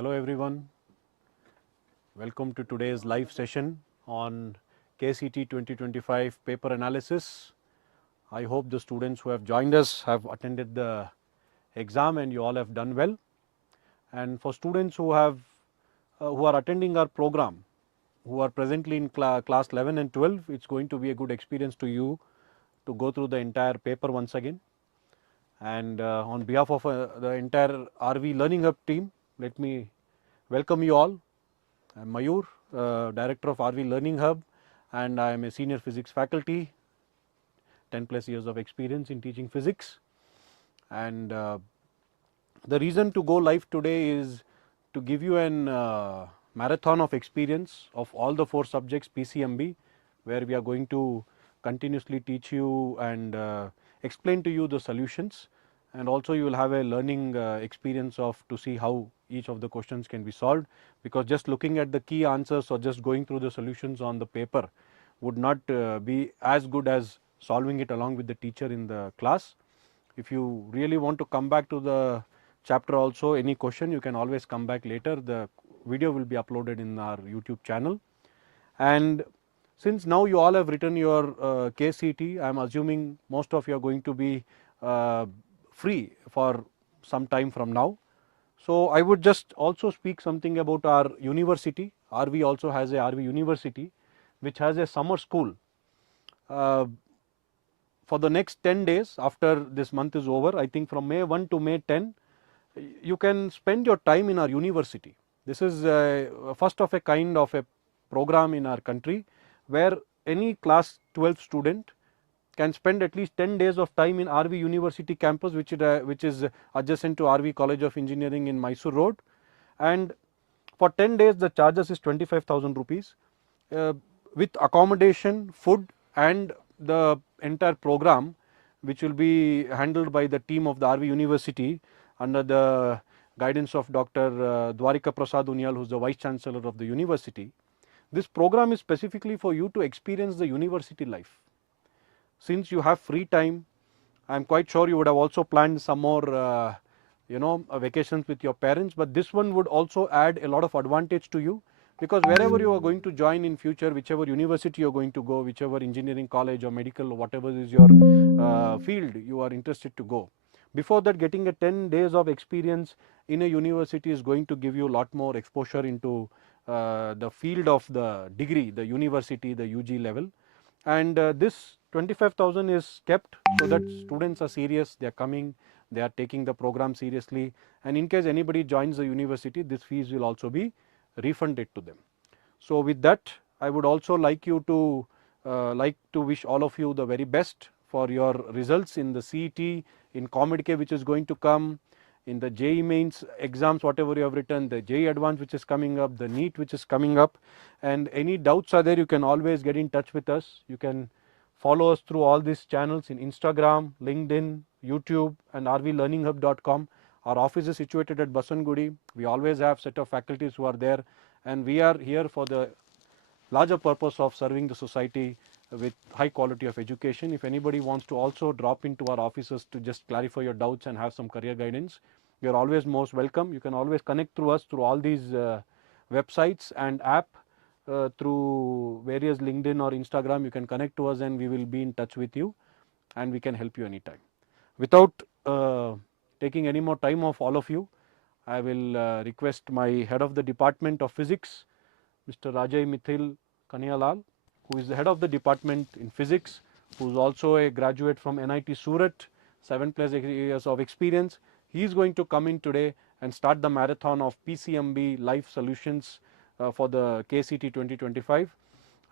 Hello everyone, welcome to today's live session on KCET 2025 paper analysis. I hope the students who have joined us have attended the exam and you all have done well. And for students who are attending our program, who are presently in class 11 and 12, it's going to be a good experience to you to go through the entire paper once again. And on behalf of the entire RV Learning Hub team, let me welcome you all. I am Mayur, Director of RV Learning Hub, and I am a senior physics faculty, 10 plus years of experience in teaching physics. And the reason to go live today is to give you an marathon of experience of all the 4 subjects PCMB, where we are going to continuously teach you and explain to you the solutions, and also you will have a learning experience of to see how each of the questions can be solved, because just looking at the key answers or just going through the solutions on the paper would not be as good as solving it along with the teacher in the class. If you really want to come back to the chapter also, any question, you can always come back later. The video will be uploaded in our YouTube channel. And since now you all have written your KCET, I am assuming most of you are going to be free for some time from now. So I would just also speak something about our university. RV also has a RV University, which has a summer school. For the next 10 days after this month is over, I think from May 1 to May 10, you can spend your time in our university. This is first of a kind of a program in our country, where any class 12 student can spend at least 10 days of time in RV University campus, which is adjacent to RV College of Engineering in Mysore Road. And for 10 days the charges is 25,000 rupees with accommodation, food, and the entire program, which will be handled by the team of the RV University under the guidance of Dr. Dwarika Prasad Unyal, who is the Vice Chancellor of the university. This program is specifically for you to experience the university life. Since you have free time, I am quite sure you would have also planned some more vacations with your parents, but this one would also add a lot of advantage to you, because wherever you are going to join in future, whichever university you are going to go, whichever engineering college or medical or whatever is your field you are interested to go, before that getting a 10 days of experience in a university is going to give you a lot more exposure into the field of the degree, the university, the UG level. And this 25,000 is kept so that students are serious, they are coming, they are taking the program seriously, and in case anybody joins the university, this fees will also be refunded to them. So with that, I would also like to wish all of you the very best for your results in the CET, in COMEDK which is going to come, in the JEE mains exams whatever you have written, the JEE advanced which is coming up, the NEET which is coming up, and any doubts are there, you can always get in touch with us. You can follow us through all these channels in Instagram, LinkedIn, YouTube, and rvlearninghub.com. Our office is situated at Basangudi. We always have set of faculties who are there, and we are here for the larger purpose of serving the society with high quality of education. If anybody wants to also drop into our offices to just clarify your doubts and have some career guidance, you are always most welcome. You can always connect through us through all these websites and app, through various LinkedIn or Instagram. You can connect to us and we will be in touch with you and we can help you anytime. Without taking any more time of all of you, I will request my head of the Department of Physics, Mr. Rajay Mithil Kaniyalal, who is the head of the department in physics, who is also a graduate from NIT Surat, 7+ years of experience. He is going to come in today and start the marathon of PCMB life solutions for the KCET 2025.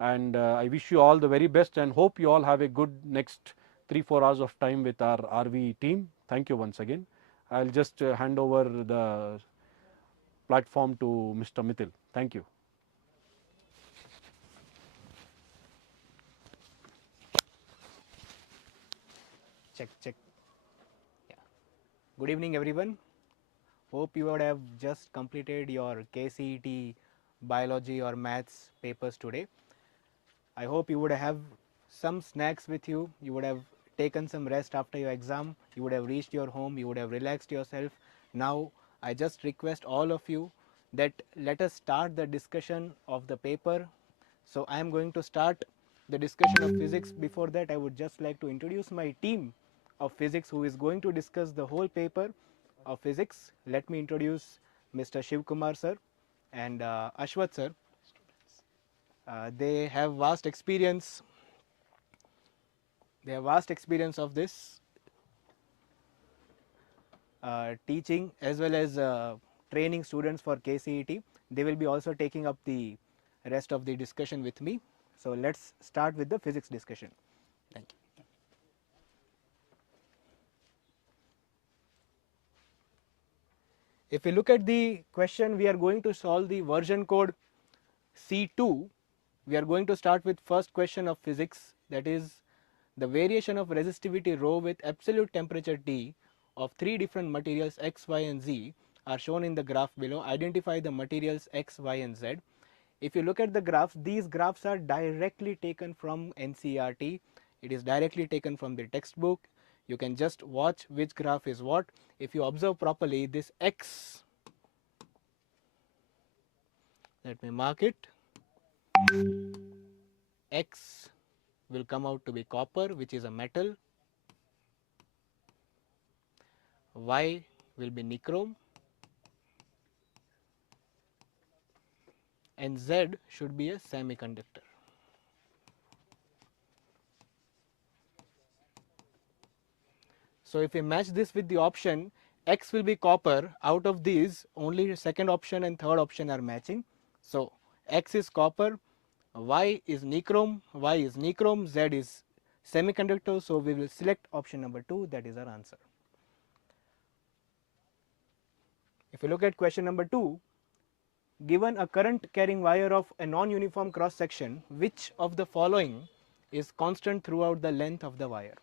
And I wish you all the very best and hope you all have a good next 3-4 hours of time with our RV team. Thank you once again. I will just hand over the platform to Mr. Mithil. Thank you. Check. Yeah. Good evening, everyone. Hope you would have just completed your KCET biology or maths papers today. I hope you would have some snacks with you. You would have taken some rest after your exam. You would have reached your home. You would have relaxed yourself. Now, I just request all of you that let us start the discussion of the paper. So I am going to start the discussion of physics. Before that, I would just like to introduce my team of physics who is going to discuss the whole paper of physics. Let me introduce Mr. Shiv Kumar sir and Ashwat sir. They have vast experience. They have vast experience of this teaching as well as training students for KCET. They will be also taking up the rest of the discussion with me. So let's start with the physics discussion. Thank you. If we look at the question, we are going to solve the version code C2. We are going to start with first question of physics, that is the variation of resistivity rho with absolute temperature T of three different materials X, Y and Z are shown in the graph below. Identify the materials X, Y and Z. If you look at the graphs, these graphs are directly taken from NCERT. It is directly taken from the textbook. You can just watch which graph is what. If you observe properly, this X, let me mark it, X will come out to be copper, which is a metal. Y will be nichrome, and Z should be a semiconductor. So if we match this with the option, X will be copper, out of these only second option and third option are matching. So X is copper, Y is nichrome, Z is semiconductor. So we will select option number 2, that is our answer. If you look at question number 2, given a current carrying wire of a non-uniform cross section, which of the following is constant throughout the length of the wire?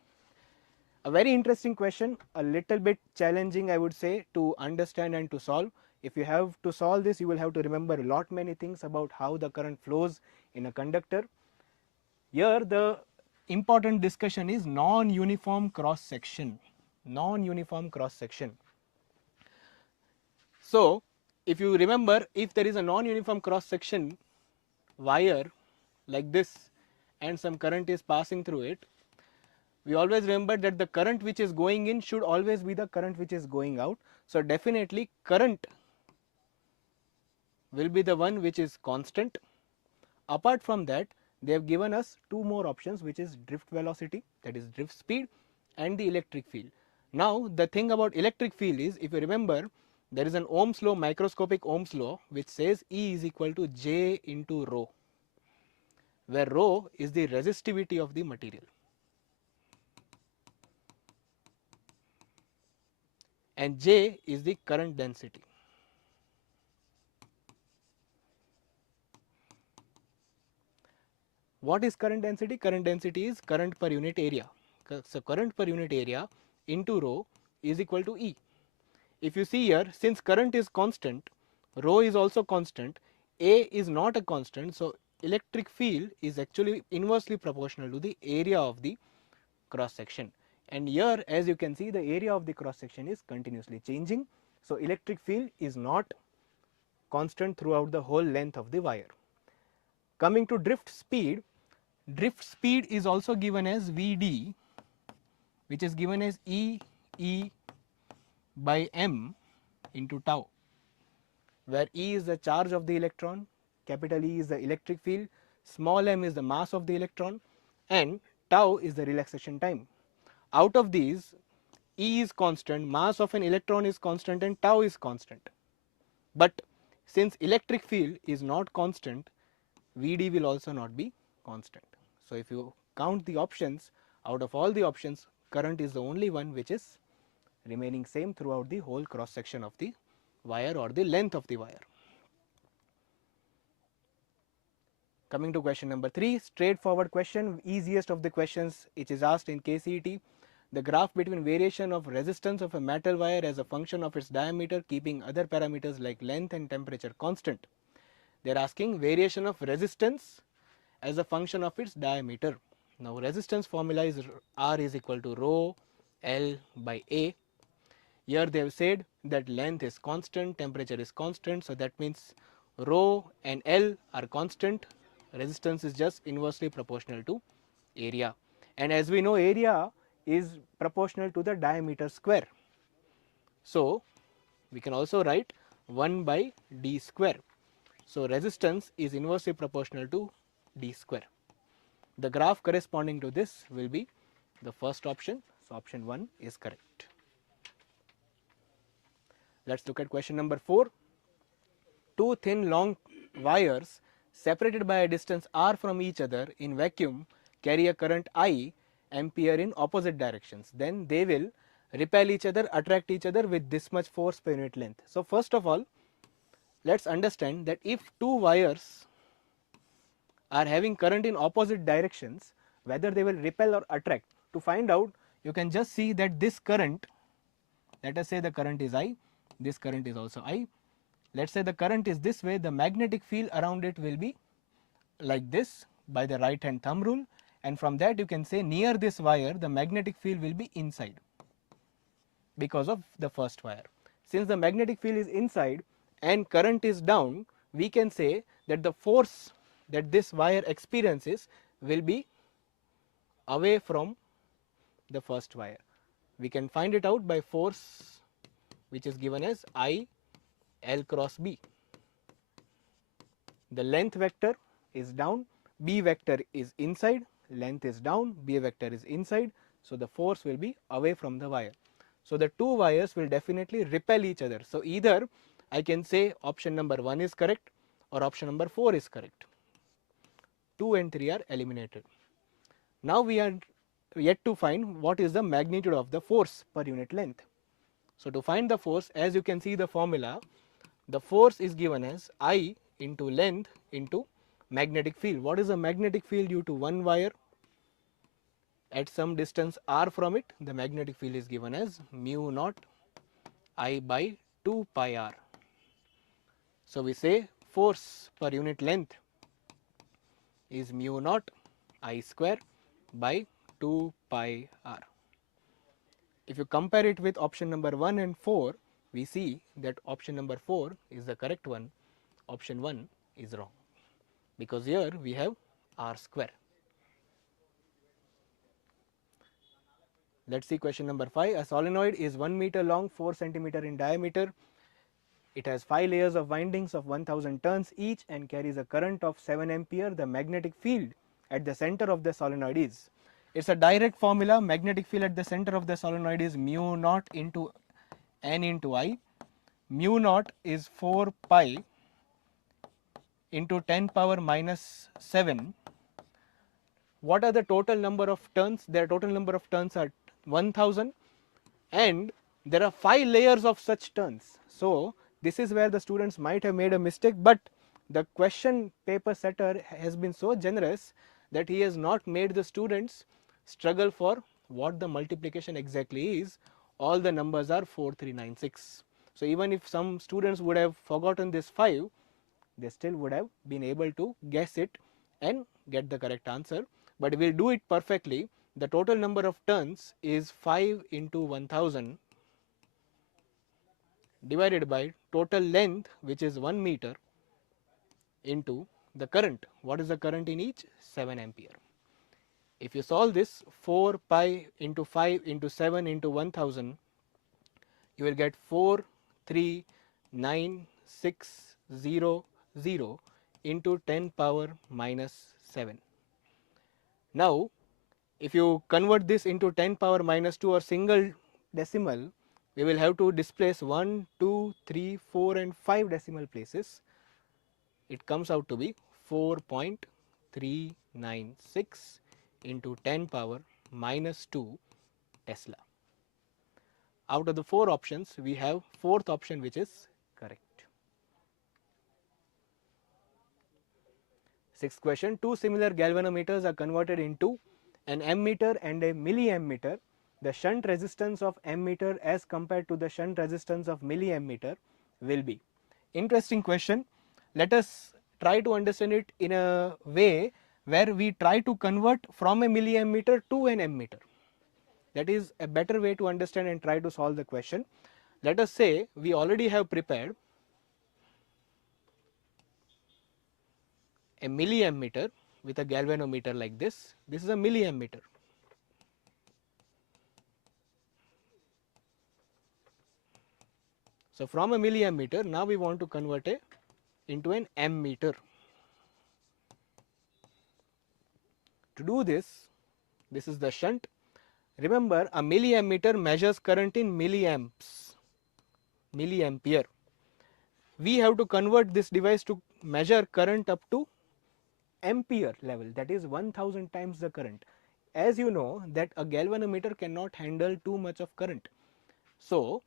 A very interesting question, a little bit challenging I would say to understand and to solve. If you have to solve this, you will have to remember a lot many things about how the current flows in a conductor. Here the important discussion is non-uniform cross section. Non-uniform cross section. So if you remember, if there is a non-uniform cross section wire like this and some current is passing through it, we always remember that the current which is going in should always be the current which is going out. So definitely current will be the one which is constant. Apart from that, they have given us two more options, which is drift velocity, that is drift speed, and the electric field. Now the thing about electric field is, if you remember, there is an Ohm's law, microscopic Ohm's law, which says E is equal to J into rho, where rho is the resistivity of the material and J is the current density. What is current density? Current density is current per unit area. So current per unit area into rho is equal to E. If you see here, since current is constant, rho is also constant, A is not a constant, so electric field is actually inversely proportional to the area of the cross section. And here, as you can see, the area of the cross section is continuously changing. So electric field is not constant throughout the whole length of the wire. Coming to drift speed is also given as Vd, which is given as E by m into tau, where E is the charge of the electron, capital E is the electric field, small m is the mass of the electron, and tau is the relaxation time. Out of these, E is constant, mass of an electron is constant, and tau is constant. But since electric field is not constant, Vd will also not be constant. So if you count the options, out of all the options, current is the only one which is remaining same throughout the whole cross section of the wire or the length of the wire. Coming to question number 3, straightforward question, easiest of the questions which is asked in KCET. The graph between variation of resistance of a metal wire as a function of its diameter, keeping other parameters like length and temperature constant. They are asking variation of resistance as a function of its diameter. Now resistance formula is R is equal to rho L by A. Here they have said that length is constant, temperature is constant, so that means rho and L are constant, resistance is just inversely proportional to area. And as we know, area is proportional to the diameter square. So we can also write 1 by d square. So resistance is inversely proportional to d square. The graph corresponding to this will be the first option. So option 1 is correct. Let's look at question number 4. Two thin long wires separated by a distance r from each other in vacuum carry a current I ampere in opposite directions. Then they will repel each other, attract each other with this much force per unit length. So first of all, let's understand that if two wires are having current in opposite directions, whether they will repel or attract. To find out, you can just see that this current, let us say the current is I, this current is also I. Let's say the current is this way, the magnetic field around it will be like this by the right hand thumb rule, and from that you can say near this wire the magnetic field will be inside because of the first wire. Since the magnetic field is inside and current is down, we can say that the force that this wire experiences will be away from the first wire. We can find it out by force which is given as I L cross B. The length vector is down, B vector is inside, length is down, B vector is inside, so the force will be away from the wire. So the two wires will definitely repel each other. So either I can say option number 1 is correct or option number 4 is correct. 2 and 3 are eliminated. Now we are yet to find what is the magnitude of the force per unit length. So to find the force, as you can see the formula, the force is given as I into length into magnetic field. What is the magnetic field due to one wire? At some distance r from it, the magnetic field is given as mu naught I by 2 pi r. So we say force per unit length is mu naught I square by 2 pi r. If you compare it with option number 1 and 4, we see that option number 4 is the correct one, option 1 is wrong, because here we have r square. Let's see question number 5. A solenoid is 1 meter long, 4 centimeter in diameter. It has 5 layers of windings of 1000 turns each and carries a current of 7 ampere. The magnetic field at the center of the solenoid is. It's a direct formula. Magnetic field at the center of the solenoid is mu naught into n into I. Mu naught is 4 pi into 10 power minus 7. What are the total number of turns? Their total number of turns are 1000 and there are 5 layers of such turns. So this is where the students might have made a mistake, but the question paper setter has been so generous that he has not made the students struggle for what the multiplication exactly is. All the numbers are 4396. So even if some students would have forgotten this 5, they still would have been able to guess it and get the correct answer, but we will do it perfectly. The total number of turns is 5 into 1000 divided by total length, which is 1 meter, into the current. What is the current in each? 7 ampere. If you solve this, 4 pi into 5 into 7 into 1000, you will get 439,600 into 10 power minus 7. Now if you convert this into 10 power minus 2 or single decimal, we will have to displace 1, 2, 3, 4 and 5 decimal places. It comes out to be 4.396 into 10 power minus 2 Tesla. Out of the 4 options, we have 4th option which is correct. 6th question, 2 similar galvanometers are converted into an ammeter and a milliammeter. The shunt resistance of ammeter as compared to the shunt resistance of milliammeter will be. Interesting question. Let us try to understand it in a way where we try to convert from a milliammeter to an ammeter. That is a better way to understand and try to solve the question. Let us say we already have prepared a milliammeter with a galvanometer like this. This is a milliammeter. So from a milliammeter, now we want to convert it into an ammeter. To do this, this is the shunt. Remember, a milliammeter measures current in milliamps, milliampere. We have to convert this device to measure current up to ampere level, that is 1000 times the current. As you know that a galvanometer cannot handle too much of current. So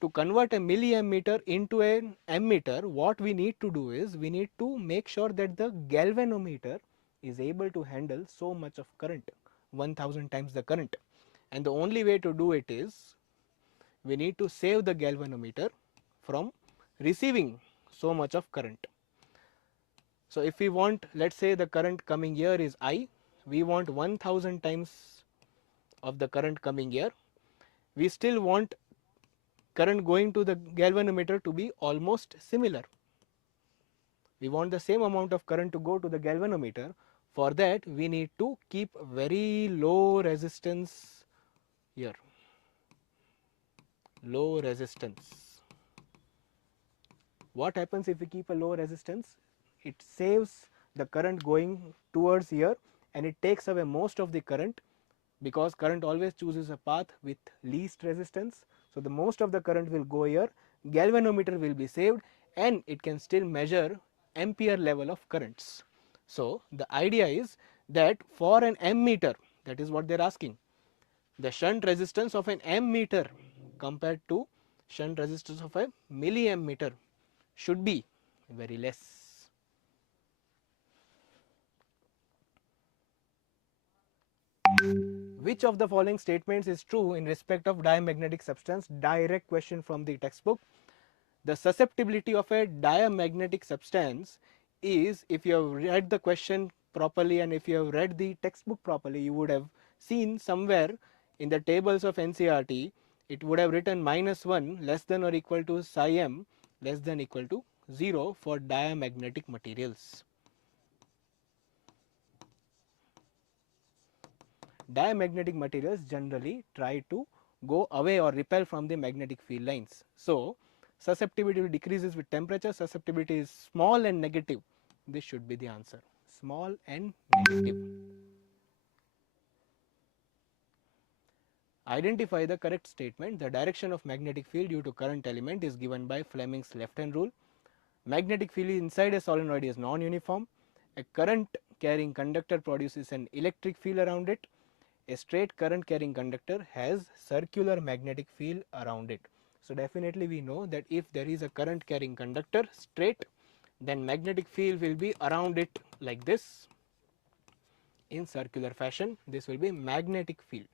to convert a milliammeter into an ammeter, what we need to do is we need to make sure that the galvanometer is able to handle so much of current, 1000 times the current. And the only way to do it is we need to save the galvanometer from receiving so much of current. So if we want, let's say the current coming here is I, we want 1000 times of the current coming here. We still want current going to the galvanometer to be almost similar. We want the same amount of current to go to the galvanometer. For that we need to keep very low resistance here, low resistance. What happens if we keep a low resistance? It saves the current going towards here and it takes away most of the current, because current always chooses a path with least resistance. So the most of the current will go here, galvanometer will be saved, and it can still measure ampere level of currents. So the idea is that for an ammeter, that is what they are asking, the shunt resistance of an ammeter compared to shunt resistance of a milliammeter should be very less. Which of the following statements is true in respect of diamagnetic substance? Direct question from the textbook. The susceptibility of a diamagnetic substance is, if you have read the question properly and if you have read the textbook properly, you would have seen somewhere in the tables of NCERT, it would have written -1 less than or equal to psi m less than equal to 0 for diamagnetic materials. Diamagnetic materials generally try to go away or repel from the magnetic field lines. So susceptibility decreases with temperature, susceptibility is small and negative. This should be the answer, small and negative. Identify the correct statement. The direction of magnetic field due to current element is given by Fleming's left hand rule. Magnetic field inside a solenoid is non-uniform. A current carrying conductor produces an electric field around it. A straight current carrying conductor has circular magnetic field around it. So definitely we know that if there is a current carrying conductor straight, then magnetic field will be around it like this in circular fashion. This will be magnetic field.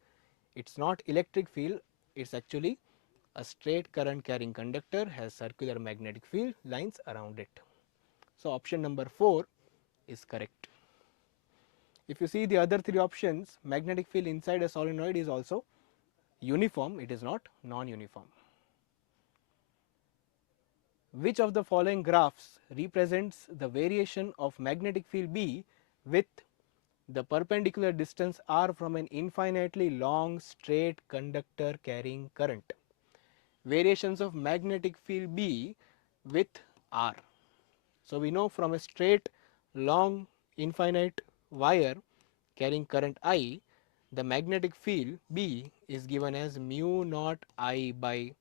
It's not electric field, it's actually a straight current carrying conductor has circular magnetic field lines around it. So option number 4 is correct. If you see the other three options, magnetic field inside a solenoid is also uniform, it is not non-uniform. Which of the following graphs represents the variation of magnetic field B with the perpendicular distance r from an infinitely long straight conductor carrying current? Variations of magnetic field B with r. So we know from a straight long infinite wire carrying current I, the magnetic field B is given as mu naught I by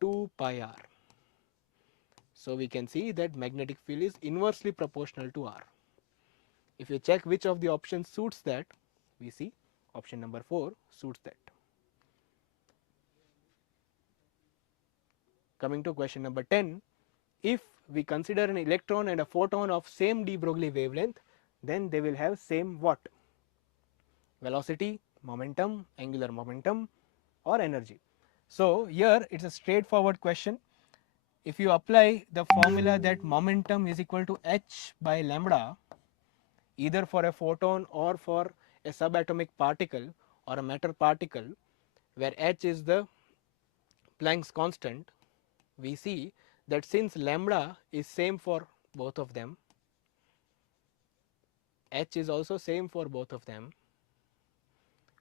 2 pi r. So we can see that magnetic field is inversely proportional to r. If you check which of the options suits that, we see option number 4 suits that. Coming to question number 10, if we consider an electron and a photon of same de Broglie wavelength, then they will have same what? Velocity, momentum, angular momentum or energy. So here it's a straightforward question. If you apply the formula that momentum is equal to h by lambda, either for a photon or for a subatomic particle or a matter particle, where h is the Planck's constant, we see that since lambda is same for both of them, h is also same for both of them,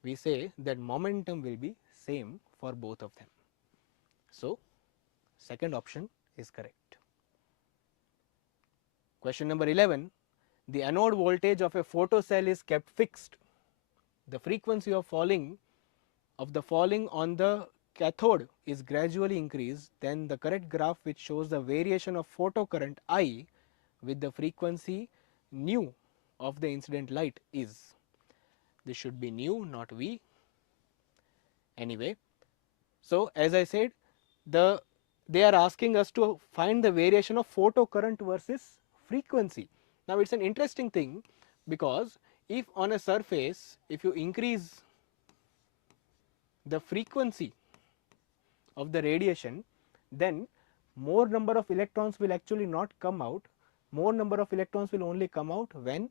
we say that momentum will be same for both of them. So, second option is correct. Question number 11, the anode voltage of a photocell is kept fixed. The frequency of the falling on the cathode is gradually increased, then the correct graph which shows the variation of photocurrent I with the frequency nu of the incident light is. This should be nu, not V. Anyway, so as I said, they are asking us to find the variation of photocurrent versus frequency. Now it's an interesting thing, because if on a surface, if you increase the frequency of the radiation, then more number of electrons will actually not come out. More number of electrons will only come out when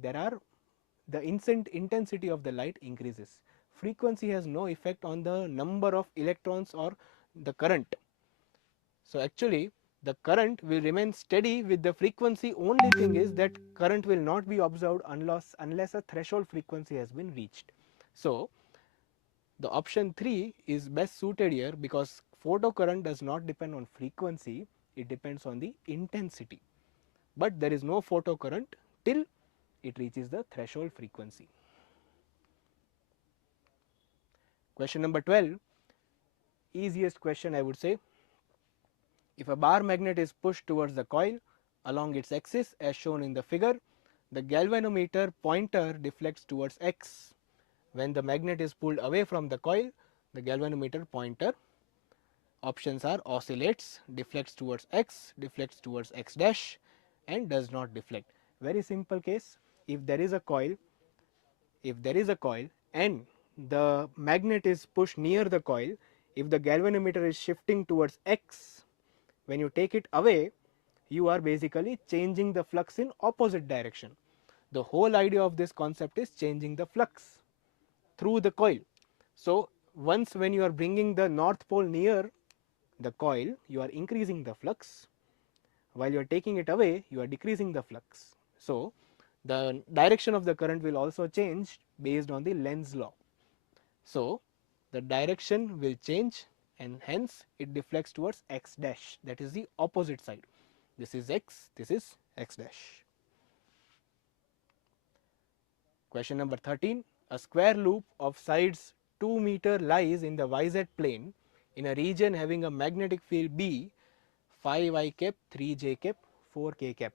the intensity of the light increases. Frequency has no effect on the number of electrons or the current. So actually the current will remain steady with the frequency. Only thing is that current will not be observed unless a threshold frequency has been reached. So the option 3 is best suited here, because photocurrent does not depend on frequency, it depends on the intensity. But there is no photocurrent till it reaches the threshold frequency. Question number 12, easiest question I would say. If a bar magnet is pushed towards the coil along its axis as shown in the figure, the galvanometer pointer deflects towards X. When the magnet is pulled away from the coil, the galvanometer pointer, options are oscillates, deflects towards X, deflects towards X dash, and does not deflect. Very simple case. If there is a coil and the magnet is pushed near the coil, if the galvanometer is shifting towards X, when you take it away, you are basically changing the flux in opposite direction. The whole idea of this concept is changing the flux through the coil. So once when you are bringing the north pole near the coil, you are increasing the flux. While you are taking it away, you are decreasing the flux. So the direction of the current will also change based on the Lenz's law. So the direction will change, and hence it deflects towards X dash, that is the opposite side. This is X, this is X dash. Question number 13, a square loop of sides 2 meter lies in the YZ plane in a region having a magnetic field B 5I cap, 3J cap, 4K cap.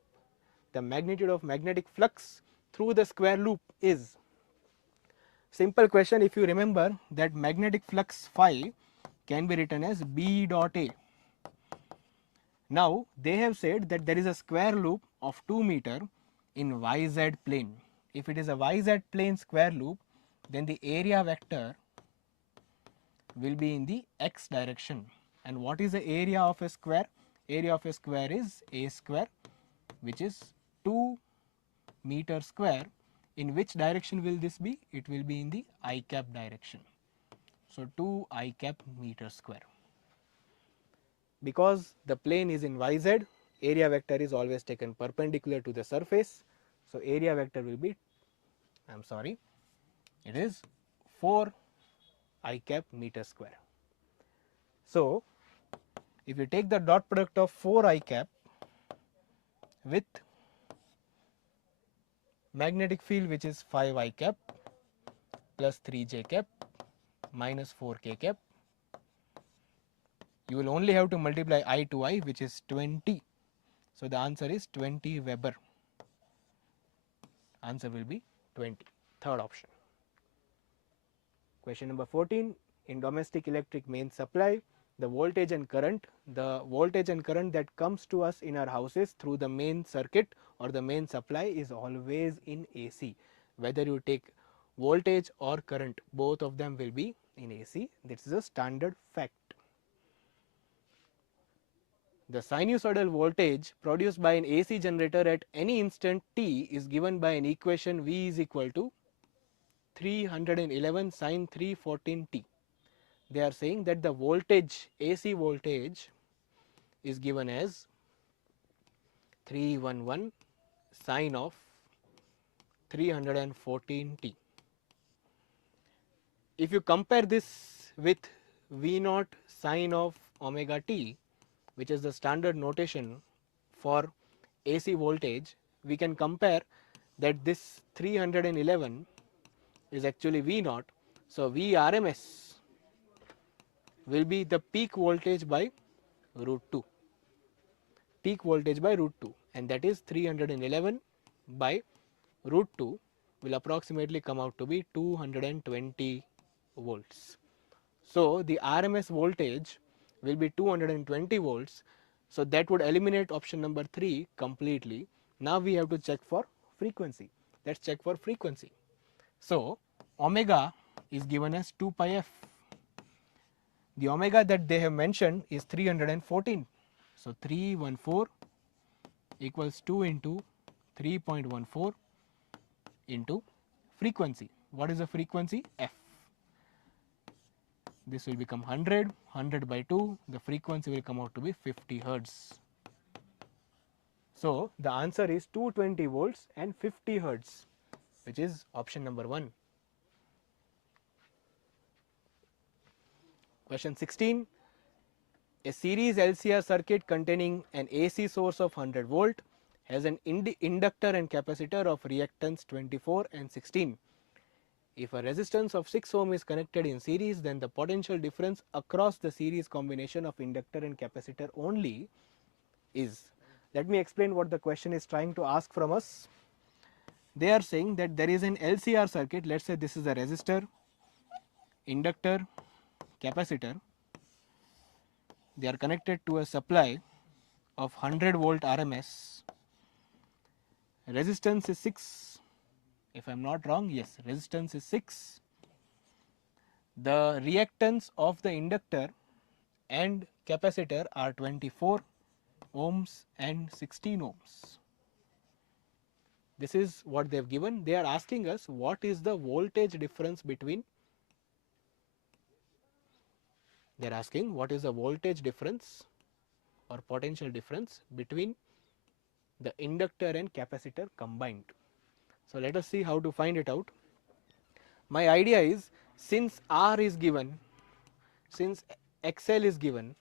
The magnitude of magnetic flux through the square loop is. Simple question, if you remember that magnetic flux phi can be written as B dot A. Now they have said that there is a square loop of 2 meter in YZ plane. If it is a YZ plane square loop, then the area vector will be in the X direction. And what is the area of a square? Area of a square is A square, which is 2 meter square. In which direction will this be? It will be in the I cap direction. So 2 I cap meter square. Because the plane is in YZ, area vector is always taken perpendicular to the surface. So area vector will be, it is 4 I cap meter square. So if you take the dot product of 4 I cap with magnetic field, which is 5 I cap plus 3J cap minus 4K cap, you will only have to multiply I to I, which is 20. So the answer is 20 Weber. Answer will be 20. Third option. Question number 14, in domestic electric main supply, the voltage and current that comes to us in our houses through the main circuit or the main supply is always in AC. Whether you take voltage or current, both of them will be in AC. This is a standard fact. The sinusoidal voltage produced by an AC generator at any instant t is given by an equation V is equal to 311 sin 314 t. They are saying that the voltage, AC voltage is given as 311 sine of 314t. If you compare this with V naught sine of omega t, which is the standard notation for AC voltage, we can compare that this 311 is actually V naught. So, Vrms will be the peak voltage by root 2, peak voltage by root 2, and that is 311 by root 2 will approximately come out to be 220 volts. So, the RMS voltage will be 220 volts. So, that would eliminate option number 3 completely. Now, we have to check for frequency. Let us check for frequency. So, omega is given as 2 pi f. The omega that they have mentioned is 314. So, 314 equals 2 into 3.14 into frequency. What is the frequency? F. This will become 100, 100 by 2, the frequency will come out to be 50 hertz. So, the answer is 220 volts and 50 hertz, which is option number 1. Question 16. A series LCR circuit containing an AC source of 100 volt has an inductor and capacitor of reactance 24 and 16. If a resistance of 6 ohm is connected in series, then the potential difference across the series combination of inductor and capacitor only is. Let me explain what the question is trying to ask from us. They are saying that there is an LCR circuit, let us say this is a resistor, inductor, capacitor. They are connected to a supply of 100 volt RMS. Resistance is 6. If I am not wrong, yes, resistance is 6. The reactance of the inductor and capacitor are 24 ohms and 16 ohms. This is what they have given. They are asking us what is the voltage difference between, they are asking what is the voltage difference or potential difference between the inductor and capacitor combined. So, let us see how to find it out. My idea is, since R is given, since XL is given,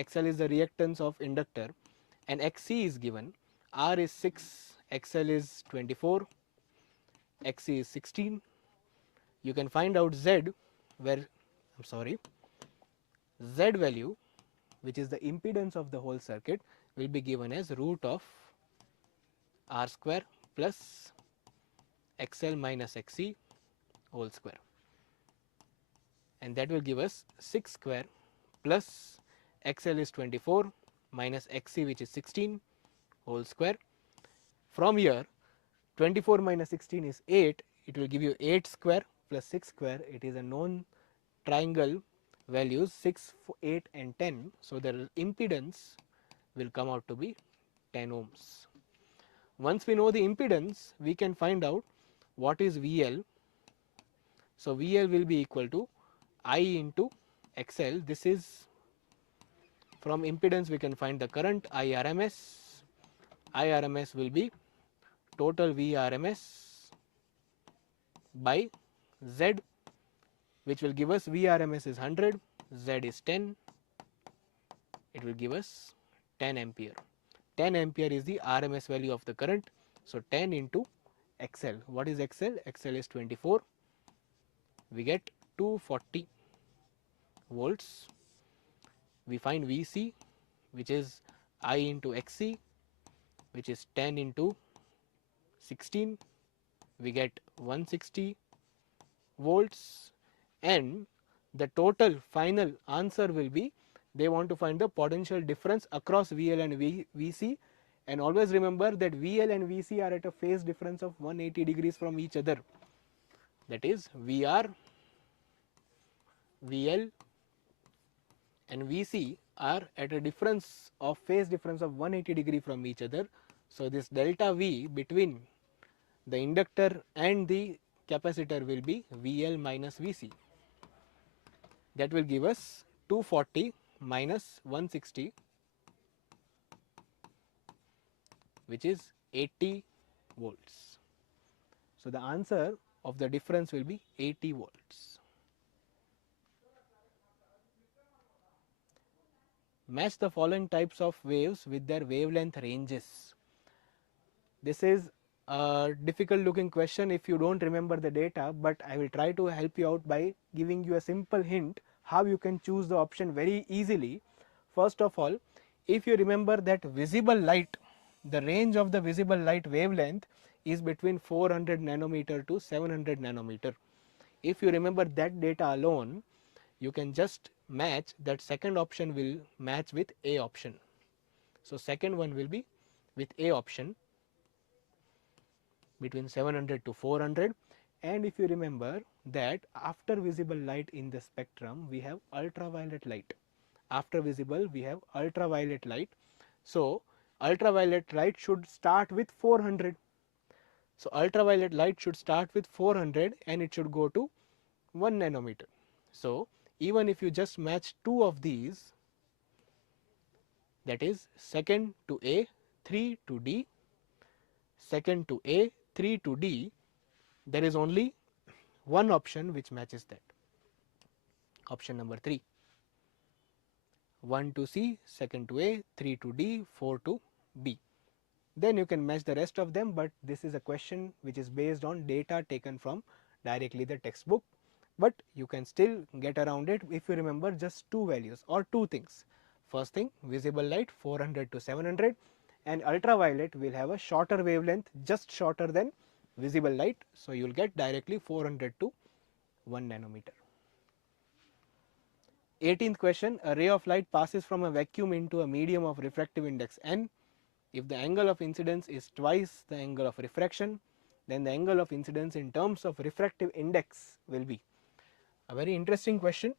XL is the reactance of inductor and XC is given, R is 6, XL is 24, XC is 16. You can find out Z where, Z value, which is the impedance of the whole circuit, will be given as root of R square plus XL minus XC whole square, and that will give us 6 square plus XL is 24 minus XC, which is 16 whole square. From here 24 minus 16 is 8, it will give you 8 square plus 6 square. It is a known triangle values 6, 8 and 10. So, the impedance will come out to be 10 ohms. Once we know the impedance, we can find out what is VL. So, VL will be equal to I into XL. This is from impedance we can find the current IRMS. IRMS will be total VRMS by Z, which will give us VRMS is 100, Z is 10, it will give us 10 ampere. 10 ampere is the RMS value of the current. So, 10 into XL. What is XL? XL is 24. We get 240 volts. We find VC, which is I into XC, which is 10 into 16. We get 160 volts, and the total final answer will be, they want to find the potential difference across VL and VC, and always remember that VL and VC are at a phase difference of 180 degrees from each other. That is, VR, VL and VC are at a difference of phase difference of 180 degree from each other. So, this delta V between the inductor and the capacitor will be VL minus VC. That will give us 240 minus 160, which is 80 volts. So the answer of the difference will be 80 volts. Match the following types of waves with their wavelength ranges. This is a difficult looking question if you don't remember the data, but I will try to help you out by giving you a simple hint how you can choose the option very easily. First of all, if you remember that visible light, the range of the visible light wavelength is between 400 nanometer to 700 nanometer. If you remember that data alone, you can just match that. Second option will match with A option. So second one will be with A option between 700 to 400. And if you remember that after visible light in the spectrum we have ultraviolet light. After visible we have ultraviolet light. So ultraviolet light should start with 400. So ultraviolet light should start with 400 and it should go to 1 nanometer. So even if you just match two of these, that is second to A, 3 to D, second to A, 3 to D, there is only one option which matches that. Option number 3. 1 to C, second to A, 3 to D, 4 to B. Then you can match the rest of them, but this is a question which is based on data taken from directly the textbook. But you can still get around it if you remember just two values or two things. First thing, visible light 400 to 700, and ultraviolet will have a shorter wavelength, just shorter than visible light. So you will get directly 400 to 1 nanometer. 18th question, a ray of light passes from a vacuum into a medium of refractive index n. If the angle of incidence is twice the angle of refraction, then the angle of incidence in terms of refractive index will be. A very interesting question.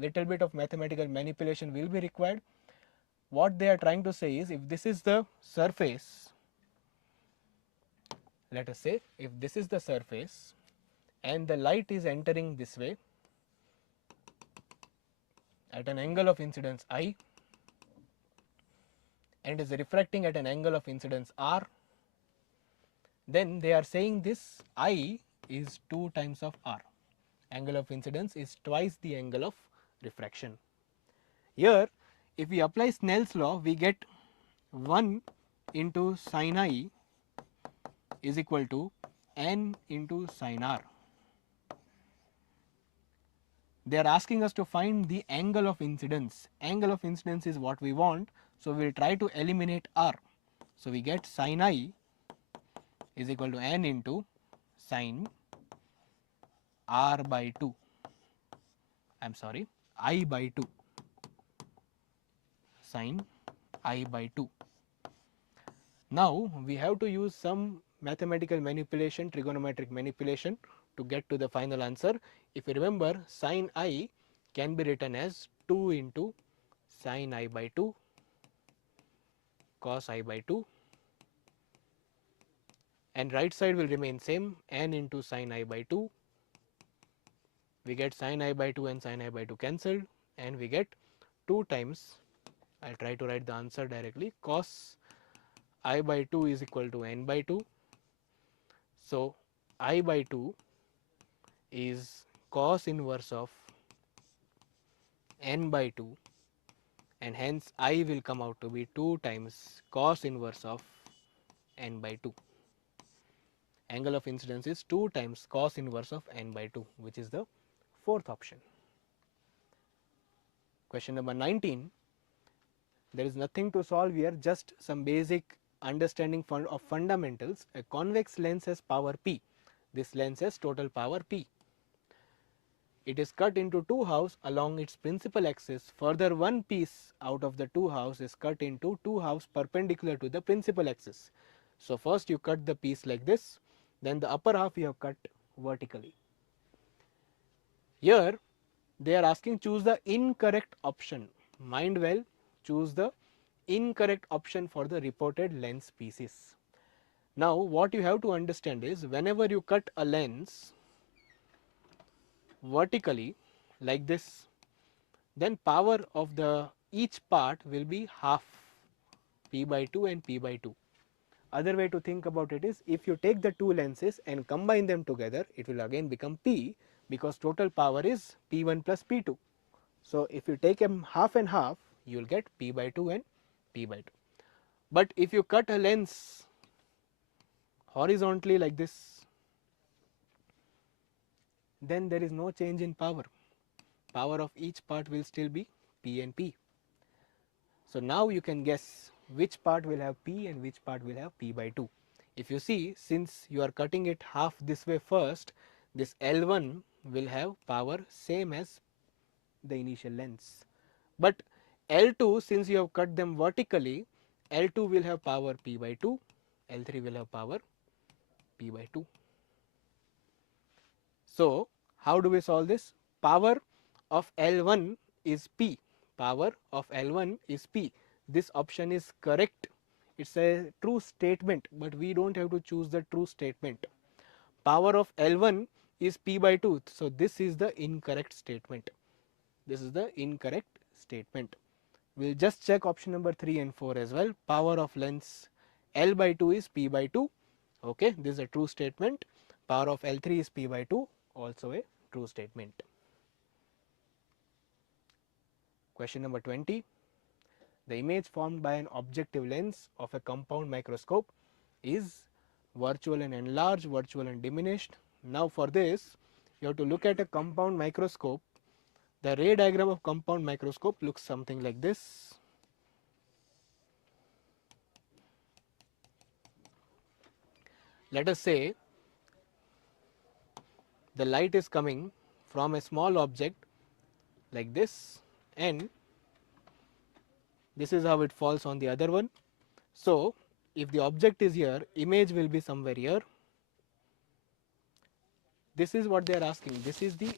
Little bit of mathematical manipulation will be required. What they are trying to say is, if this is the surface, let us say if this is the surface and the light is entering this way at an angle of incidence I and is refracting at an angle of incidence R, then they are saying this I is 2 times of R. Angle of incidence is twice the angle of refraction. Here if we apply Snell's law, we get 1 into sin I is equal to n into sin R. They are asking us to find the angle of incidence. Angle of incidence is what we want, so we will try to eliminate R. So we get sin I is equal to n into sin R by 2. I am sorry, I by 2. Sin I by 2. Now we have to use some mathematical manipulation, trigonometric manipulation to get to the final answer. If you remember, sin I can be written as 2 into sin I by 2 cos I by 2, and right side will remain same, n into sin I by 2. We get sin I by 2 and sin I by 2 cancelled, and we get 2 times, I will try to write the answer directly, cos I by 2 is equal to n by 2. So I by 2 is cos inverse of n by 2, and hence I will come out to be 2 times cos inverse of n by 2. Angle of incidence is 2 times cos inverse of n by 2, which is the fourth option. Question number 19. There is nothing to solve here, just some basic understanding of fundamentals. A convex lens has power P. This lens has total power P. It is cut into two halves along its principal axis. Further, one piece out of the two halves is cut into two halves perpendicular to the principal axis. So first you cut the piece like this, then the upper half you have cut vertically. Here they are asking choose the incorrect option. Mind well, choose the incorrect option for the reported lens species. Now what you have to understand is, whenever you cut a lens vertically like this, then power of the each part will be half P by 2 and P by 2. Other way to think about it is, if you take the two lenses and combine them together, it will again become P, because total power is P1 plus P2. So if you take them half and half, you will get P by 2 and P by 2. But if you cut a lens horizontally like this, then there is no change in power. Power of each part will still be P and P. So now you can guess which part will have P and which part will have P by 2. If you see, since you are cutting it half this way first, this L1 will have power same as the initial lens. But L2, since you have cut them vertically, L2 will have power P by 2, L3 will have power P by 2. So how do we solve this? Power of L1 is P. Power of L1 is P. This option is correct. It's a true statement, but we don't have to choose the true statement. Power of L1 is P by 2. So this is the incorrect statement. This is the incorrect statement. We'll just check option number 3 and 4 as well. Power of lens L by 2 is P by 2. Okay, this is a true statement. Power of L3 is P by 2, also a true statement. Question number 20. The image formed by an objective lens of a compound microscope is virtual and enlarged, virtual and diminished. Now for this, you have to look at a compound microscope. The ray diagram of compound microscope looks something like this. Let us say the light is coming from a small object like this, and this is how it falls on the other one. So if the object is here, image will be somewhere here. This is what they are asking. This is the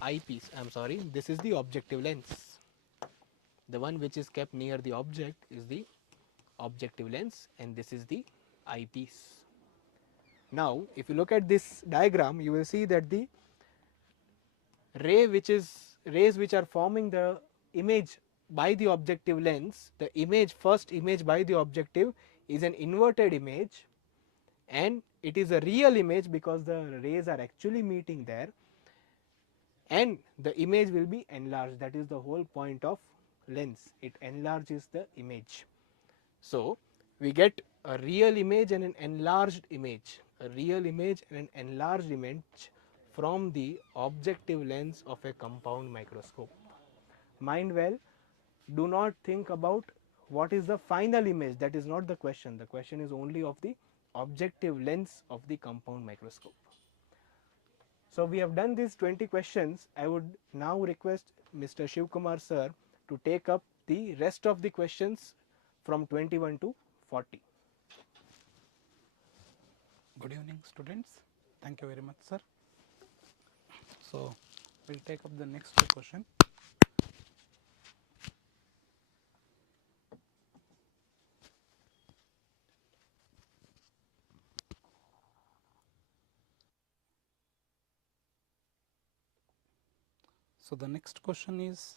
eyepiece. I am sorry, this is the objective lens. The one which is kept near the object is the objective lens, and this is the eyepiece. Now if you look at this diagram, you will see that the rays which are forming the image by the objective lens, the first image by the objective is an inverted image, and it is a real image because the rays are actually meeting there, and the image will be enlarged. That is the whole point of lens. It enlarges the image. So we get a real image and an enlarged image, a real image and an enlarged image from the objective lens of a compound microscope. Mind well, do not think about what is the final image. That is not the question. The question is only of the objective lens of the compound microscope. So we have done these 20 questions. I would now request Mr. Shivkumar sir to take up the rest of the questions from 21 to 40. Good evening, students. Thank you very much, sir. So we'll take up the next question. So the next question is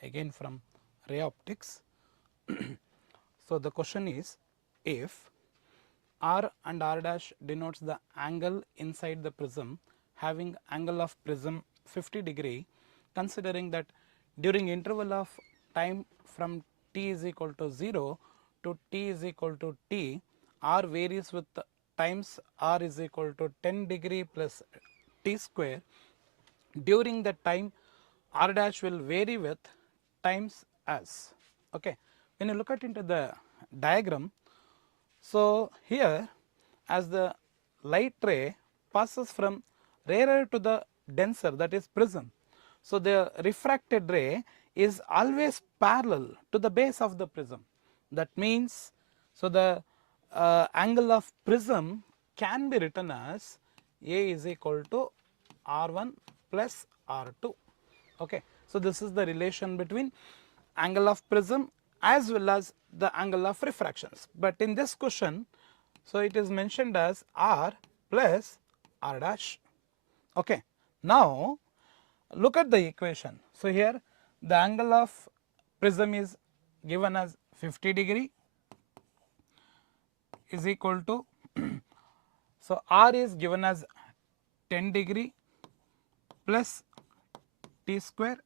again from ray optics. So the question is, if R and R dash denotes the angle inside the prism having angle of prism 50 degree, considering that during interval of time from t is equal to 0 to t is equal to t, R varies with times R is equal to 10 degree plus t square. During that time, R dash will vary with times as. Okay. When you look at into the diagram, so here as the light ray passes from rarer to the denser, that is prism, so the refracted ray is always parallel to the base of the prism. That means, so the angle of prism can be written as A is equal to R1 plus R2. Okay. So this is the relation between angle of prism as well as the angle of refractions. But in this question, so it is mentioned as R plus R dash. Okay. Now look at the equation. So here the angle of prism is given as 50 degree. is equal to so r is given as 10 degree plus t square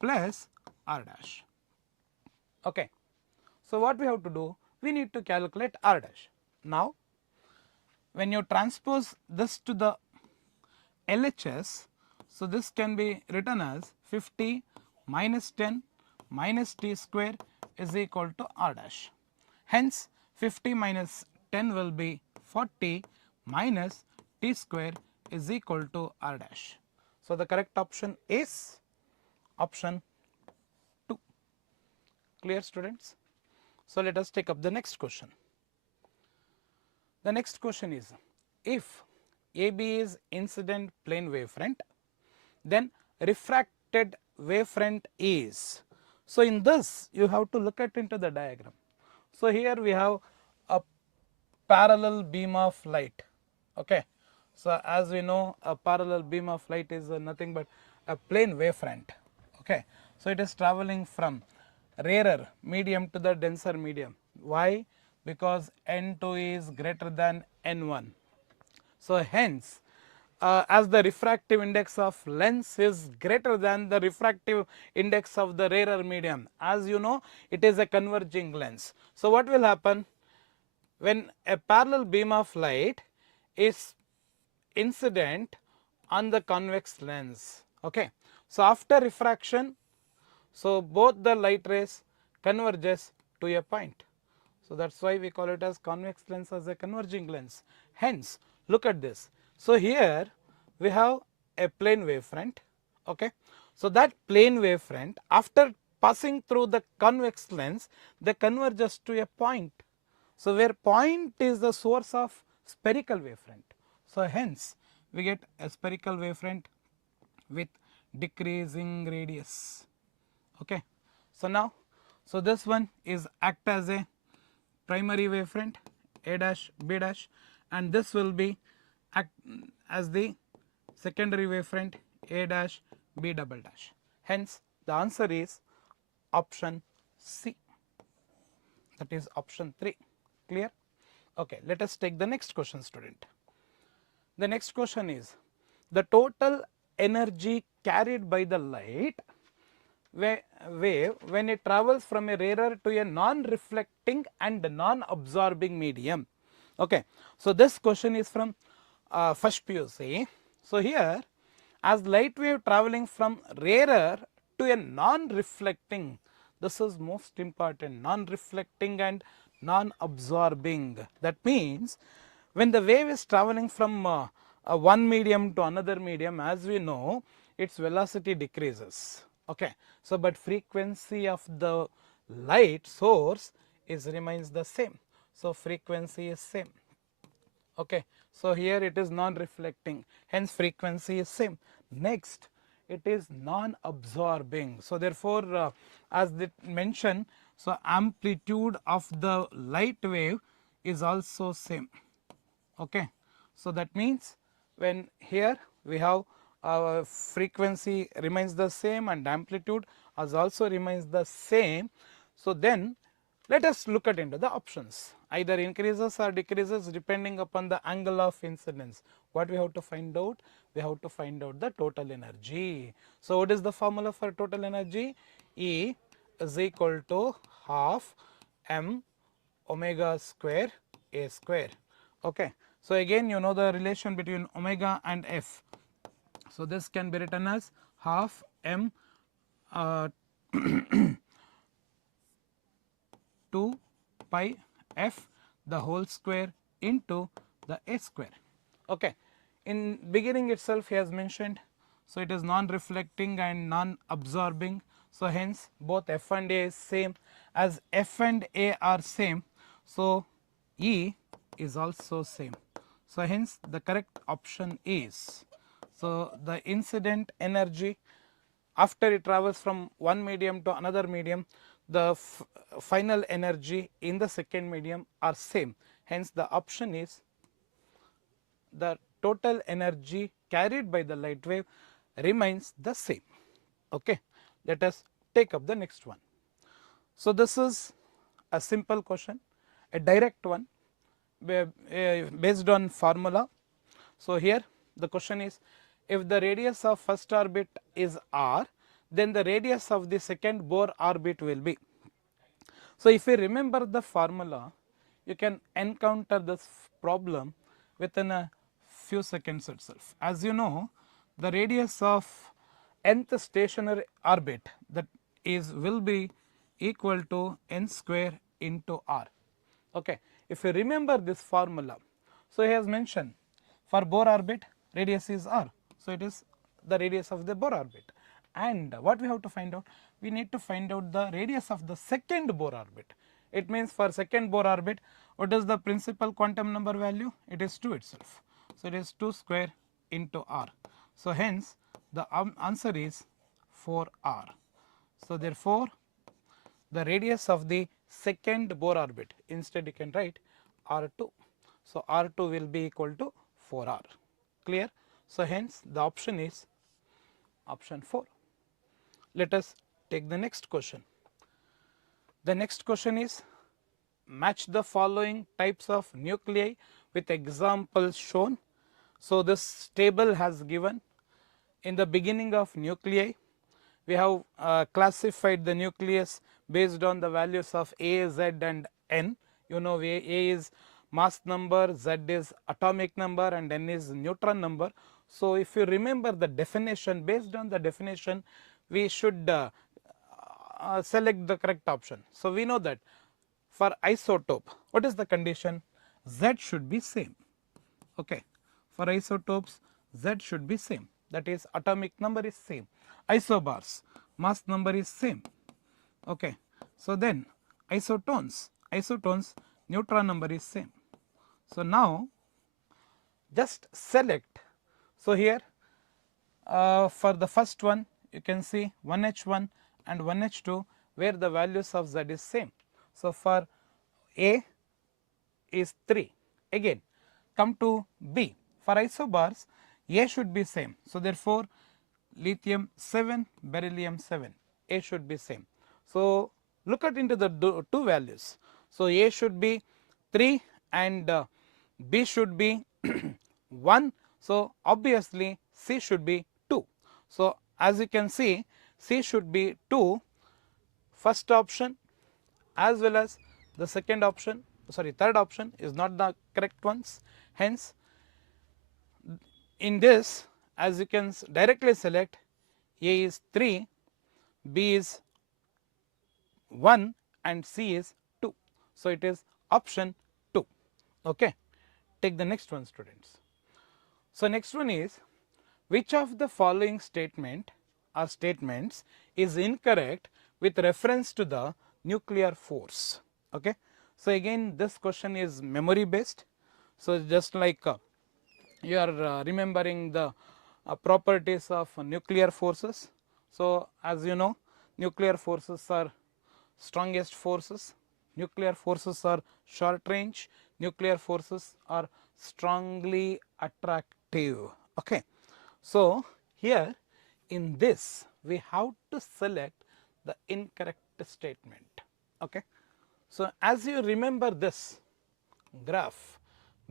plus r dash. Okay. So what we have to do? We need to calculate r dash. Now when you transpose this to the LHS, so this can be written as 50 minus 10 minus t square is equal to r dash. Hence 50 minus 10 will be 40 minus t square is equal to r dash. So the correct option is option 2. Clear, students? So let us take up the next question. The next question is, if AB is incident plane wavefront, then refracted wavefront is. So in this you have to look at into the diagram. So here we have a parallel beam of light. Okay. So as we know, a parallel beam of light is nothing but a plane wavefront. Okay. So it is traveling from rarer medium to the denser medium. Why? Because N2 is greater than N1. So hence as the refractive index of lens is greater than the refractive index of the rarer medium, as you know, it is a converging lens. So what will happen when a parallel beam of light is incident on the convex lens? Okay. So after refraction, so both the light rays converges to a point. So that's why we call it as convex lens as a converging lens. Hence look at this. So here we have a plane wavefront. Okay. So that plane wavefront, after passing through the convex lens, they converges to a point. So where point is the source of spherical wavefront. So hence we get a spherical wavefront with decreasing radius. Okay. So now, so this one is act as a primary wavefront A dash B dash, and this will be act as the secondary wavefront A dash B double dash. Hence the answer is option C, that is option 3. Clear? Okay, let us take the next question, student. The next question is, the total energy carried by the light wave when it travels from a rarer to a non-reflecting and non-absorbing medium. Okay. So this question is from first PUC. So here, as light wave traveling from rarer to a non-reflecting, this is most important, non-reflecting and non-absorbing. That means when the wave is traveling from one medium to another medium, as we know, its velocity decreases. Okay. So but frequency of the light source is remains the same. So frequency is same. Okay. So here it is non-reflecting, hence frequency is same. Next, it is non-absorbing. So therefore as they mention, so amplitude of the light wave is also same. Okay. So that means when here we have frequency remains the same and amplitude as also remains the same. So then let us look at into the options, either increases or decreases depending upon the angle of incidence. What we have to find out? We have to find out the total energy. So what is the formula for total energy? E is equal to half m omega square a square. Okay. So again you know the relation between omega and f. So this can be written as half m 2 pi f the whole square into the a square. Okay. In beginning itself he has mentioned, so it is non-reflecting and non-absorbing. So hence both f and a is same. As f and a are same, so E is also same. So hence the correct option is, so the incident energy after it travels from one medium to another medium, the final energy in the second medium are same. Hence the option is the total energy carried by the light wave remains the same. Okay. Let us take up the next one. So this is a simple question, a direct one. based on formula. So, here the question is, if the radius of first orbit is r, then the radius of the second Bohr orbit will be. So, if you remember the formula, you can encounter this problem within a few seconds itself. As you know, the radius of nth stationary orbit, that is will be equal to n square into r. Okay. If you remember this formula, so he has mentioned for Bohr orbit radius is r. So, it is the radius of the Bohr orbit, and what we have to find out? We need to find out the radius of the second Bohr orbit. It means for second Bohr orbit, what is the principal quantum number value? It is 2 itself. So, it is 2 square into r. So, hence the answer is 4r. So, therefore, the radius of the second Bohr orbit, instead you can write r2. So, r2 will be equal to 4r. Clear? So, hence the option is option 4. Let us take the next question. The next question is, match the following types of nuclei with examples shown. So, this table has given in the beginning of nuclei, we have classified the nucleus based on the values of A, Z and N. You know, A is mass number, Z is atomic number and N is neutron number. So, if you remember the definition, based on the definition we should select the correct option. So, we know that for isotope, what is the condition? Z should be same. Okay. For isotopes, Z should be same, that is atomic number is same. Isobars, mass number is same. Okay. So, then isotones, neutron number is same. So, now just select. So, here for the first one you can see 1H1 and 1H2 where the values of Z is same. So, for A is 3. Again come to B, for isobars A should be same. So, therefore, lithium 7, beryllium 7, A should be same. So, look at into the two values. So, A should be 3 and B should be 1. So, obviously, C should be 2. So, as you can see, C should be 2, first option as well as the second option, sorry, third option is not the correct ones. Hence, in this, as you can directly select, A is 3, B is 1 and C is 2. So, it is option 2. Okay. Take the next one, students. So, next one is, which of the following statement or statements is incorrect with reference to the nuclear force? Okay. So, again this question is memory based. So, just like you are remembering the properties of nuclear forces. So, as you know, nuclear forces are strongest forces, nuclear forces are short range, nuclear forces are strongly attractive. Okay. So, here in this we have to select the incorrect statement. Okay. So, as you remember this graph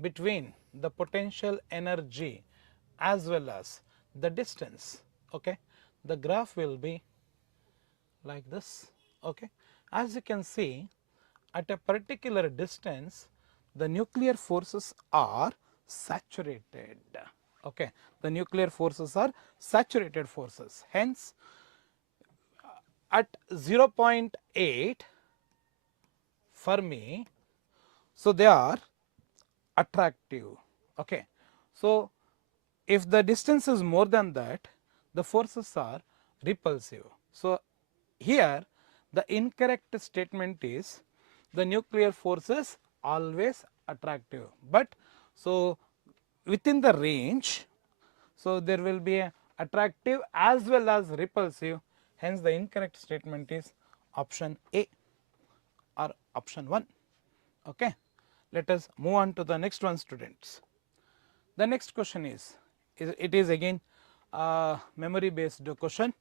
between the potential energy as well as the distance, okay, the graph will be like this. Okay. As you can see, at a particular distance the nuclear forces are saturated. Okay. The nuclear forces are saturated forces. Hence, at 0.8 Fermi, so they are attractive. Okay. So, if the distance is more than that, the forces are repulsive. So, here the incorrect statement is the nuclear force is always attractive, but so within the range, so there will be a attractive as well as repulsive. Hence, the incorrect statement is option A or option 1. Okay. Let us move on to the next one, students. The next question is it is again a memory based question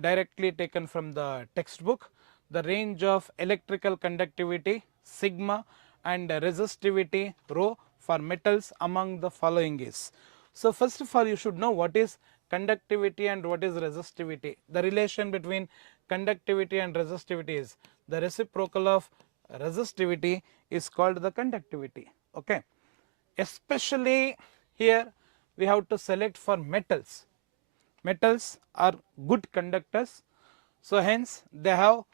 directly taken from the textbook. The range of electrical conductivity sigma and resistivity rho for metals among the following is. So, first of all you should know what is conductivity and what is resistivity. The relation between conductivity and resistivity is the reciprocal of resistivity is called the conductivity. Okay. Especially here we have to select for metals. Metals are good conductors, so hence they have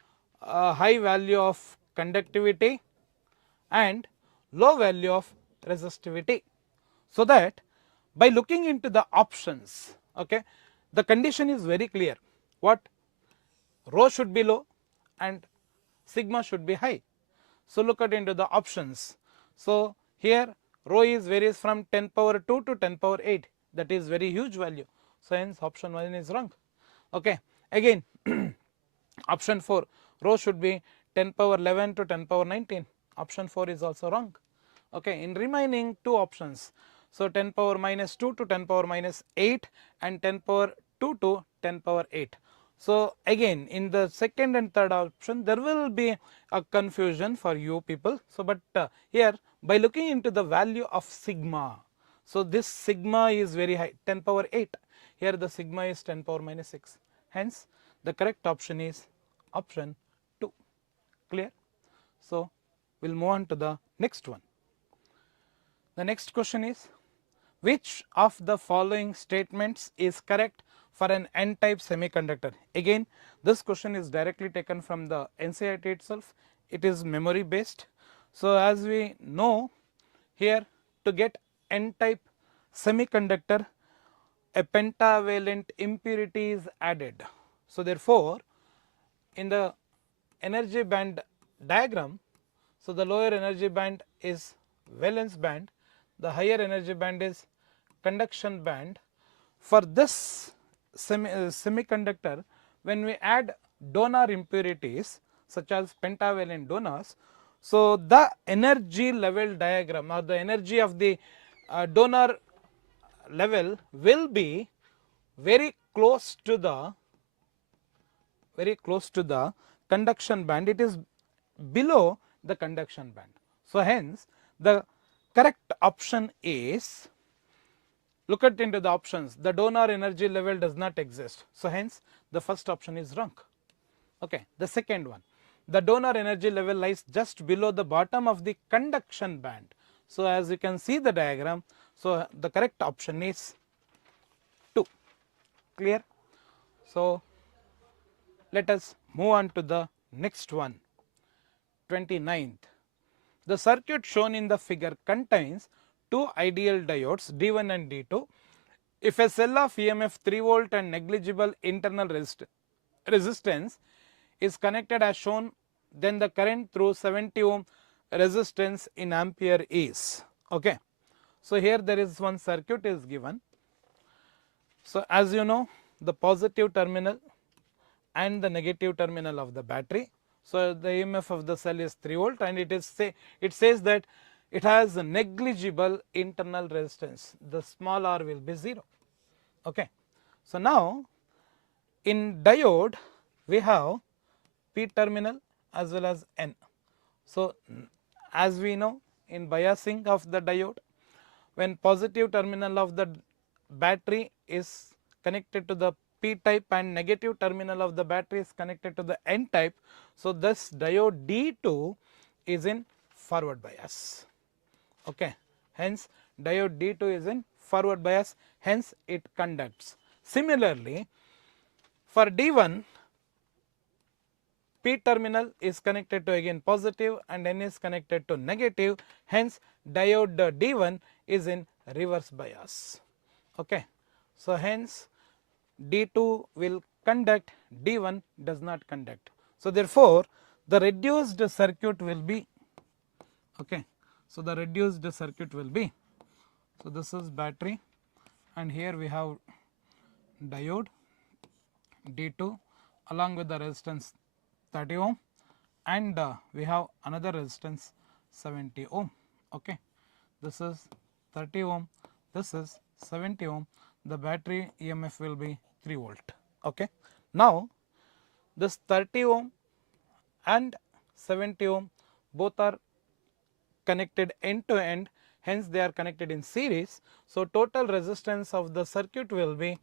a high value of conductivity and low value of resistivity. So that by looking into the options, okay, the condition is very clear, what rho should be low and sigma should be high. So look at into the options. So here rho is varies from 10 power 2 to 10 power 8, that is very huge value. So hence option 1 is wrong. Okay. Again option 4, rho should be 10 power 11 to 10 power 19, option 4 is also wrong. Okay. In remaining two options, so 10 power minus 2 to 10 power minus 8 and 10 power 2 to 10 power 8. So again in the second and third option there will be a confusion for you people. So but here by looking into the value of sigma, so this sigma is very high, 10 power 8, here the sigma is 10 power minus 6, hence the correct option is option 2. Clear? So we will move on to the next one. The next question is, which of the following statements is correct for an n-type semiconductor? Again this question is directly taken from the NCERT itself, it is memory based. So as we know here, to get n-type semiconductor a pentavalent impurity is added. So therefore in the energy band diagram, so the lower energy band is valence band, the higher energy band is conduction band. For this semiconductor, when we add donor impurities such as pentavalent donors, so the energy level diagram or the energy of the donor level will be very close to the conduction band, it is below the conduction band. So hence the correct option is, look at into the options, the donor energy level does not exist, so hence the first option is wrong. Okay. The second one, the donor energy level lies just below the bottom of the conduction band. So as you can see the diagram, so the correct option is 2. Clear? So let us move on to the next one, 29th. The circuit shown in the figure contains two ideal diodes D1 and D2. If a cell of EMF 3 volt and negligible internal resistance is connected as shown, then the current through 70 ohm resistance in ampere is. Okay. So here there is one circuit is given. So as you know, the positive terminal and the negative terminal of the battery. So the EMF of the cell is 3 volt and it says that it has a negligible internal resistance, the small r will be 0. Okay. So now in diode we have P terminal as well as N. So as we know in biasing of the diode, when positive terminal of the battery is connected to the P type and negative terminal of the battery is connected to the N type, so this diode D2 is in forward bias. Okay. Hence diode D2 is in forward bias, hence it conducts. Similarly for D1, P terminal is connected to again positive and N is connected to negative, hence diode D1 is in reverse bias. Okay. So hence D2 will conduct, D1 does not conduct. So therefore the reduced circuit will be, okay. So the reduced circuit will be, so this is battery and here we have diode D2 along with the resistance 30 ohm and we have another resistance 70 ohm. Okay. This is 30 ohm, this is 70 ohm, the battery EMF will be 3 volt. Okay. Now this 30 ohm and 70 ohm both are connected end to end, hence they are connected in series. So total resistance of the circuit will be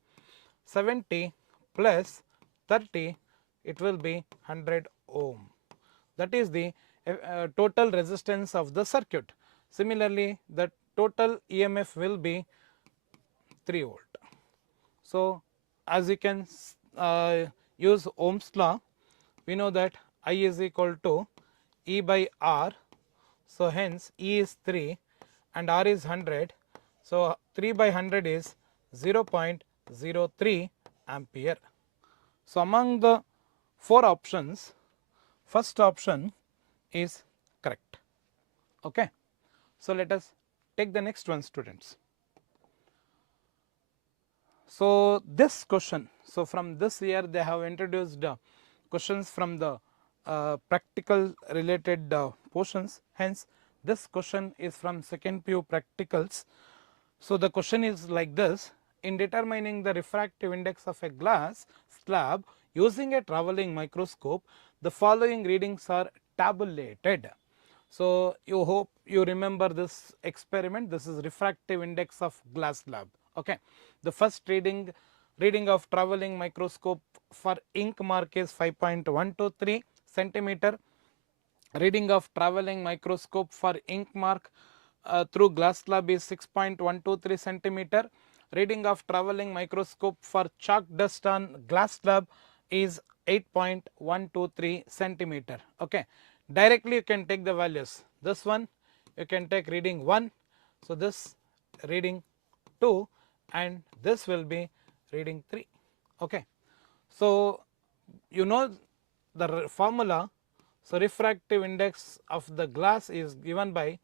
70 plus 30, it will be 100 ohm. That is the total resistance of the circuit. Similarly, the total EMF will be 3 volt. So as you can use Ohm's law, we know that I is equal to E by R. So hence E is 3 and R is 100. So 3 by 100 is 0.03 ampere. So among the 4 options, first option is correct. Okay. So let us take the next one, students. So this question, so from this year they have introduced questions from the practical related portions, hence this question is from second PU practicals. So the question is like this: in determining the refractive index of a glass slab using a travelling microscope, the following readings are tabulated. So you hope you remember this experiment. This is refractive index of glass slab. Okay. The first reading of travelling microscope for ink mark is 5.123 centimeter. Reading of travelling microscope for ink mark through glass slab is 6.123 centimeter. Reading of travelling microscope for chalk dust on glass slab is 8.123 centimeter. Okay. Directly you can take the values. This one you can take reading 1. So this reading 2 and this will be reading 3. Okay. So you know the formula. So refractive index of the glass is given by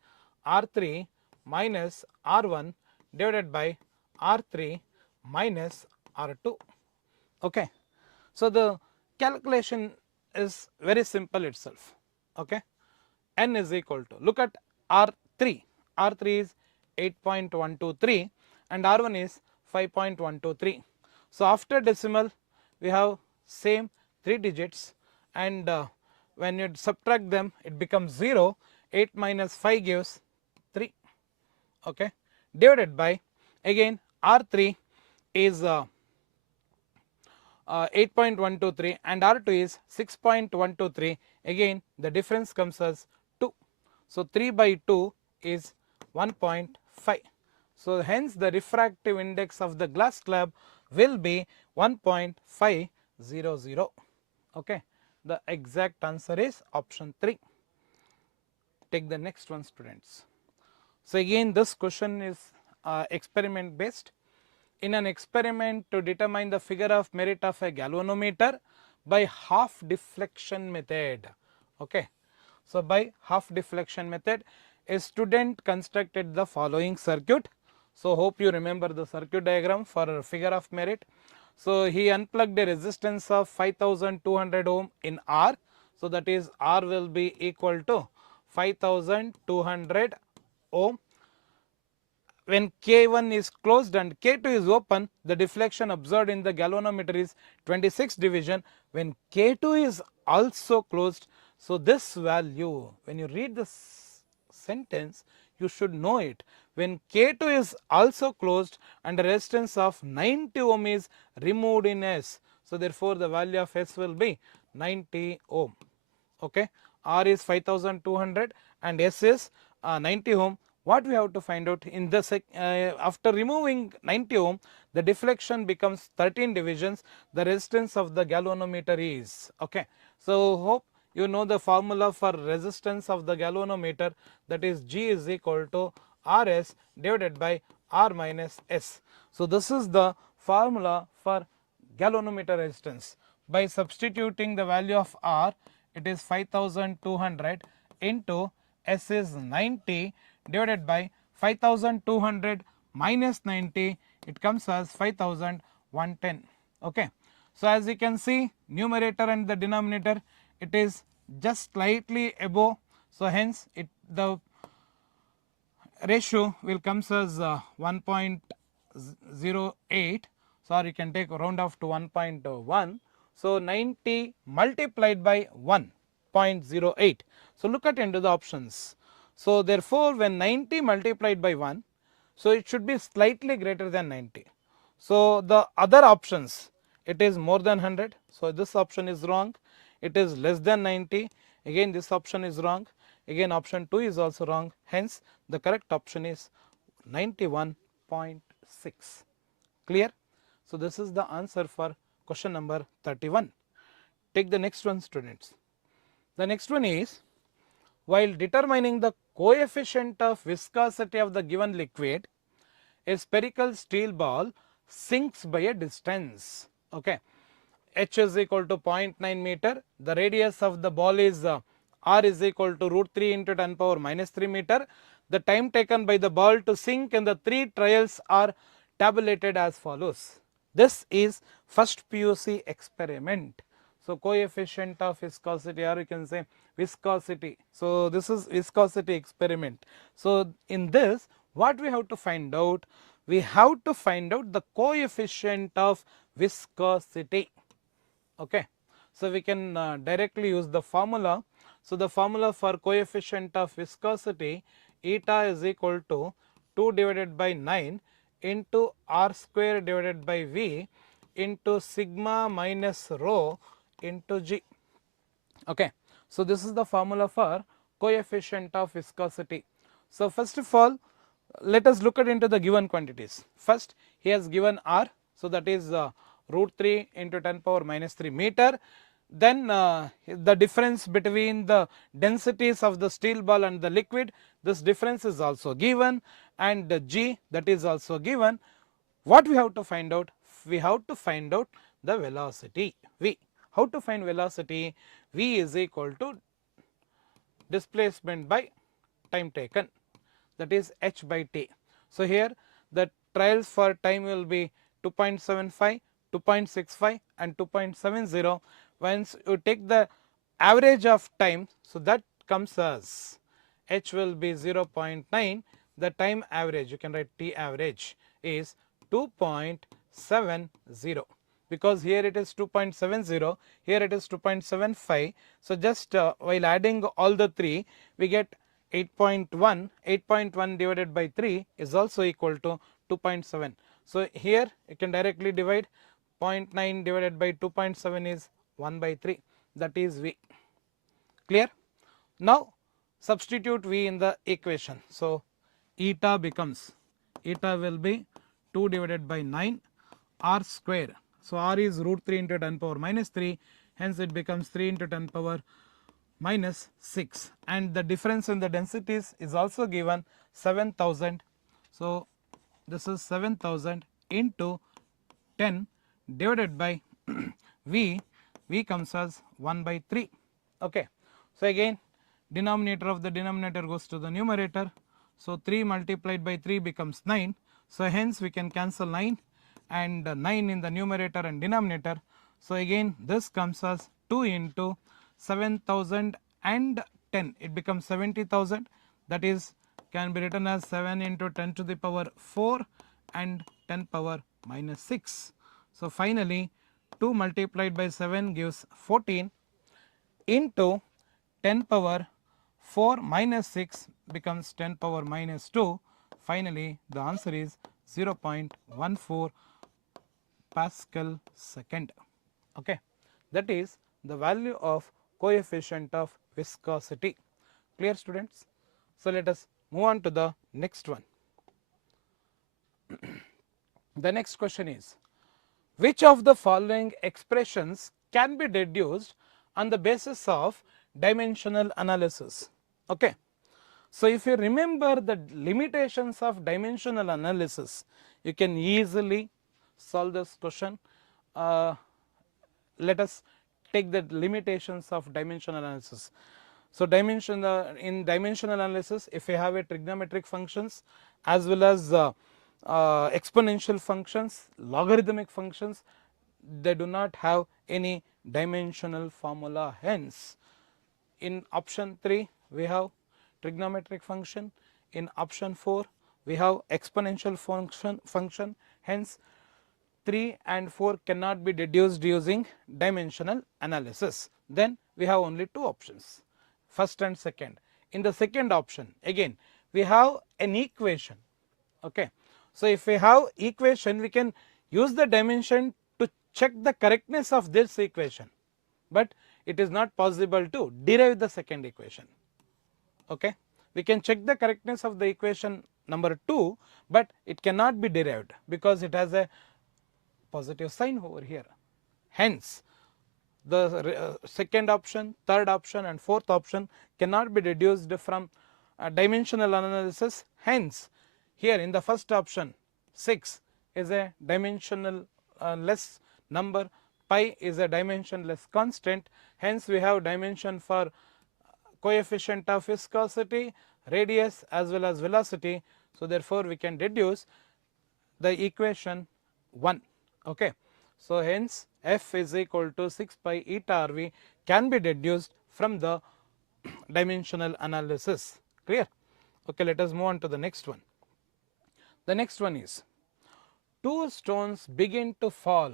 R3 minus R1 divided by R3 minus R2. Okay. So the calculation is very simple itself. Okay. N is equal to, look at R3. R3 is 8.123 and R1 is 5.123. So after decimal we have same 3 digits, and when you subtract them it becomes 0. 8 minus 5 gives 3. Okay. Divided by, again R3 is 8.123 and R2 is 6.123. Again the difference comes as 2. So 3 by 2 is 1.5. So hence the refractive index of the glass slab will be 1.500. Okay. The exact answer is option 3. Take the next one, students. So again this question is experiment based. In an experiment to determine the figure of merit of a galvanometer by half deflection method. Okay. So by half deflection method, a student constructed the following circuit. So hope you remember the circuit diagram for figure of merit. So he unplugged a resistance of 5200 ohm in R. So that is R will be equal to 5200 ohm. When K1 is closed and K2 is open, the deflection observed in the galvanometer is 26 division. When K2 is also closed, so this value, when you read this sentence, you should know it. When K2 is also closed and the resistance of 90 ohm is removed in S, so therefore the value of S will be 90 ohm. Okay. R is 5200 and S is 90 ohm. What we have to find out in the after removing 90 ohm, the deflection becomes 13 divisions. The resistance of the galvanometer is, okay. So hope you know the formula for resistance of the galvanometer, that is G is equal to RS divided by R minus S. So this is the formula for galvanometer resistance. By substituting the value of R, it is 5200 into S is 90 divided by 5200 minus 90, it comes as 5110. Okay. So as you can see, numerator and the denominator, it is just slightly above. So hence the ratio will comes as 1.08. So you can take round off to 1.1. So 90 multiplied by 1.08. So look at into the options. So, therefore, when 90 multiplied by 1, so it should be slightly greater than 90. So, the other options, it is more than 100. So, this option is wrong. It is less than 90. Again, this option is wrong. Again, option 2 is also wrong. Hence, the correct option is 91.6. Clear? So, this is the answer for question number 31. Take the next one, students. The next one is, while determining the coefficient of viscosity of the given liquid, a spherical steel ball sinks by a distance. Okay. H is equal to 0.9 meter. The radius of the ball is r is equal to root 3 into 10 power minus 3 meter. The time taken by the ball to sink in the 3 trials are tabulated as follows. This is first PUC experiment. So, coefficient of viscosity, or you can say viscosity. So, this is viscosity experiment. So, in this what we have to find out? We have to find out the coefficient of viscosity. Okay. So, we can directly use the formula. So, the formula for coefficient of viscosity, eta is equal to 2 divided by 9 into r square divided by v into sigma minus rho into g. Okay. So, this is the formula for coefficient of viscosity. So, first of all, let us look at into the given quantities. First, he has given r, so that is root 3 into 10 power minus 3 meter. Then the difference between the densities of the steel ball and the liquid, this difference is also given, and g, that is also given. What we have to find out? We have to find out the velocity v. How to find velocity? V is equal to displacement by time taken, that is h by t. So, here the trials for time will be 2.75, 2.65 and 2.70. Once you take the average of time, so that comes as h will be 0.9, the time average, you can write t average is 2.70, because here it is 2.70, here it is 2.75. So, just while adding all the three, we get 8.1, 8.1 divided by 3 is also equal to 2.7. So, here you can directly divide 0.9 divided by 2.7 is 1 by 3, that is V. Clear? Now, substitute V in the equation. So, eta becomes, eta will be 2 divided by 9 r square. So, r is root 3 into 10 power minus 3, hence it becomes 3 into 10 power minus 6, and the difference in the densities is also given 7000. So, this is 7000 into 10 divided by V, V comes as 1 by 3. Okay. So, again denominator of the denominator goes to the numerator. So, 3 multiplied by 3 becomes 9. So, hence we can cancel 9 and 9 in the numerator and denominator. So, again this comes as 2 into 7000 and 10, it becomes 70,000, that is can be written as 7 into 10 to the power 4 and 10 power minus 6. So, finally 2 multiplied by 7 gives 14 into 10 power 4 minus 6 becomes 10 power minus 2. Finally, the answer is 0.14 Pascal second. Okay. That is the value of coefficient of viscosity. Clear, students? So, let us move on to the next one. The next question is, which of the following expressions can be deduced on the basis of dimensional analysis? Okay. So, if you remember the limitations of dimensional analysis, you can easily solve this question. Let us take the limitations of dimensional analysis. So, in dimensional analysis, if you have a trigonometric functions as well as exponential functions, logarithmic functions, they do not have any dimensional formula. Hence, in option 3 we have trigonometric function, in option 4 we have exponential function. Hence, 3 and 4 cannot be deduced using dimensional analysis. Then we have only two options, first and second. in the second option again we have an equation. Okay. So, if we have equation we can use the dimension to check the correctness of this equation, but it is not possible to derive the second equation. Okay. We can check the correctness of the equation number 2, but it cannot be derived because it has a positive sign over here. Hence, the second option, third option and fourth option cannot be deduced from dimensional analysis. Hence, here in the first option 6 is a dimensional less number, pi is a dimensionless constant. Hence, we have dimension for coefficient of viscosity, radius as well as velocity. So, therefore, we can deduce the equation 1. Okay. So, hence f is equal to 6 pi eta rv can be deduced from the dimensional analysis. Clear? Okay, let us move on to the next one. The next one is, two stones begin to fall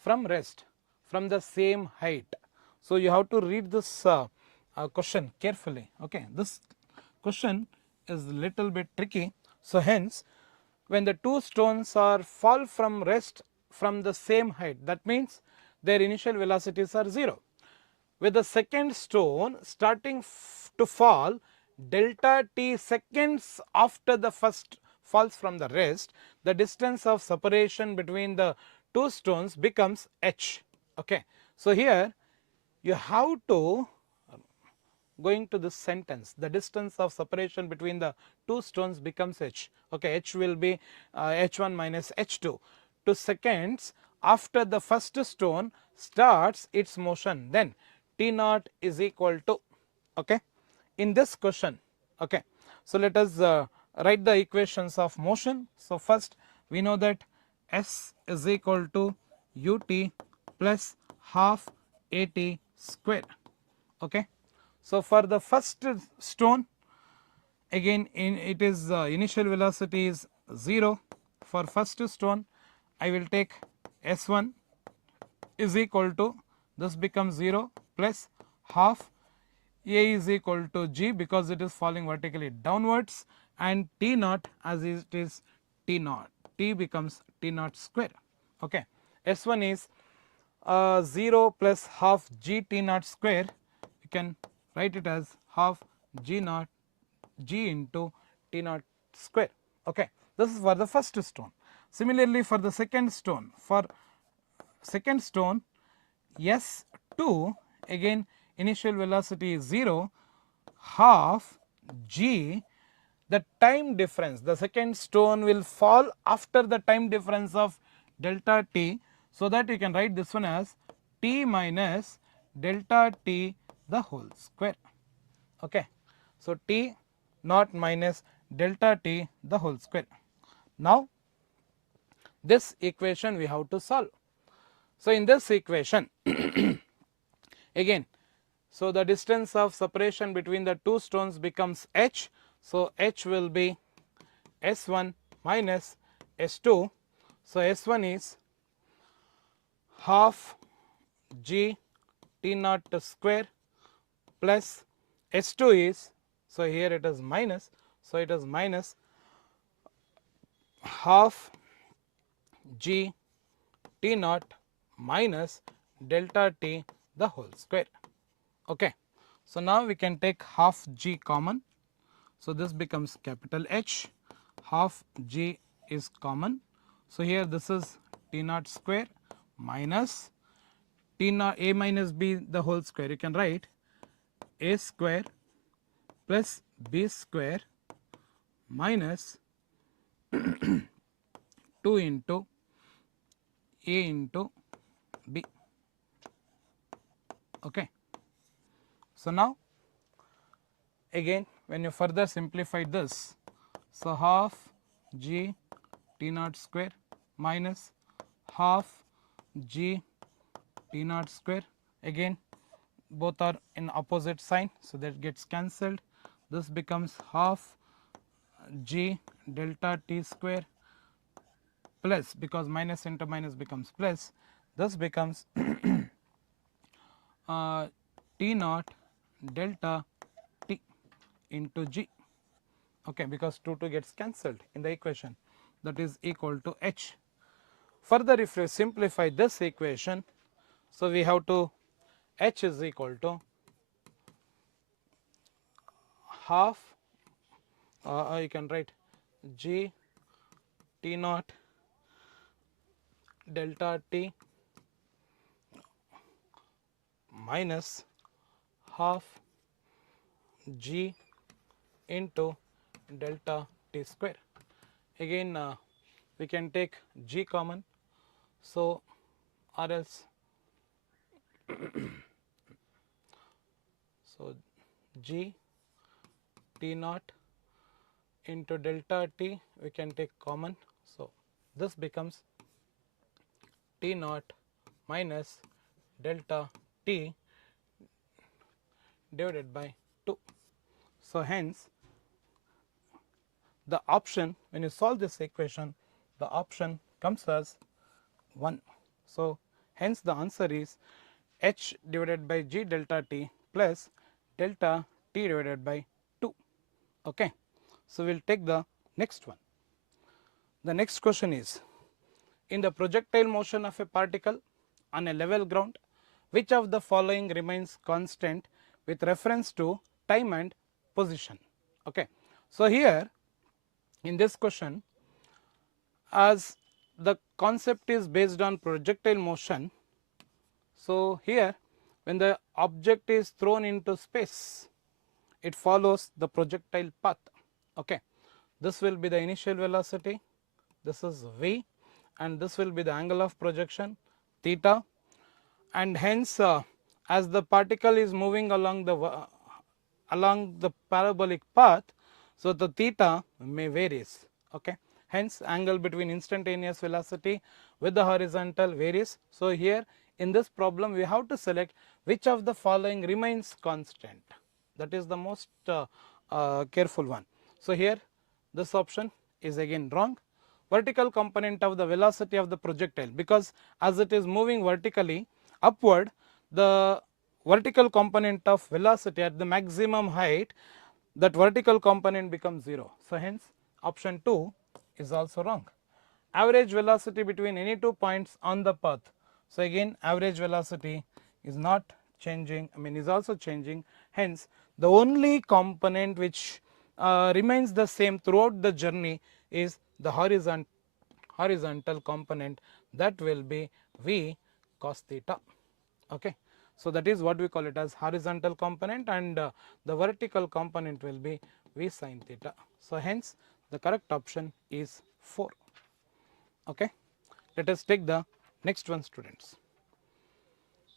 from rest from the same height. So, you have to read this question carefully. Okay. This question is little bit tricky. So, hence when the two stones are fall from rest from the same height, that means their initial velocities are 0. With the second stone starting to fall delta t seconds after the first falls from the rest, the distance of separation between the two stones becomes h. Okay. So, here you have to going to this sentence, the distance of separation between the two stones becomes h. Okay, h will be h1 minus h2 to seconds after the first stone starts its motion, then t naught is equal to, okay, in this question. Okay. So, let us write the equations of motion. So, first we know that s is equal to ut plus half at square. Okay. So, for the first stone again it is initial velocity is 0. For first stone I will take s1 is equal to, this becomes 0 plus half a is equal to g because it is falling vertically downwards, and t naught as it is t naught, t becomes t naught square. Okay. S1 is 0 plus half g t naught square, you can write it as half g naught g into t naught square. Okay. This is for the first stone. Similarly, for the second stone, S2 again initial velocity is 0, half g, the time difference, the second stone will fall after the time difference of delta t. So, that you can write this one as t minus delta t the whole square. Okay. So, t naught minus delta t the whole square. Now, this equation we have to solve. So, in this equation again, so the distance of separation between the two stones becomes h. So, h will be S1 minus S2. So, S1 is half g t naught square plus S2 is, so here it is minus, so it is minus half g t naught minus delta t the whole square. Okay. So, now we can take half g common. So, this becomes capital H, half g is common. So, here this is t naught square minus t naught a minus b the whole square, you can write a square plus b square minus 2 into a into b. Okay. So, now again when you further simplify this, so half g t naught square minus half g t naught square, again both are in opposite sign, so that gets cancelled. This becomes half g delta t square plus, because minus into minus becomes plus, this becomes t naught delta t into g, okay, because 2 gets cancelled in the equation, that is equal to h. Further, if you simplify this equation, so we have to h is equal to half, you can write g T naught delta t minus half g into delta t square. Again we can take g common, so or else so g t naught into delta t we can take common, so this becomes t naught minus delta t divided by 2. So hence the option, when you solve this equation, the option comes as 1. So hence the answer is h divided by g delta t plus delta t divided by 2. Okay. So we will take the next one. The next question is, in the projectile motion of a particle on a level ground, which of the following remains constant with reference to time and position? Okay. So here in this question, as the concept is based on projectile motion, so here when the object is thrown into space, it follows the projectile path. Okay. This will be the initial velocity, this is v, and this will be the angle of projection theta, and hence as the particle is moving along the parabolic path, so the theta may varies. Okay. Hence angle between instantaneous velocity with the horizontal varies. So here in this problem we have to select which of the following remains constant, that is the most careful one. So here this option is again wrong. Vertical component of the velocity of the projectile, because as it is moving vertically upward, the vertical component of velocity at the maximum height, that vertical component becomes 0. So hence option 2 is also wrong. Average velocity between any 2 points on the path, so again average velocity is not changing, is also changing, hence the only component which remains the same throughout the journey is the horizontal component, that will be v cos theta. Okay. So that is what we call it as horizontal component, and the vertical component will be v sin theta. So hence the correct option is 4. Okay. Let us take the next one, students.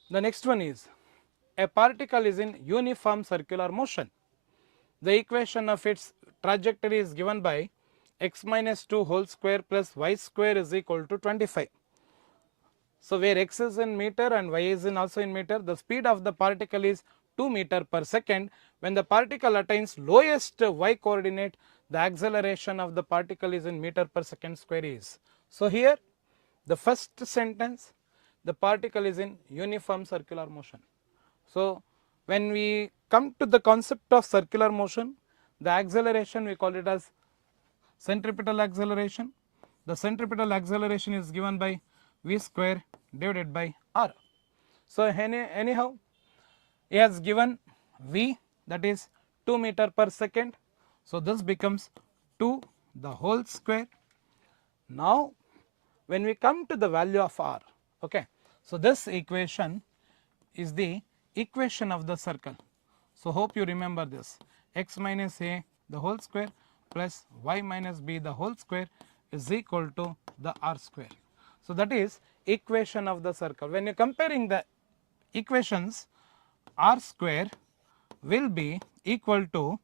The next one is, a particle is in uniform circular motion. The equation of its trajectory is given by x minus 2 whole square plus y square is equal to 25. So where x is in meter and y is in also in meter, the speed of the particle is 2 meter per second. When the particle attains lowest y coordinate, the acceleration of the particle is in meter per second square is. So here the first sentence, the particle is in uniform circular motion. So when we come to the concept of circular motion, the acceleration we call it as centripetal acceleration. The centripetal acceleration is given by v square divided by r. So anyhow he has given v, that is 2 meter per second. So this becomes 2 the whole square. Now when we come to the value of r, okay, so this equation is the equation of the circle. So hope you remember this, x minus a the whole square plus y minus b the whole square is equal to the r square. So that is equation of the circle. When you are comparing the equations, r square will be equal to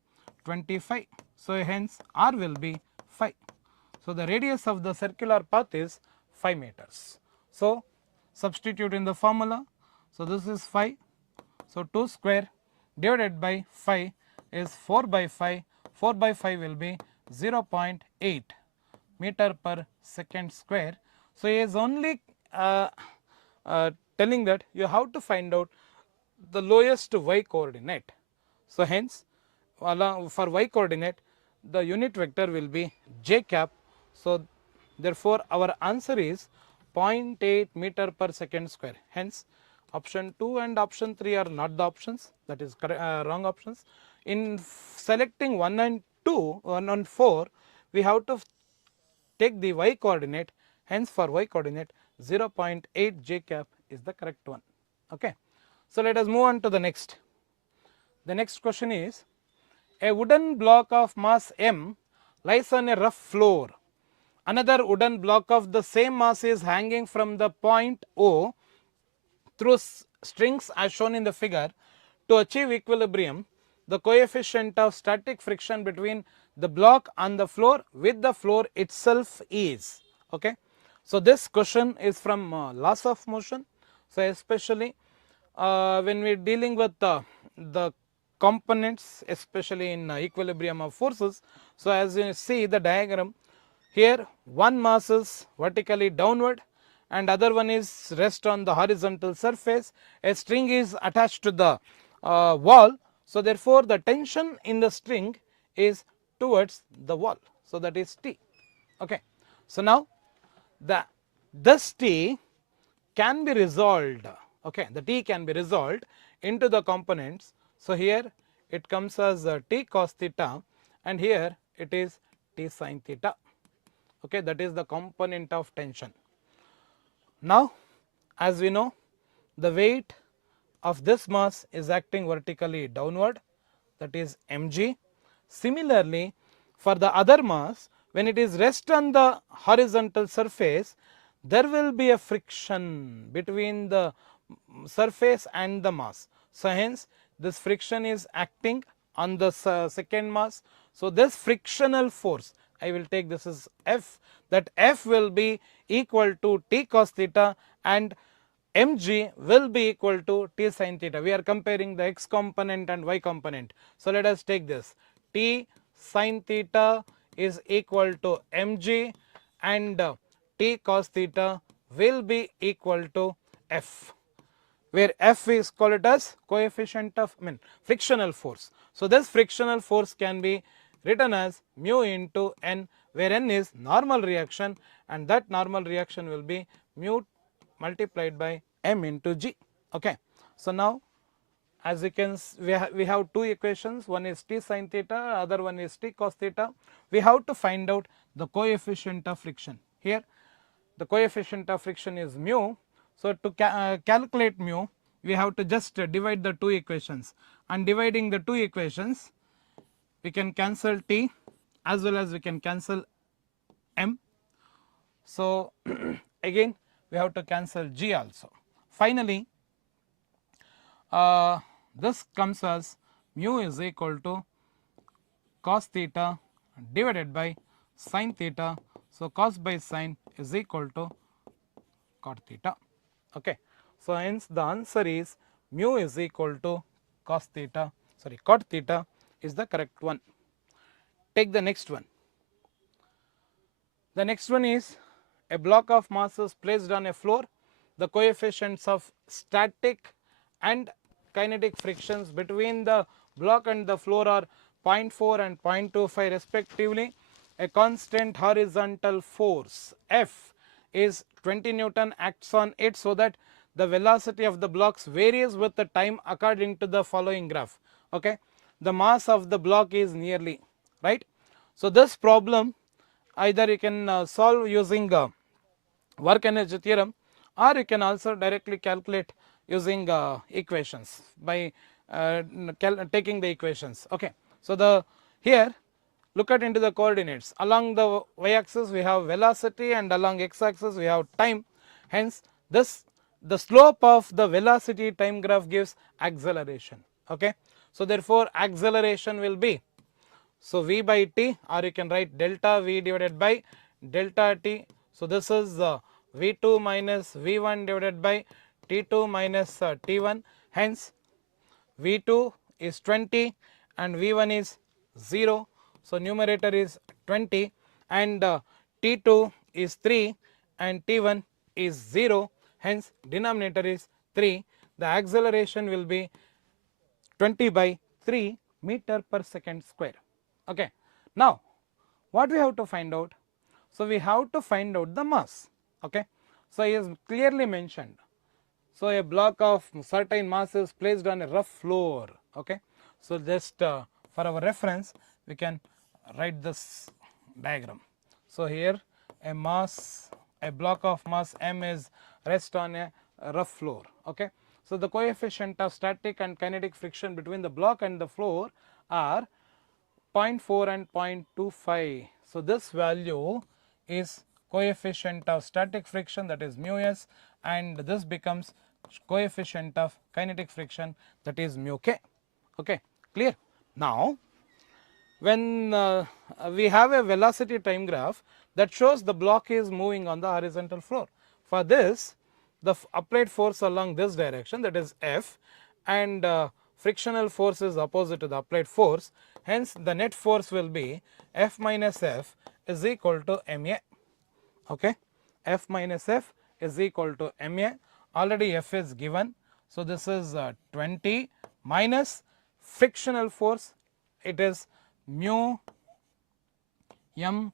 25. So hence r will be 5. So the radius of the circular path is 5 meters. So substitute in the formula. So this is 5. So 2 square divided by 5 is 4 by 5. 4 by 5 will be 0.8 meter per second square. So he is only telling that you have to find out the lowest y coordinate. So hence for y coordinate, the unit vector will be j cap. So, therefore, our answer is 0.8 meter per second square. Hence, option 2 and option 3 are not the options, that is wrong options. In selecting 1 and 2, 1 and 4, we have to take the y coordinate. Hence, for y coordinate 0.8 j cap is the correct one. Okay. So, let us move on to the next. The next question is, a wooden block of mass m lies on a rough floor. Another wooden block of the same mass is hanging from the point O through strings as shown in the figure. To achieve equilibrium, the coefficient of static friction between the block and the floor with the floor itself is. Okay. So, this question is from laws of motion. So, especially when we are dealing with the components, especially in equilibrium of forces. So, as you see the diagram here, one mass is vertically downward and other one is rest on the horizontal surface. A string is attached to the wall. So, therefore, the tension in the string is towards the wall. So, that is T. Okay. So, now this T can be resolved. Okay, the T can be resolved into the components. So, here it comes as T cos theta and here it is T sin theta. Okay, that is the component of tension. Now, as we know, the weight of this mass is acting vertically downward, that is mg. Similarly, for the other mass, when it is rest on the horizontal surface, there will be a friction between the surface and the mass. So, hence this friction is acting on the second mass. So, this frictional force, I will take this as F, that F will be equal to T cos theta and mg will be equal to T sin theta. We are comparing the x component and y component. So, let us take this T sin theta is equal to mg and T cos theta will be equal to F, where F is called as coefficient of frictional force. So, this frictional force can be written as mu into n, where n is normal reaction and that normal reaction will be mu multiplied by m into g. Okay. So, now as you can we have two equations, one is T sin theta, other one is T cos theta. We have to find out the coefficient of friction. Here the coefficient of friction is mu. So, to calculate mu, we have to just divide the two equations, and dividing the two equations we can cancel T as well as we can cancel m. So, again we have to cancel g also. Finally, this comes as mu is equal to cos theta divided by sin theta. So, cos by sin is equal to cot theta. Okay. So, hence the answer is mu is equal to cos theta, sorry, cot theta is the correct one. Take the next one. The next one is a block of masses placed on a floor. The coefficients of static and kinetic frictions between the block and the floor are 0.4 and 0.25 respectively. A constant horizontal force F is 20 Newton acts on it, so that the velocity of the blocks varies with the time according to the following graph. Okay. The mass of the block is nearly, right. So, this problem either you can solve using work energy theorem, or you can also directly calculate using equations by taking the equations. Okay. So, the here look at into the coordinates. Along the y axis we have velocity and along x axis we have time. Hence, this the slope of the velocity time graph gives acceleration. Okay. So, therefore, acceleration will be, so v by t, or you can write delta v divided by delta t. So, this is v2 minus v1 divided by t2 minus t1. Hence, v2 is 20 and v1 is 0. So, numerator is 20 and t2 is 3 and t1 is 0. Hence, denominator is 3. The acceleration will be 20 by 3 meter per second square. Okay. Now, what we have to find out? So, we have to find out the mass. Okay. So, he has clearly mentioned. So, a block of certain mass is placed on a rough floor. Okay. So, just for our reference, we can write this diagram. So, here a mass, a block of mass m is rest on a rough floor. Okay. So, the coefficient of static and kinetic friction between the block and the floor are 0.4 and 0.25. So, this value is coefficient of static friction, that is mu s, and this becomes coefficient of kinetic friction, that is mu k. Okay, clear? Now, when we have a velocity time graph that shows the block is moving on the horizontal floor. For this, the applied force along this direction, that is F, and frictional force is opposite to the applied force. Hence, the net force will be F minus F is equal to ma. Okay, F minus F is equal to ma. Already F is given. So, this is 20 minus frictional force, it is mu m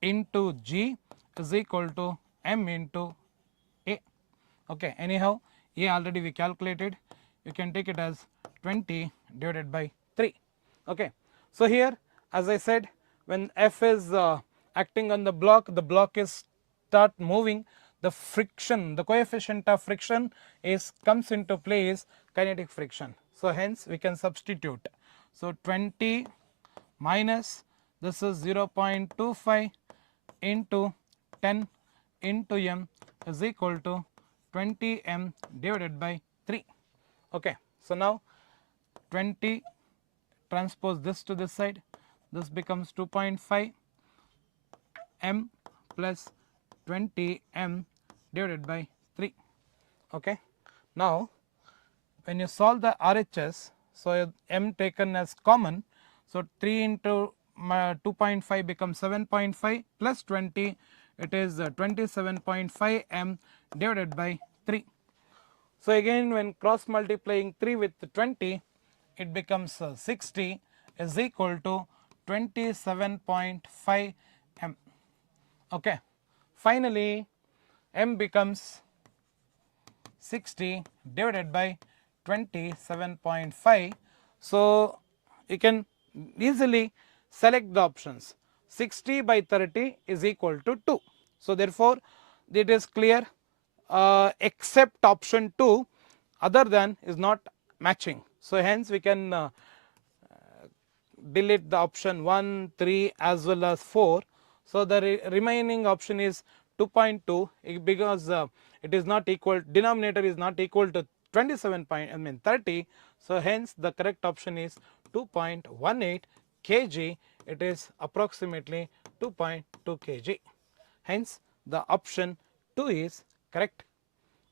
into g is equal to m into a. Okay, anyhow, a already we calculated, you can take it as 20 divided by 3. Okay. So, here as I said, when F is acting on the block is start moving, the friction, the coefficient of friction is comes into play is kinetic friction. So, hence we can substitute. So, 20 minus this is 0.25 into 10 into m is equal to 20 m divided by 3. Okay. So, now 20 transpose this to this side, this becomes 2.5 m plus 20 m divided by 3. Okay. Now, when you solve the RHS, so m taken as common, so 3 into 2.5 becomes 7.5 plus 20, it is 27.5 m divided by 3. So, again when cross multiplying 3 with 20, it becomes 60 is equal to 27.5 m. Okay. Finally, m becomes 60 divided by 27.5. So, you can easily select the options. 60 by 30 is equal to 2. So, therefore, it is clear except option 2 other than is not matching. So, hence we can delete the option 1, 3 as well as 4. So, the remaining option is 2.2 because it is not equal, denominator is not equal to 30. So, hence the correct option is 2.18 kg, it is approximately 2.2 kg. Hence, the option 2 is correct.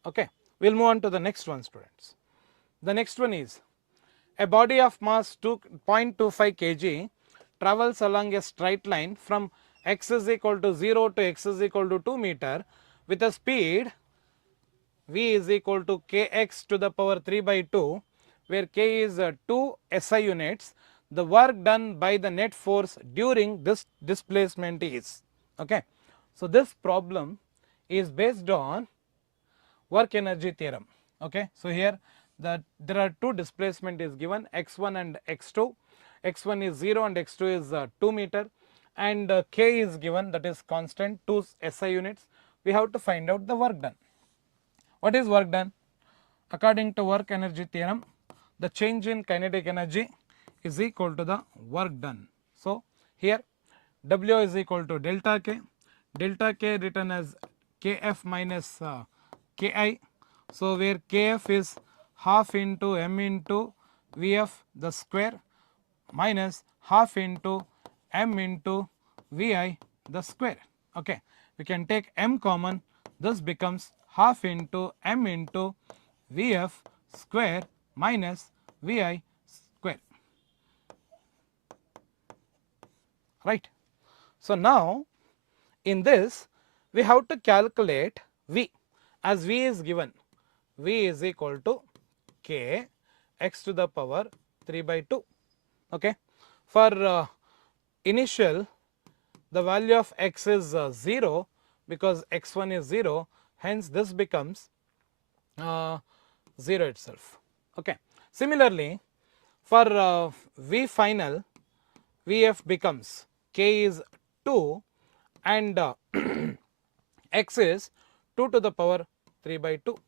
Okay. We will move on to the next one, students. The next one is a body of mass 2.25 kg travels along a straight line from x is equal to 0 to x is equal to 2 meter with a speed v is equal to kx to the power 3 by 2, where k is 2 SI units. The work done by the net force during this displacement is. Okay. So, this problem is based on work energy theorem. Okay. So, here that there are two displacement is given, x1 and x2. x1 is 0 and x2 is 2 meter, and k is given, that is constant 2 SI units. We have to find out the work done. What is work done? According to work energy theorem, the change in kinetic energy is equal to the work done. So, here W is equal to delta K written as Kf minus Ki. So, where Kf is half into m into Vf the square minus half into m into Vi the square. Okay. We can take m common, this becomes half into m into Vf square minus Vi square. Right. So, now in this we have to calculate V, as V is given, V is equal to K x to the power 3 by 2. Okay. For initial, the value of x is 0 because x1 is 0, hence this becomes 0 itself. Okay. Similarly, for v final, Vf becomes k is 2 and x is 2 to the power 3 by 2.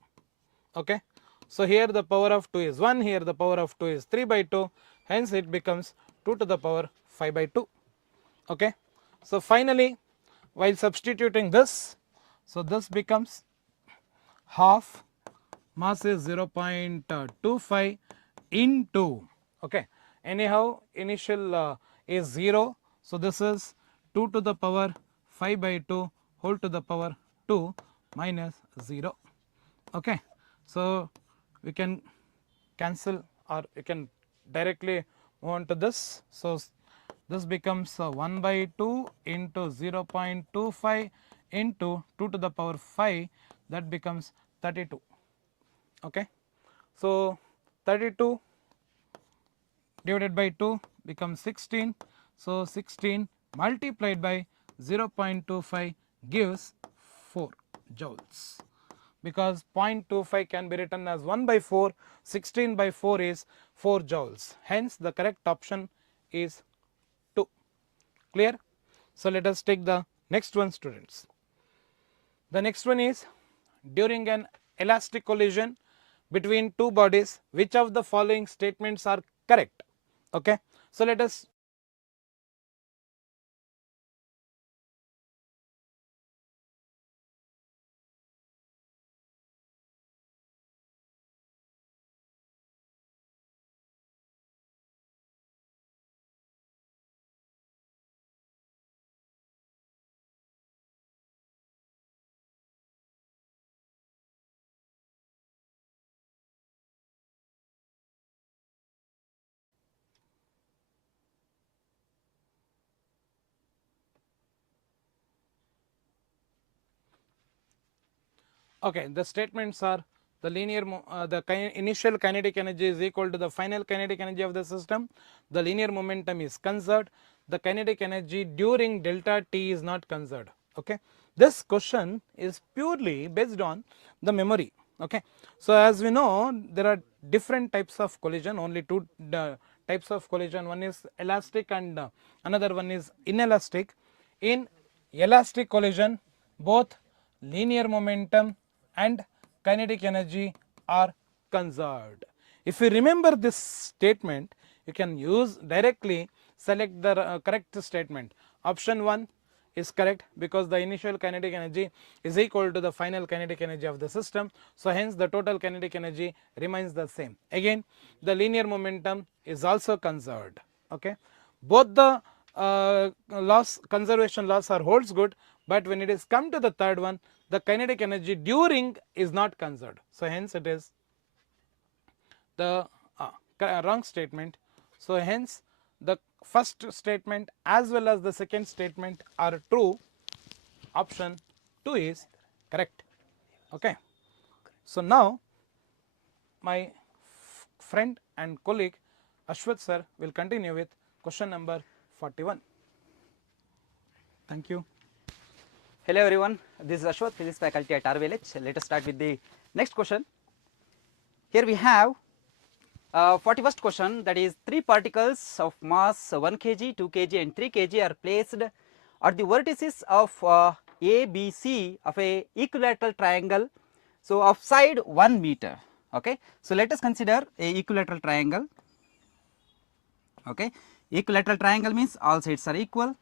Okay. So here the power of 2 is 1, here the power of 2 is 3 by 2, hence it becomes 2 to the power 5 by 2. Okay. So finally, while substituting this, so this becomes half, mass is 0.25 into, okay, anyhow initial is 0, so this is 2 to the power 5 by 2 whole to the power 2 minus 0. Okay. So we can cancel or we can directly move on to this. So this becomes 1 by 2 into 0.25 into 2 to the power 5, that becomes 32. Okay. So 32 divided by 2 becomes 16. So 16 multiplied by 0.25 gives 4 joules, because 0.25 can be written as 1 by 4, 16 by 4 is 4 joules, hence the correct option is 2. Clear? So let us take the next one, students. The next one is, during an elastic collision between two bodies, which of the following statements are correct? Okay. So let us okay, the statements are, the initial kinetic energy is equal to the final kinetic energy of the system, the linear momentum is conserved, the kinetic energy during delta t is not conserved. Okay. This question is purely based on the memory. Okay. So as we know, there are different types of collision, only two types of collision, one is elastic and another one is inelastic. In elastic collision, both linear momentum and kinetic energy are conserved. If you remember this statement, you can use directly select the correct statement. Option 1 is correct, because the initial kinetic energy is equal to the final kinetic energy of the system, so hence the total kinetic energy remains the same. Again, the linear momentum is also conserved. Okay. Both the conservation laws are holds good, but when it is come to the third one, the kinetic energy during is not conserved, so hence it is the wrong statement. So hence the first statement as well as the second statement are true. Option 2 is correct. Okay. So now my friend and colleague Ashwath sir will continue with question number 41. Thank you. Hello everyone, this is Ashwath, Physics faculty at RVLH. Let us start with the next question. Here we have 41st question, that is, three particles of mass 1 kg, 2 kg and 3 kg are placed at the vertices of A, B, C of a equilateral triangle, so of side 1 meter. Okay. So let us consider a equilateral triangle. Okay. Equilateral triangle means all sides are equal.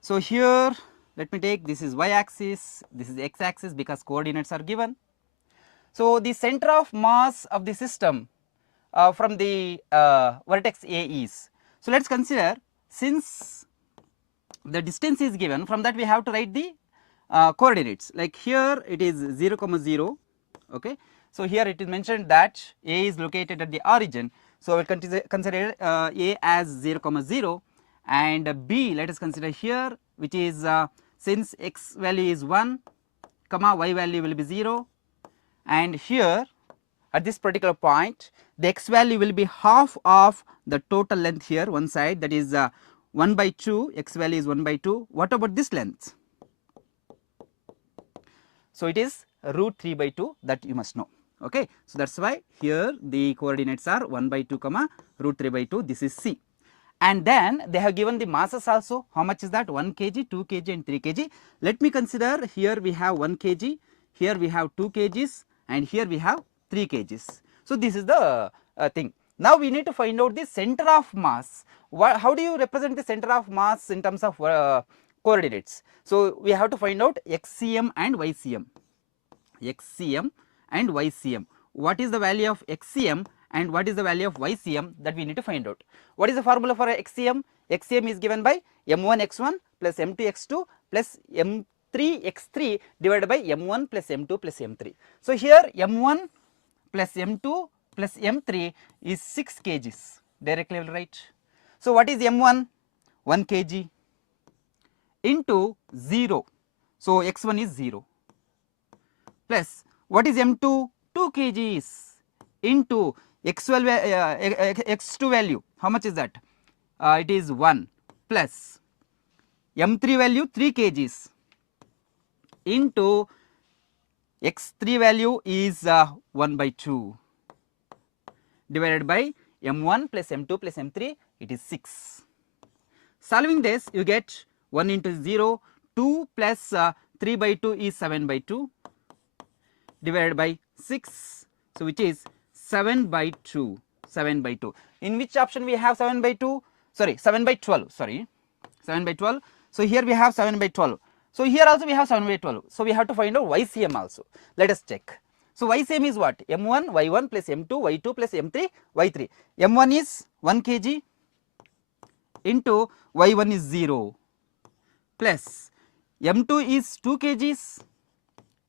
So here let me take, this is y axis, this is x axis, because coordinates are given. So the center of mass of the system from the vertex A is, so let us consider, since the distance is given, from that we have to write the coordinates, like here it is 0, 0. Okay. So here it is mentioned that A is located at the origin, so we will consider A as 0, 0, and B let us consider here, which is since x value is 1, y value will be 0, and here at this particular point the x value will be half of the total length here one side, that is 1 by 2, x value is 1 by 2. What about this length? So it is root 3 by 2, that you must know. Okay. So that is why here the coordinates are 1 by 2 comma root 3 by 2, this is C. And then they have given the masses also. How much is that? 1 kg, 2 kg and 3 kg. Let me consider, here we have 1 kg, here we have 2 kgs and here we have 3 kgs. So this is the thing. Now we need to find out the center of mass. How do you represent the center of mass in terms of coordinates? So we have to find out xcm and ycm. xcm and ycm. What is the value of xcm and what is the value of ycm, that we need to find out. What is the formula for xcm? xcm is given by m1 x1 plus m2 x2 plus m3 x3 divided by m1 plus m2 plus m3. So here m1 plus m2 plus m3 is 6 kgs, directly I will write. So what is m1? 1 kg into 0. So x1 is 0 plus what is m2? 2 kgs into x2 value. How much is that? It is 1 plus m3 value 3 kgs into x3 value is 1 by 2 divided by m1 plus m2 plus m3, it is 6. Solving this, you get 1 into 0, 2 plus 3 by 2 is 7 by 2 divided by 6, so which is 7 by 2, 7 by 2. In which option we have 7 by 2? Sorry, 7 by 12, sorry, 7 by 12. So here we have 7 by 12. So here also we have 7 by 12. So we have to find out YCM also. Let us check. So YCM is what? M1 Y1 plus M2 Y2 plus M3 Y3. M1 is 1 kg into Y1 is 0 plus M2 is 2 kgs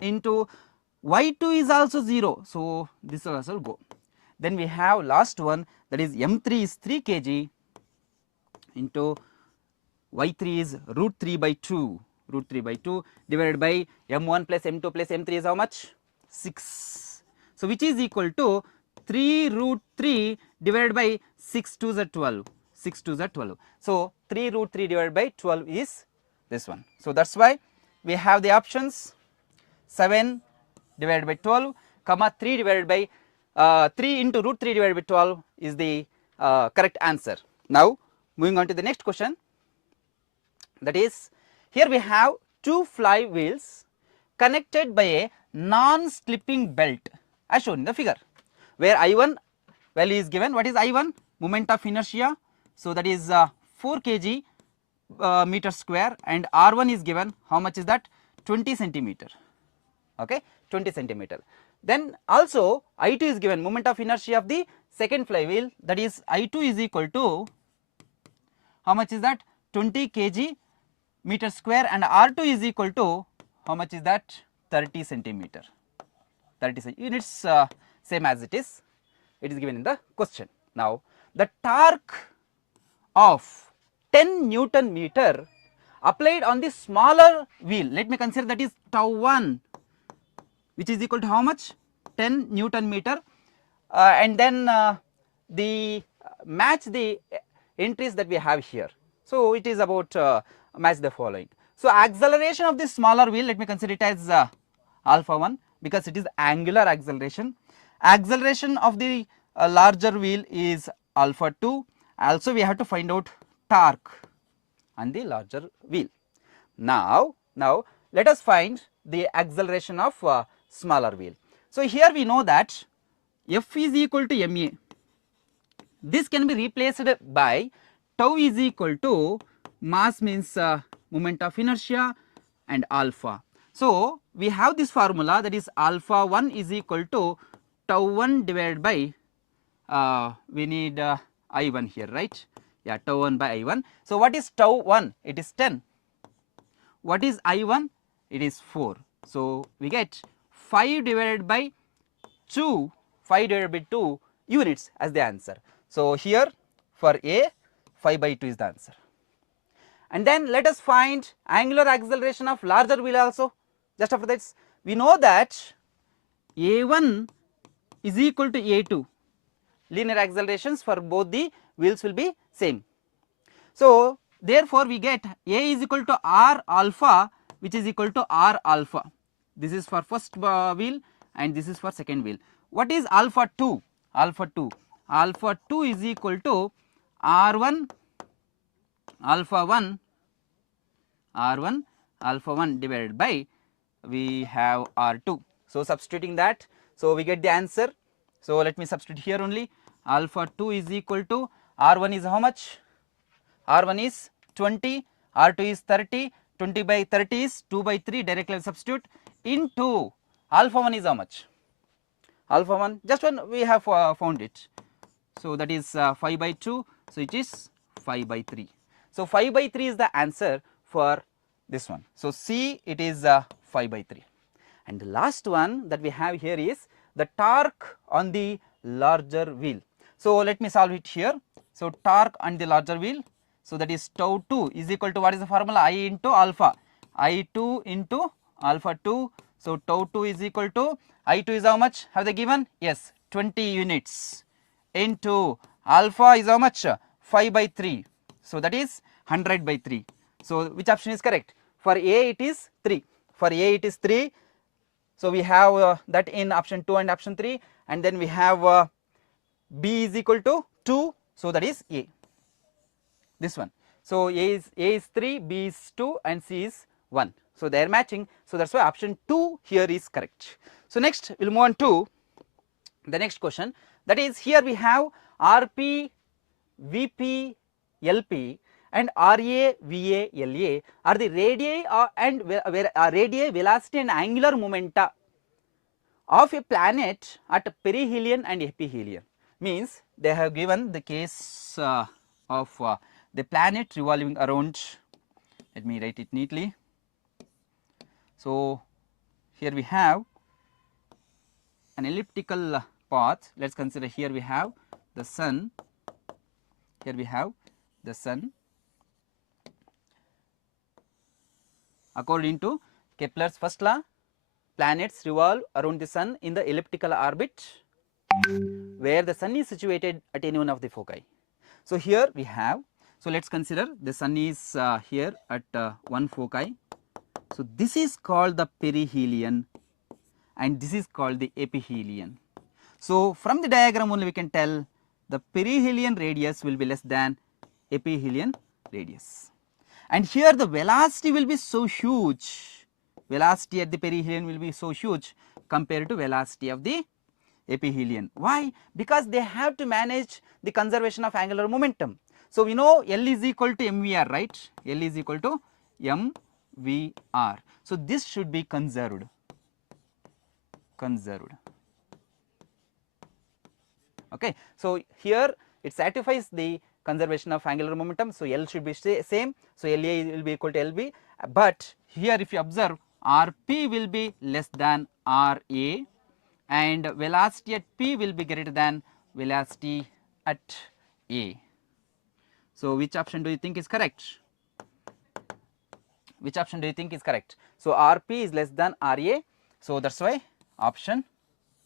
into Y2 is also 0. So this will also go. Then we have last one, that is M3 is 3 kg into Y3 is root 3 by 2, root 3 by 2 divided by M1 plus M2 plus M3 is how much? 6. So which is equal to 3 root 3 divided by 6 2s are 12, 6 2s are 12. So 3 root 3 divided by 12 is this one. So that's why we have the options 7 divided by 12 comma 3 divided by 3 into root 3 divided by 12 is the correct answer. Now moving on to the next question, that is, here we have two flywheels connected by a non-slipping belt as shown in the figure, where I1 value is given. What is I1? Moment of inertia. So that is 4 kg meter square, and R1 is given. How much is that? 20 centimeter. Okay, 20 centimeter. Then also I2 is given, moment of inertia of the second flywheel, that is I2 is equal to, how much is that? 20 kg meter square, and R2 is equal to, how much is that? 30 centimeter. 30 units, same as it is given in the question. Now the torque of 10 Newton meter applied on the smaller wheel, let me consider that is tau 1, which is equal to how much? 10 Newton meter, and then the match the entries that we have here. So it is about match the following. So acceleration of this smaller wheel, let me consider it as alpha 1, because it is angular acceleration. Acceleration of the larger wheel is alpha 2. Also we have to find out torque on the larger wheel. Now let us find the acceleration of smaller wheel. So here we know that F is equal to ma. This can be replaced by tau is equal to mass means moment of inertia and alpha. So we have this formula, that is alpha 1 is equal to tau 1 divided by we need I1 here, right? Yeah, tau 1 by I1. So what is tau 1? It is 10. What is I1? It is 4. So we get 5 divided by 2, 5 divided by 2 units as the answer. So here for A, 5 by 2 is the answer. And then let us find angular acceleration of larger wheel also. Just after that, we know that A1 is equal to A2, linear accelerations for both the wheels will be same. So therefore we get A is equal to R alpha, which is equal to R alpha. This is for first wheel and this is for second wheel. What is alpha 2? Alpha 2. Alpha 2 is equal to R1 alpha 1 R1 alpha 1 divided by we have R2. So substituting that, so we get the answer. So let me substitute here only. Alpha 2 is equal to R1 is how much? R1 is 20, R2 is 30, 20 by 30 is 2 by 3, directly substitute, into alpha 1 is how much? Alpha 1, just when we have found it. So that is 5 by 2, so it is 5 by 3. So 5 by 3 is the answer for this one. So C, it is 5 by 3. And the last one that we have here is the torque on the larger wheel. So let me solve it here. So torque on the larger wheel, so that is tau 2 is equal to, what is the formula? I into alpha, I2 into alpha 2. So tau 2 is equal to, I2 is how much? Have they given? Yes, 20 units into alpha is how much? 5 by 3. So that is 100 by 3. So which option is correct? For A it is 3. For A it is 3. So we have that in option 2 and option 3, and then we have B is equal to 2. So that is A. This one. So A is 3, B is 2, and C is 1. So they are matching. So that's why option 2 here is correct. So next we'll move on to the next question. That is, here we have RP, VP, LP and RA, VA, LA are the radii and radii, velocity and angular momenta of a planet at perihelion and ephelion. Means they have given the case of the planet revolving around, let me write it neatly. So here we have an elliptical path. Let us consider, here we have the sun, here we have the sun. According to Kepler's first law, planets revolve around the sun in the elliptical orbit where the sun is situated at any one of the foci. So here we have, so let us consider the sun is here at one foci. So this is called the perihelion and this is called the ephelion. So from the diagram only we can tell the perihelion radius will be less than ephelion radius, and here the velocity will be so huge, velocity at the perihelion will be so huge compared to velocity of the ephelion. Why? Because they have to manage the conservation of angular momentum. So we know L is equal to mvr, right? L is equal to mvr. So this should be conserved. Okay. So here it satisfies the conservation of angular momentum. So L should be same. So LA will be equal to LB. But here if you observe, RP will be less than RA and velocity at P will be greater than velocity at A. So which option do you think is correct? Which option do you think is correct? So RP is less than RA. So that's why option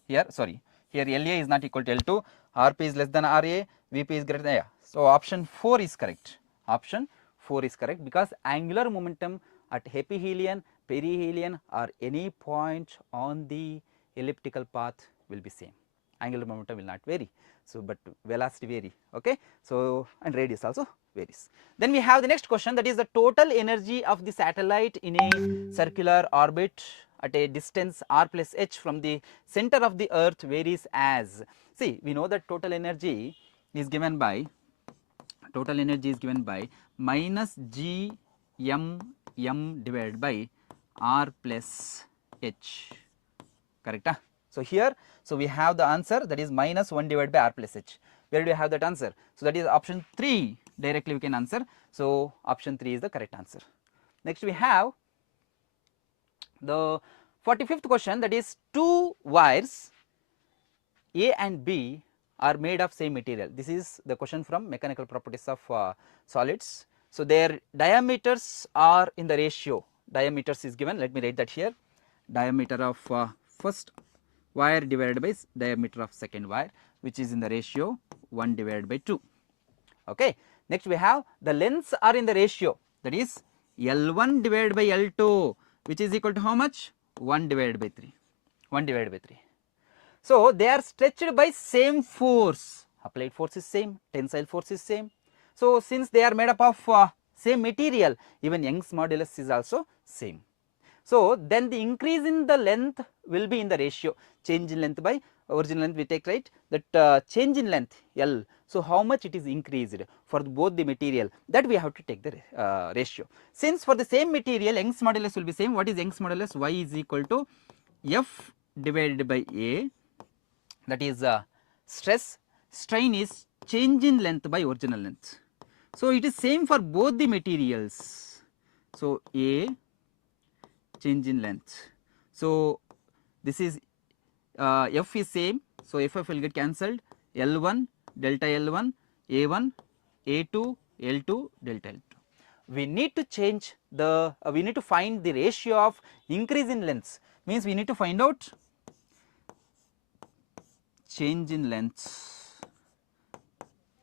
here, sorry, here LA is not equal to L2, RP is less than RA, VP is greater than A. So option 4 is correct. Option 4 is correct because angular momentum at ephelion, perihelion or any point on the elliptical path will be same. Angular momentum will not vary. So but velocity vary. Okay. So and radius also varies. Then we have the next question, that is the total energy of the satellite in a circular orbit at a distance r plus h from the center of the earth varies as. See, we know that total energy is given by minus g m divided by r plus h, correct? So here, so we have the answer, that is minus 1 divided by r plus h. Where do you have that answer? So that is option 3, directly we can answer. So option 3 is the correct answer. Next we have the 45th question, that is two wires A and B are made of same material. This is the question from mechanical properties of solids. So their diameters are in the ratio, diameters is given, let me write that here, diameter of first wire divided by diameter of second wire, which is in the ratio 1 divided by 2. Okay. Next we have the lengths are in the ratio, that is L1 divided by L2, which is equal to how much? 1 divided by 3. 1 divided by 3. So they are stretched by same force. Applied force is same, tensile force is same. So since they are made up of same material, even Young's modulus is also same. So then the increase in the length will be in the ratio, change in length by original length we take, right, that change in length L. So how much it is increased for both the material, that we have to take the ratio. Since for the same material Young's modulus will be same, what is Young's modulus? Y is equal to F divided by A, that is stress, strain is change in length by original length. So it is same for both the materials. So A change in length. So this is F is same, so F will get cancelled, L1 delta L1, A1, A2, L2 delta L2. We need to change the we need to find the ratio of increase in lengths, means we need to find out change in length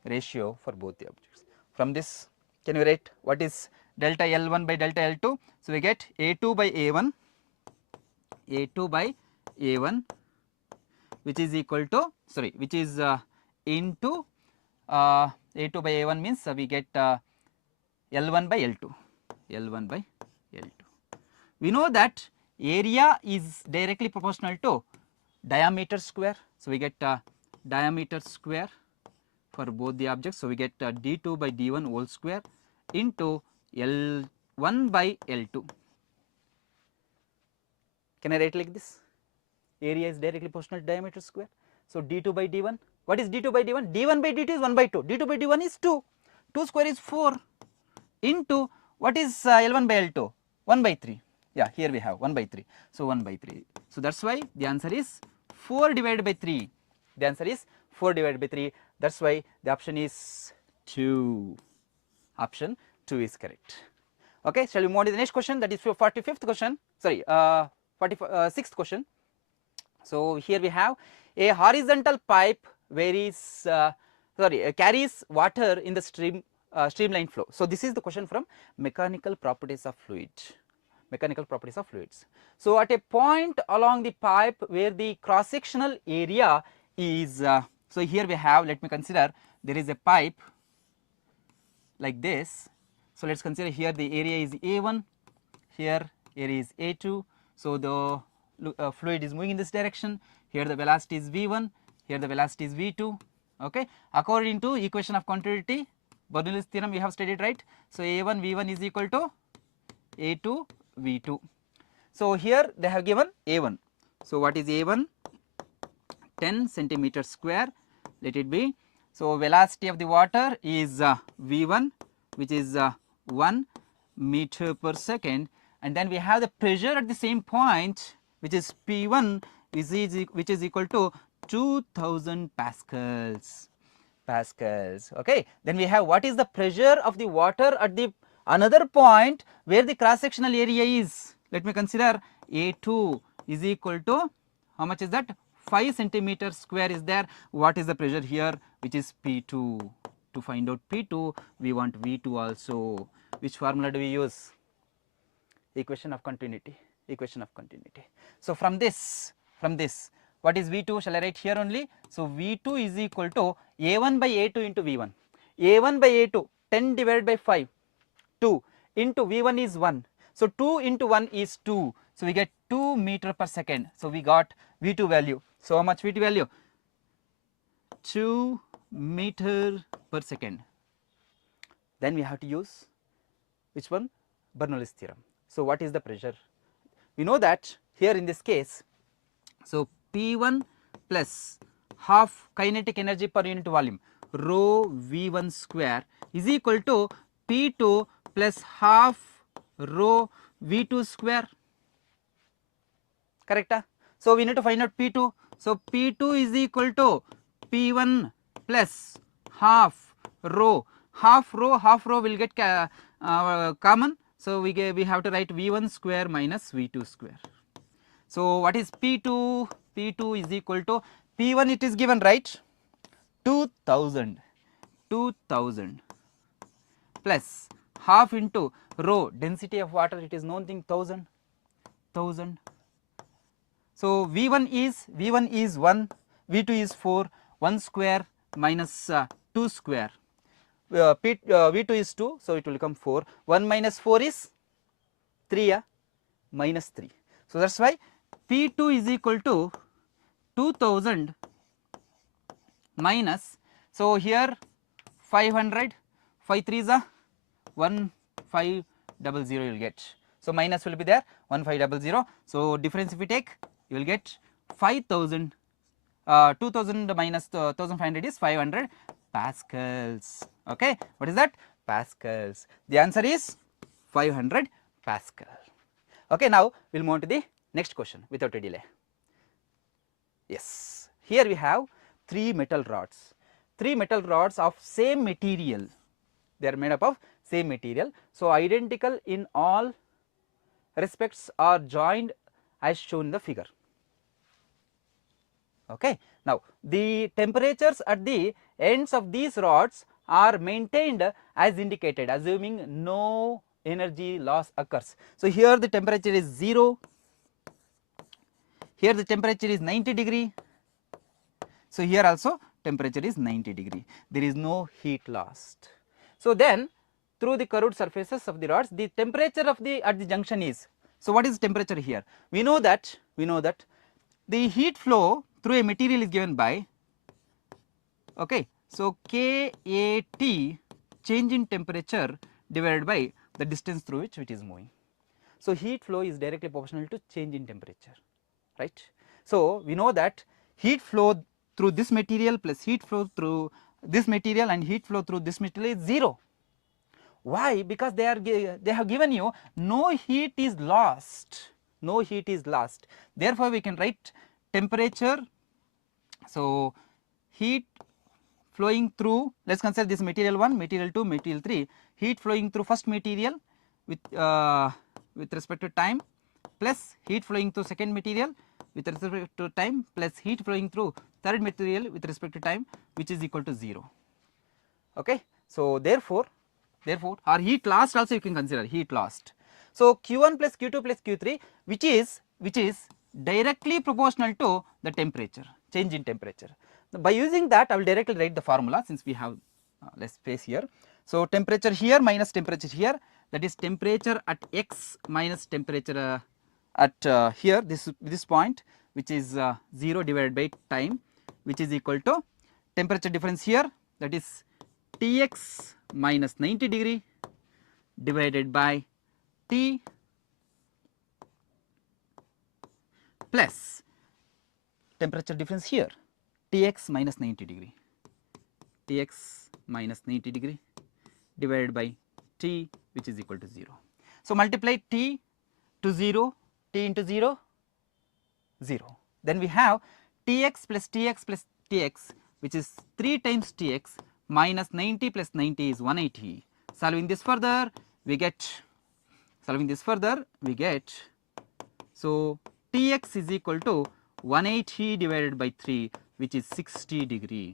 ratio for both the objects. From this, can you write what is delta L1 by delta L2? So we get A2 by A1, A2 by A1, which is equal to, sorry, which is into A2 by A1 means we get L1 by L2, L1 by L2. We know that area is directly proportional to diameter square. So we get diameter square for both the objects. So we get d2 by d1 whole square into L1 by L2. Can I write like this? Area is directly proportional to diameter square. So d2 by d1. What is d2 by d1? d1 by dt is 1 by 2. d2 by d1 is 2. 2 square is 4 into what is L1 by L2? 1 by 3. Yeah, here we have 1 by 3. So 1 by 3. So that's why the answer is 4 divided by 3. The answer is 4 divided by 3. That's why the option is 2. Option 2 is correct. Okay, shall we move on to the next question? That is 45th question. Sorry, 46th question. So here we have a horizontal pipe carries water in the streamline flow. So this is the question from mechanical properties of fluid. Mechanical properties of fluids. So at a point along the pipe where the cross sectional area is so here we have, let me consider, there is a pipe like this. So let's consider here the area is A1, here area is A2. So the fluid is moving in this direction. Here the velocity is V1, here the velocity is V2. Okay, according to equation of continuity, Bernoulli's theorem we have studied, right? So A1 V1 is equal to A2 V2. So here they have given A1. So what is A1? 10 centimeter square, let it be. So velocity of the water is V1, which is 1 meter per second, and then we have the pressure at the same point, which is P1, which is equal to 2000 pascals. Okay, then we have what is the pressure of the water at the another point where the cross sectional area is. Let me consider A2 is equal to, how much is that? 5 centimeter square is there. What is the pressure here, which is P2? To find out P2, we want V2 also. Which formula do we use? Equation of continuity. Equation of continuity. So from this, what is V2? Shall I write here only? So V2 is equal to A1 by A2 into V1. A1 by A2, 10 divided by 5, 2 into V1 is 1. So 2 into 1 is 2. So we get 2 meter per second. So we got V2 value. So how much V2 value? 2 meter per second. Then we have to use which one? Bernoulli's theorem. So what is the pressure? We know that here in this case, so P1 plus half kinetic energy per unit volume rho V1 square is equal to P2 plus half rho V2 square. Correct? So we need to find out P2. So P2 is equal to P1 plus half rho will get common. So we have to write V1 square minus V2 square. So what is P2? P2 is equal to P1, it is given, right, 2000. 2000 plus half into rho density of water, it is known thing 1000. So V1 is 1, V2 is 4, 1 square minus 2 square, V2 is 2, so it will become 4, 1 minus 4 is 3, minus 3. So that is why P2 is equal to 2000 minus, so here 500, 5 3 is a 1500 you will get. So minus will be there 1500. So difference if we take, you will get 5000, 2000 minus 1500 is 500 pascals. Okay, what is that? Pascals. The answer is 500 pascal. Okay, now we will move on to the next question without a delay. Yes, here we have 3 metal rods. 3 metal rods of same material, they are made up of same material. So identical in all respects are joined as shown in the figure. Okay. Now the temperatures at the ends of these rods are maintained as indicated, assuming no energy loss occurs. So here the temperature is 0, here the temperature is 90 degree, so here also temperature is 90 degree, there is no heat lost. So then through the curved surfaces of the rods, the temperature of the at the junction is, so what is temperature here? We know that the heat flow through a material is given by, okay, so KCET, change in temperature divided by the distance through which it is moving. So heat flow is directly proportional to change in temperature, right. So we know that heat flow through this material plus heat flow through this material and heat flow through this material is 0. Why? Because they have given you no heat is lost, no heat is lost. Therefore we can write temperature, so heat flowing through, let us consider this material 1, material 2, material 3, heat flowing through first material with respect to time, plus heat flowing through second material with respect to time, plus heat flowing through third material with respect to time, which is equal to 0. Okay. So therefore or heat lost also you can consider heat lost. So Q1 plus Q2 plus Q3, which is directly proportional to the temperature, change in temperature. By using that I will directly write the formula, since we have less space here. So temperature here minus temperature here, that is temperature at x minus temperature at here this point, which is 0 divided by time, which is equal to temperature difference here, that is Tx minus 90 degree divided by T plus temperature difference here, Tx minus 90 degree, Tx minus 90 degree divided by T, which is equal to 0. So multiply T to 0, T into 0, 0. Then we have Tx plus Tx plus Tx, which is 3 times Tx minus 90 plus 90 is 180. Solving this further, we get, so Tx is equal to 180 divided by 3, which is 60 degree.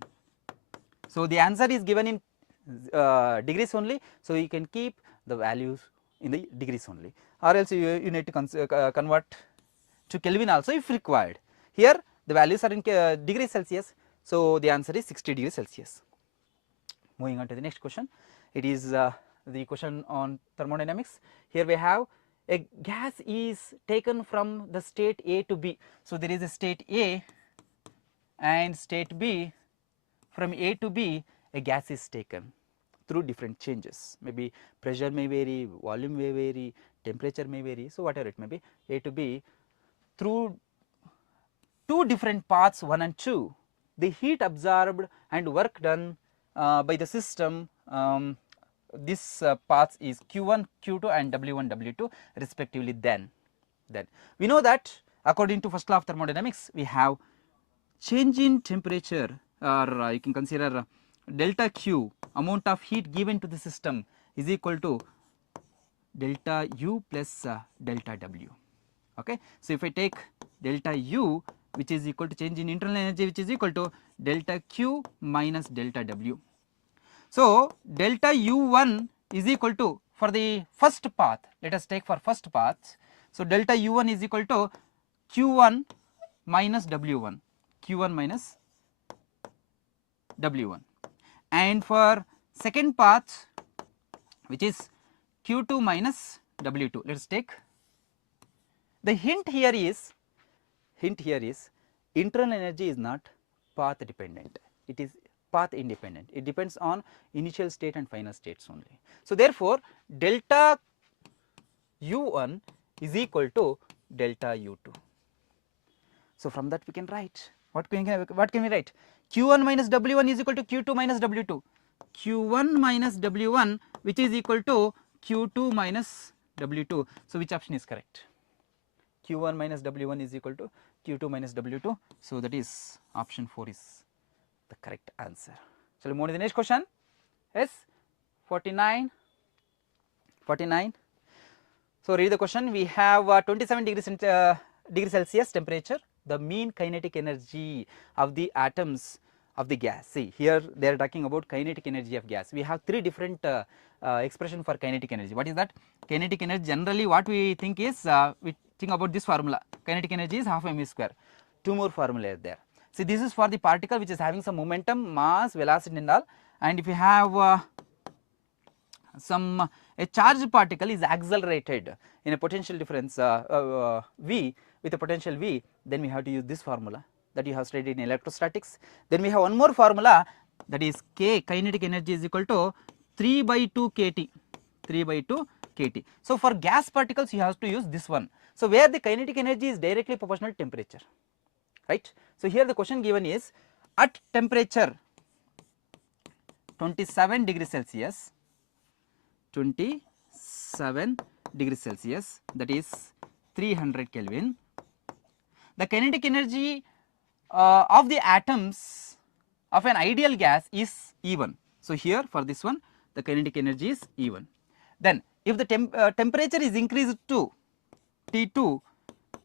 So the answer is given in degrees only, so you can keep the values in the degrees only, or else you need to convert to Kelvin also if required. Here the values are in degrees Celsius, so the answer is 60 degrees Celsius. Moving on to the next question, it is the question on thermodynamics. Here we have a gas is taken from the state A to B. So there is a state A and state B. From A to B a gas is taken through different changes, maybe pressure may vary, volume may vary, temperature may vary, so whatever it may be, A to B, through 2 different paths 1 and 2, the heat absorbed and work done by the system, this paths is Q1, Q2 and W1, W2 respectively. Then we know that according to first law of thermodynamics, we have change in temperature, or you can consider delta Q, amount of heat given to the system, is equal to delta U plus delta W. Okay. So if I take delta U, which is equal to change in internal energy, which is equal to delta Q minus delta W. So, delta u1 is equal to, for the first path, let us take for first path. So, delta u1 is equal to q1 minus w1, q1 minus w1, and for second path, which is q2 minus w2. Let us take, the hint here is internal energy is not path dependent, it is path independent, it depends on initial state and final states only. So, therefore, delta u1 is equal to delta u2. So, from that we can write, what can we write? q1 minus w1 is equal to q2 minus w2, q1 minus w1 which is equal to q2 minus w2. So, which option is correct? q1 minus w1 is equal to q2 minus w2. So, that is option 4 is the correct answer. Shall we move to the next question? Yes, 49. So, read the question. We have 27 degrees Celsius temperature, the mean kinetic energy of the atoms of the gas. See, here they are talking about kinetic energy of gas. We have three different expression for kinetic energy. What is that? Kinetic energy, generally what we think is, we think about this formula, kinetic energy is half mv square. Two more formula are there. See, this is for the particle which is having some momentum, mass, velocity and all, and if you have a charged particle is accelerated in a potential difference v, with a potential v, then we have to use this formula that you have studied in electrostatics. Then we have one more formula, that is k, kinetic energy is equal to 3 by 2 kT, 3 by 2 kT. So, for gas particles you have to use this one. So, where the kinetic energy is directly proportional to temperature, right. So, here the question given is, at temperature 27 degrees Celsius, 27 degrees Celsius, that is 300 Kelvin, the kinetic energy of the atoms of an ideal gas is E1. So, here for this one the kinetic energy is E1. Then if the temperature is increased to T2,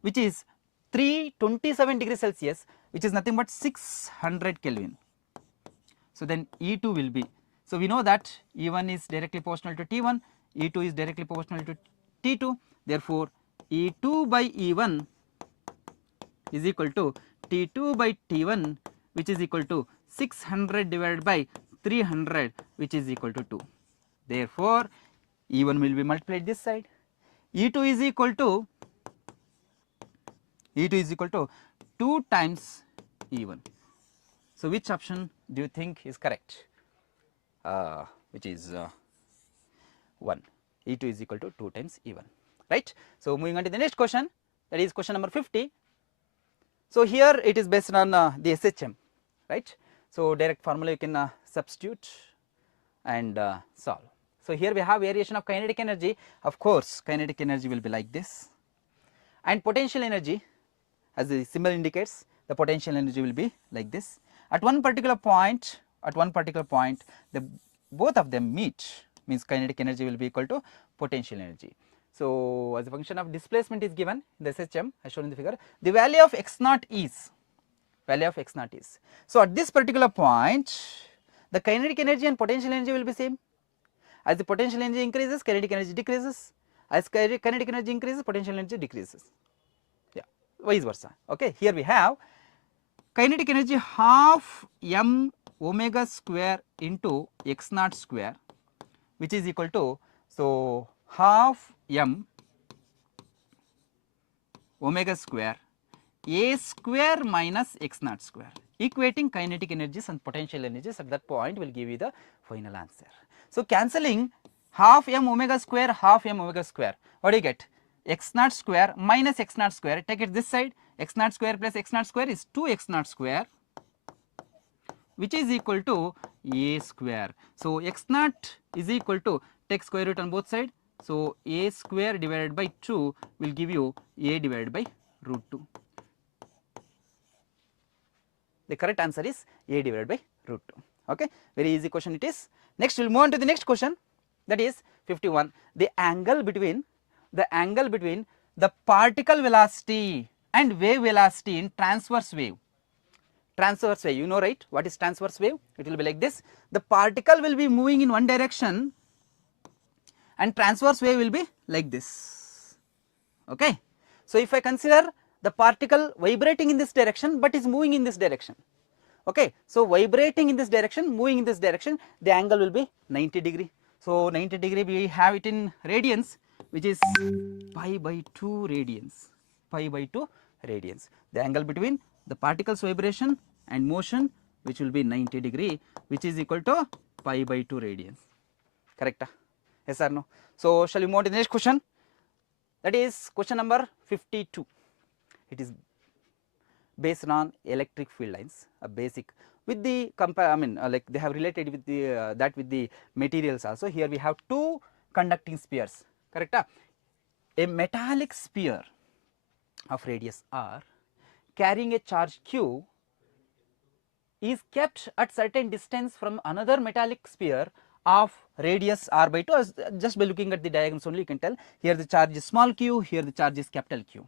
which is 327 degrees Celsius, which is nothing but 600 Kelvin. So, then E2 will be, so we know that E1 is directly proportional to T1, E2 is directly proportional to T2, therefore, E2 by E1 is equal to T2 by T1, which is equal to 600 divided by 300, which is equal to 2. Therefore, E1 will be multiplied this side, E2 is equal to 2 times E1. So, which option do you think is correct? Which is 1, E2 is equal to 2 times E1, right. So, moving on to the next question, that is question number 50. So, here it is based on the SHM, right. So, direct formula you can substitute and solve. So, here we have variation of kinetic energy. Of course, kinetic energy will be like this, and potential energy, as the symbol indicates, the potential energy will be like this. At one particular point, the both of them meet, means kinetic energy will be equal to potential energy. So, as a function of displacement is given in the SHM as shown in the figure, the value of x naught is, So, at this particular point, the kinetic energy and potential energy will be same. As the potential energy increases, kinetic energy decreases. As kinetic energy increases, potential energy decreases. Yeah, vice versa. Okay, here we have kinetic energy half m omega square into x naught square, which is equal to, so half m omega square a square minus x naught square, equating kinetic energies and potential energies at that point will give you the final answer. So, cancelling half m omega square, what do you get? X naught square minus x naught square, take it this side, x naught square plus x naught square is 2 x naught square, which is equal to a square. So, x naught is equal to, take square root on both sides. So, a square divided by 2 will give you a divided by root 2. The correct answer is a divided by root 2. Okay, very easy question it is. Next, we will move on to the next question, that is 51. The angle between the particle velocity and wave velocity in transverse wave transverse wave, you know, right? What is transverse wave? It will be like this. The particle will be moving in one direction and transverse wave will be like this. Okay. So, if I consider the particle vibrating in this direction but is moving in this direction. Okay. So, vibrating in this direction, moving in this direction, the angle will be 90 degree. So, 90 degree we have it in radians, which is pi by 2 radians, pi by 2 radians. The angle between the particle's vibration and motion, which will be 90 degree, which is equal to pi by 2 radians. Correct? Yes or no? So, shall we move on to the next question? That is question number 52. It is based on electric field lines, a basic with the like they have related with the that with the materials also. Here we have two conducting spheres, correct? A metallic sphere of radius r carrying a charge q is kept at certain distance from another metallic sphere of radius r by 2. Just by looking at the diagrams only you can tell, here the charge is small q, here the charge is capital Q.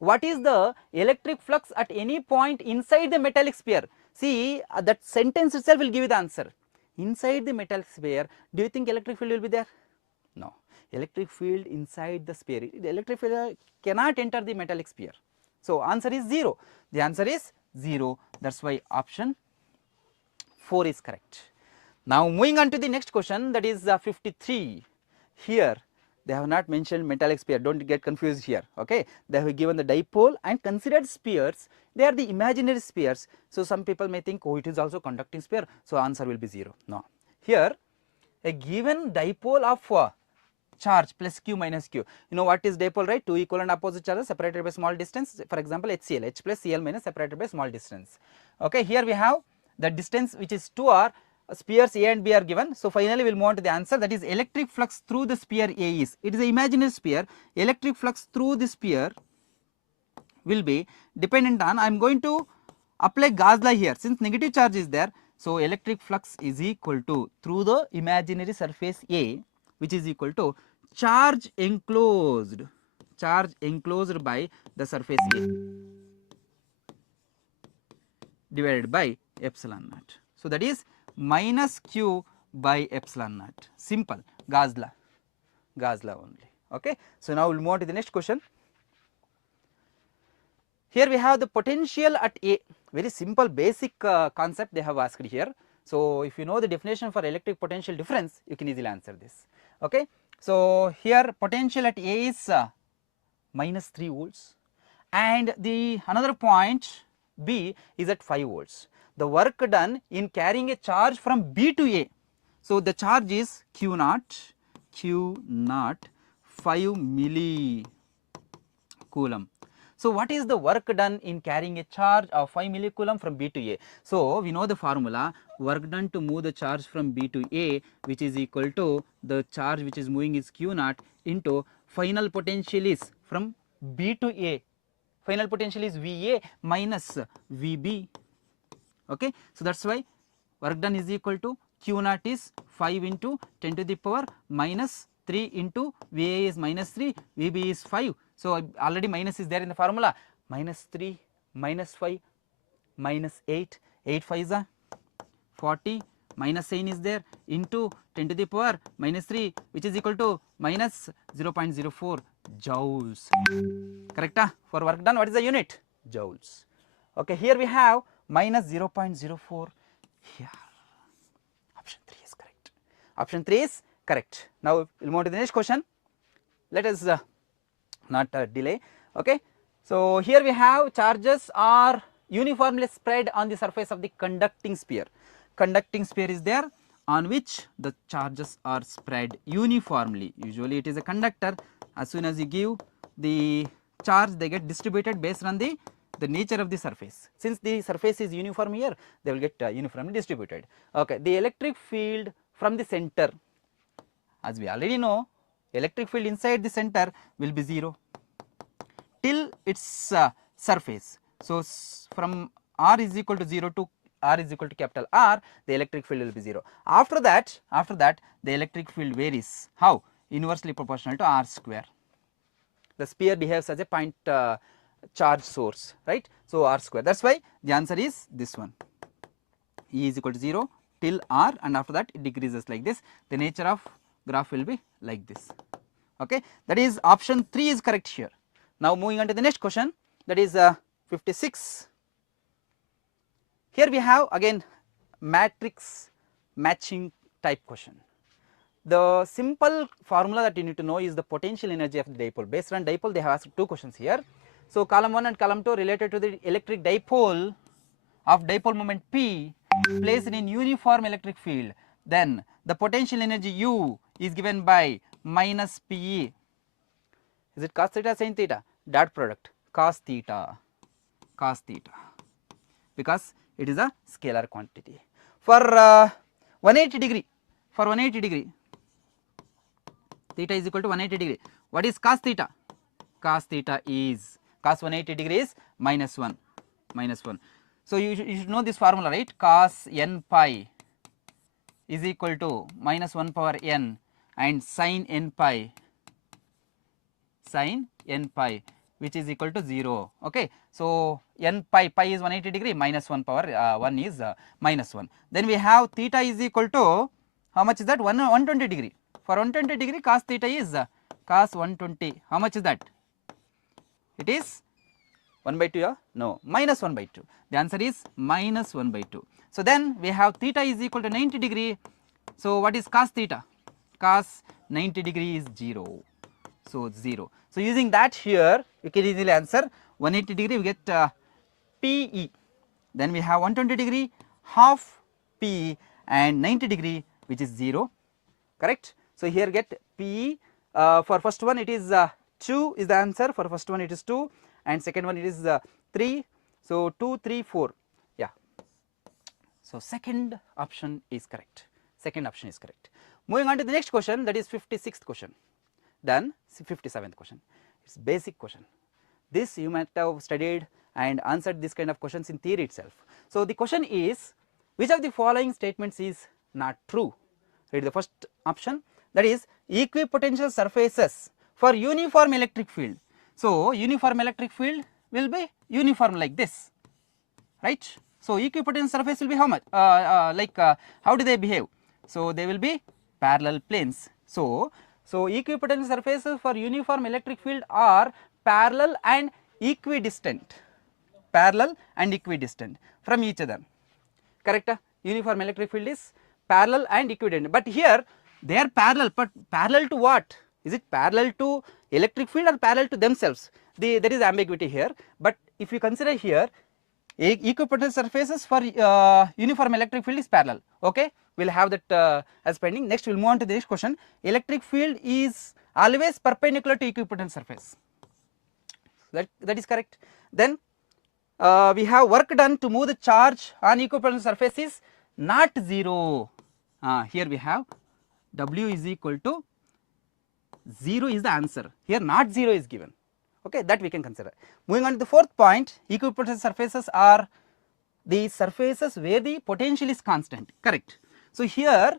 What is the electric flux at any point inside the metallic sphere? See, that sentence itself will give you the answer. Inside the metallic sphere, do you think electric field will be there? No. Electric field inside the sphere, the electric field cannot enter the metallic sphere. So, answer is 0. The answer is 0. That is why option 4 is correct. Now, moving on to the next question, that is 53. Here they have not mentioned metallic sphere, do not get confused here. Okay, they have given the dipole and considered spheres, they are the imaginary spheres. So, some people may think, oh, it is also conducting sphere, so answer will be 0. No, here a given dipole of charge plus q minus q, you know what is dipole, right? Two equal and opposite charges separated by small distance. For example, HCl, H plus Cl minus separated by small distance. Okay, here we have the distance which is 2r, spheres A and B are given. So, finally, we will move on to the answer, that is electric flux through the sphere A is, it is an imaginary sphere, electric flux through the sphere will be dependent on, I am going to apply Gauss law here since negative charge is there. So, electric flux is equal to through the imaginary surface A, which is equal to charge enclosed by the surface A divided by epsilon naught. So, that is minus q by epsilon naught, simple Gauss law only. Okay. So, now we will move on to the next question. Here we have the potential at A, very simple basic concept they have asked here. So, if you know the definition for electric potential difference, you can easily answer this. Okay. So, here potential at A is minus 3 volts and the another point B is at 5 volts. The work done in carrying a charge from B to A. So, the charge is Q naught 5 millicoulomb. So, what is the work done in carrying a charge of 5 millicoulomb from B to A? So, we know the formula, work done to move the charge from B to A, which is equal to the charge which is moving is Q naught into final potential is from B to A, final potential is VA minus VB. Okay. So, that is why work done is equal to Q naught is 5 into 10 to the power minus 3 into VA is minus 3, VB is 5. So, already minus is there in the formula, minus 3 minus 5 minus 8, 8 5 is 40, minus sign is there into 10 to the power minus 3, which is equal to minus 0.04 joules. Correct? For work done, what is the unit? Joules. Okay, here we have minus 0.04 here. Option 3 is correct. Option 3 is correct. Now, we will move to the next question. Let us not delay. Okay. So, here we have charges are uniformly spread on the surface of the conducting sphere. Conducting sphere is there on which the charges are spread uniformly. Usually, it is a conductor. As soon as you give the charge, they get distributed based on the nature of the surface. Since the surface is uniform here, they will get uniformly distributed. Okay. The electric field from the center, as we already know, electric field inside the center will be 0 till its surface. So, from r is equal to 0 to r is equal to capital R, the electric field will be 0. After that the electric field varies. How? Inversely proportional to r square. The sphere behaves as a point charge source, right. So, R square, that is why the answer is this one, E is equal to 0 till R, and after that it decreases like this. The nature of graph will be like this, okay. That is option 3 is correct here. Now moving on to the next question, that is 56. Here we have again matrix matching type question. The simple formula that you need to know is the potential energy of the dipole. Based on dipole, they have asked 2 questions here. So column 1 and column 2 related to the electric dipole of dipole moment P placed in uniform electric field, then the potential energy U is given by minus PE. Is it cos theta, sin theta? Dot product, cos theta, because it is a scalar quantity. For 180 degree, theta is equal to 180 degree. What is cos theta? Cos theta is, cos 180 degree is minus 1. So you should know this formula, right? Cos n pi is equal to minus 1 power n, and sin n pi which is equal to 0, okay. So n pi is 180 degree, minus 1 power 1 is minus 1. Then we have theta is equal to, how much is that? 120 degree. For 120 degree cos theta is cos 120, how much is that? It is 1 by 2, yeah? No, minus 1 by 2. The answer is minus 1 by 2. So then we have theta is equal to 90 degree. So what is cos theta? Cos 90 degree is 0. So 0. So using that here, you can easily answer 180 degree, we get PE. Then we have 120 degree, half PE, and 90 degree, which is 0, correct. So here get PE. For first one it is 2 is the answer. For first one it is 2, and second one it is 3. So 2, 3, 4, yeah. So second option is correct. Moving on to the next question, that is 56th question. Then 57th question. It's basic question. This you might have studied and answered this kind of questions in theory itself. So the question is, which of the following statements is not true? Read the first option, that is equipotential surfaces for uniform electric field. So uniform electric field will be uniform like this, right. So equipotential surface will be how much, how do they behave? So they will be parallel planes. So equipotential surfaces for uniform electric field are parallel and equidistant from each other, correct. Uniform electric field is parallel and equidistant, but here they are parallel, but parallel to what? Is it parallel to electric field or parallel to themselves? There is ambiguity here, but if you consider here equipotential surfaces for uniform electric field is parallel, okay. We will have that as pending. Next we will move on to the next question. Electric field is always perpendicular to equipotential surface, that is correct. Then we have work done to move the charge on equipotential surface is not 0. Here we have W is equal to 0 is the answer. Here not 0 is given, okay, that we can consider. Moving on to the fourth point, equipotential surfaces are the surfaces where the potential is constant, correct. So here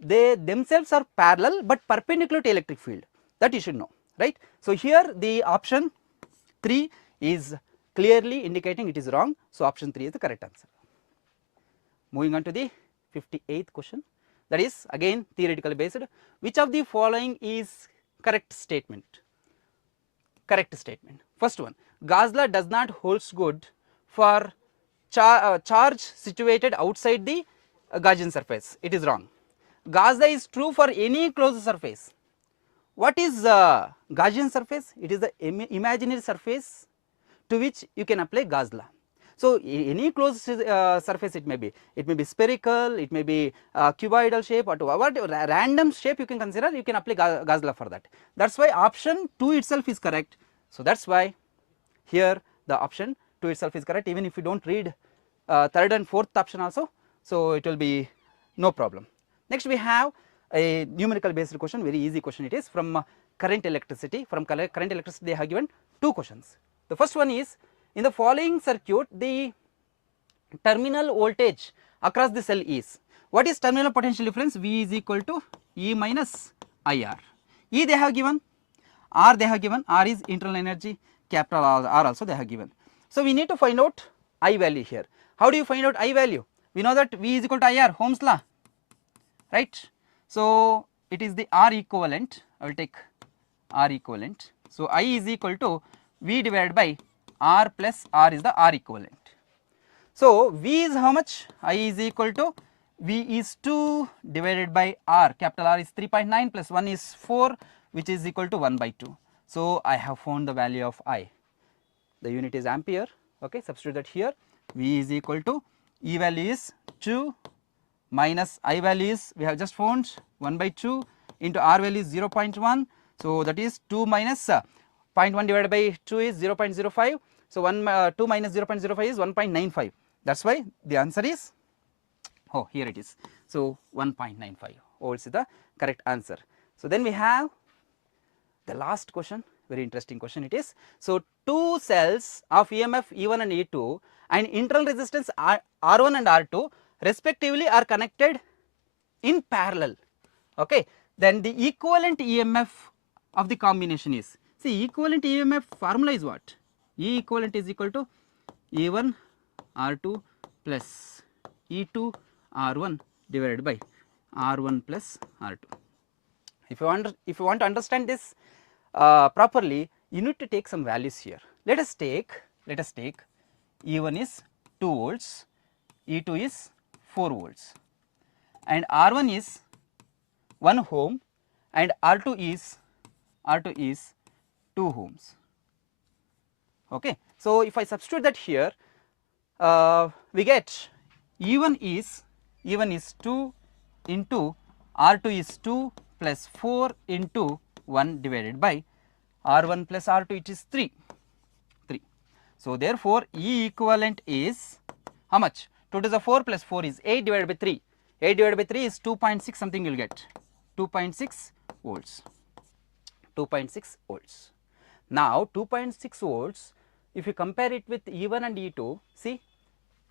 they themselves are parallel but perpendicular to electric field, that you should know, right. So here the option 3 is clearly indicating it is wrong. So option 3 is the correct answer. Moving on to the 58th question, that is again theoretically based. Which of the following is correct statement? First one, Gauss law does not holds good for charge situated outside the Gaussian surface. It is wrong. Gauss law is true for any closed surface. What is Gaussian surface? It is the imaginary surface to which you can apply Gauss law. So any closed surface it may be spherical, it may be cuboidal shape, or whatever random shape you can consider, you can apply Gauss law for that. That is why option 2 itself is correct. So that is why here the option 2 itself is correct, even if you do not read third and fourth option also, so it will be no problem. Next we have a numerical based question, very easy question it is, from current electricity. From current electricity they have given 2 questions. The first one is, in the following circuit the terminal voltage across the cell is, what is terminal potential difference? V is equal to E minus IR. E they have given, R they have given, R is internal energy, capital R also they have given. So, we need to find out I value here. How do you find out I value? We know that V is equal to IR, Ohm's law, right. So, it is the R equivalent, I will take R equivalent. So, I is equal to V divided by R plus R is the R equivalent. So, V is how much? I is equal to V is 2 divided by R, capital R is 3.9 plus 1 is 4, which is equal to 1 by 2. So, I have found the value of I. The unit is ampere, okay, substitute that here. V is equal to E value is 2 minus I value is, we have just found 1 by 2 into R value is 0.1. So, that is 2 minus 0.1 divided by 2 is 0.05. So, 2 minus 0.05 is 1.95. That is why the answer is, oh, here it is. So, 1.95 volts is the correct answer. So, then we have the last question, very interesting question it is. So, two cells of EMF E1 and E2 and internal resistance R1 and R2 respectively are connected in parallel, okay. Then the equivalent EMF of the combination is, see, equivalent EMF formula is what? E equivalent is equal to E1 R2 plus E2 R1 divided by R1 plus R2. If you want to understand this properly, you need to take some values here. Let us take E1 is 2 volts, E2 is 4 volts, and R1 is 1 ohm, and R2 is 2 ohms. Okay. So, if I substitute that here, we get E1 is 2 into R2 is 2 plus 4 into 1 divided by R1 plus R2, it is 3. So, therefore, E equivalent is how much? 2 to the 4 plus 4 is 8 divided by 3. 8 divided by 3 is 2.6 something you will get, 2.6 volts, 2.6 volts. Now, 2.6 volts, if you compare it with E1 and E2, see,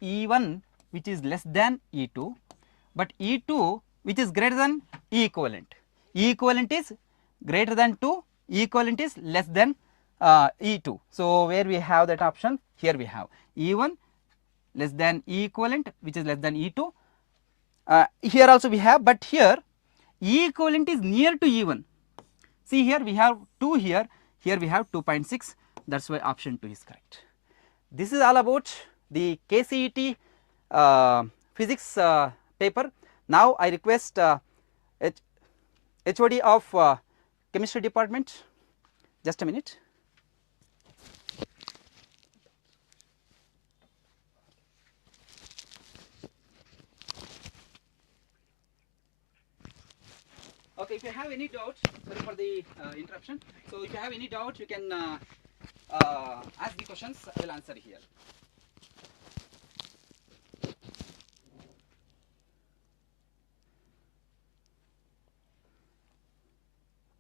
E1 which is less than E2, but E2 which is greater than E equivalent. E equivalent is greater than 2, E equivalent is less than E2. So, where we have that option? Here we have E1 less than E equivalent, which is less than E2. Here also we have, but here E equivalent is near to E1. See, here we have 2 here, here we have 2.6, that is why option 2 is correct. This is all about the KCET physics paper. Now, I request HOD of chemistry department, just a minute. Okay, if you have any doubt, sorry for the interruption. So, if you have any doubt, you can ask the questions, I will answer here.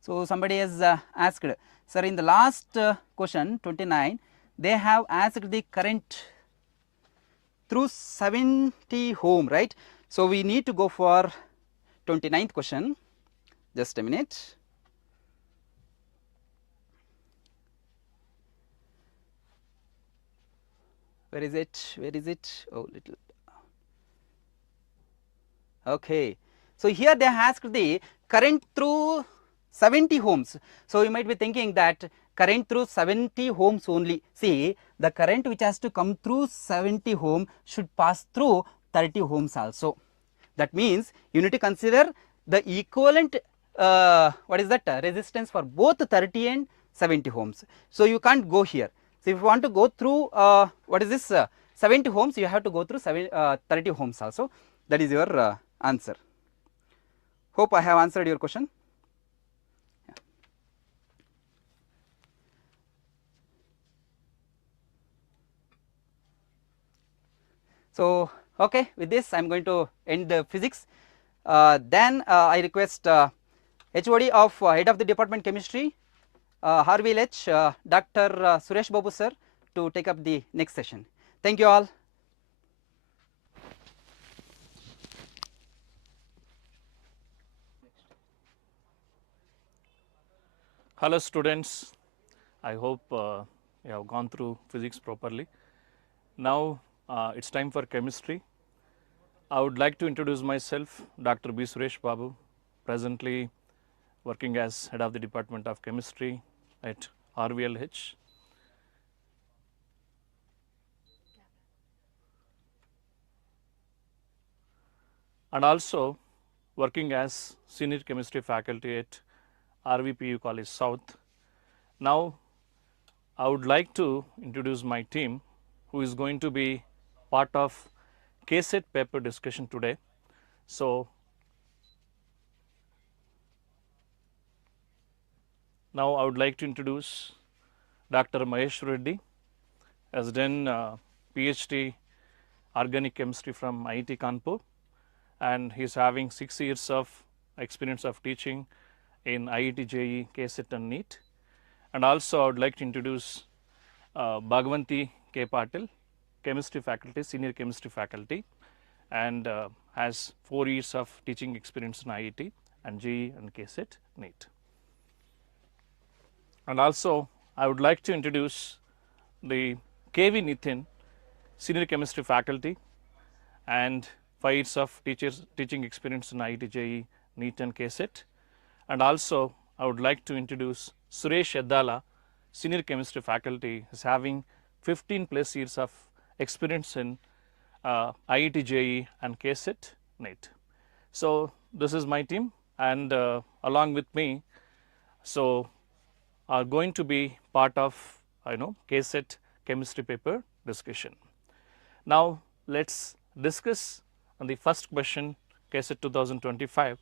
So, somebody has asked, sir, in the last question 29, they have asked the current through 70 ohm, right. So, we need to go for 29th question, just a minute. Where is it? Where is it? Oh, little. Okay. So, here they asked the current through 70 ohms. So, you might be thinking that current through 70 ohms only. See, the current which has to come through 70 ohm should pass through 30 ohms also. That means, you need to consider the equivalent what is that resistance for both 30 and 70 ohms. So, you can't go here. So, if you want to go through what is this 70 ohms, you have to go through 30 ohms also. That is your answer. Hope I have answered your question. Yeah. So, okay, with this I am going to end the physics. Then I request HOD of head of the department chemistry, Harvey Lech, Dr. Suresh Babu sir, to take up the next session. Thank you all. Hello students, I hope you have gone through physics properly. Now it's time for chemistry. I would like to introduce myself, Dr. B. Suresh Babu, presently working as head of the Department of Chemistry at RVLH. And also working as senior chemistry faculty at RVPU College South. Now I would like to introduce my team who is going to be part of KCET paper discussion today. So now I would like to introduce Dr. Mahesh Reddy, has done PhD organic chemistry from IIT Kanpur, and he is having 6 years of experience of teaching in IIT JEE, KCET and NEET. And also I would like to introduce Bhagavanti K. Patil, chemistry faculty, senior chemistry faculty, and has 4 years of teaching experience in IIT and JEE and KCET NEET. And also I would like to introduce the KV Nitin, senior chemistry faculty and 5 years of teaching experience in IIT JEE, NEET and KCET. And also I would like to introduce Suresh Eddala, senior chemistry faculty, is having 15 plus years of experience in IIT JEE and KCET NEET. So this is my team, and along with me, so are going to be part of KCET chemistry paper discussion. Now let's discuss on the first question, KCET 2025.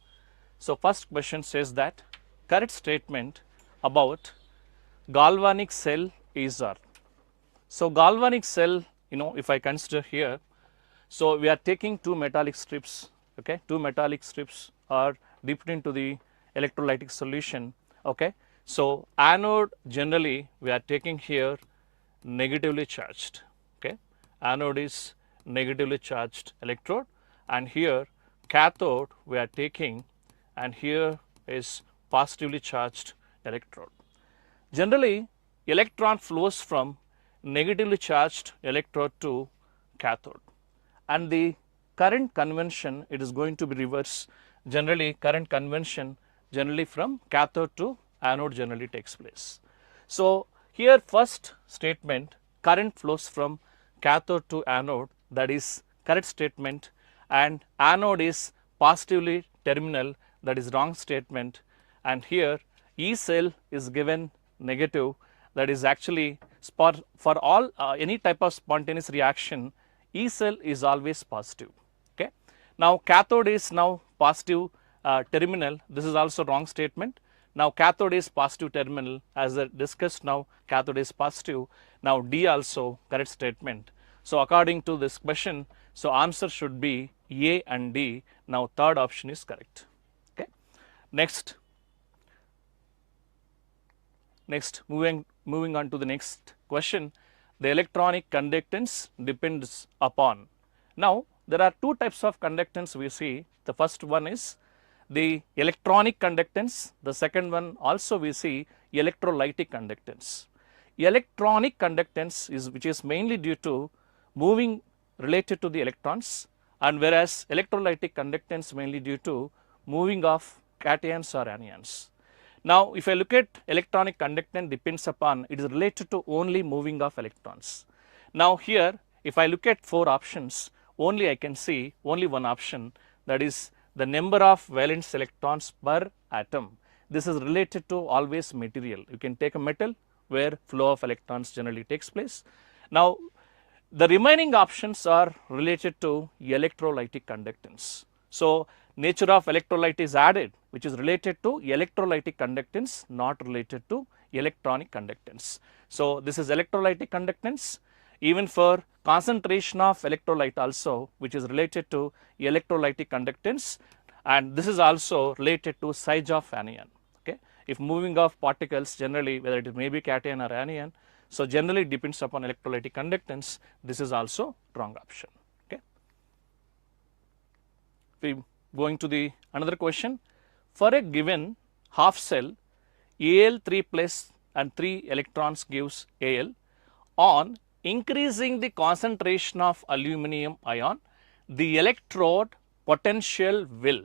So first question says that correct statement about galvanic cell is R. So galvanic cell, if I consider here, so we are taking 2 metallic strips, okay, 2 metallic strips are dipped into the electrolytic solution, okay. So anode generally we are taking here negatively charged, okay, anode is negatively charged electrode, and here cathode we are taking, and here is positively charged electrode. Generally electron flows from negatively charged electrode to cathode, and the current convention, it is going to be reverse. Generally current convention generally from cathode to anode generally takes place. So here first statement, current flows from cathode to anode, that is correct statement, and anode is positively terminal, that is wrong statement, and here E cell is given negative, that is actually for all any type of spontaneous reaction, E cell is always positive, okay. Now cathode is now positive terminal, this is also wrong statement. Now cathode is positive terminal, as I discussed, now cathode is positive. Now D also correct statement. So according to this question, so answer should be A and D. Now third option is correct, okay. Next moving on to the next question, the electronic conductance depends upon. Now there are 2 types of conductance we see. The first one is the electronic conductance, the second one also we see electrolytic conductance. Electronic conductance is which is mainly due to moving related to the electrons, and whereas electrolytic conductance mainly due to moving of cations or anions. Now if I look at electronic conductance depends upon, it is related to only moving of electrons. Now here if I look at 4 options, only I can see only one option, that is the number of valence electrons per atom. This is related to always material. You can take a metal where flow of electrons generally takes place. Now the remaining options are related to electrolytic conductance. So nature of electrolyte is added, which is related to electrolytic conductance, not related to electronic conductance. So this is electrolytic conductance. Even for concentration of electrolyte also, which is related to electrolytic conductance, and this is also related to size of anion, okay. If moving of particles generally, whether it may be cation or anion, so generally depends upon electrolytic conductance, this is also wrong option, okay. We going to the another question, for a given half cell Al3 plus and 3 electrons gives Al, on increasing the concentration of aluminum ion, the electrode potential will.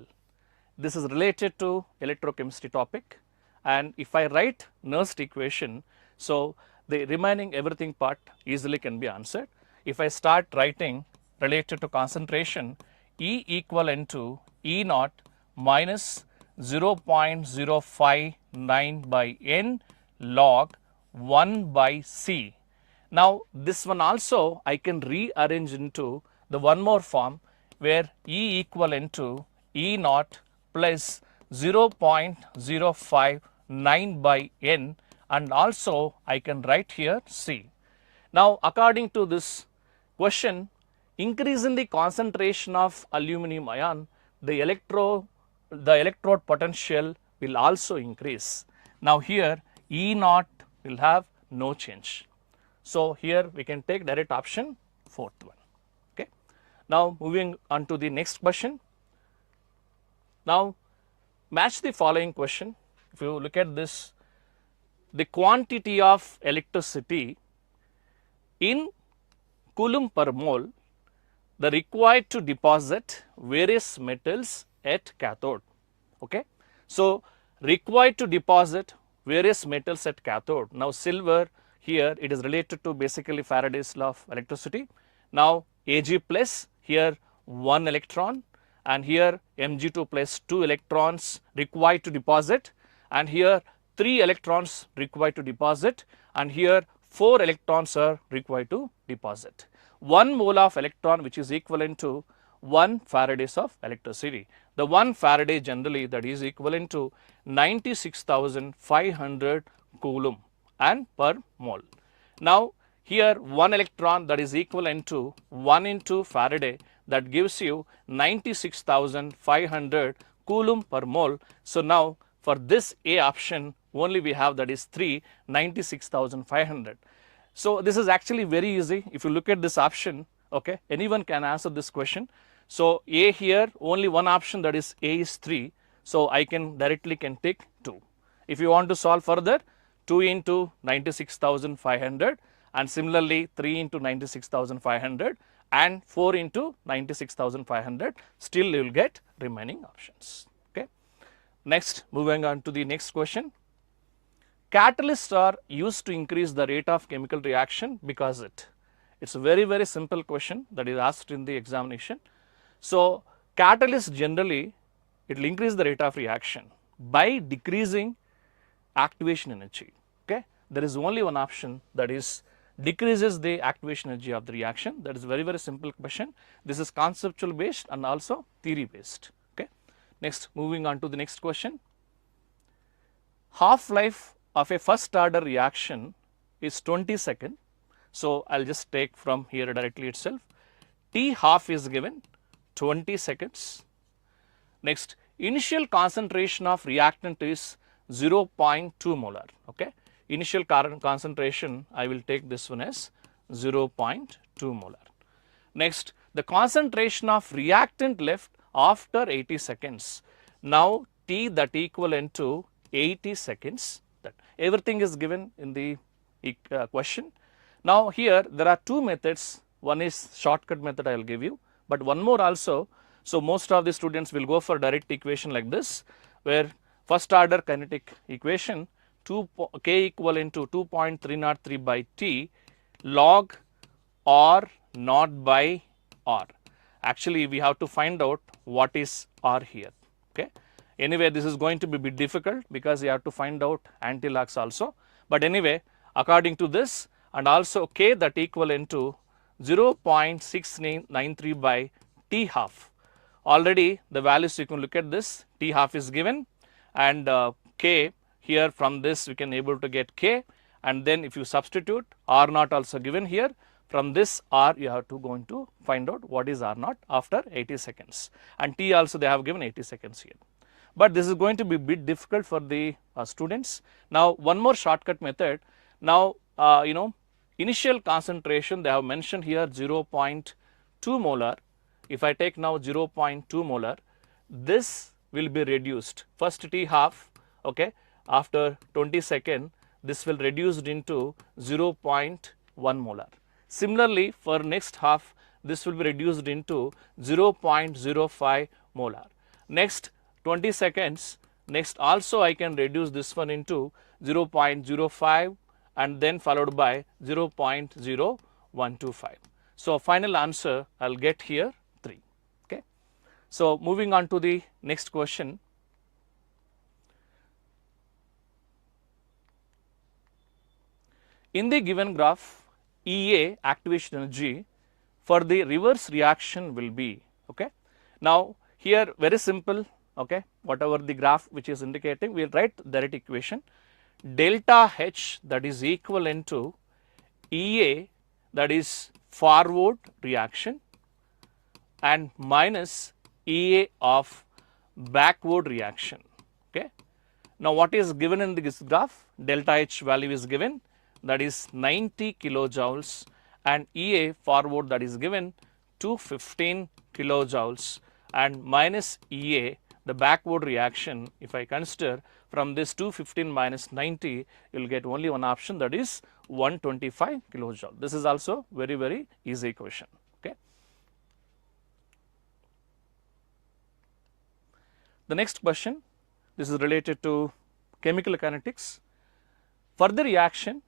This is related to electrochemistry topic, and if I write Nernst equation, so the remaining everything part easily can be answered. If I start writing related to concentration, E equivalent to E naught minus 0.059 by N log 1 by C. Now, this one also I can rearrange into the one more form where E equivalent to E naught plus 0.059 by N, and also I can write here C. Now, according to this question, increase in the concentration of aluminum ion, the electrode potential will also increase. Now, here E naught will have no change. So, here we can take direct option, fourth one. Okay. Now, moving on to the next question. Now, match the following question. If you look at this, the quantity of electricity in coulomb per mole, the required to deposit various metals at cathode. Okay. So, required to deposit various metals at cathode. Now, silver here it is related to basically Faraday's law of electricity. Now, Ag plus here 1 electron, and here Mg2 plus 2 electrons required to deposit, and here 3 electrons required to deposit, and here 4 electrons are required to deposit. 1 mole of electron which is equivalent to 1 Faradays of electricity. The 1 Faraday generally that is equivalent to 96,500 coulomb and per mole. Now, here 1 electron that is equivalent to 1 into Faraday, that gives you 96,500 coulomb per mole. So, now for this A option only we have that is 3, 96,500. So, this is actually very easy. If you look at this option, okay, anyone can answer this question. So, A here only one option, that is A is 3. So, I can directly take 2. If you want to solve further, 2 into 96,500, and similarly 3 into 96,500 and 4 into 96,500, still you will get remaining options. Okay. Next, moving on to the next question. Catalysts are used to increase the rate of chemical reaction because it's a very simple question that is asked in the examination. So, catalyst generally it will increase the rate of reaction by decreasing activation energy. Okay. There is only one option, that is decreases the activation energy of the reaction. That is very simple question. This is conceptual based and also theory based. Okay. Next, moving on to the next question. Half life of a first order reaction is 20 seconds. So, I will just take from here directly itself. T half is given 20 seconds. Next, initial concentration of reactant is 0.2 molar. Okay. Initial concentration I will take this one as 0.2 molar. Next, the concentration of reactant left after 80 seconds. Now, T that equivalent to 80 seconds. That everything is given in the question. Now, here there are two methods. One is shortcut method I will give you, but one more also. So, most of the students will go for direct equation like this, where first order kinetic equation K equivalent to 2.303 by T log R naught by R. Actually, we have to find out what is R here. Okay. Anyway, this is going to be a bit difficult because you have to find out antilogs also. But anyway, according to this, and also K that equivalent to 0.693 by T half. Already the values you can look at this, T half is given, and K here from this we can able to get K, and then if you substitute R naught also given here, from this R you have to going to find out what is R naught after 80 seconds, and T also they have given 80 seconds here. But this is going to be a bit difficult for the students. Now, one more shortcut method. Now, initial concentration they have mentioned here 0.2 molar. If I take now 0.2 molar, this will be reduced. First T half, okay, after 20 seconds, this will reduced into 0.8 1 molar. Similarly, for next half, this will be reduced into 0.05 molar. Next 20 seconds, next also I can reduce this one into 0.05 and then followed by 0.0125. So, final answer I will get here 3. Okay. So, moving on to the next question. In the given graph, EA activation energy for the reverse reaction will be, okay. Now, here very simple, okay, whatever the graph which is indicating, we will write the direct equation, delta H that is equivalent to EA that is forward reaction and minus EA of backward reaction, okay. Now, what is given in this graph? Delta H value is given, that is 90 kilojoules, and EA forward that is given 215 kilojoules, and minus EA the backward reaction, if I consider from this 215 minus 90, you will get only one option, that is 125 kilojoule. This is also very easy question. Okay. The next question, this is related to chemical kinetics. For the reaction,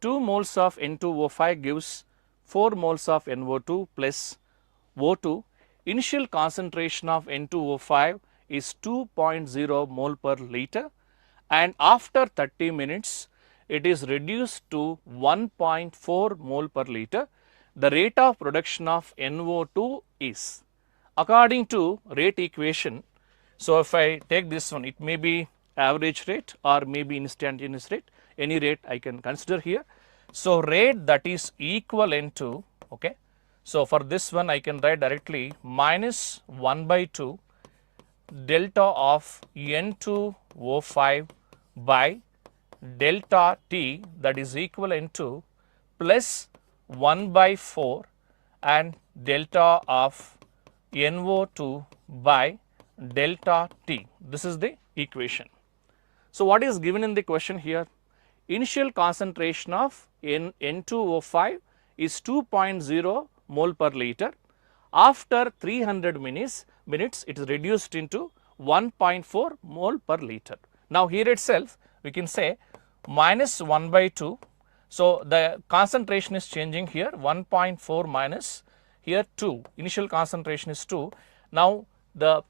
2 moles of N2O5 gives 4 moles of NO2 plus O2. Initial concentration of N2O5 is 2.0 mole per liter, and after 30 minutes it is reduced to 1.4 mole per liter. The rate of production of NO2 is, according to rate equation. So, if I take this one, it may be average rate or maybe instantaneous rate, any rate I can consider here. So, rate that is equivalent to, okay. So, for this one I can write directly minus 1 by 2 delta of N2O5 by delta T that is equivalent to plus 1 by 4 and delta of NO2 by delta T. This is the equation. So, what is given in the question here? Initial concentration of N2O5 is 2.0 mole per liter. After 300 minutes it is reduced into 1.4 mole per liter. Now, here itself we can say minus 1 by 2. So, the concentration is changing here, 1.4 minus here 2, initial concentration is 2. Now, the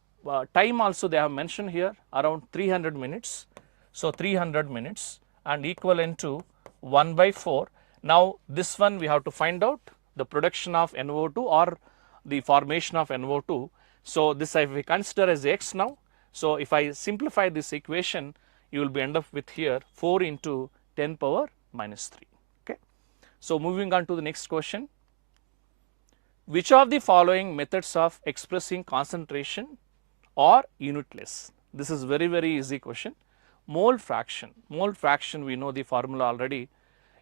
time also they have mentioned here around 300 minutes. So, 300 minutes and equivalent to 1 by 4. Now, this one we have to find out the production of NO2 or the formation of NO2. So, this if we consider as x now. So, if I simplify this equation, you will be end up with here 4 into 10 power minus 3. Okay. So, moving on to the next question. Which of the following methods of expressing concentration are unitless? This is very easy question. Mole fraction. Mole fraction we know the formula already.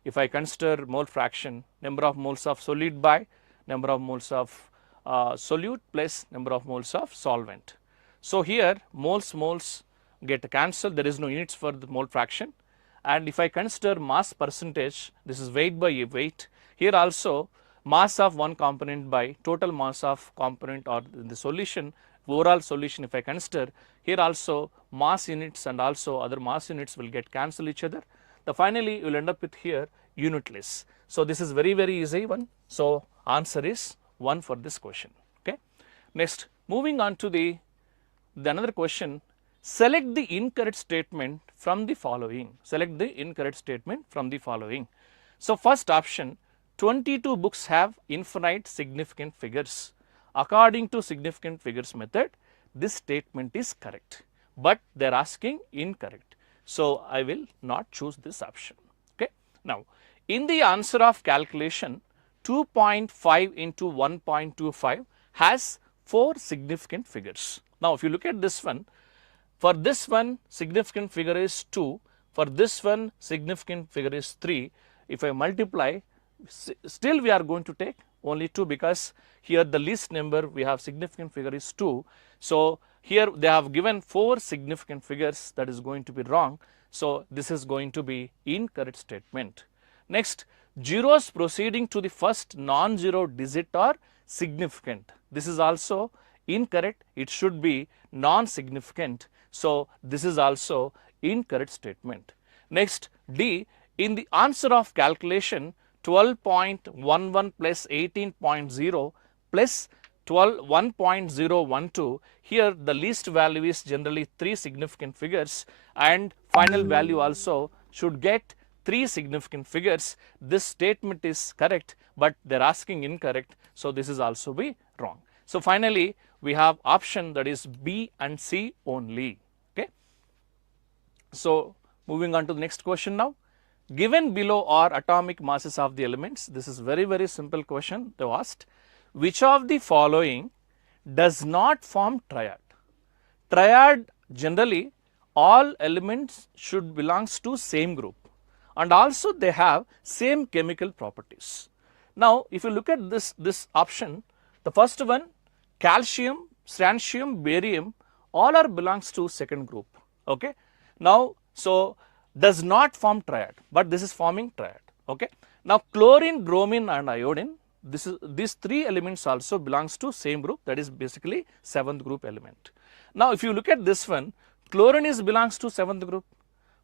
If I consider mole fraction, number of moles of solid by number of moles of solute plus number of moles of solvent. So, here moles get cancelled, there is no units for the mole fraction, and if I consider mass percentage, this is weight by weight. Here also mass of one component by total mass of component or the solution, overall solution if I consider, here also mass units and also other mass units will get cancel each other. The finally you will end up with here unitless. So, this is very easy one. So, answer is 1 for this question. Okay. Next, moving on to the another question, select the incorrect statement from the following. Select the incorrect statement from the following. So, first option, 22 books have infinite significant figures. According to significant figures method, this statement is correct, but they are asking incorrect. So, I will not choose this option. Okay. Now, in the answer of calculation, 2.5 into 1.25 has 4 significant figures. Now, if you look at this one, for this one significant figure is 2, for this one significant figure is 3. If I multiply, still we are going to take only 2 because here the least number we have significant figure is 2. So, here they have given 4 significant figures, that is going to be wrong. So, this is going to be incorrect statement. Next, zeros proceeding to the first non-zero digit are significant. This is also incorrect. It should be non-significant. So, this is also incorrect statement. Next, D, in the answer of calculation 12.11 plus 18.0 plus 1.012, here the least value is generally 3 significant figures and final value also should get 3 significant figures. This statement is correct, but they are asking incorrect. So, this is also be wrong. So, finally, we have option that is B and C only. Okay. So, moving on to the next question now. Given below are atomic masses of the elements. This is very simple question they asked. Which of the following does not form triad? Triad, generally all elements should belongs to same group and also they have same chemical properties. Now, if you look at this option, the first one, calcium, strontium, barium, all are belongs to second group. Okay. Now, so does not form triad, but this is forming triad. Okay. Now, chlorine, bromine and iodine, these 3 elements also belongs to same group, that is basically 7th group element. Now, if you look at this one, chlorine belongs to 7th group,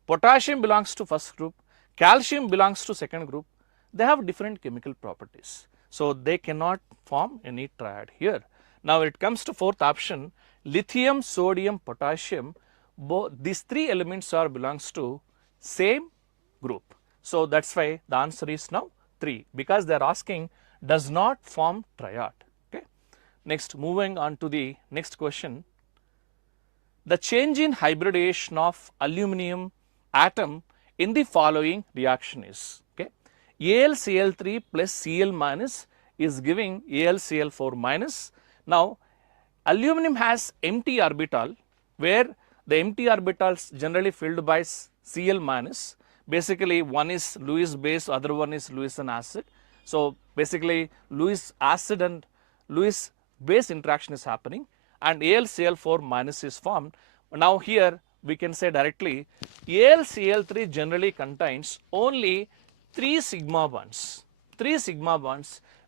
potassium belongs to first group, calcium belongs to second group. They have different chemical properties. So, they cannot form any triad here. Now, it comes to 4th option, lithium, sodium, potassium, these 3 elements are belongs to same group. So, that is why the answer is now 3, because they are asking does not form triad. Okay. Next, moving on to the next question. The change in hybridization of aluminum atom in the following reaction is, okay, AlCl3 plus Cl minus is giving AlCl4 minus. Now, aluminum has empty orbital where the empty orbitals generally filled by Cl minus. Basically, one is Lewis base, other one is Lewis and acid. So, basically Lewis acid and Lewis base interaction is happening and AlCl4 minus is formed. Now, here we can say directly AlCl3 generally contains only 3 sigma bonds,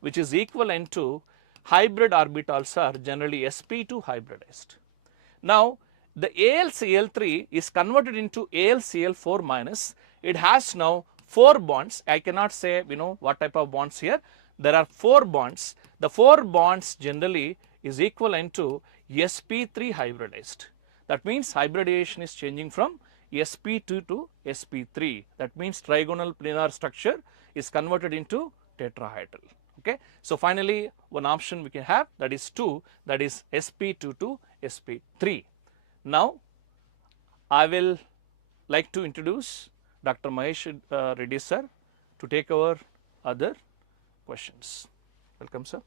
which is equivalent to hybrid orbitals are generally sp2 hybridized. Now, the AlCl3 is converted into AlCl4 minus. It has now 4 bonds. I cannot say what type of bonds here. There are 4 bonds. The 4 bonds generally is equivalent to sp3 hybridized. That means hybridization is changing from sp2 to sp3. That means trigonal planar structure is converted into tetrahedral. Okay. So, finally, one option we can have, that is 2, that is sp2 to sp3. Now, I will like to introduce Dr. Mahesh Reddy sir to take over other questions. Welcome, sir.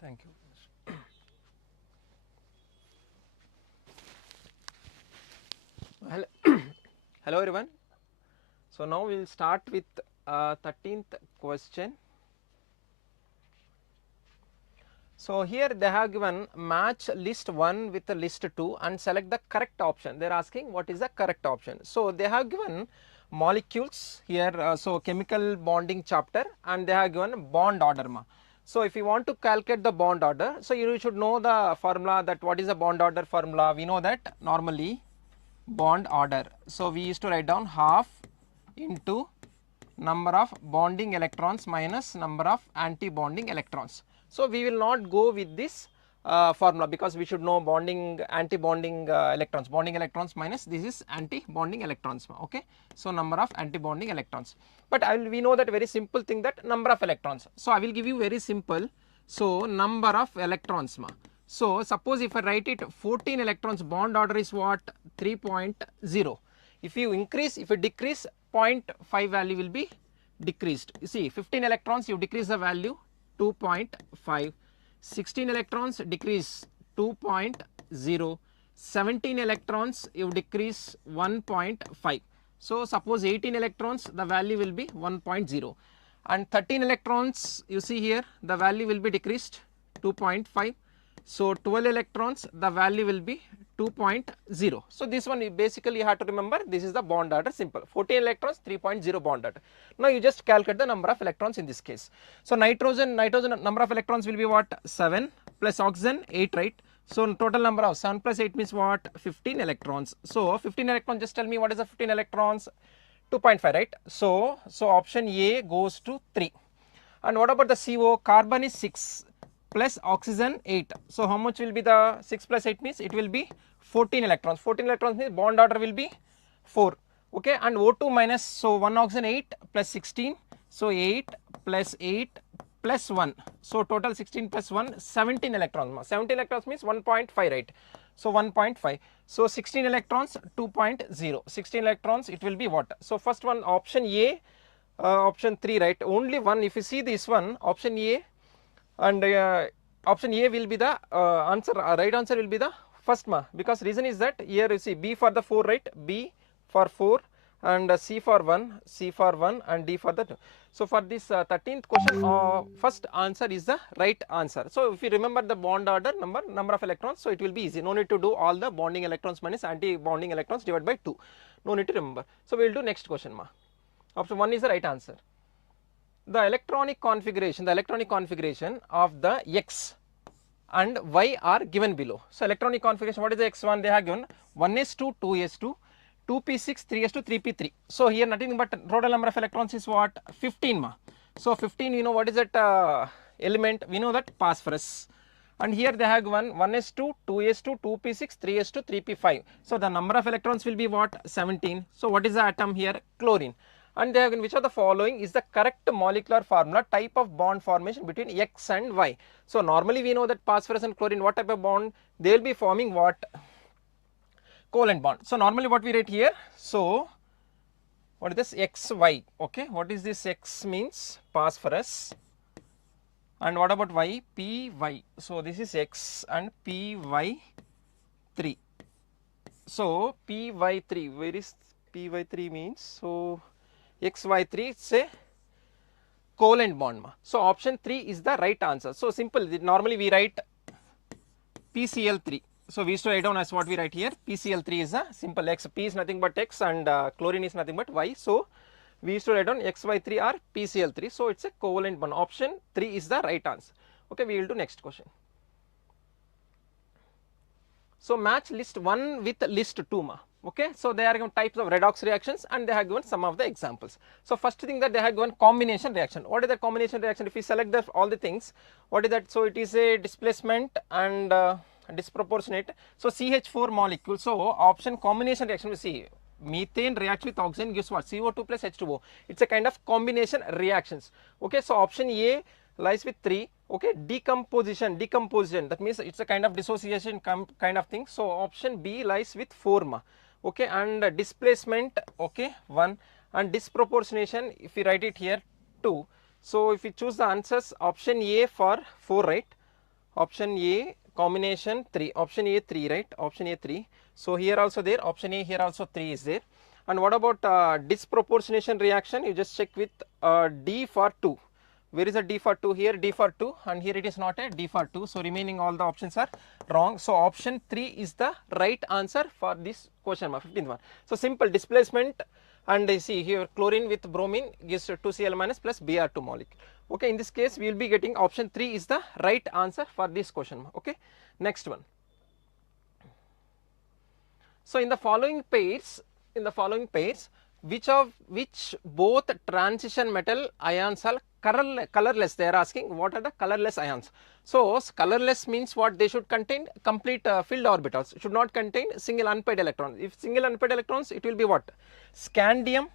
Thank you. Hello everyone. So, now we will start with 13th question. So, here they have given match list 1 with the list 2 and select the correct option. They are asking what is the correct option. So, they have given molecules here, so chemical bonding chapter, and they have given bond order. So, if you want to calculate the bond order, so you should know the formula, that what is the bond order formula. We know that normally bond order. So, we used to write down half into number of bonding electrons minus number of anti-bonding electrons. So, we will not go with this formula because we should know bonding, anti-bonding electrons, bonding electrons minus this is anti-bonding electrons. Okay. So, number of anti-bonding electrons, but we know that very simple thing, that number of electrons. So, I will give you very simple. So, number of electrons. So, suppose if I write it 14 electrons, bond order is what, 3.0. If you increase, if you decrease, 0.5 value will be decreased. You see 15 electrons you decrease the value 2.5, 16 electrons decrease 2.0, 17 electrons you decrease 1.5. So, suppose 18 electrons the value will be 1.0 and 13 electrons you see here the value will be decreased 2.5. So, 12 electrons the value will be 2.0. So this one you basically you have to remember, this is the bond order, simple, 14 electrons, 3.0 bond order. Now you just calculate the number of electrons in this case. So nitrogen number of electrons will be what, 7 plus oxygen 8, right? So total number of 7 plus 8 means what, 15 electrons. So 15 electrons, just tell me what is the 15 electrons, 2.5, right? So option A goes to 3. And what about the CO? Carbon is 6 plus oxygen 8. So how much will be the 6 plus 8 means it will be 14 electrons. 14 electrons means bond order will be 4. Okay, and O2 minus, so 1 oxygen 8 plus 16. So 8 plus 8 plus 1. So total 16 plus 1, 17 electrons. 17 electrons means 1.5, right? So 1.5. So 16 electrons, 2.0. 16 electrons, it will be what? So first one, option A, option 3, right? Only one, if you see this one, option A, and option A will be the answer, right answer will be the first ma, because reason is that here you see B for the 4, right? B for 4 and C for 1, C for 1 and D for the 2. So for this 13th question, first answer is the right answer. So if you remember the bond order, number of electrons, so it will be easy, no need to do all the bonding electrons minus anti-bonding electrons divided by 2, no need to remember. So we will do next question ma. Option 1 is the right answer. The electronic configuration of the X and Y are given below. So electronic configuration, what is the X1? They have given 1s2, 2s2, 2p6, 3s2, 3p3. So here nothing but total number of electrons is what? 15 ma. So 15, you know what is that element? We know that phosphorus. And here they have given 1s2, 2s2, 2p6, 3s2, 3p5. So the number of electrons will be what? 17. So what is the atom here? Chlorine. And they have given which of the following is the correct molecular formula type of bond formation between X and Y. So normally we know that phosphorus and chlorine, what type of bond? They will be forming what? Covalent bond. So normally what we write here, so what is this? XY, okay, what is this? X means phosphorus, and what about Y? PY. So this is X and PY3. So PY3, where is PY3 means? So XY3, it's a covalent bond ma. So option 3 is the right answer. So simple, normally we write PCl3. So we used to write down as what we write here, PCl3 is a simple X, P is nothing but X and chlorine is nothing but Y. So we used to write down XY3 or PCl3. So it's a covalent bond. Option 3 is the right answer. Okay, we will do next question. So match list 1 with list 2 ma. Okay, so they are given types of redox reactions and they have given some of the examples. So first thing that they have given combination reaction. What is the combination reaction? If we select all the things, what is that? So it is a displacement and disproportionate. So CH4 molecule. So option combination reaction, we see methane reacts with oxygen gives what? CO2 plus H2O. It's a kind of combination reactions. Okay, so option A lies with 3. Okay, decomposition, that means it's a kind of dissociation kind of thing. So option B lies with 4 ma. Okay, and displacement, okay, 1, and disproportionation, if we write it here, 2. So if we choose the answers, option A for 4, right? Option A combination 3, option A 3, right? Option A 3. So here also there, option A here also 3 is there. And what about disproportionation reaction? You just check with D for 2. Where is the D for 2? Here D for 2, and here it is not a D for 2. So remaining all the options are wrong. So option 3 is the right answer for this question, 15th one. So simple displacement, and I see here chlorine with bromine gives 2Cl minus plus Br2 molecule. Okay, in this case we will be getting option 3 is the right answer for this question. Okay, next one. So in the following pairs, which both transition metal ions are colorless? They are asking what are the colorless ions. So colorless means what? They should contain complete filled orbitals, should not contain single unpaired electrons. If single unpaired electrons, it will be what? Scandium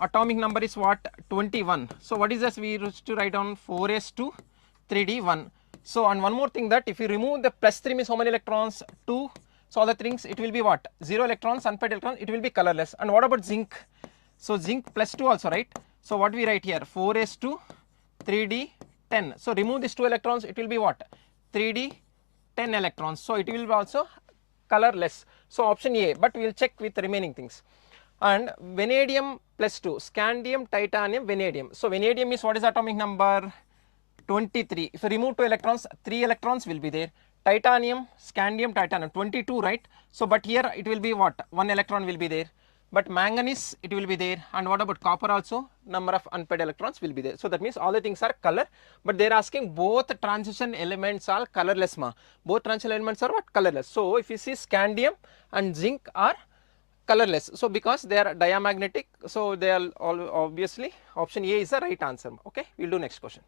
atomic number is what? 21. So what is this? We used to write down 4s2 3d1. So and one more thing, that if you remove the plus 3 means how many electrons? 2. So all the things, it will be what? 0 electrons, unpaired electrons, it will be colorless. And what about zinc? So zinc plus 2 also, right? So what we write here? 4s2 3d10. So remove these 2 electrons, it will be what? 3d10 electrons. So it will be also colorless. So option A, but we will check with the remaining things. And vanadium plus 2, scandium, titanium, vanadium. So vanadium is what is atomic number? 23. If you remove 2 electrons, 3 electrons will be there. titanium, scandium, titanium, 22, right? So, but here it will be what? 1 electron will be there. But manganese it will be there, and what about copper also? Number of unpaired electrons will be there. So that means all the things are color, but they are asking both transition elements are colorless ma. Both transition elements are what? Colorless. So if you see scandium and zinc are colorless. So because they are diamagnetic, so they are all obviously option A is the right answer. Okay, we will do next question.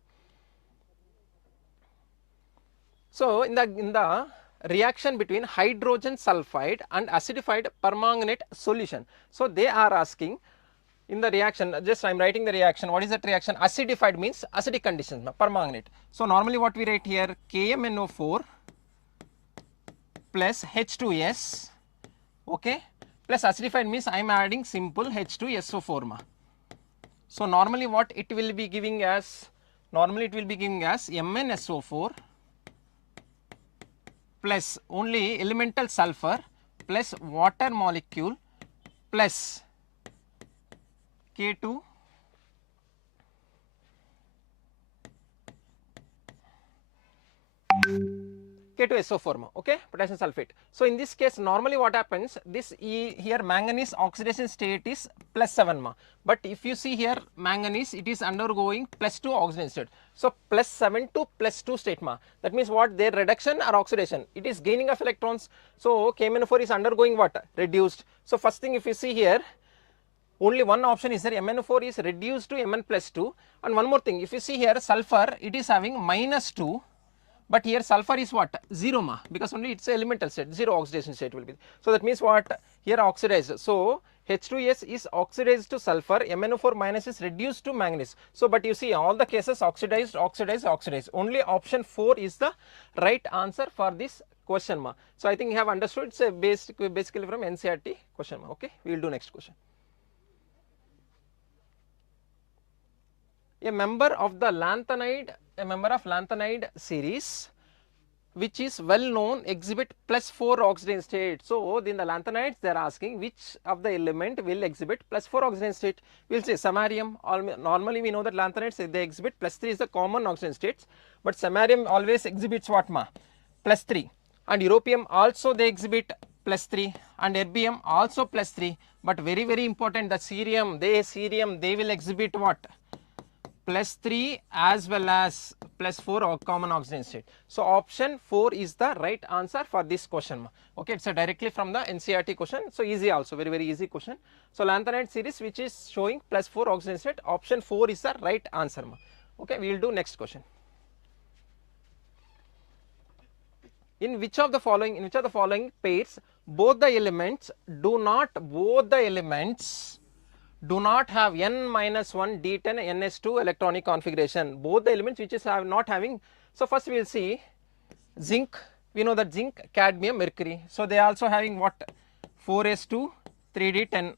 So in the reaction between hydrogen sulfide and acidified permanganate solution, so they are asking in the reaction, just I am writing the reaction. What is that reaction? Acidified means acidic conditions, permanganate. So normally what we write here, KMNO4 plus H2S, okay, plus acidified means I am adding simple H2SO4 So normally what it will be giving as, MnSO4 plus only elemental sulfur plus water molecule plus K2 K2SO4, okay, potassium sulfate. So in this case normally what happens, this here manganese oxidation state is +7 but if you see here manganese it is undergoing +2 oxidation state. So +7 to +2 state that means what, their reduction or oxidation, it is gaining of electrons. So KMnO4 is undergoing what, reduced. So first thing if you see here, only one option is there, MnO4 is reduced to Mn+2, and one more thing, if you see here sulfur it is having -2, but here sulfur is what, 0 because only it's elemental state, 0 oxidation state will be. So that means what, here oxidized. So H2S is oxidized to sulfur, MnO4 minus is reduced to manganese. So but you see all the cases oxidized, oxidized, oxidized. Only option 4 is the right answer for this question So I think you have understood, it's a basically from NCERT question okay. We will do next question. A member of lanthanide series which is well known exhibit +4 oxidation state. So in the lanthanides they are asking which of the element will exhibit +4 oxidation state. We will say samarium. Normally we know that lanthanides they exhibit +3 is the common oxidation states, but samarium always exhibits what +3, and europium also they exhibit +3, and erbium also +3, but very important the cerium they will exhibit what, +3 as well as +4 common oxidation state. So option 4 is the right answer for this question okay. It's directly from the NCERT question, so easy also, very easy question. So lanthanide series which is showing +4 oxidation state, option 4 is the right answer okay. We will do next question. In which of the following pairs both the elements do not have n-1 d10 ns2 electronic configuration, both the elements which is not having. So first we will see zinc, we know that zinc, cadmium, mercury, so they are also having what, 4s2 3d10,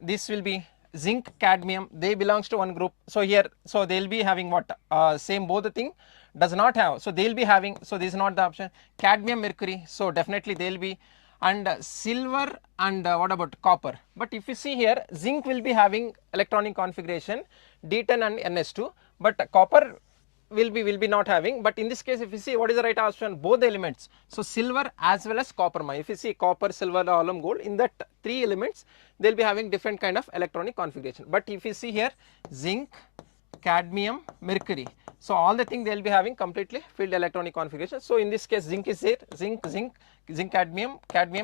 this will be zinc, cadmium, they belongs to one group. So here, so they will be having what, same both the thing does not have, so they will be having, so this is not the option, cadmium, mercury, so definitely they will be, and silver and what about copper. But if you see here zinc will be having electronic configuration d10 and ns2, but copper will be not having. But in this case if you see what is the right option, both the elements, so silver as well as copper if you see copper, silver, aluminum, gold, in that 3 elements they will be having different kind of electronic configuration. But if you see here zinc, cadmium, mercury, so all the thing they will be having completely filled electronic configuration. So in this case zinc is there, zinc, cadmium,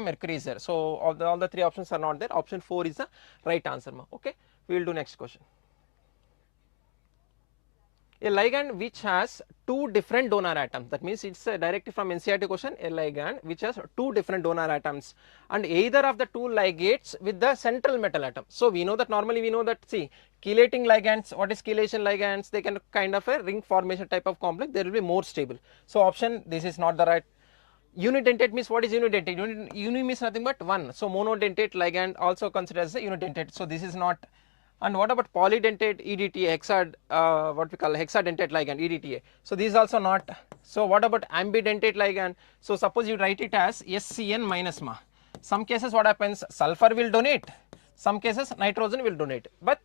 mercury is there. So all the 3 options are not there, option 4 is the right answer okay. We will do next question. A ligand which has 2 different donor atoms, that means it's directly from NCERT question, a ligand which has 2 different donor atoms and either of the 2 ligates with the central metal atom. So we know that normally we know that, see, chelating ligands, what is chelation ligands, they can kind of a ring formation type of complex, they will be more stable. So option, this is not the right. Unidentate means, what is unidentate? Uni means nothing but 1, so monodentate ligand also considered as a unidentate, so this is not. And what about polydentate EDTA, what we call hexadentate ligand EDTA, so this is also not. So what about ambidentate ligand? So suppose you write it as SCN minus some cases what happens, sulfur will donate, some cases nitrogen will donate, but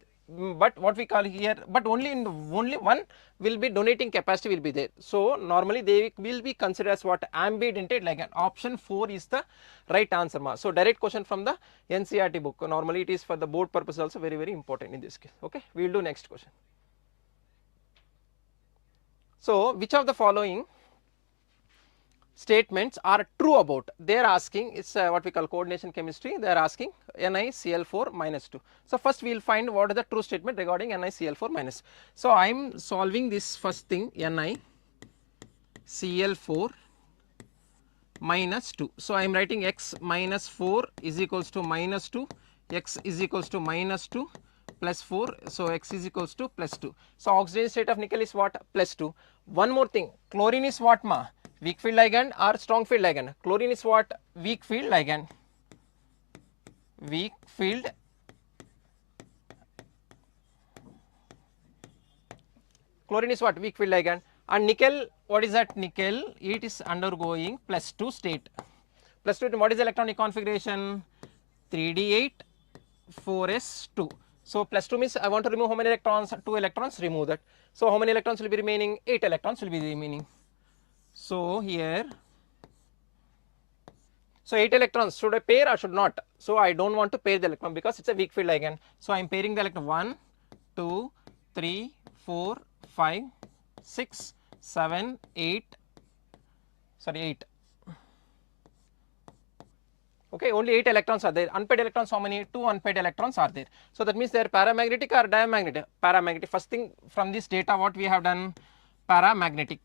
but what we call here, but only in only one will be donating capacity will be there. So normally they will be considered as what, ambidentate ligand. Option 4 is the right answer. So direct question from the NCERT book. Normally it is for the board purpose also very important in this case. Okay, we will do next question. So which of the following statements are true about? They are asking, it's what we call coordination chemistry. They are asking NiCl4 minus 2. So first we will find what is the true statement regarding NiCl4 minus. So I am solving this first thing, NiCl4 minus 2. So I am writing x minus 4 is equals to minus 2, x is equals to minus 2 plus 4. So x is equals to plus 2. So oxidation state of nickel is what? Plus 2. One more thing, chlorine is what ma? Weak field ligand or strong field ligand? Chlorine is what? Weak field ligand. Weak field. Chlorine is what? Weak field ligand. And nickel, what is that? Nickel, it is undergoing plus 2 state. Plus 2, what is the electronic configuration? 3d8 4s2. So plus 2 means I want to remove how many electrons? 2 electrons, remove that. So how many electrons will be remaining? 8 electrons will be remaining. So here, so 8 electrons, should I pair or should not? So I don't want to pair the electron because it's a weak field ligand. So I am pairing the electron 1, 2, 3, 4, 5, 6, 7, 8, sorry 8. Okay, only 8 electrons are there. Unpaired electrons, how many? 2 unpaired electrons are there. So that means they are paramagnetic or diamagnetic? Paramagnetic. First thing from this data, what we have done? Paramagnetic.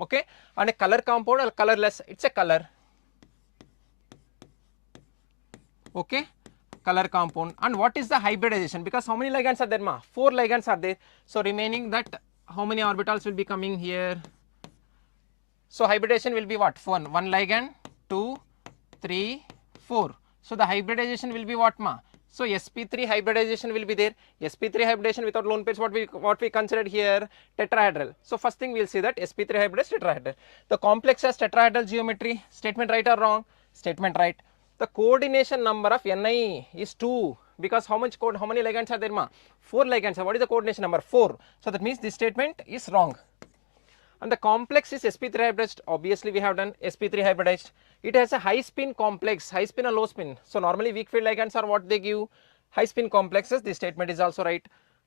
Okay, and a color compound or colorless? It's a color. Okay, color compound. And what is the hybridization? Because how many ligands are there ma? 4 ligands are there. So remaining that, how many orbitals will be coming here? So hybridization will be what? 1 ligand, 2, 3, 4. So the hybridization will be what ma? So sp3 hybridization will be there. sp3 hybridization without lone pairs, what we considered here? Tetrahedral. So first thing we will see that sp3 hybridized tetrahedral. The complex has tetrahedral geometry. Statement right or wrong? Statement right. The coordination number of Ni is 2, because how many ligands are there ma? 4 ligands. What is the coordination number? 4. So that means this statement is wrong. And the complex is sp3 hybridized. Obviously we have done sp3 hybridized. It has a high spin complex, high spin and low spin. So normally weak field ligands are what they give? High spin complexes. This statement is also right.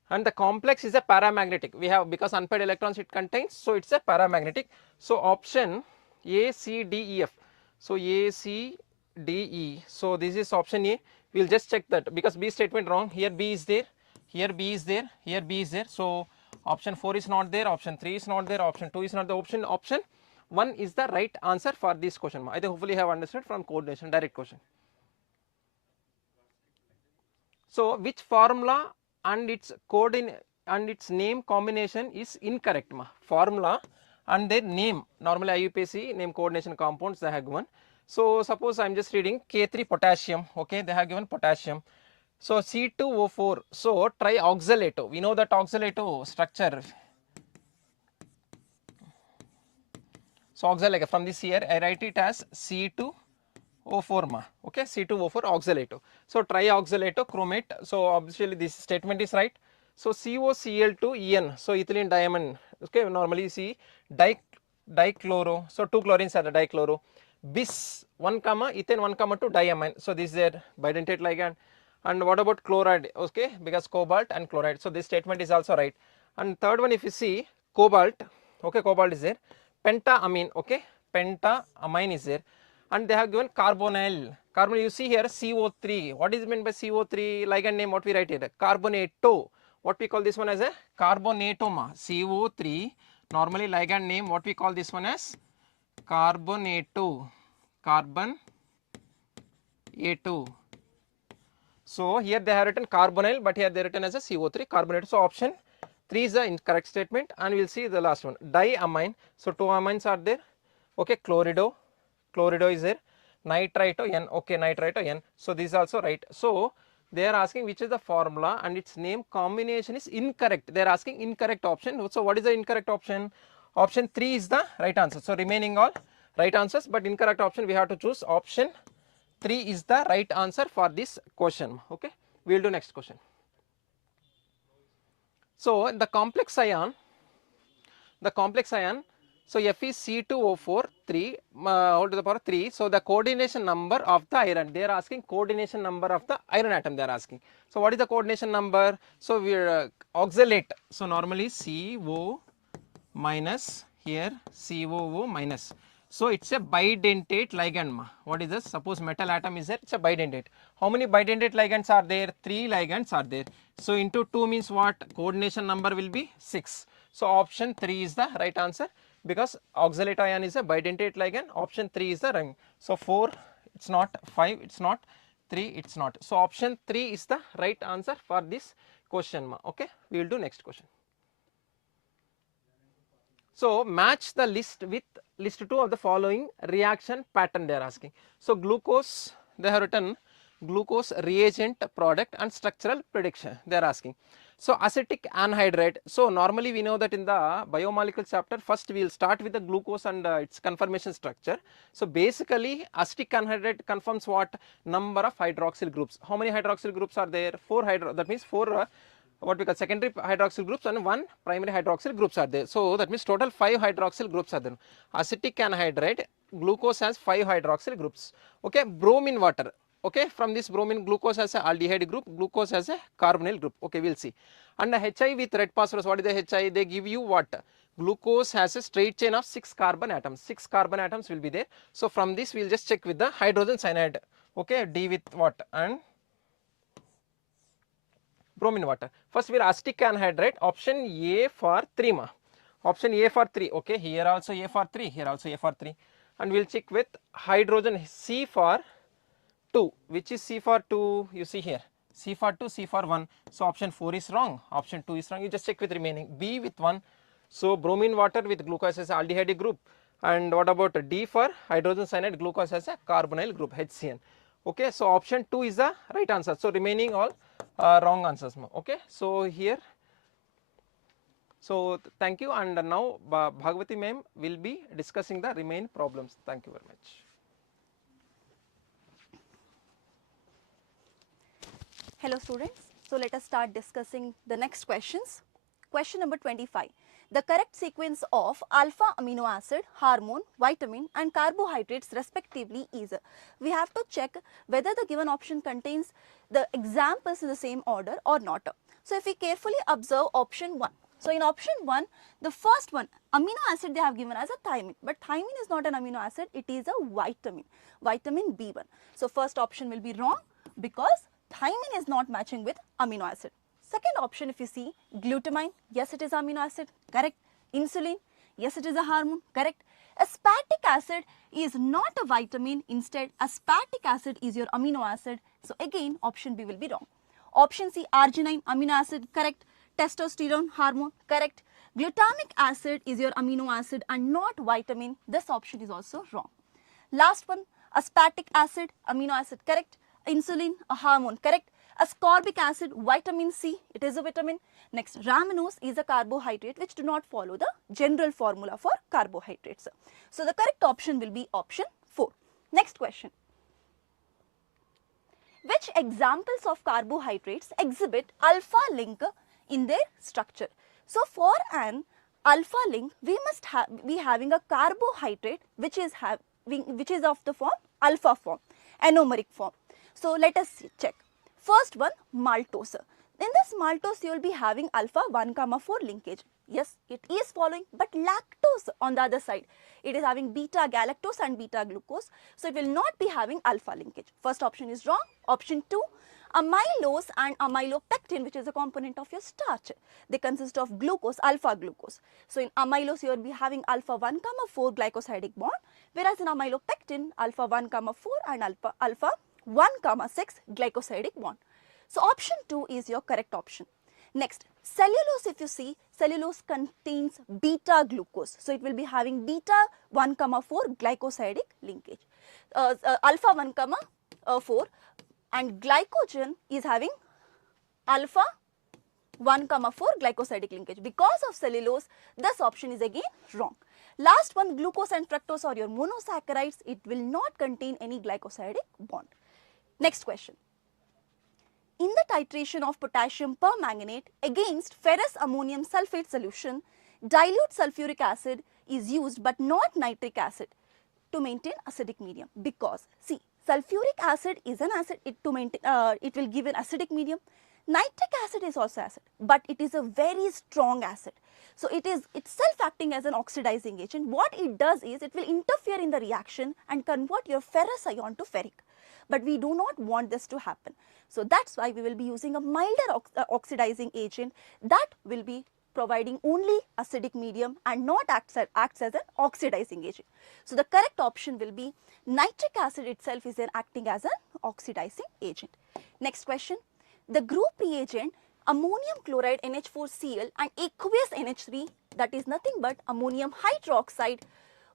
And the complex is a paramagnetic. We have, because unpaired electrons it contains, so it's a paramagnetic. So option A, C, D, E, F. So A, C, D, E. So this is option A. We will just check that, because B statement wrong. Here B is there, here B is there, here B is there. So option 4 is not there, option 3 is not there, option 2 is not the option 1 is the right answer for this question. I think hopefully you have understood from coordination, direct question. So which formula and its coordinate and its name combination is incorrect ma? Formula and their name, normally IUPAC name coordination compounds they have given. So suppose I am just reading K3 potassium, okay, they have given potassium. So C2O4, so trioxalato, we know that oxalato structure. So oxalato, from this here I write it as C2O4 ma, okay, C2O4 oxalato. So trioxalato chromate, so obviously this statement is right. So COCl2En, so ethylene diamine, okay, normally you see dichloro, so 2 chlorines are the dichloro. Bis 1 comma ethane 1 comma 2 diamine, so this is their bidentate ligand. And what about chloride? Okay, because cobalt and chloride, so this statement is also right. And third one, if you see cobalt, okay, cobalt is there. Pentaamine, okay, pentaamine is there. And they have given carbonyl. Carbonyl, you see here CO3. What is meant by CO3? Ligand name, what we write here? Carbonato. What we call this one as a carbonatoma. CO3. Normally ligand name, what we call this one as carbonato. Carbon A2. So here they have written carbonyl, but here they have written as a CO3 carbonate. So option 3 is the incorrect statement, and we will see the last one. Diamine. So 2 amines are there. Okay, chlorido is there. Nitrito N. Okay, nitrito N. So this is also right. So they are asking which is the formula and its name combination is incorrect. They are asking incorrect option. So what is the incorrect option? Option 3 is the right answer. So remaining all right answers, but incorrect option we have to choose option 3 is the right answer for this question. Okay, we will do next question. So the complex ion, so F is C2O4 3 whole to the power 3. So the coordination number of the iron, they are asking coordination number of the iron atom they are asking. So what is the coordination number? So we are oxalate, so normally CO minus, here COO minus. So it's a bidentate ligand ma. What is this? Suppose metal atom is there, it's a bidentate. How many bidentate ligands are there? 3 ligands are there. So into 2 means what? Coordination number will be 6. So option 3 is the right answer, because oxalate ion is a bidentate ligand. Option 3 is the right. So 4 it's not, 5 it's not, 3 it's not. So option 3 is the right answer for this question ma. Okay, we will do next question. So match the list with list 2 of the following reaction pattern they are asking. So glucose, they have written glucose reagent product and structural prediction they are asking. So acetic anhydride, so normally we know that in the biomolecule chapter first we will start with the glucose and its conformation structure. So basically acetic anhydride confirms what? Number of hydroxyl groups. How many hydroxyl groups are there? 4 that means 4 what we call secondary hydroxyl groups and 1 primary hydroxyl groups are there. So that means total 5 hydroxyl groups are there. Acetic anhydride, glucose has 5 hydroxyl groups. Okay, bromine water. Okay, from this bromine, glucose has a aldehyde group, glucose has a carbonyl group. Okay, we'll see. And the HI with red phosphorus, what is the HI? They give you what? Glucose has a straight chain of 6 carbon atoms. 6 carbon atoms will be there. So from this we'll just check with the hydrogen cyanide. Okay, D with what? And bromine water. First we are acetic anhydride, option A for 3 ma. Option A for 3. Okay, here also A for 3, here also A for 3. And we'll check with hydrogen C for 2. Which is C for 2? You see here. C for 2, C for 1. So option 4 is wrong. Option 2 is wrong. You just check with remaining. B with 1. So bromine water with glucose as aldehyde group. And what about D for hydrogen cyanide? Glucose as a carbonyl group, HCN. Okay, so option 2 is the right answer. So remaining all wrong answers. Okay, so here. So thank you, and now Bhagwati ma'am will be discussing the remaining problems. Thank you very much. Hello students, so let us start discussing the next questions. Question number 25. The correct sequence of alpha amino acid, hormone, vitamin and carbohydrates respectively is. We have to check whether the given option contains the examples in the same order or not. So if we carefully observe option 1. So in option 1, the first one, amino acid they have given as a thymine, but thymine is not an amino acid, it is a vitamin, vitamin B1. So first option will be wrong because thymine is not matching with amino acid. Second option, if you see, glutamine, yes it is amino acid, correct. Insulin, yes it is a hormone, correct. Aspartic acid is not a vitamin, instead aspartic acid is your amino acid. So again option B will be wrong. Option C, arginine, amino acid, correct. Testosterone, hormone, correct. Glutamic acid is your amino acid and not vitamin. This option is also wrong. Last one, aspartic acid, amino acid, correct. Insulin, a hormone, correct. Ascorbic acid, vitamin C, it is a vitamin. Next, ramenose is a carbohydrate which do not follow the general formula for carbohydrates. So the correct option will be option 4. Next question. Which examples of carbohydrates exhibit alpha link in their structure? So for an alpha link, we must be having a carbohydrate which is of the form alpha form, anomeric form. So let us check. First one, maltose. In this maltose, you will be having alpha 1, 4 linkage. Yes, it is following, but lactose on the other side, it is having beta galactose and beta glucose. So it will not be having alpha linkage. First option is wrong. Option 2, amylose and amylopectin, which is a component of your starch. They consist of glucose, alpha glucose. So in amylose, you will be having alpha 1, 4 glycosidic bond, whereas in amylopectin, alpha 1, 4 and alpha 1, 6 glycosidic bond. So option 2 is your correct option. Next, cellulose, if you see, cellulose contains beta glucose. So it will be having beta 1, 4 glycosidic linkage. Alpha 1, 4 and glycogen is having alpha 1, 4 glycosidic linkage. Because of cellulose, this option is again wrong. Last one, glucose and fructose are your monosaccharides. It will not contain any glycosidic bond. Next question. in the titration of potassium permanganate against ferrous ammonium sulfate solution, dilute sulfuric acid is used but not nitric acid to maintain acidic medium, because see, sulfuric acid is an acid, it will give an acidic medium. Nitric acid is also acid, but it is a very strong acid. So it is itself acting as an oxidizing agent. What it does is it will interfere in the reaction and convert your ferrous ion to ferric. But we do not want this to happen. So that's why we will be using a milder oxidizing agent that will be providing only acidic medium and not acts as an oxidizing agent. So the correct option will be nitric acid itself is acting as an oxidizing agent. Next question. The group reagent ammonium chloride NH4Cl and aqueous NH3, that is nothing but ammonium hydroxide,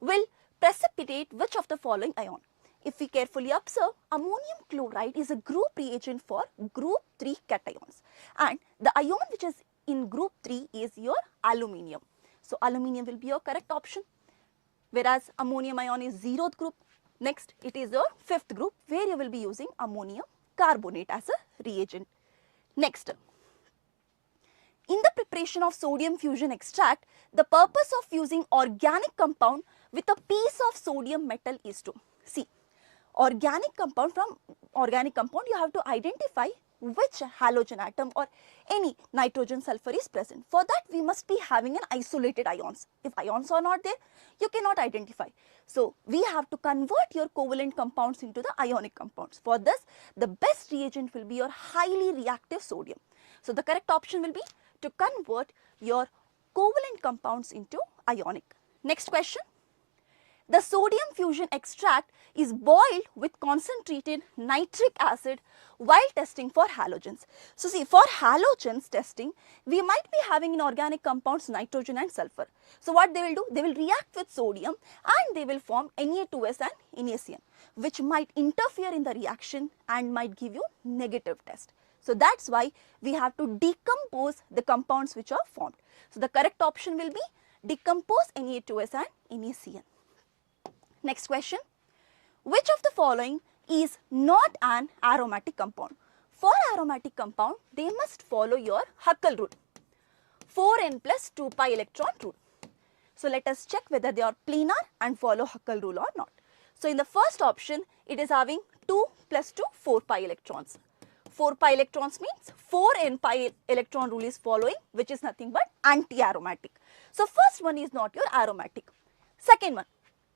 will precipitate which of the following ion? If we carefully observe, ammonium chloride is a group reagent for group 3 cations, and the ion which is in group 3 is your aluminium. So aluminium will be your correct option, whereas ammonium ion is 0th group. Next, it is your 5th group where you will be using ammonium carbonate as a reagent. Next, in the preparation of sodium fusion extract, the purpose of using organic compound with a piece of sodium metal is to see. Organic compound, from organic compound you have to identify which halogen atom or any nitrogen sulfur is present. For that we must be having an isolated ions. If ions are not there, you cannot identify. So we have to convert your covalent compounds into the ionic compounds. For this, the best reagent will be your highly reactive sodium. So the correct option will be to convert your covalent compounds into ionic. Next question. The sodium fusion extract is boiled with concentrated nitric acid while testing for halogens. So see, for halogens testing, we might be having in organic compounds nitrogen and sulfur. So what they will do? They will react with sodium and they will form Na2S and NaCN, which might interfere in the reaction and might give you negative test. So that's why we have to decompose the compounds which are formed. So the correct option will be decompose Na2S and NaCN. Next question. Which of the following is not an aromatic compound? For aromatic compound, they must follow your Huckel rule, 4n plus 2 pi electron rule. So let us check whether they are planar and follow Huckel rule or not. So in the first option, it is having 2 plus 2, 4 pi electrons. 4 pi electrons means 4n pi electron rule is following, which is nothing but anti-aromatic. So first one is not your aromatic. Second one,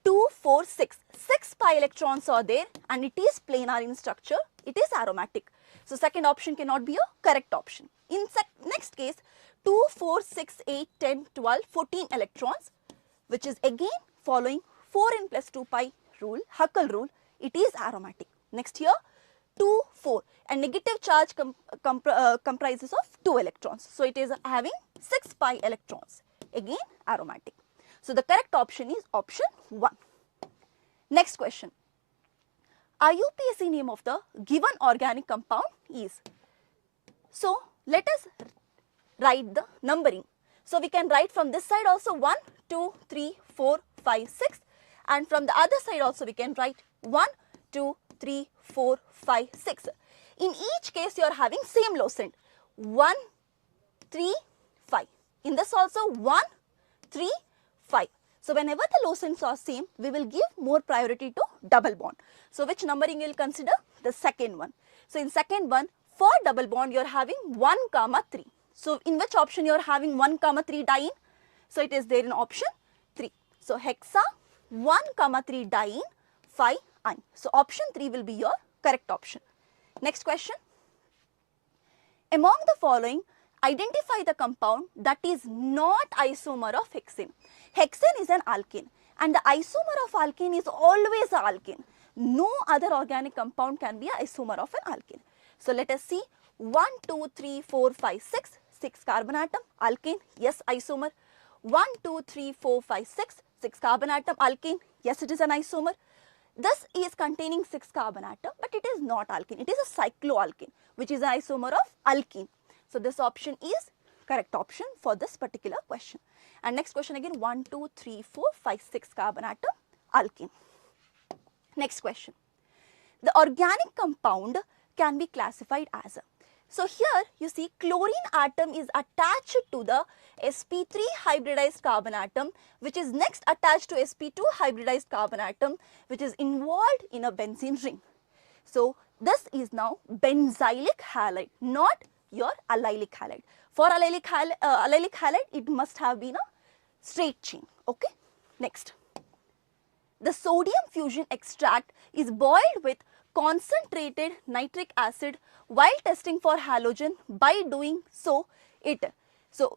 2, 4, 6. 6 pi electrons are there and it is planar in structure, it is aromatic. So second option cannot be a correct option. In next case, 2, 4, 6, 8, 10, 12, 14 electrons, which is again following 4n plus 2 pi rule, Huckel rule, it is aromatic. Next here, 2, 4, and negative charge comprises of 2 electrons. So it is having 6 pi electrons, again aromatic. So the correct option is option 1. Next question. IUPAC name of the given organic compound is. So let us write the numbering. So we can write from this side also 1, 2, 3, 4, 5, 6, and from the other side also we can write 1, 2, 3, 4, 5, 6. In each case you are having same locent 1, 3, 5. In this also 1, 3, 5. So whenever the locents are same, we will give more priority to double bond. So which numbering you will consider? The second one. So in second one, for double bond you are having 1, 3. So in which option you are having 1, 3 diene? So it is there in option 3. So hexa 1, 3 diene 5 ine. So option 3 will be your correct option. Next question. Among the following, identify the compound that is not isomer of hexane. Hexane is an alkane and the isomer of alkane is always an alkane. No other organic compound can be an isomer of an alkane. So let us see 1, 2, 3, 4, 5, 6, 6 carbon atom, alkane, yes isomer. 1, 2, 3, 4, 5, 6, 6 carbon atom, alkane, yes it is an isomer. This is containing 6 carbon atom, but it is not alkane, it is a cycloalkane, which is an isomer of alkene. So this option is correct option for this particular question. And next question again 1, 2, 3, 4, 5, 6 carbon atom, alkene. Next question. The organic compound can be classified as a. So here you see chlorine atom is attached to the sp3 hybridized carbon atom, which is next attached to sp2 hybridized carbon atom, which is involved in a benzene ring. So this is now benzylic halide, not your allylic halide. For allylic halide, it must have been a straight chain. Okay. Next, the sodium fusion extract is boiled with concentrated nitric acid while testing for halogen. By doing so,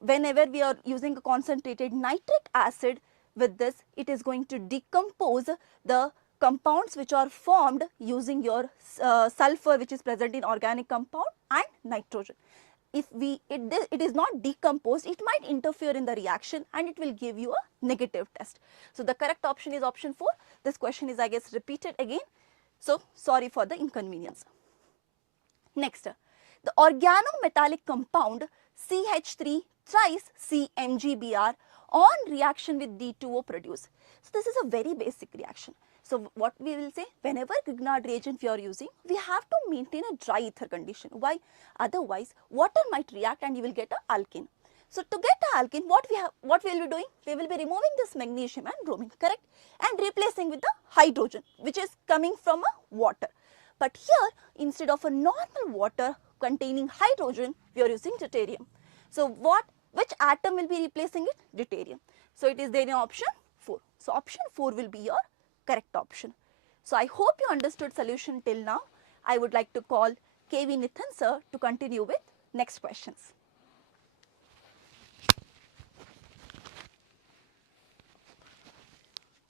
whenever we are using a concentrated nitric acid with this, it is going to decompose the compounds which are formed using your sulfur, which is present in organic compound, and nitrogen. If it is not decomposed, it might interfere in the reaction and it will give you a negative test. So the correct option is option 4. This question is, I guess, repeated again. So sorry for the inconvenience. Next, the organometallic compound CH3 thrice CMgBr on reaction with D2O produce. So this is a very basic reaction. So what we will say, whenever Grignard reagent we are using, we have to maintain a dry ether condition. Why? Otherwise, water might react and you will get an alkene. So to get an alkene, what we will be doing? We will be removing this magnesium and bromine, correct? And replacing with the hydrogen, which is coming from a water. But here, instead of a normal water containing hydrogen, we are using deuterium. So which atom will be replacing it? Deuterium. So it is there in option 4. So option 4 will be your correct option. So I hope you understood solution till now. I would like to call KV Nithin sir to continue with next questions.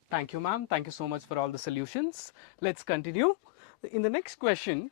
Thank you, ma'am. Thank you so much for all the solutions. Let's continue. In the next question,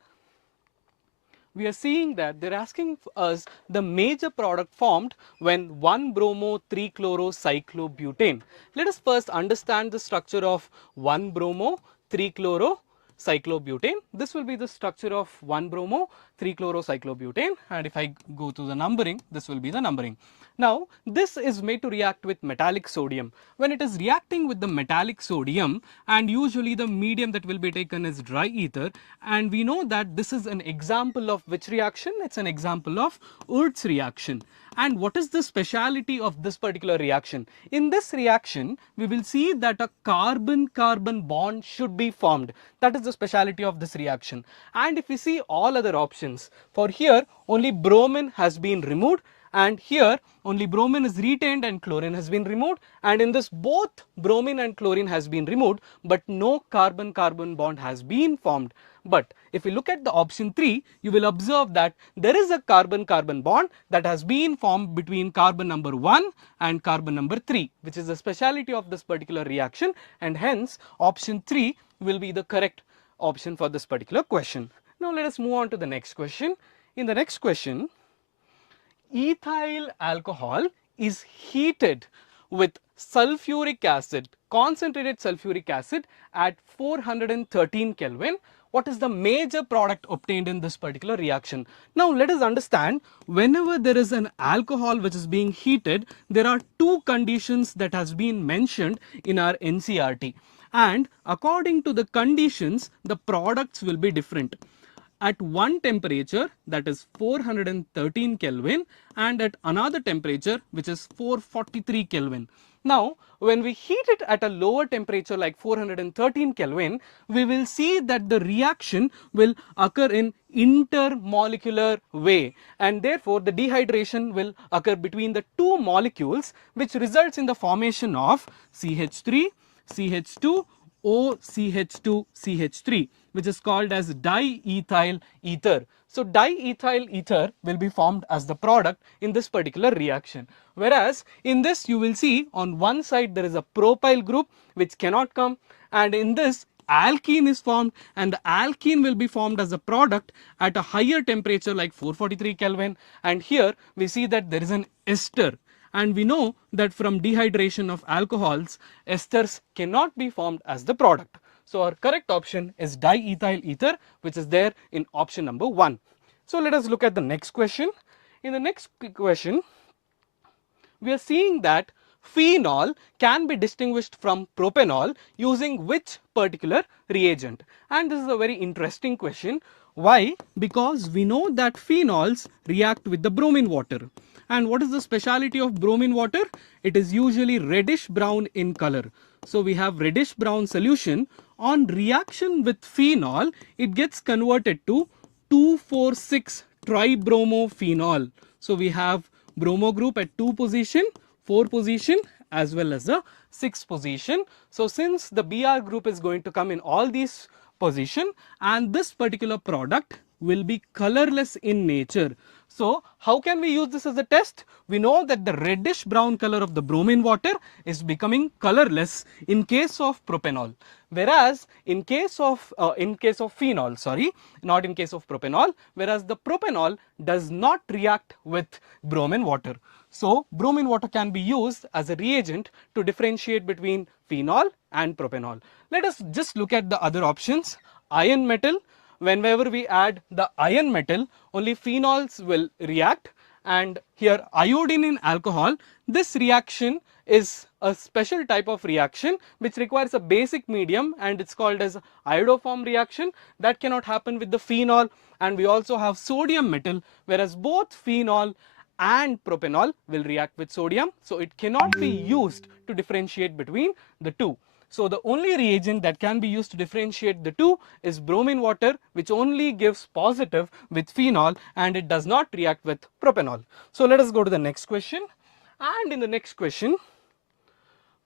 we are seeing that they're asking us the major product formed when 1-bromo-3-chloro-cyclobutane. Let us first understand the structure of 1-bromo-3-chloro-cyclobutane. This will be the structure of 1-bromo-3-chloro-cyclobutane, and if I go to the numbering, this will be the numbering. Now, this is made to react with metallic sodium. When it is reacting with the metallic sodium, and usually the medium that will be taken is dry ether, and we know that this is an example of which reaction? It's an example of Wurtz reaction. And what is the speciality of this particular reaction? In this reaction, we will see that a carbon-carbon bond should be formed. That is the speciality of this reaction. And if we see all other options, for here only bromine has been removed, and here only bromine is retained and chlorine has been removed, and in this both bromine and chlorine has been removed, but no carbon-carbon bond has been formed. But if you look at the option 3, you will observe that there is a carbon-carbon bond that has been formed between carbon number 1 and carbon number 3, which is the speciality of this particular reaction, and hence option 3 will be the correct option for this particular question. Now let us move on to the next question. In the next question, ethyl alcohol is heated with sulfuric acid, concentrated sulfuric acid at 413 Kelvin. What is the major product obtained in this particular reaction? Now let us understand, whenever there is an alcohol which is being heated, there are two conditions that has been mentioned in our NCERT, and according to the conditions, the products will be different. At one temperature, that is 413 Kelvin, and at another temperature which is 443 Kelvin. Now when we heat it at a lower temperature like 413 Kelvin, we will see that the reaction will occur in intermolecular way, and therefore the dehydration will occur between the two molecules, which results in the formation of CH3, CH2, OCH2, CH3, which is called as diethyl ether. So diethyl ether will be formed as the product in this particular reaction. Whereas in this you will see on one side there is a propyl group which cannot come, and in this alkene is formed, and the alkene will be formed as a product at a higher temperature like 443 Kelvin, and here we see that there is an ester. And we know that from dehydration of alcohols, esters cannot be formed as the product. So our correct option is diethyl ether, which is there in option number 1. So let us look at the next question. In the next question, we are seeing that phenol can be distinguished from propanol using which particular reagent? And this is a very interesting question. Why? Because we know that phenols react with the bromine water. And what is the speciality of bromine water? It is usually reddish brown in color. So we have reddish brown solution. On reaction with phenol, it gets converted to 2,4,6 tribromophenol. So we have bromo group at 2 position, 4 position as well as the 6 position. So since the Br group is going to come in all these position, and this particular product will be colorless in nature. So how can we use this as a test? We know that the reddish brown color of the bromine water is becoming colorless in case of propanol, whereas in case of phenol, sorry, not in case of propanol, whereas the propanol does not react with bromine water. So bromine water can be used as a reagent to differentiate between phenol and propanol. Let us just look at the other options. Iron metal, whenever we add the iron metal, only phenols will react, and here iodine in alcohol, this reaction is a special type of reaction which requires a basic medium, and it's called as iodoform reaction. That cannot happen with the phenol. And we also have sodium metal, whereas both phenol and propanol will react with sodium, so it cannot be used to differentiate between the two. So the only reagent that can be used to differentiate the two is bromine water, which only gives positive with phenol and it does not react with propanol. So let us go to the next question, and in the next question,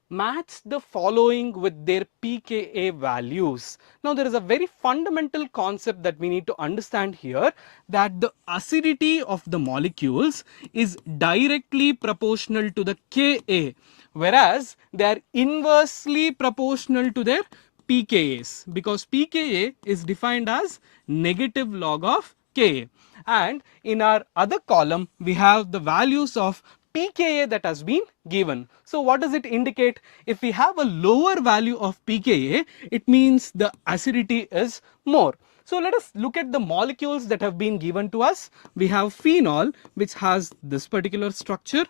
match the following with their pKa values. Now there is a very fundamental concept that we need to understand here, that the acidity of the molecules is directly proportional to the Ka, whereas they are inversely proportional to their pKa's, because pKa is defined as negative log of Ka. And in our other column we have the values of pKa that has been given. So what does it indicate? If we have a lower value of pKa, it means the acidity is more. So let us look at the molecules that have been given to us. We have phenol, which has this particular structure,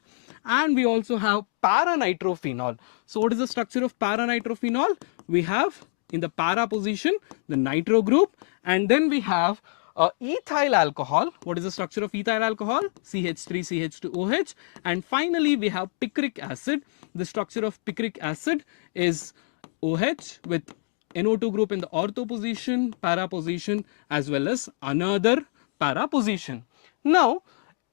and we also have para-nitrophenol. So what is the structure of para-nitrophenol? We have in the para position the nitro group, and then we have ethyl alcohol. What is the structure of ethyl alcohol? CH3 CH2OH. And finally we have picric acid. The structure of picric acid is OH with NO2 group in the ortho position, para position, as well as another para position. Now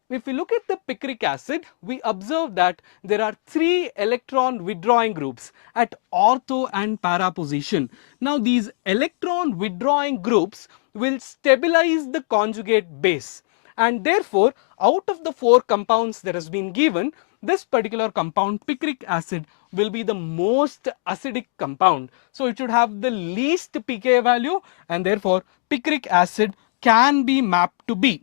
if we look at the picric acid, we observe that there are 3 electron withdrawing groups at ortho and para position. Now these electron withdrawing groups will stabilize the conjugate base, and therefore out of the 4 compounds that has been given, this particular compound picric acid will be the most acidic compound. So it should have the least pKa value, and therefore picric acid can be mapped to B.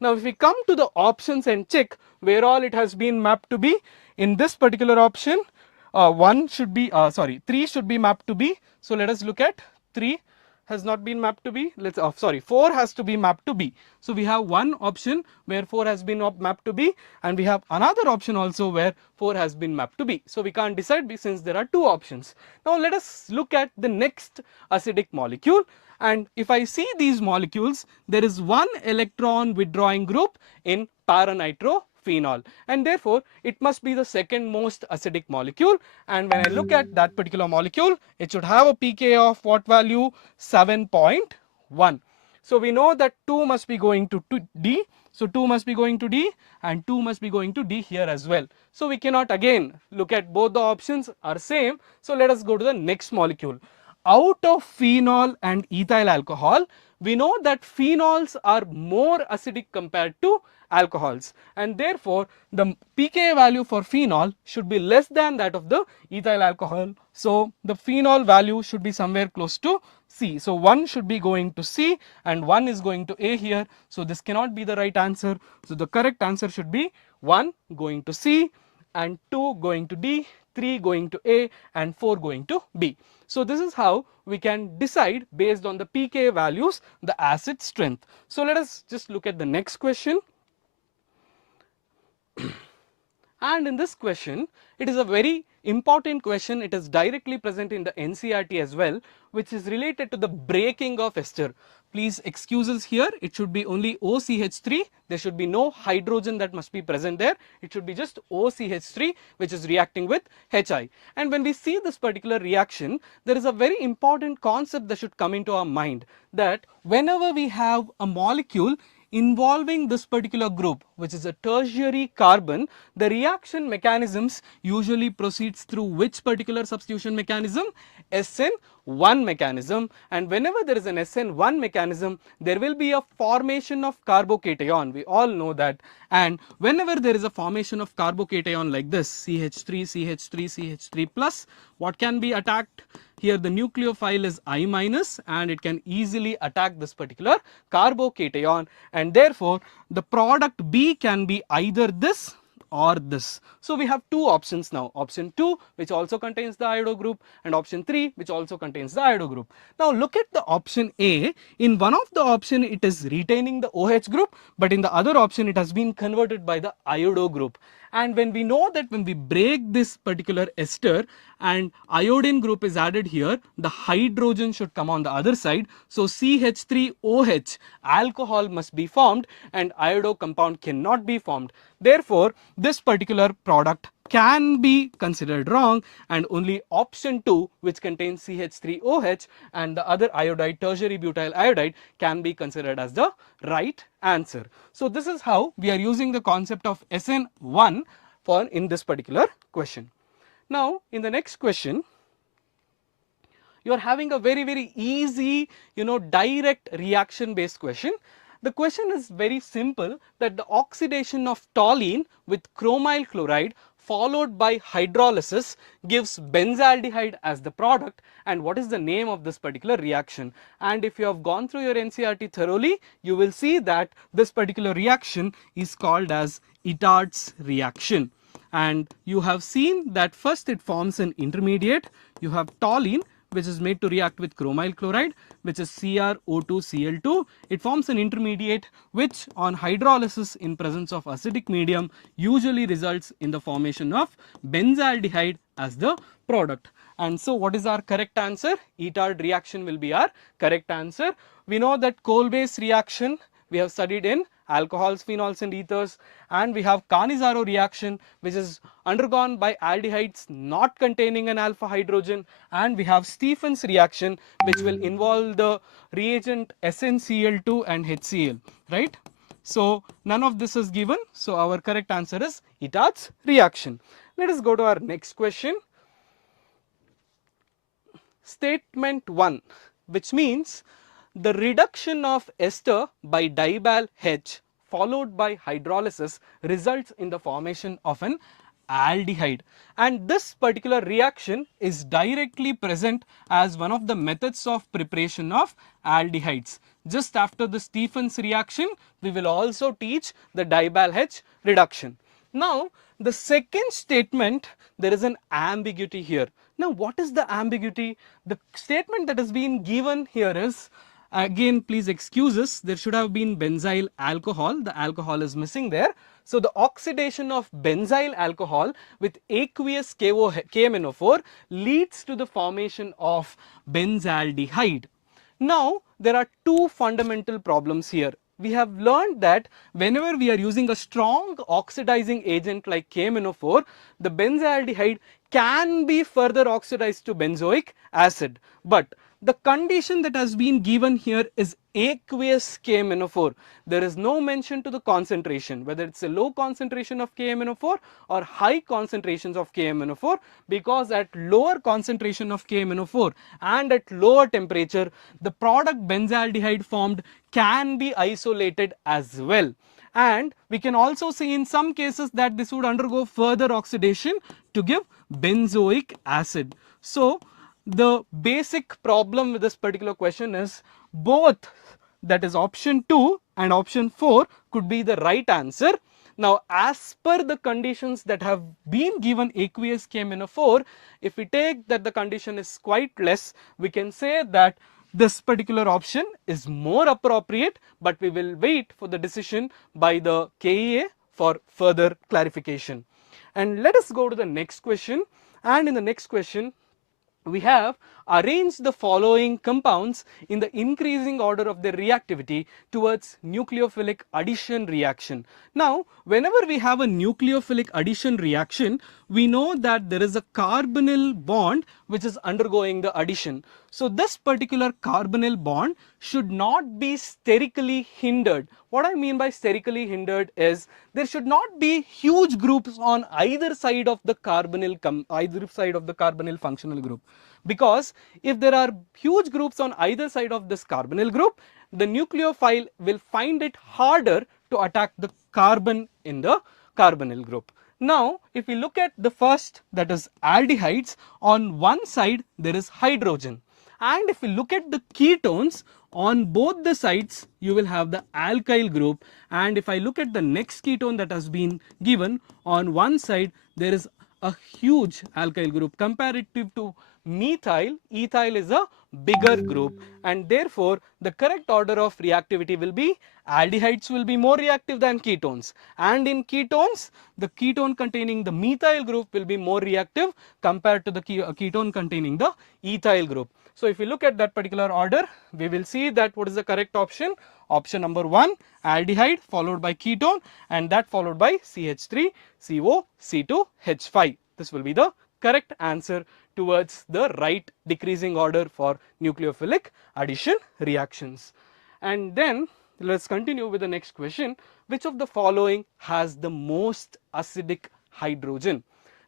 Now if we come to the options and check where all it has been mapped to be, in this particular option 3 should be mapped to B. So let us look at 3 has not been mapped to B. 4 has to be mapped to B. So we have one option where 4 has been mapped to B, and we have another option also where 4 has been mapped to B. So we can't decide since there are 2 options. Now let us look at the next acidic molecule. And if I see these molecules, there is one electron withdrawing group in para-nitrophenol, and therefore it must be the second most acidic molecule. And when I look at that particular molecule, it should have a pKa of what value? 7.1. So we know that 2 must be going to D. So 2 must be going to D and 2 must be going to D here as well. So we cannot again look at both the options are same. So let us go to the next molecule. Out of phenol and ethyl alcohol, we know that phenols are more acidic compared to alcohols, and therefore the pKa value for phenol should be less than that of the ethyl alcohol. So the phenol value should be somewhere close to C. So 1 should be going to C and 1 is going to A here. So this cannot be the right answer. So the correct answer should be 1 going to C and 2 going to D, 3 going to A and 4 going to B. So this is how we can decide based on the pKa values the acid strength. So let us just look at the next question. And in this question, it is a very important question. It is directly present in the NCERT as well, which is related to the breaking of ester. Please excuses here, it should be only OCH3, there should be no hydrogen that must be present there, it should be just OCH3 which is reacting with HI. And when we see this particular reaction, there is a very important concept that should come into our mind, that whenever we have a molecule involving this particular group, which is a tertiary carbon, the reaction mechanisms usually proceeds through which particular substitution mechanism? SN1 mechanism. And whenever there is an SN1 mechanism, there will be a formation of carbocation. We all know that. And whenever there is a formation of carbocation like this, CH3, CH3, CH3 plus, what can be attacked? Here the nucleophile is I minus and it can easily attack this particular carbocation, and therefore the product B can be either this or this. So we have two options now, option 2 which also contains the iodo group and option 3 which also contains the iodo group. Now look at the option A. In one of the option it is retaining the OH group, but in the other option it has been converted by the iodo group. And when we know that when we break this particular ester and iodine group is added here, the hydrogen should come on the other side. So CH3OH alcohol must be formed and iodo compound cannot be formed. Therefore, this particular product can be considered wrong, and only option 2 which contains CH3OH and the other iodide, tertiary butyl iodide, can be considered as the right answer. So this is how we are using the concept of SN1 for in this particular question. Now in the next question, you are having a very easy, direct reaction based question. The question is very simple, that the oxidation of toluene with chromyl chloride followed by hydrolysis gives benzaldehyde as the product, and what is the name of this particular reaction? And if you have gone through your NCERT thoroughly, you will see that this particular reaction is called as Itard's reaction. And you have seen that first it forms an intermediate. You have toluene which is made to react with chromyl chloride, which is CrO2Cl2. It forms an intermediate which on hydrolysis in presence of acidic medium usually results in the formation of benzaldehyde as the product. And so what is our correct answer? Itard reaction will be our correct answer. We know that coal-base reaction we have studied in alcohols, phenols and ethers, and we have Cannizzaro reaction which is undergone by aldehydes not containing an alpha hydrogen, and we have Stephen's reaction which will involve the reagent SnCl2 and HCl, right? So none of this is given, so our correct answer is Itard's reaction. Let us go to our next question. Statement 1, which means the reduction of ester by dibal H followed by hydrolysis results in the formation of an aldehyde, and this particular reaction is directly present as one of the methods of preparation of aldehydes. Just after the Stephen's reaction, we will also teach the dibal H reduction. Now the second statement, there is an ambiguity here. Now what is the ambiguity? The statement that has been given here is, again please excuse us, there should have been benzyl alcohol, the alcohol is missing there. So the oxidation of benzyl alcohol with aqueous KMNO4 leads to the formation of benzaldehyde. Now there are two fundamental problems here. We have learned that whenever we are using a strong oxidizing agent like KMNO4, the benzaldehyde can be further oxidized to benzoic acid, but the condition that has been given here is aqueous KMNO4. There is no mention to the concentration, whether it's a low concentration of KMNO4 or high concentrations of KMNO4, because at lower concentration of KMNO4 and at lower temperature, the product benzaldehyde formed can be isolated as well. And we can also see in some cases that this would undergo further oxidation to give benzoic acid. So the basic problem with this particular question is both, that is option 2 and option 4 could be the right answer. Now as per the conditions that have been given aqueous KMNO4, if we take that the condition is quite less, we can say that this particular option is more appropriate, but we will wait for the decision by the KEA for further clarification. And let us go to the next question, and in the next question we have arranged the following compounds in the increasing order of their reactivity towards nucleophilic addition reaction. Now, whenever we have a nucleophilic addition reaction, we know that there is a carbonyl bond which is undergoing the addition. So, this particular carbonyl bond should not be sterically hindered. What I mean by sterically hindered is there should not be huge groups on either side of the carbonyl functional group, because if there are huge groups on either side of this carbonyl group, the nucleophile will find it harder to attack the carbon in the carbonyl group. Now, if we look at the first, that is aldehydes, on one side there is hydrogen, and if we look at the ketones, on both the sides you will have the alkyl group, and if I look at the next ketone that has been given, on one side there is a huge alkyl group comparative to methyl. Ethyl is a bigger group, and therefore the correct order of reactivity will be aldehydes will be more reactive than ketones, and in ketones the ketone containing the methyl group will be more reactive compared to the ketone containing the ethyl group. So, if we look at that particular order, we will see that what is the correct option? Option number 1, aldehyde followed by ketone, and that followed by CH3, CO, C2, H5. This will be the correct answer towards the right decreasing order for nucleophilic addition reactions. And then let us continue with the next question. Which of the following has the most acidic hydrogen?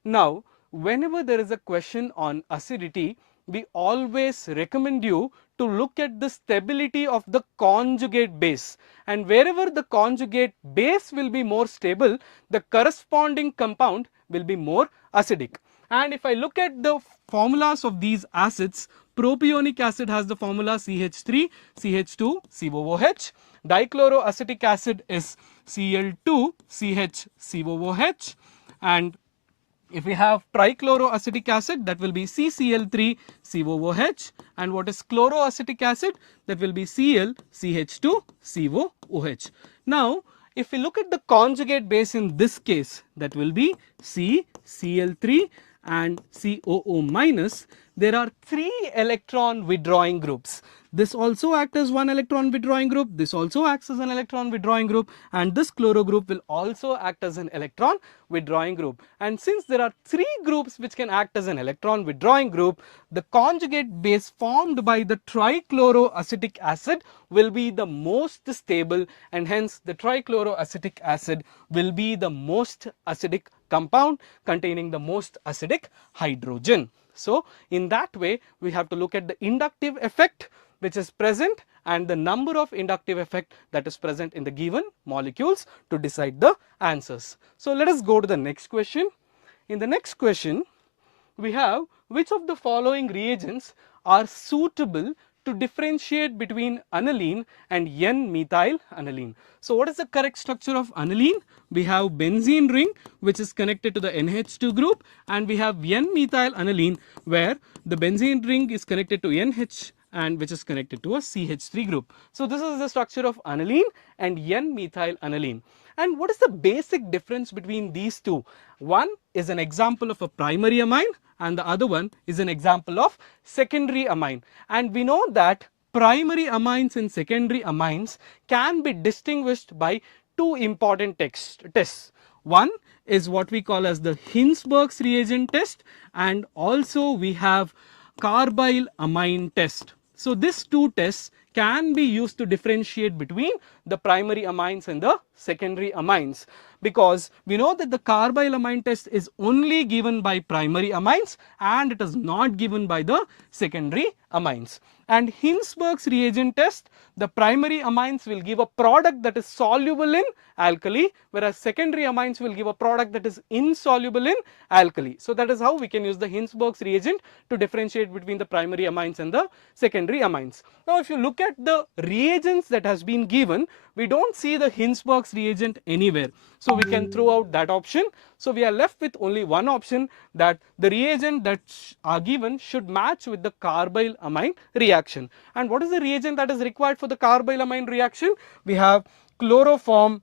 Now, whenever there is a question on acidity, we always recommend you to look at the stability of the conjugate base, and wherever the conjugate base will be more stable, the corresponding compound will be more acidic. And if I look at the formulas of these acids, propionic acid has the formula CH3, CH2, COOH. Dichloroacetic acid is Cl2, CH, COOH, and if we have trichloroacetic acid, that will be CCl3, COOH, and what is chloroacetic acid? That will be Cl, CH2, COOH. Now, if we look at the conjugate base in this case, that will be C, Cl3 and COO minus, there are 3 electron withdrawing groups. This also acts as one electron withdrawing group, this also acts as an electron withdrawing group, and this chloro group will also act as an electron withdrawing group. And since there are 3 groups which can act as an electron withdrawing group, the conjugate base formed by the trichloroacetic acid will be the most stable, and hence the trichloroacetic acid will be the most acidic compound containing the most acidic hydrogen. So, in that way we have to look at the inductive effect which is present and the number of inductive effect that is present in the given molecules to decide the answers. So, let us go to the next question. In the next question, we have which of the following reagents are suitable to differentiate between aniline and N-methyl aniline. So, what is the correct structure of aniline? We have benzene ring which is connected to the NH2 group, and we have N-methyl aniline where the benzene ring is connected to NH and which is connected to a CH3 group. So, this is the structure of aniline and N-methyl aniline. And what is the basic difference between these two? One is an example of a primary amine and the other one is an example of secondary amine. And we know that primary amines and secondary amines can be distinguished by 2 important tests. One is what we call as the Hinsberg's reagent test, and also we have carbyl amine test. So, these 2 tests can be used to differentiate between the primary amines and the secondary amines, because we know that the carbyl amine test is only given by primary amines and it is not given by the secondary amines. And Hinsberg's reagent test, the primary amines will give a product that is soluble in alkali, whereas secondary amines will give a product that is insoluble in alkali. So, that is how we can use the Hinsberg's reagent to differentiate between the primary amines and the secondary amines. Now, if you look at the reagents that has been given, we do not see the Hinsberg's reagent anywhere. So, we can throw out that option. So, we are left with only one option, that the reagent that are given should match with the carbyl amine reaction. And what is the reagent that is required for the carbyl amine reaction? We have chloroform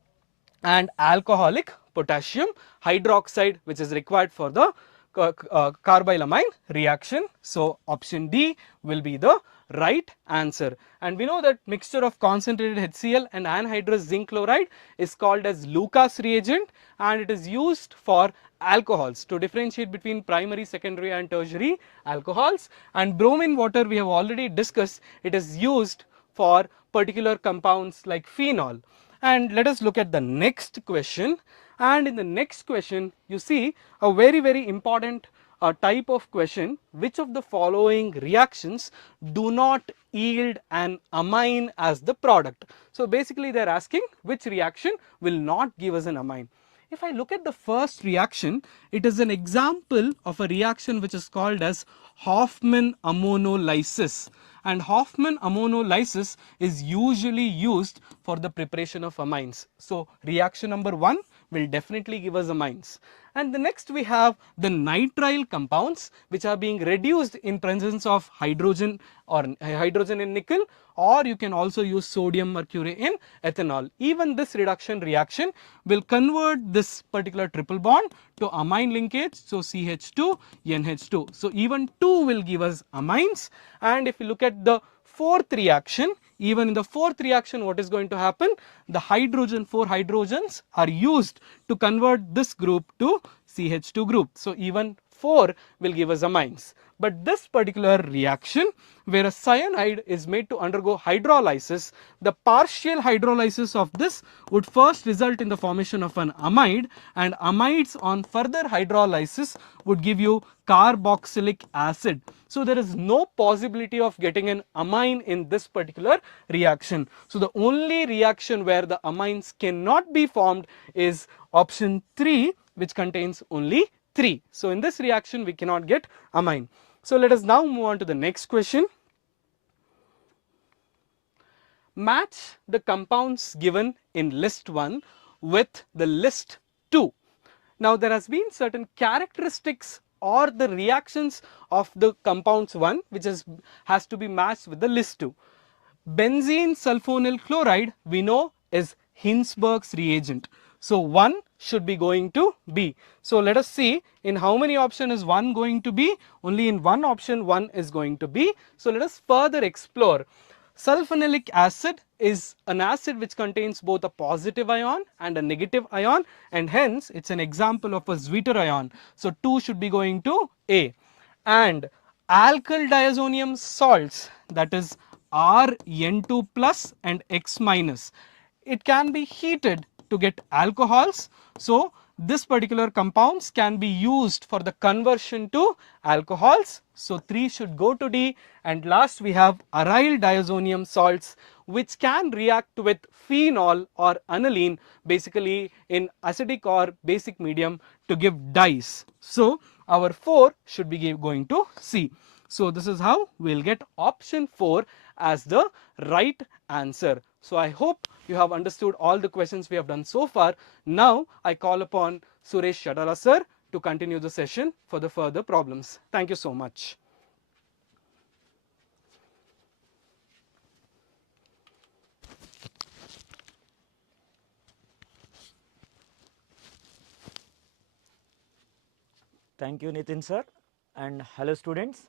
and alcoholic potassium hydroxide, which is required for the carbylamine reaction. So option D will be the right answer. And we know that mixture of concentrated HCl and anhydrous zinc chloride is called as Lucas reagent, and it is used for alcohols to differentiate between primary, secondary and tertiary alcohols. And bromine water, we have already discussed, it is used for particular compounds like phenol. And let us look at the next question. And in the next question, you see a very important type of question: which of the following reactions do not yield an amine as the product? So basically they are asking which reaction will not give us an amine. If I look at the first reaction, it is an example of a reaction which is called as Hoffman ammonolysis. And Hoffman ammonolysis is usually used for the preparation of amines. So reaction number 1 will definitely give us amines. And the next we have the nitrile compounds, which are being reduced in presence of hydrogen or hydrogen in nickel, or you can also use sodium mercury in ethanol. Even this reduction reaction will convert this particular triple bond to amine linkage, so CH2 NH2. So even 2 will give us amines. And if you look at the fourth reaction, even in the fourth reaction, what is going to happen? The hydrogen, 4 hydrogens are used to convert this group to CH2 group. So even 4 will give us amines. But this particular reaction, where a cyanide is made to undergo hydrolysis, the partial hydrolysis of this would first result in the formation of an amide, and amides on further hydrolysis would give you carboxylic acid. So there is no possibility of getting an amine in this particular reaction. So the only reaction where the amines cannot be formed is option 3, which contains only 3. So in this reaction we cannot get amine. So let us now move on to the next question. Match the compounds given in list 1 with the list 2. Now there has been certain characteristics or the reactions of the compounds 1 which has to be matched with the list 2. Benzene sulfonyl chloride we know is Hinsberg's reagent. So 1 should be going to B. So let us see in how many options is 1 going to be. Only in one option 1 is going to be. So let us further explore. Sulfonilic acid is an acid which contains both a positive ion and a negative ion, and hence it is an example of a Zwitter ion. So 2 should be going to A. And alkyl diazonium salts, that is Rn2 plus and X minus, it can be heated to get alcohols. So this particular compounds can be used for the conversion to alcohols. So 3 should go to D. And last we have aryl diazonium salts, which can react with phenol or aniline, basically in acidic or basic medium, to give dyes. So our 4 should be going to C. So this is how we will get option 4 as the right answer. So I hope you have understood all the questions we have done so far. Now I call upon Suresh Shadala sir to continue the session for the further problems. Thank you so much. Thank you, Nitin sir, and hello students.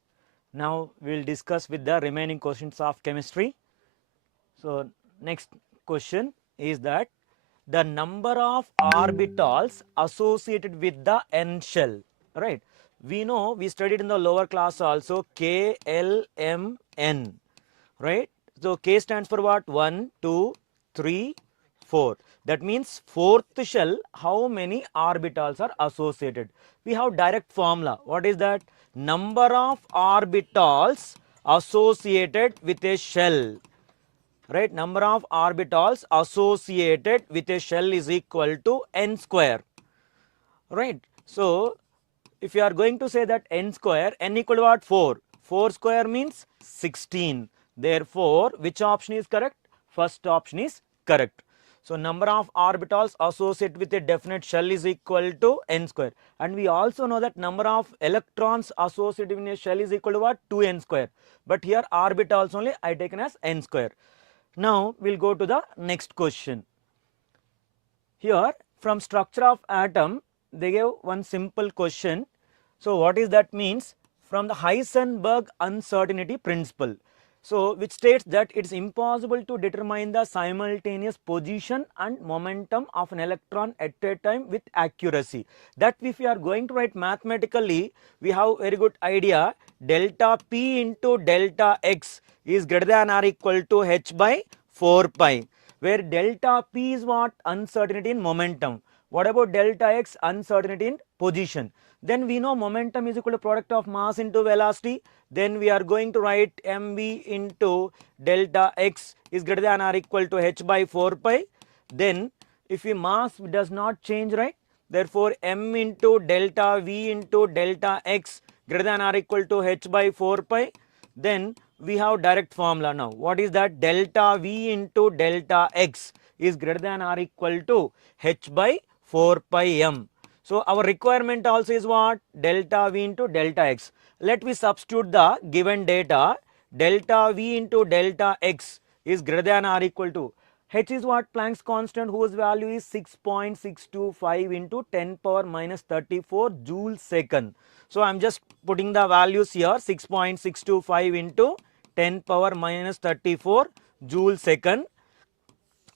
Now we will discuss with the remaining questions of chemistry. So next question is that the number of orbitals associated with the n shell, right? We know, we studied in the lower class also K, L, M, N, right? So K stands for what? 1, 2, 3, 4. That means fourth shell, how many orbitals are associated? We have direct formula. What is that? Number of orbitals associated with a shell, right? Number of orbitals associated with a shell is equal to n square, right? So if you are going to say that n square, n equal to what? 4. 4 square means 16. Therefore, which option is correct? First option is correct. So number of orbitals associated with a definite shell is equal to n square. And we also know that number of electrons associated in a shell is equal to what? 2n square. But here orbitals only I taken as n square. Now we will go to the next question. Here from structure of atom, they gave one simple question. So what is that means? From the Heisenberg uncertainty principle. So which states that it is impossible to determine the simultaneous position and momentum of an electron at a time with accuracy. That if we are going to write mathematically, we have very good idea. Delta P into delta X is greater than or equal to h by 4 pi, where delta P is what? Uncertainty in momentum. What about delta X? Uncertainty in position. Then we know momentum is equal to product of mass into velocity. Then we are going to write mv into delta X is greater than or equal to h by 4 pi. Then if the mass does not change, right? Therefore m into delta V into delta X greater than or equal to h by 4 pi. Then we have direct formula now. What is that? Delta V into delta X is greater than or equal to h by 4 pi m. So our requirement also is what? Delta V into delta X. Let me substitute the given data. Delta V into delta X is greater than or equal to h is what? Planck's constant, whose value is 6.625 into 10 power minus 34 joule second. So I am just putting the values here, 6.625 into 10 power minus 34 joule second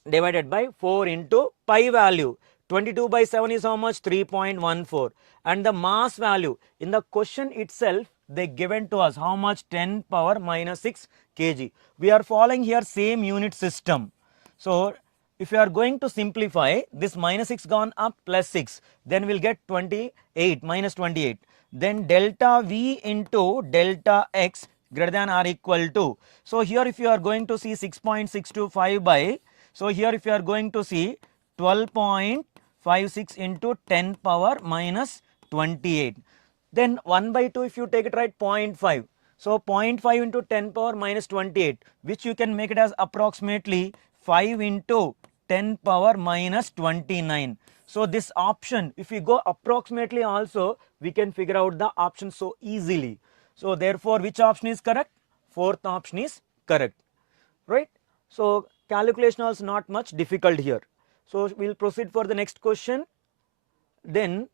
divided by 4 into pi value. 22 by 7 is how much? 3.14. And the mass value in the question itself, they given to us how much? 10 power minus 6 kg. We are following here same unit system. So if you are going to simplify, this minus 6 gone up plus 6, then we'll get 28 minus 28. Then delta V into delta X greater than or equal to. So here if you are going to see 6.625 by, so here if you are going to see 12.56 into 10 power minus 28. Then 1 by 2 if you take it, right, 0.5. So 0.5 into 10 power minus 28, which you can make it as approximately 5 into 10 power minus 29. So this option, if we go approximately also, we can figure out the option so easily. So therefore which option is correct? Fourth option is correct, right? So calculation is not much difficult here. So we will proceed for the next question. Then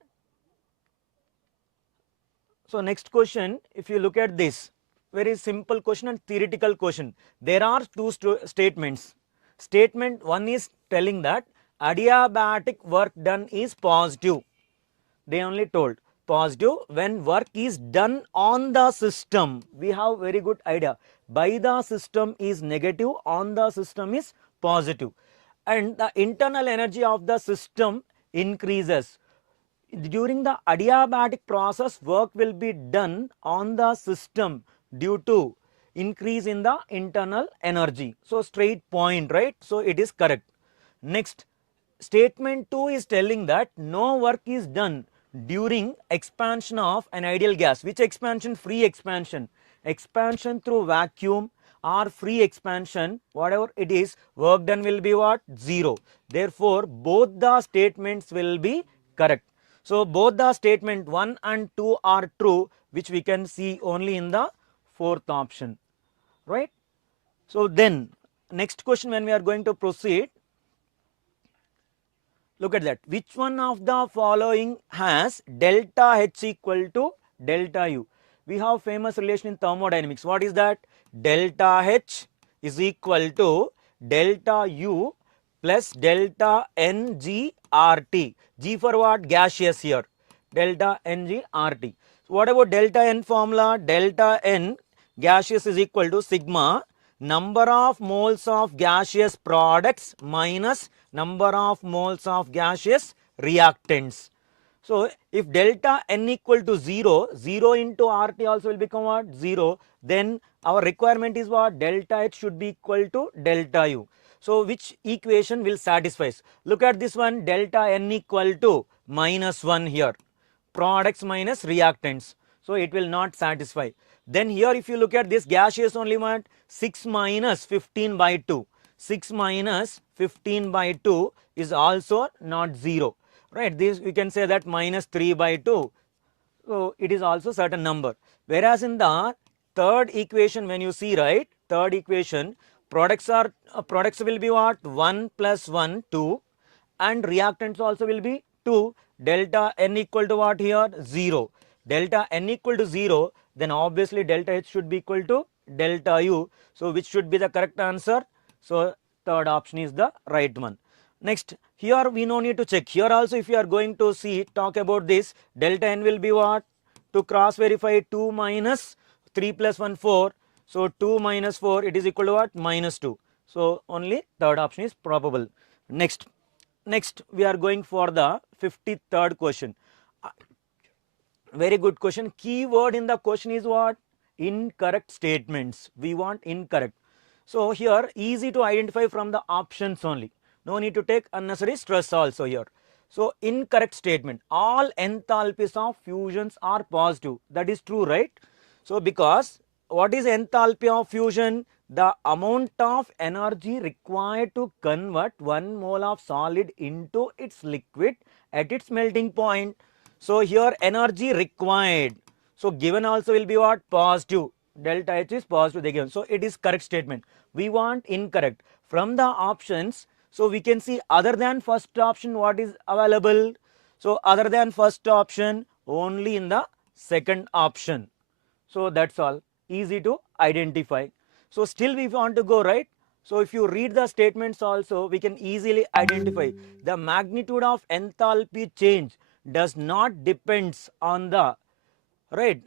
so next question, if you look at this, very simple question and theoretical question. There are two statements. Statement 1 is telling that adiabatic work done is positive. They only told positive when work is done on the system. We have very good idea. By the system is negative, on the system is positive. And the internal energy of the system increases. During the adiabatic process, work will be done on the system due to increase in the internal energy. So straight point, right? So it is correct. Next, statement 2 is telling that no work is done during expansion of an ideal gas. Which expansion? Free expansion. Expansion through vacuum or free expansion, whatever it is, work done will be what? 0. Therefore both the statements will be correct. So both the statement 1 and 2 are true, which we can see only in the fourth option, right? So then next question, when we are going to proceed, look at that. Which one of the following has delta H equal to delta U? We have famous relation in thermodynamics. What is that? Delta H is equal to delta U plus delta Ng RT. G for what? Gaseous here. Delta Ng RT. So what about delta N formula? Delta N gaseous is equal to sigma number of moles of gaseous products minus number of moles of gaseous reactants. So if delta N equal to 0, 0 into RT also will become what? 0. Then our requirement is what? Delta H should be equal to delta U. So which equation will satisfy? Look at this one, delta N equal to minus 1 here. Products minus reactants. So it will not satisfy. Then here if you look at this gaseous only what? 6 minus 15 by 2. 6 minus 15 by 2 is also not 0. Right? This we can say that minus 3 by 2. So it is also certain number. Whereas in the third equation, when you see, right, third equation, products will be what? 1 plus 1, 2. and reactants also will be 2. Delta N equal to what here? 0. Delta N equal to 0, then obviously delta H should be equal to delta U. So which should be the correct answer? So third option is the right one. Next, here we no need to check. Here also if you are going to see, talk about this, delta N will be what? To cross verify 2 minus 3 plus 1 4. So 2 minus 4, it is equal to what? Minus 2. So only third option is probable. Next we are going for the 53rd question. Very good question. Key word in the question is what? Incorrect statements. We want incorrect. So here easy to identify from the options only. No need to take unnecessary stress also here. So incorrect statement. All enthalpies of fusions are positive. That is true, right? So because what is enthalpy of fusion? The amount of energy required to convert 1 mole of solid into its liquid at its melting point. So here energy required. So given also will be what? Positive. Delta H is positive they given. So it is correct statement. We want incorrect. From the options, so we can see other than first option what is available. So other than first option only in the second option. So that's all. Easy to identify. So still we want to go right. So if you read the statements also, we can easily identify the magnitude of enthalpy change does not depends on the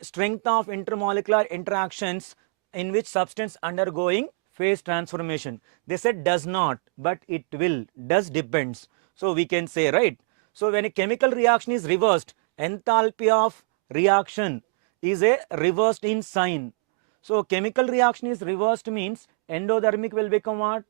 strength of intermolecular interactions in which substance undergoing phase transformation. They said does not, but it will. Does depends. So we can say right. So when a chemical reaction is reversed, enthalpy of reaction is a reversed in sign. So chemical reaction is reversed means endothermic will become what?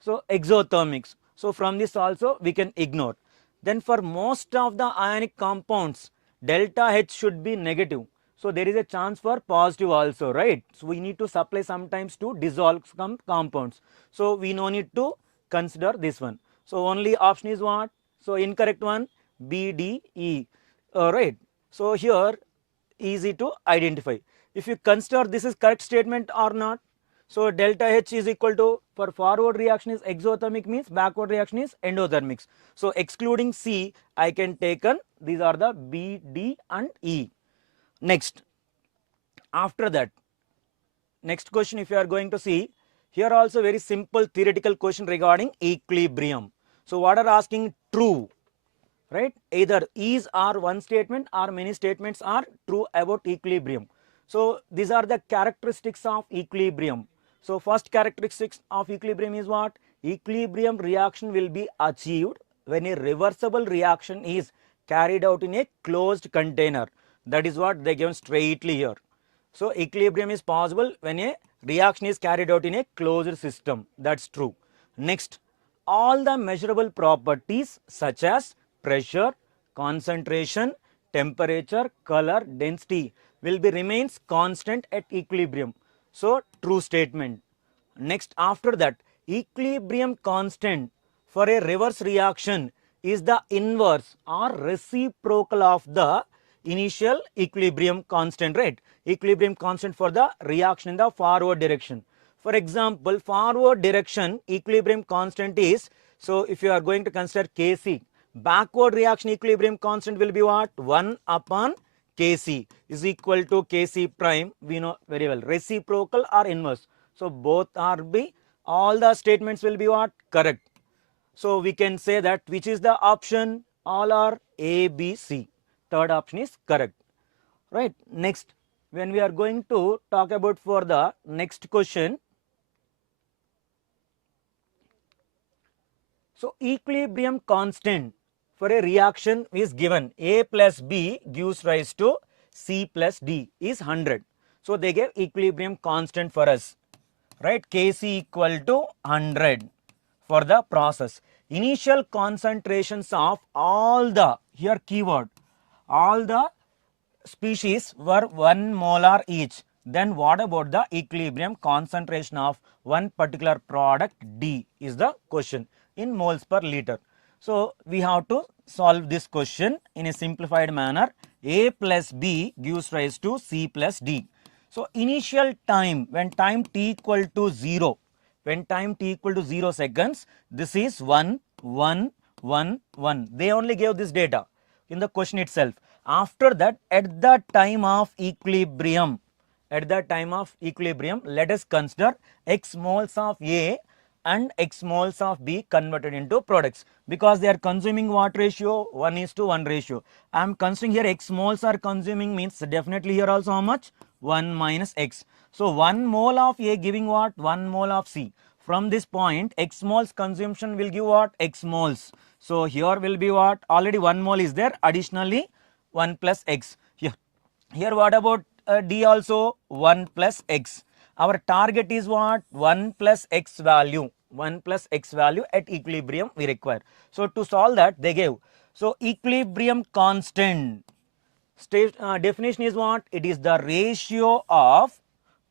So exothermics. So from this also we can ignore. Then for most of the ionic compounds, delta H should be negative. So there is a chance for positive also, right? So we need to supply sometimes to dissolve some compounds. So we no need to consider this one. So only option is what? So incorrect one, B, D, E. Right. So here easy to identify. If you consider this is correct statement or not, so delta H is equal to, for forward reaction is exothermic means backward reaction is endothermics. So excluding C, I can take on these are the B, D and E. Next, after that, next question if you are going to see, here also very simple theoretical question regarding equilibrium. So what are asking? True, right? Either is or one statement or many statements are true about equilibrium. So these are the characteristics of equilibrium. So first characteristics of equilibrium is what? Equilibrium reaction will be achieved when a reversible reaction is carried out in a closed container. That is what they given straightly here. So equilibrium is possible when a reaction is carried out in a closed system. That's true. Next, all the measurable properties such as pressure, concentration, temperature, color, density will be remains constant at equilibrium. So true statement. Next, after that, equilibrium constant for a reverse reaction is the inverse or reciprocal of the initial equilibrium constant, right? Equilibrium constant for the reaction in the forward direction. For example, forward direction equilibrium constant is, so if you are going to consider Kc, backward reaction equilibrium constant will be what? 1 upon Kc is equal to Kc prime. We know very well, reciprocal or inverse. So both are be, all the statements will be what? Correct. So we can say that which is the option? All are A, B, C. Third option is correct, right? Next, when we are going to talk about for the next question, so equilibrium constant for a reaction is given, A plus B gives rise to C plus D is 100. So they gave equilibrium constant for us, right? Kc equal to 100 for the process. Initial concentrations of all the, here keyword, all the species were 1 molar each. Then what about the equilibrium concentration of one particular product D is the question in moles per liter. So we have to solve this question in a simplified manner. A plus B gives rise to C plus D. So initial time, when time t equal to 0, when time t equal to 0 seconds, this is 1, 1, 1, 1. They only gave this data in the question itself. After that, at the time of equilibrium, let us consider x moles of A and x moles of B converted into products, because they are consuming what ratio? 1:1 ratio. I am considering here x moles are consuming, means definitely here also how much? 1 minus x. So 1 mole of A giving what? 1 mole of C. From this point, x moles consumption will give what? X moles. So here will be what? Already 1 mole is there, additionally 1 plus x. Here what about D also? 1 plus x. Our target is what? 1 plus x value. 1 plus x value at equilibrium we require. So to solve that, they gave. So equilibrium constant. Definition is what? It is the ratio of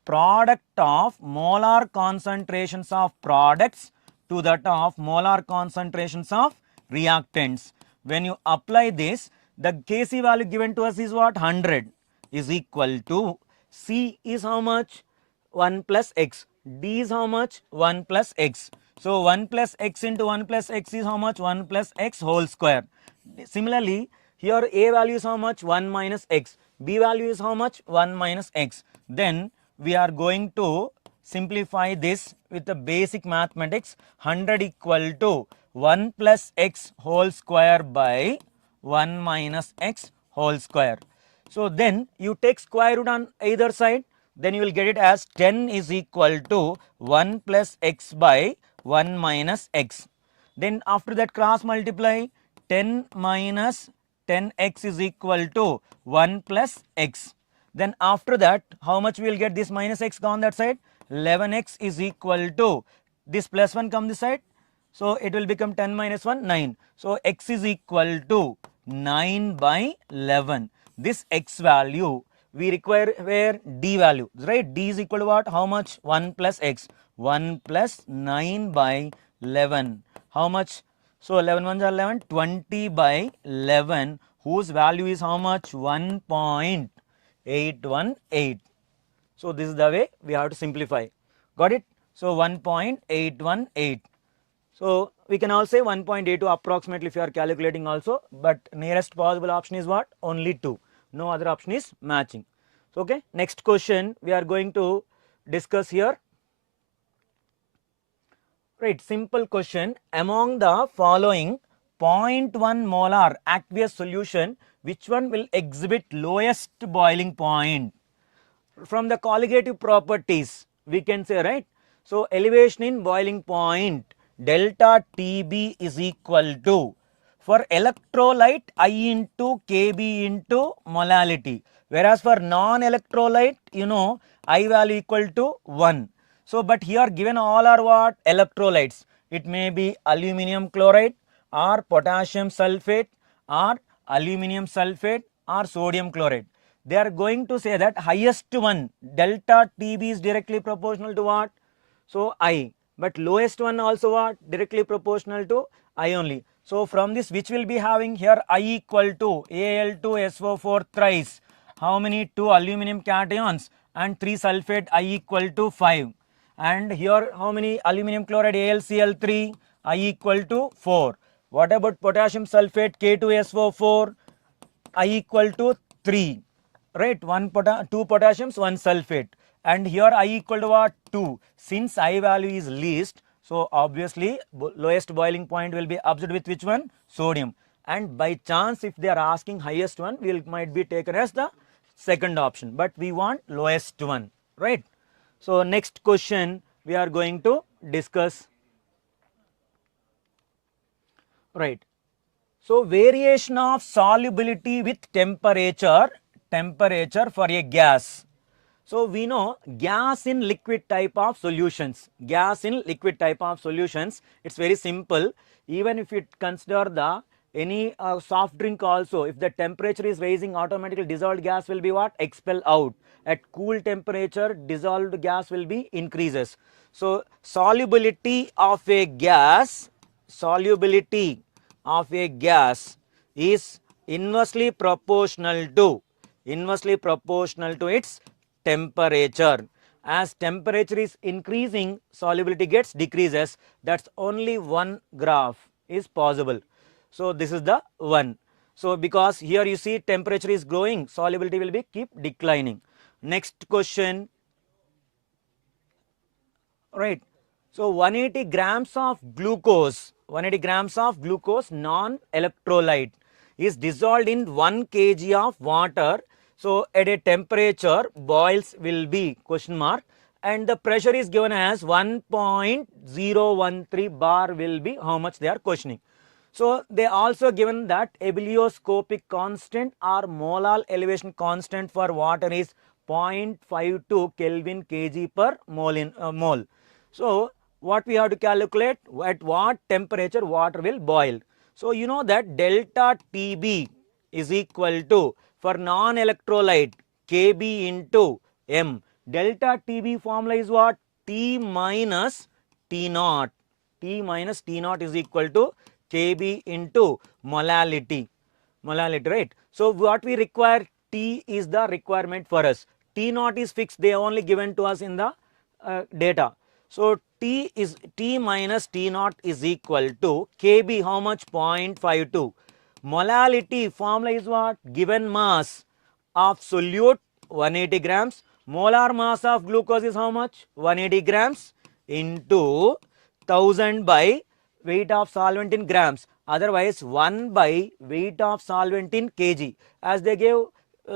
product of molar concentrations of products to that of molar concentrations of reactants. When you apply this, the Kc value given to us is what? 100 is equal to C is how much? 1 plus x. D is how much? 1 plus x. So 1 plus x into 1 plus x is how much? 1 plus x whole square. Similarly, here A value is how much? 1 minus x. B value is how much? 1 minus x. Then we are going to simplify this with the basic mathematics. 100 equal to 1 plus x whole square by 1 minus x whole square. So then you take square root on either side, then you will get it as 10 is equal to 1 plus x by 1 minus x. Then after that cross multiply, 10 minus 10x is equal to 1 plus x. Then after that, how much we will get? This minus x gone that side, 11x is equal to this plus 1 come this side. So it will become 10 minus 1, 9. So x is equal to 9 by 11. This x value we require where? D value, right? D is equal to what? How much? 1 plus x. 1 plus 9 by 11. How much? So 11 ones are 11, 20 by 11, whose value is how much? 1.818. So this is the way we have to simplify. Got it? So 1.818. So we can also say 1.82 approximately if you are calculating also, but nearest possible option is what? Only 2. No other option is matching. So, okay, next question we are going to discuss here. Right, simple question. Among the following 0.1 molar aqueous solution, which one will exhibit lowest boiling point? From the colligative properties we can say, right? So elevation in boiling point, delta TB is equal to, for electrolyte, I into Kb into molality, whereas for non-electrolyte, you know, I value equal to 1. So but here given all are what? Electrolytes. It may be aluminum chloride or potassium sulfate or aluminum sulfate or sodium chloride. They are going to say that highest one, delta TB is directly proportional to what? So I. But lowest one also what? Directly proportional to I only. So from this, which will be having here I equal to Al2SO4 thrice. How many? 2 aluminum cations and 3 sulfate, I equal to 5. And here how many? Aluminum chloride AlCl3, I equal to 4. What about potassium sulfate K2SO4, I equal to 3, right? 2 potassiums, 1 sulfate, and here I equal to what? 2. Since I value is least, so obviously lowest boiling point will be observed with which one? Sodium. And by chance if they are asking highest one, we might be taken as the second option, but we want lowest one, right? So next question we are going to discuss, right? So variation of solubility with temperature for a gas. So we know gas in liquid type of solutions, it's very simple. Even if you consider the any soft drink also, if the temperature is rising, automatically dissolved gas will be what? Expel out. At cool temperature, dissolved gas will be increases. So solubility of a gas is inversely proportional to its temperature. As temperature is increasing, solubility gets decreases. That's only one graph is possible. So this is the 1. So because here you see temperature is growing, solubility will be keep declining. Next question, right? So 180 grams of glucose, 180 grams of glucose non-electrolyte is dissolved in 1 kg of water. So at a temperature, boils will be question mark, and the pressure is given as 1.013 bar will be how much they are questioning. So they also given that ebullioscopic constant or molar elevation constant for water is 0.52 Kelvin kg per mole. So what we have to calculate, at what temperature water will boil. So you know that delta TB is equal to, for non-electrolyte, Kb into m. Delta TB formula is what? T minus T naught. T minus T naught is equal to Kb into molality. Molality, right? So what we require, T is the requirement for us. T naught is fixed, they are only given to us in the data. So T minus T naught is equal to Kb, how much? 0.52. Molality formula is what? Given mass of solute 180 grams. Molar mass of glucose is how much? 180 grams into 1000 by weight of solvent in grams. Otherwise 1 by weight of solvent in kg. As they gave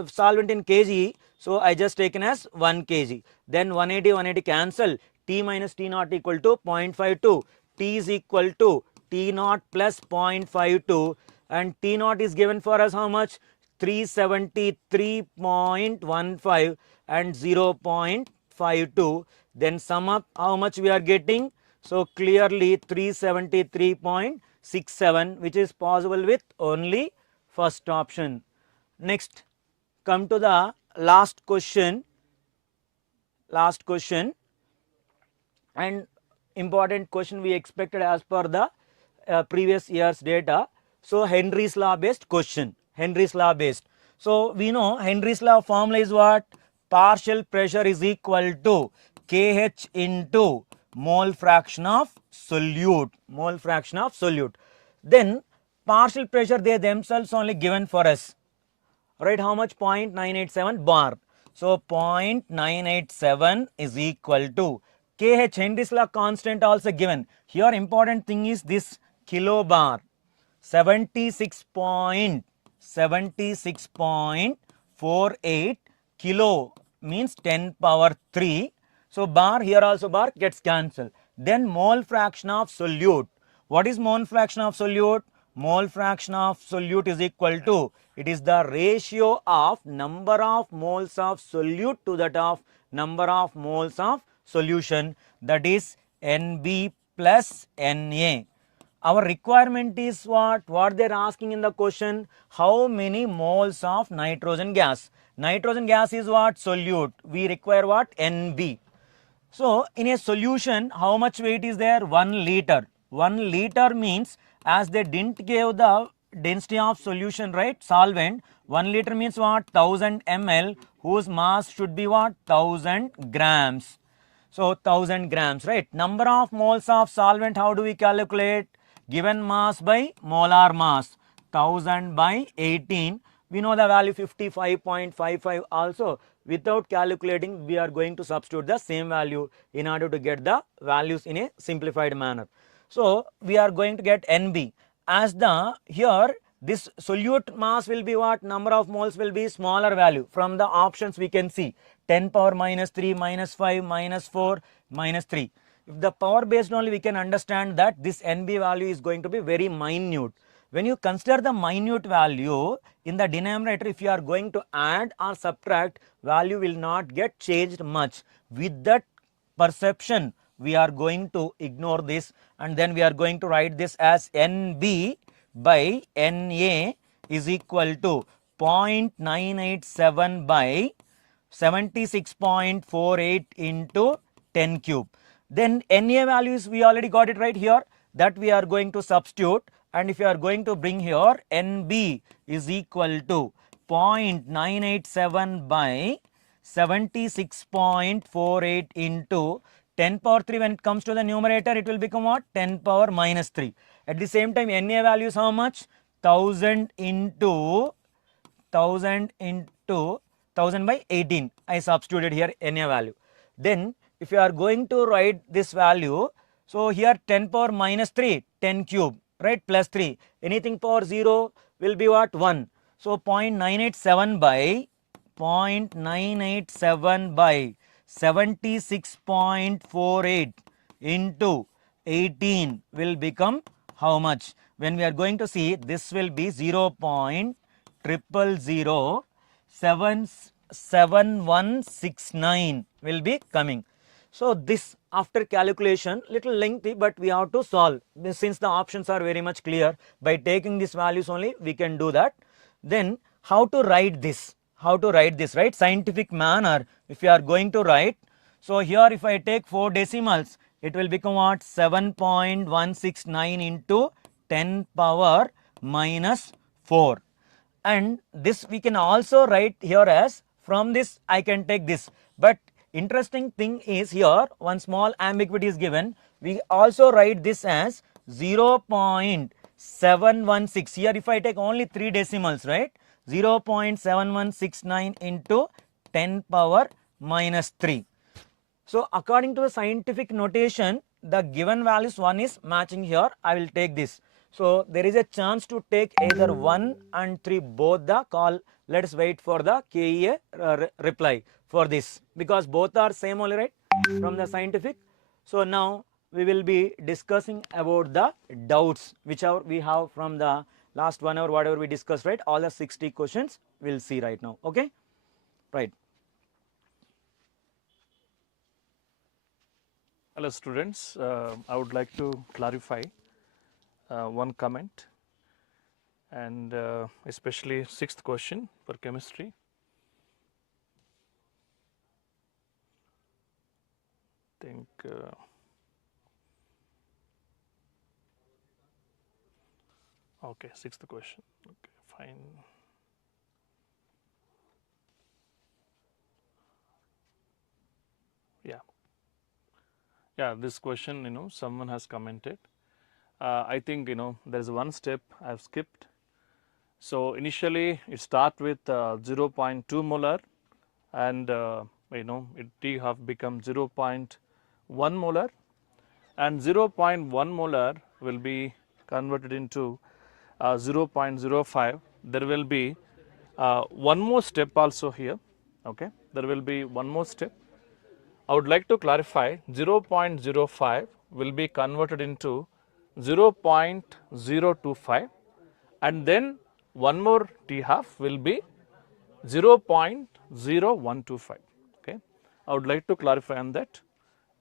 solvent in kg, so I just taken as 1 kg. Then 180 cancel. T minus T naught equal to 0.52. T is equal to T naught plus 0.52, and T naught is given for us how much? 373.15 and 0.52. Then sum up how much we are getting. So clearly 373.67, which is possible with only first option. Next, come to the last question. Last question, and important question we expected as per the previous year's data. So Henry's law based question. Henry's law based. So we know Henry's law formula is what? Partial pressure is equal to Kh into mole fraction of solute. Mole fraction of solute. Then partial pressure they themselves only given for us. Right, how much? 0.987 bar. So 0.987 is equal to Kh, Henry's law constant also given. Here important thing is this kilobar. 76.48 kilo means 10 power 3. So bar, here also bar gets cancelled. Then mole fraction of solute. What is mole fraction of solute? Mole fraction of solute is equal to, it is the ratio of number of moles of solute to that of number of moles of solution, that is Nb plus Na. Our requirement is what? What they are asking in the question, how many moles of nitrogen gas? Nitrogen gas is what? Solute. We require what? Nb. So in a solution, how much weight is there? 1 liter. 1 liter means, as they didn't give the density of solution, right? Solvent. 1 liter means what? 1000 ml, whose mass should be what? 1000 grams. So 1000 grams, right? Number of moles of solvent, how do we calculate? Given mass by molar mass. 1000 by 18. We know the value 55.55 also. Without calculating, we are going to substitute the same value in order to get the values in a simplified manner. So we are going to get Nb. As the here this solute mass will be what? Number of moles will be smaller value. From the options we can see 10 power minus 3, minus 5, minus 4, minus 3. If the power based only, we can understand that this Nb value is going to be very minute. When you consider the minute value in the denominator, if you are going to add or subtract, value will not get changed much. With that perception, we are going to ignore this, and then we are going to write this as Nb by Na is equal to 0.987 by 76.48 into 10 cube. Then Na values we already got it right here, that we are going to substitute, and if you are going to bring here Nb is equal to 0.987 by 76.48 into 10 power 3. When it comes to the numerator, it will become what? 10 power minus 3. At the same time, NA value is how much? 1000 into 1000 by 18. I substituted here NA value. Then if you are going to write this value, so here 10 power minus 3, 10 cube, right, plus 3. Anything power 0 will be what? 1. So 0.987 by 0.987 by 76.48 into 18 will become how much? When we are going to see, this will be 0.0007169 will be coming. So this after calculation little lengthy, but we have to solve since the options are very much clear. By taking these values only we can do that. Then how to write this? How to write this, right? Scientific manner if you are going to write. So here if I take 4 decimals, it will become what? 7.169 into 10 power minus 4. And this we can also write here as, from this I can take this. But interesting thing is here one small ambiguity is given. We also write this as 0.716. Here if I take only 3 decimals, right? 0.7169 into 10 power minus 3. So according to the scientific notation, the given values, one is matching here, I will take this. So there is a chance to take either 1 and 3 both the call. Let us wait for the KEA reply for this, because both are same only, right, from the scientific. So now we will be discussing about the doubts which are we have from the last 1 hour, whatever we discussed, right? All the 60 questions we will see right now. Okay, right. Hello students, I would like to clarify one comment, and especially 6th question for chemistry. Think okay, 6th question. Okay, fine. Yeah, this question, someone has commented. I think, there is one step I have skipped. So initially it start with 0.2 molar, and it have become 0.1 molar, and 0.1 molar will be converted into 0.05. There will be one more step also here. Okay, there will be one more step. I would like to clarify 0.05 will be converted into 0.025, and then one more T half will be 0.0125. Okay, I would like to clarify on that.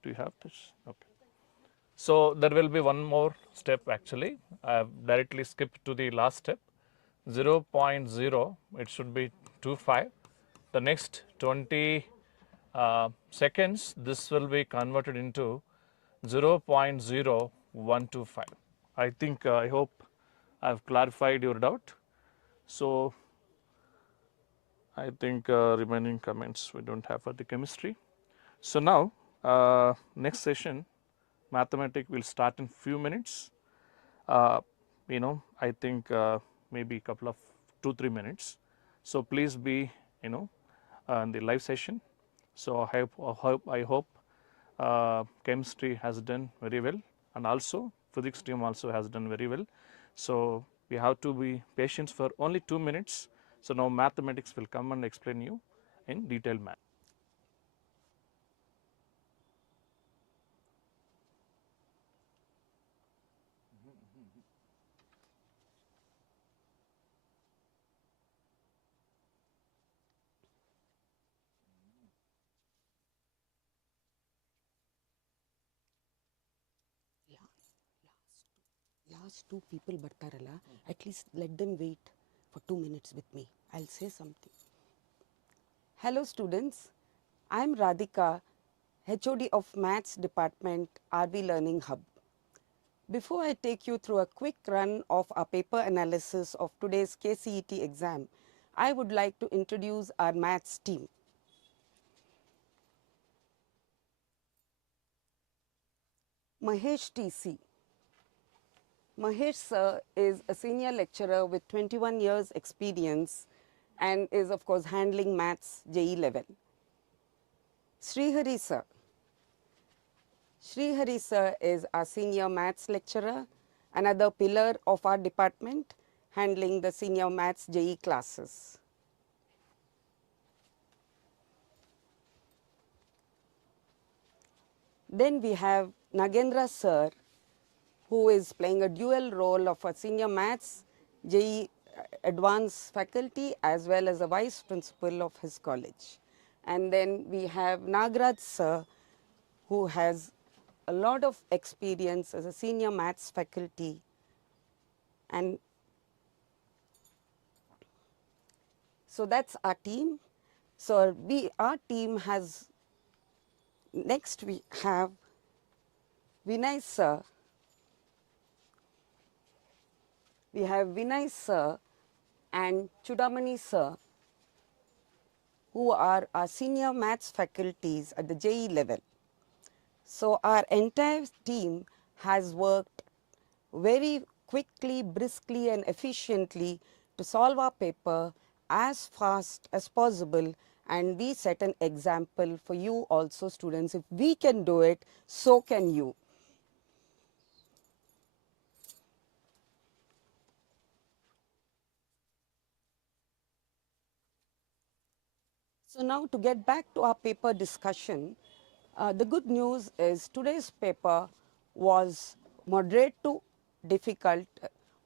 Do you have this? Okay. So there will be one more step actually. I have directly skipped to the last step. 0.0, it should be 25. The next 20 seconds, this will be converted into 0.0125. I think, I hope I have clarified your doubt. So I think remaining comments we don't have for the chemistry. So now next session, mathematics will start in few minutes. I think maybe a couple of 2-3 minutes. So please be in the live session. So I hope chemistry has done very well, and also physics team also has done very well. So we have to be patient for only 2 minutes. So now mathematics will come and explain you in detailed manner. Last two people ಬರ್ತಾರಲ್ಲ, at least let them wait for 2 minutes with me. I'll say something. Hello students, I'm Radhika, HOD of Maths Department, RV Learning Hub. Before I take you through a quick run of our paper analysis of today's KCET exam, I would like to introduce our maths team. Mahesh TC, Mahesh sir is a senior lecturer with 21 years experience and is of course handling maths JE level. Srihari sir. Srihari sir is our senior maths lecturer, another pillar of our department, handling the senior maths JE classes. Then we have Nagendra sir, who is playing a dual role of a senior maths JE advanced faculty as well as a vice principal of his college. And then we have Nagraj sir, who has a lot of experience as a senior maths faculty, and so that's our team. So our team has, next we have Vinay sir. We have Vinay sir and Chudamani sir, who are our senior maths faculties at the JE level. So our entire team has worked very quickly, briskly and efficiently to solve our paper as fast as possible, and we set an example for you also, students. If we can do it, so can you. So now to get back to our paper discussion, the good news is today's paper was moderate to difficult,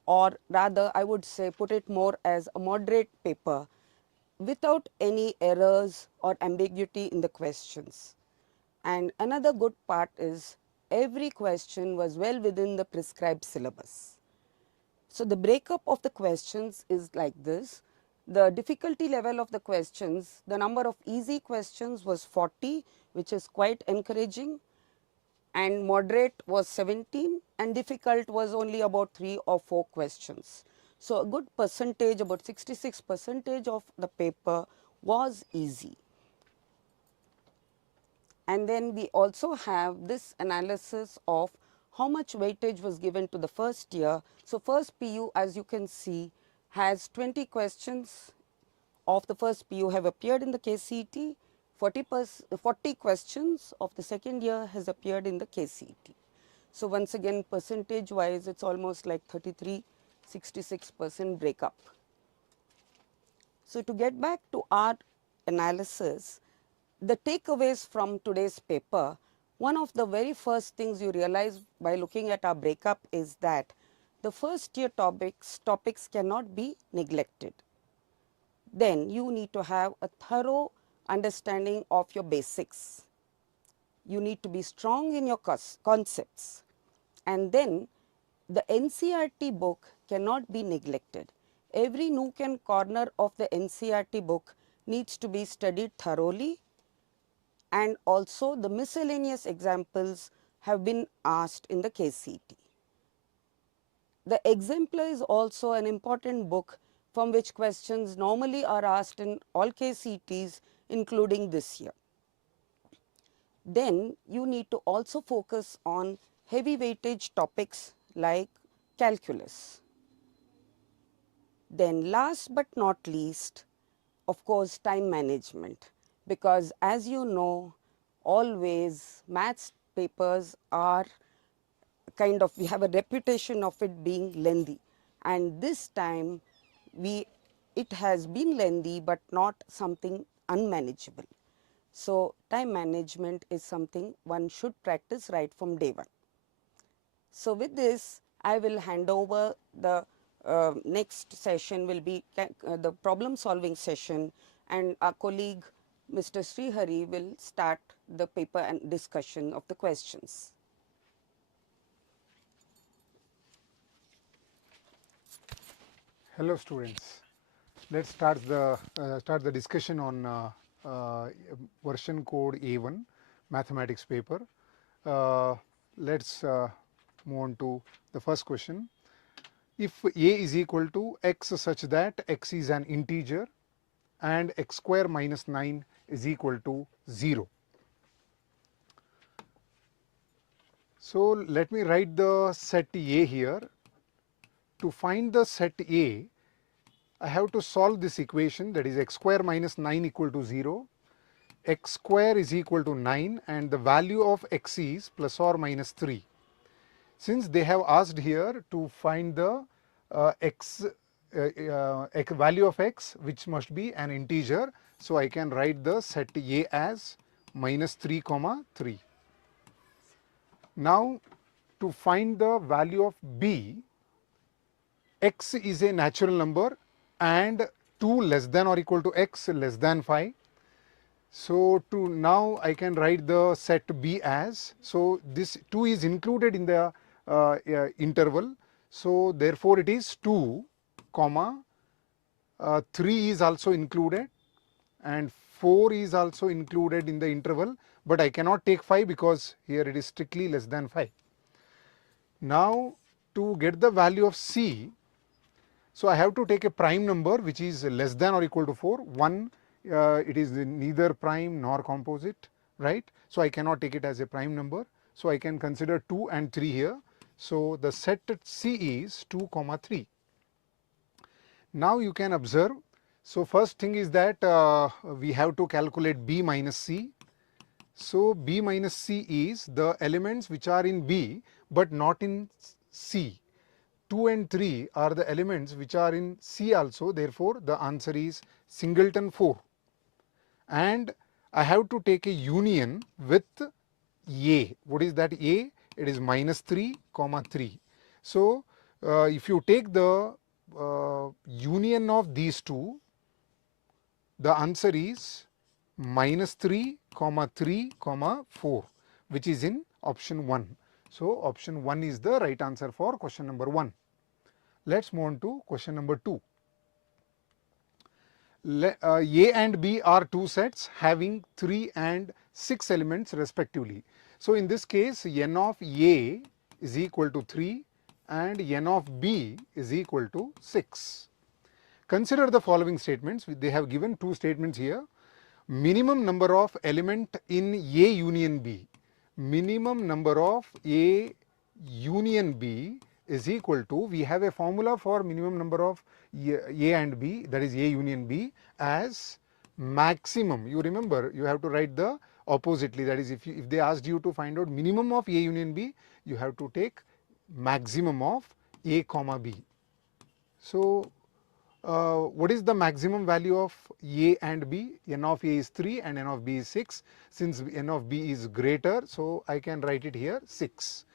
or rather I would say put it more as a moderate paper without any errors or ambiguity in the questions. And another good part is every question was well within the prescribed syllabus. So the breakup of the questions is like this. The difficulty level of the questions, the number of easy questions was 40, which is quite encouraging, and moderate was 17, and difficult was only about 3 or 4 questions. So a good percentage, about 66% of the paper was easy. And then we also have this analysis of how much weightage was given to the first year. So first PU, as you can see, has 20 questions of the first PU have appeared in the KCET, 40 questions of the second year has appeared in the KCET. So once again, percentage wise, it's almost like 33-66% breakup. So to get back to our analysis, the takeaways from today's paper, one of the very first things you realize by looking at our breakup is that the first year topics cannot be neglected. Then you need to have a thorough understanding of your basics. You need to be strong in your concepts. And then the NCERT book cannot be neglected. Every nook and corner of the NCERT book needs to be studied thoroughly, and also the miscellaneous examples have been asked in the KCET. The exemplar is also an important book from which questions normally are asked in all KCETs, including this year. Then you need to also focus on heavy weightage topics like calculus. Then last but not least, of course, time management, because as you know, always maths papers are kind of, we have a reputation of it being lengthy, and this time it has been lengthy but not something unmanageable. So time management is something one should practice right from day one. So with this, I will hand over the next session will be the problem solving session, and our colleague Mr. Srihari will start the paper and discussion of the questions. Hello students, let's start the discussion on version code A1 mathematics paper. Let's move on to the first question. If A is equal to x such that x is an integer and x square minus 9 is equal to 0. So let me write the set A here. to find the set A, I have to solve this equation, that is x square minus 9 equal to 0, x square is equal to 9, and the value of x is plus or minus 3. Since they have asked here to find the value of x, which must be an integer, so I can write the set A as minus 3 comma 3. Now to find the value of B, x is a natural number and 2 less than or equal to x less than 5. So to now I can write the set B as, so this 2 is included in the interval, so therefore it is 2 comma 3 is also included and 4 is also included in the interval, but I cannot take 5 because here it is strictly less than 5. Now to get the value of C, so I have to take a prime number which is less than or equal to 4. 1, it is neither prime nor composite, right? So I cannot take it as a prime number. So I can consider 2 and 3 here. So the set C is 2 comma 3. Now you can observe, so first thing is that we have to calculate B minus C. So B minus C is the elements which are in B but not in C. 2 and 3 are the elements which are in C also, therefore the answer is singleton 4. And I have to take a union with A. What is that A? It is minus 3 comma 3. So if you take the union of these two, the answer is minus 3 comma 3 comma 4, which is in option 1. So option 1 is the right answer for question number 1. Let's move on to question number 2. A and B are two sets having 3 and 6 elements respectively. So in this case, n of A is equal to 3 and n of B is equal to 6. Consider the following statements. They have given two statements here. Minimum number of element in A union B. Minimum number of A union B is equal to, we have a formula for minimum number of A and B, that is A union B, as maximum. You remember, you have to write the oppositely, that is if they asked you to find out minimum of A union B, you have to take maximum of A comma B. So what is the maximum value of A and B? N of A is 3 and N of B is 6. Since N of B is greater, so I can write it here 6.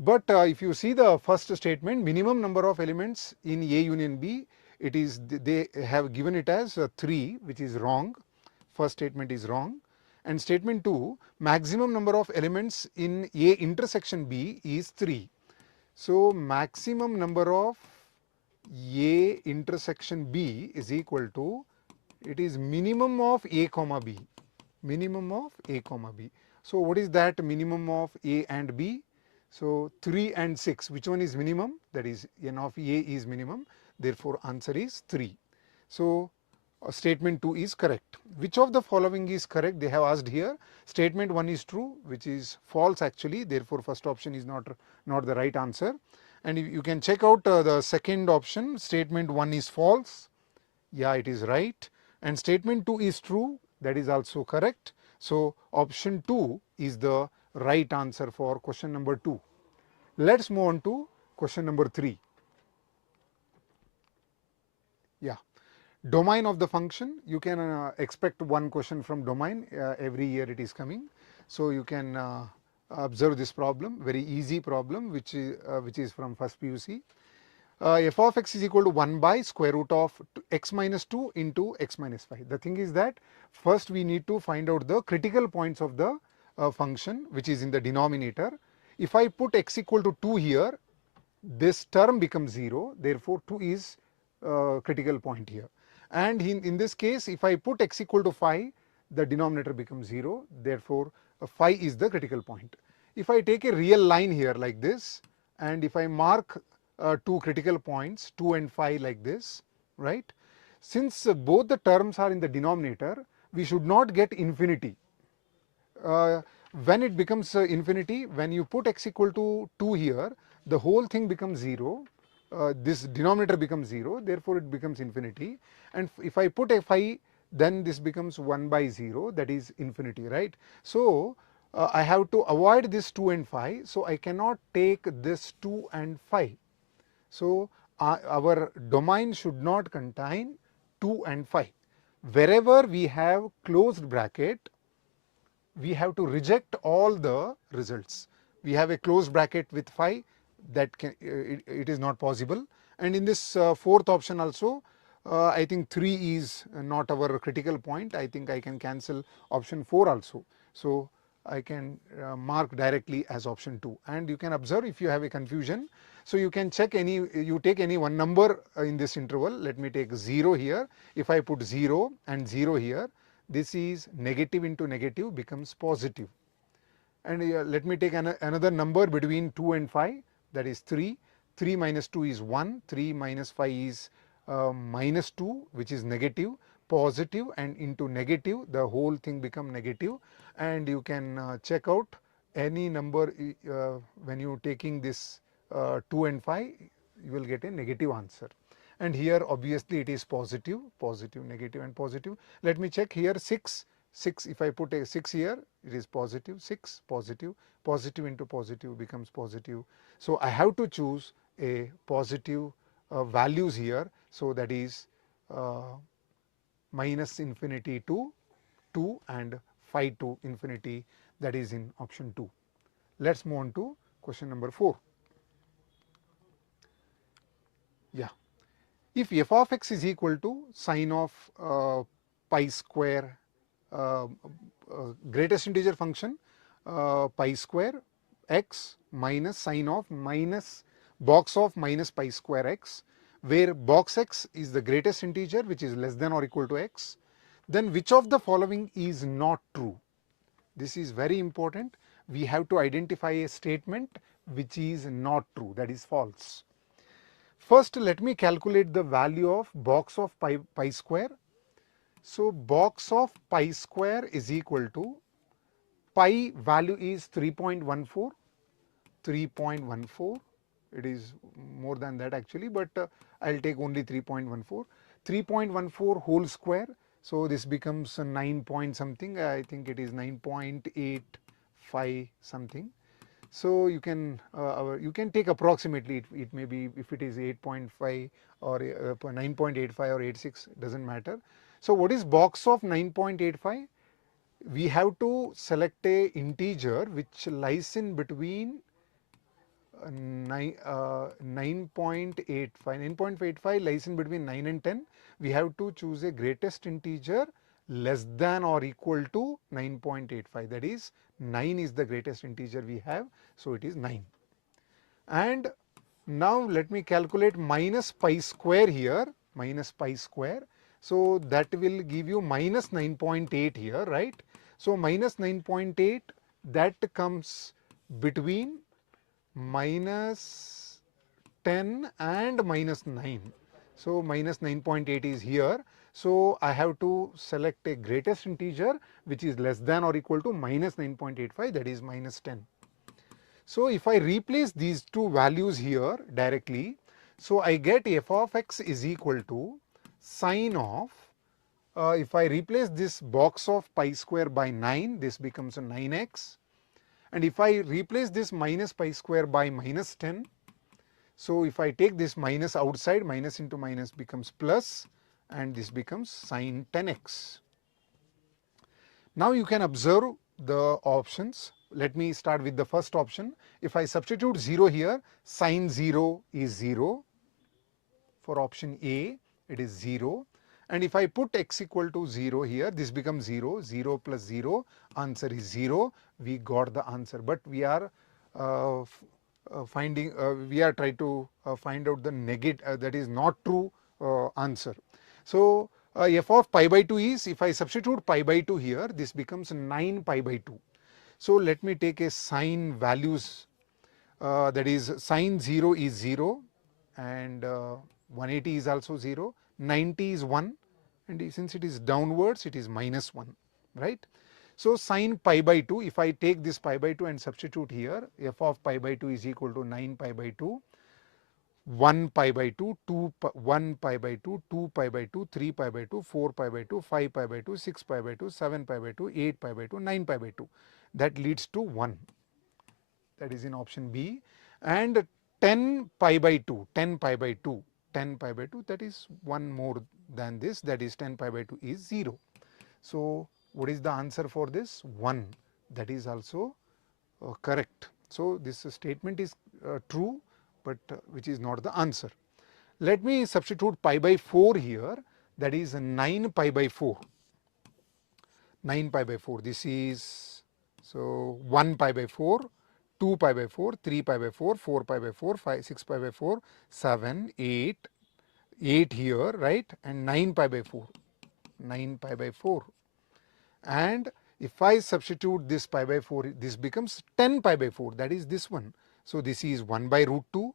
But if you see the first statement, minimum number of elements in A union B, it is, they have given it as 3, which is wrong. First statement is wrong. And statement 2, maximum number of elements in A intersection B is 3. So maximum number of A intersection B is equal to, it is minimum of A comma B. Minimum of A comma B. So what is that minimum of A and B? So 3 and 6, which one is minimum? That is N of A is minimum, therefore answer is 3. So statement 2 is correct. Which of the following is correct? They have asked here. Statement 1 is true, which is false actually, therefore first option is not the right answer. And you can check out the second option, statement 1 is false. Yeah, it is right. And statement 2 is true, that is also correct. So option 2 is the right answer for question number 2. Let's move on to question number 3. Yeah, domain of the function. You can expect one question from domain. Every year it is coming. So you can observe this problem, very easy problem, which is from first PUC. F of x is equal to 1 by square root of x minus 2 into x minus 5. The thing is that first we need to find out the critical points of the function, which is in the denominator. If I put x equal to 2 here, this term becomes 0, therefore 2 is critical point here. And in this case, if I put x equal to 5, the denominator becomes 0, therefore 5 is the critical point. If I take a real line here like this, and if I mark two critical points, 2 and 5 like this, right? Since both the terms are in the denominator, we should not get infinity. When it becomes infinity, when you put x equal to 2 here, the whole thing becomes 0, this denominator becomes 0, therefore it becomes infinity, and if I put a phi, then this becomes 1 by 0, that is infinity, right. So I have to avoid this 2 and phi, so I cannot take this 2 and phi. So our domain should not contain 2 and phi. Wherever we have closed bracket, we have to reject all the results. We have a closed bracket with phi, that can, it is not possible. And in this fourth option also, I think 3 is not our critical point. I think I can cancel option 4 also. So I can mark directly as option 2. And you can observe if you have a confusion. So you can check any, you take any one number in this interval. Let me take 0 here. If I put 0 and 0 here, this is negative into negative becomes positive. And let me take another number between 2 and 5, that is 3. 3 minus 2 is 1, 3 minus 5 is minus 2, which is negative, positive, and into negative, the whole thing become negative. And you can check out any number when you taking this 2 and 5, you will get a negative answer. And here obviously it is positive, positive, negative, and positive. Let me check here 6. 6, if I put a 6 here, it is positive, 6 positive, positive into positive becomes positive. So I have to choose a positive values here. So that is minus infinity to 2 and phi to infinity, that is in option 2. Let's move on to question number 4. Yeah. If f of x is equal to sine of pi square, greatest integer function pi square x minus sine of minus box of minus pi square x, where box x is the greatest integer which is less than or equal to x, then which of the following is not true? This is very important. We have to identify a statement which is not true, that is false. First, let me calculate the value of box of pi square. So box of pi square is equal to, pi value is 3.14, 3.14. It is more than that actually, but I'll take only 3.14. 3.14 whole square. So this becomes 9 point something. I think it is 9.85 something. So you can take approximately, it may be, if it is 8.5 or 9.85 or 86, doesn't matter. So what is box of 9.85? We have to select a integer which lies in between 9.85. 9.85 lies in between 9 and 10. We have to choose a greatest integer less than or equal to 9.85. That is 9 is the greatest integer we have. So it is 9. And now let me calculate minus pi square here, minus pi square. So that will give you minus 9.8 here, right? So minus 9.8, that comes between minus 10 and minus 9. So minus 9.8 is here. So I have to select a greatest integer which is less than or equal to minus 9.85, that is minus 10. So if I replace these two values here directly, so I get f of x is equal to sine of, if I replace this box of pi square by 9, this becomes a 9x. And if I replace this minus pi square by minus 10, so if I take this minus outside, minus into minus becomes plus, and this becomes sine 10x. Now you can observe the options. Let me start with the first option. If I substitute 0 here, sine 0 is 0. For option A, it is 0. And if I put x equal to 0 here, this becomes 0. 0 plus 0, answer is 0. We got the answer. But we are trying to find out the negative, that is not true answer. So f of pi by 2 is, if I substitute pi by 2 here, this becomes 9 pi by 2. So let me take a sine values, that is sine 0 is 0, and 180 is also 0, 90 is 1, and since it is downwards, it is minus 1, right? So sine pi by 2, if I take this pi by 2 and substitute here, f of pi by 2 is equal to 9 pi by 2. 1 pi by 2, 1 pi by 2, 2 pi by 2, 3 pi by 2, 4 pi by 2, 5 pi by 2, 6 pi by 2, 7 pi by 2, 8 pi by 2, 9 pi by 2. That leads to 1. That is in option B. And 10 pi by 2, 10 pi by 2, 10 pi by 2, that is one more than this, that is 10 pi by 2 is 0. So what is the answer for this? 1. That is also correct. So this statement is true, but which is not the answer. Let me substitute pi by 4 here, that is 9 pi by 4. 9 pi by 4, this is, so 1 pi by 4, 2 pi by 4, 3 pi by 4, 4 pi by 4, 5, 6 pi by 4, 7, 8, 8 here, right, and 9 pi by 4, 9 pi by 4. And if I substitute this pi by 4, this becomes 10 pi by 4, that is this one. So this is 1 by root 2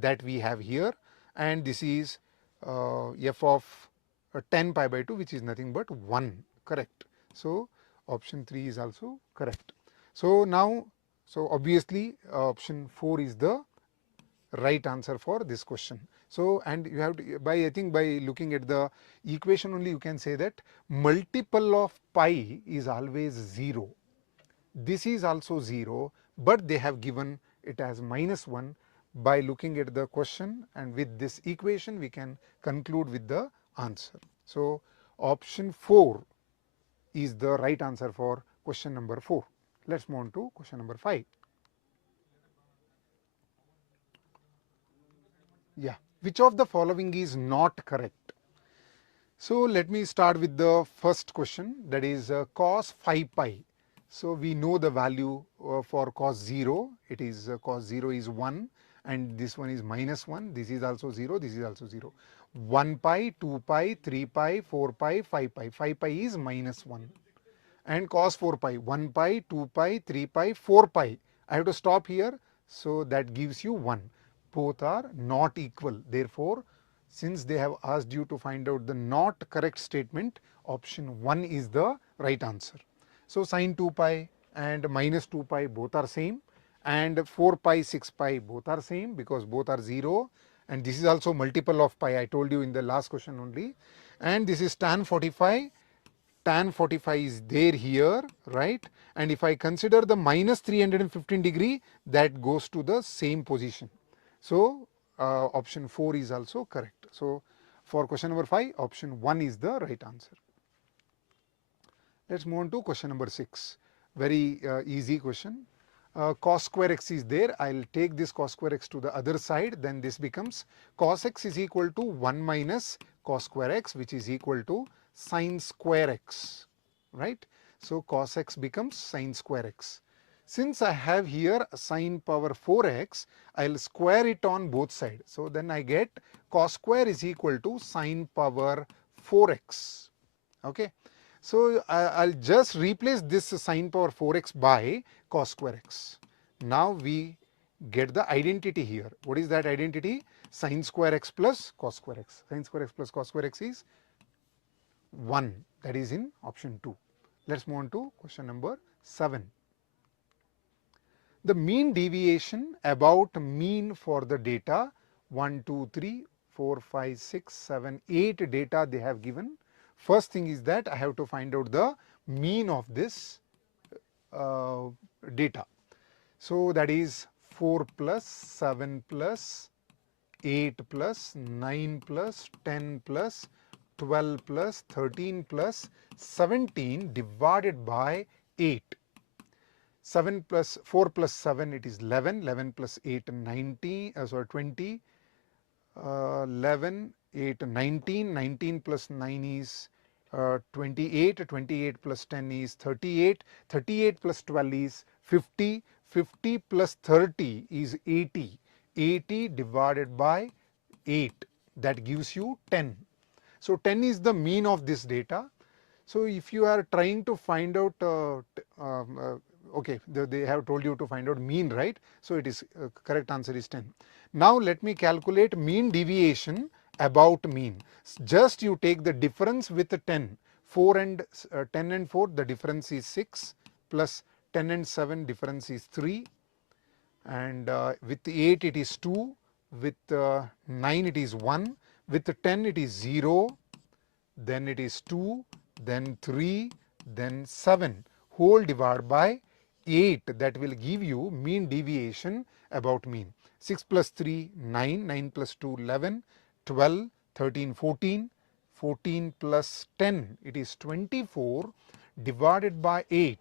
that we have here, and this is f of 10 pi by 2, which is nothing but 1, correct. So option 3 is also correct. So now, so obviously option 4 is the right answer for this question. So, and you have to, by I think by looking at the equation only, you can say that multiple of pi is always 0. This is also 0, but they have given it as -1. By looking at the question and with this equation, we can conclude with the answer. So option 4 is the right answer for question number 4. Let's move on to question number 5. Yeah, which of the following is not correct? So let me start with the first question, that is cos 5 pi. So we know the value for cos 0, it is cos 0 is 1, and this one is -1, this is also 0, this is also 0. 1 pi, 2 pi, 3 pi, 4 pi, 5 pi, 5 pi is -1. And cos 4 pi, 1 pi, 2 pi, 3 pi, 4 pi. I have to stop here, so that gives you 1. Both are not equal. Therefore, since they have asked you to find out the not correct statement, option 1 is the right answer. So sin 2 pi and -2 pi both are same, and 4 pi, 6 pi both are same because both are 0, and this is also multiple of pi, I told you in the last question only. And this is tan 45. Tan 45 is there here, right? And if I consider the -315 degree, that goes to the same position. So option 4 is also correct. So for question number 5, option 1 is the right answer. Let's move on to question number 6. Very easy question. Cos square x is there. I'll take this cos square x to the other side. Then this becomes cos x is equal to 1 minus cos square x, which is equal to sin square x, right? So cos x becomes sin square x. Since I have here sin power 4x, I'll square it on both sides. So then I get cos square is equal to sin power 4x. Okay. So I'll just replace this sin power 4x by cos square x. Now we get the identity here. What is that identity? Sin square x plus cos square x. Sin square x plus cos square x is 1. That is in option 2. Let's move on to question number 7. The mean deviation about mean for the data 1, 2, 3, 4, 5, 6, 7, 8 data they have given. First thing is that I have to find out the mean of this data. So that is 4 plus 7 plus 8 plus 9 plus 10 plus 12 plus 13 plus 17 divided by 8. 7 plus 4 plus 7, it is 11, 11 plus 8 19, 20, 11, 8 19, 19 plus 9 is 28, 28 plus 10 is 38, 38 plus 12 is 50, 50 plus 30 is 80, 80 divided by 8, that gives you 10. So 10 is the mean of this data. So if you are trying to find out, okay, they have told you to find out mean, right? So it is correct answer is 10. Now let me calculate mean deviation about mean. Just you take the difference with the 10. 4 and 10 and 4, the difference is 6, plus 10 and 7, difference is 3, and with 8 it is 2, with 9 it is 1, with 10 it is 0, then it is 2, then 3, then 7, whole divided by 8, that will give you mean deviation about mean. 6 plus 3 9, 9 plus 2 11, 12, 13 14, 14 plus 10 it is 24 divided by 8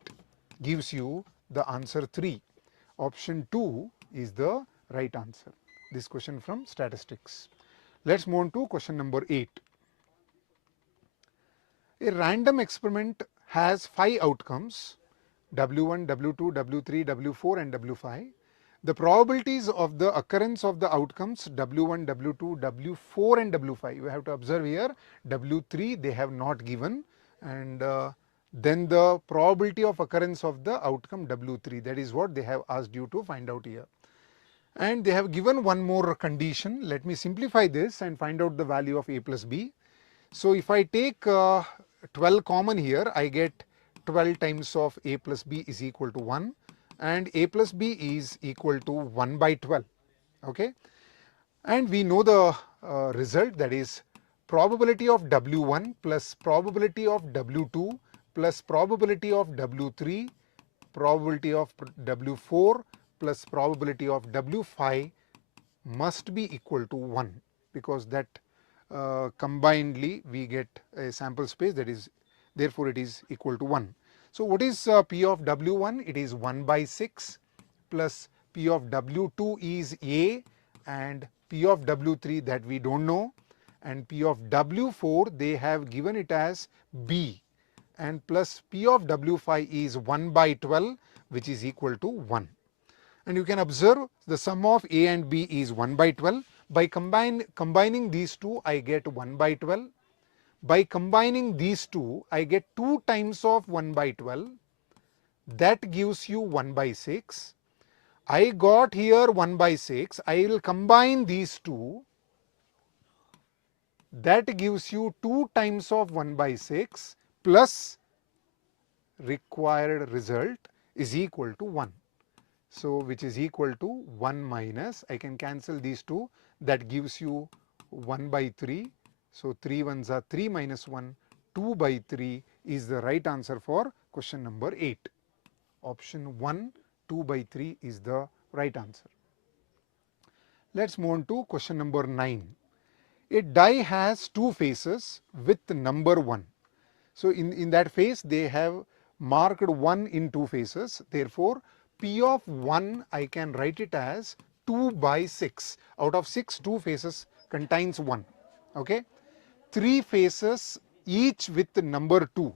gives you the answer 3. Option 2 is the right answer. This question from statistics. Let's move on to question number 8. A random experiment has 5 outcomes, W1, W2, W3, W4 and W5. The probabilities of the occurrence of the outcomes W1, W2, W4 and W5. You have to observe here W3 they have not given, and then the probability of occurrence of the outcome W3, that is what they have asked you to find out here. And they have given one more condition. Let me simplify this and find out the value of A plus B. So if I take 12 common here, I get 12 times of A plus B is equal to 1, and A plus B is equal to 1 by 12. Okay, and we know the result, that is probability of W1 plus probability of W2 plus probability of W3, probability of W4 plus probability of W5 must be equal to 1, because that combinedly we get a sample space, that is therefore it is equal to 1. So what is P of W1? It is 1 by 6 plus P of W2 is A, and P of W3 that we don't know, and P of W4 they have given it as B, and plus P of W5 is 1 by 12, which is equal to 1. And you can observe the sum of A and B is 1 by 12. By combining these two, I get 1 by 12. By combining these two, I get 2 times of 1 by 12. That gives you 1 by 6. I got here 1 by 6. I will combine these two. That gives you 2 times of 1 by 6 plus required result is equal to 1. So which is equal to 1 minus, I can cancel these two, that gives you 1 by 3. So 3 ones are 3 minus 1, 2 by 3 is the right answer for question number 8. Option 1, 2 by 3 is the right answer. Let's move on to question number 9. A die has 2 faces with number 1. So in that face they have marked 1 in 2 faces. Therefore P of 1 I can write it as 2 by 6. Out of 6, 2 faces contains 1. Okay, 3 faces each with the number 2.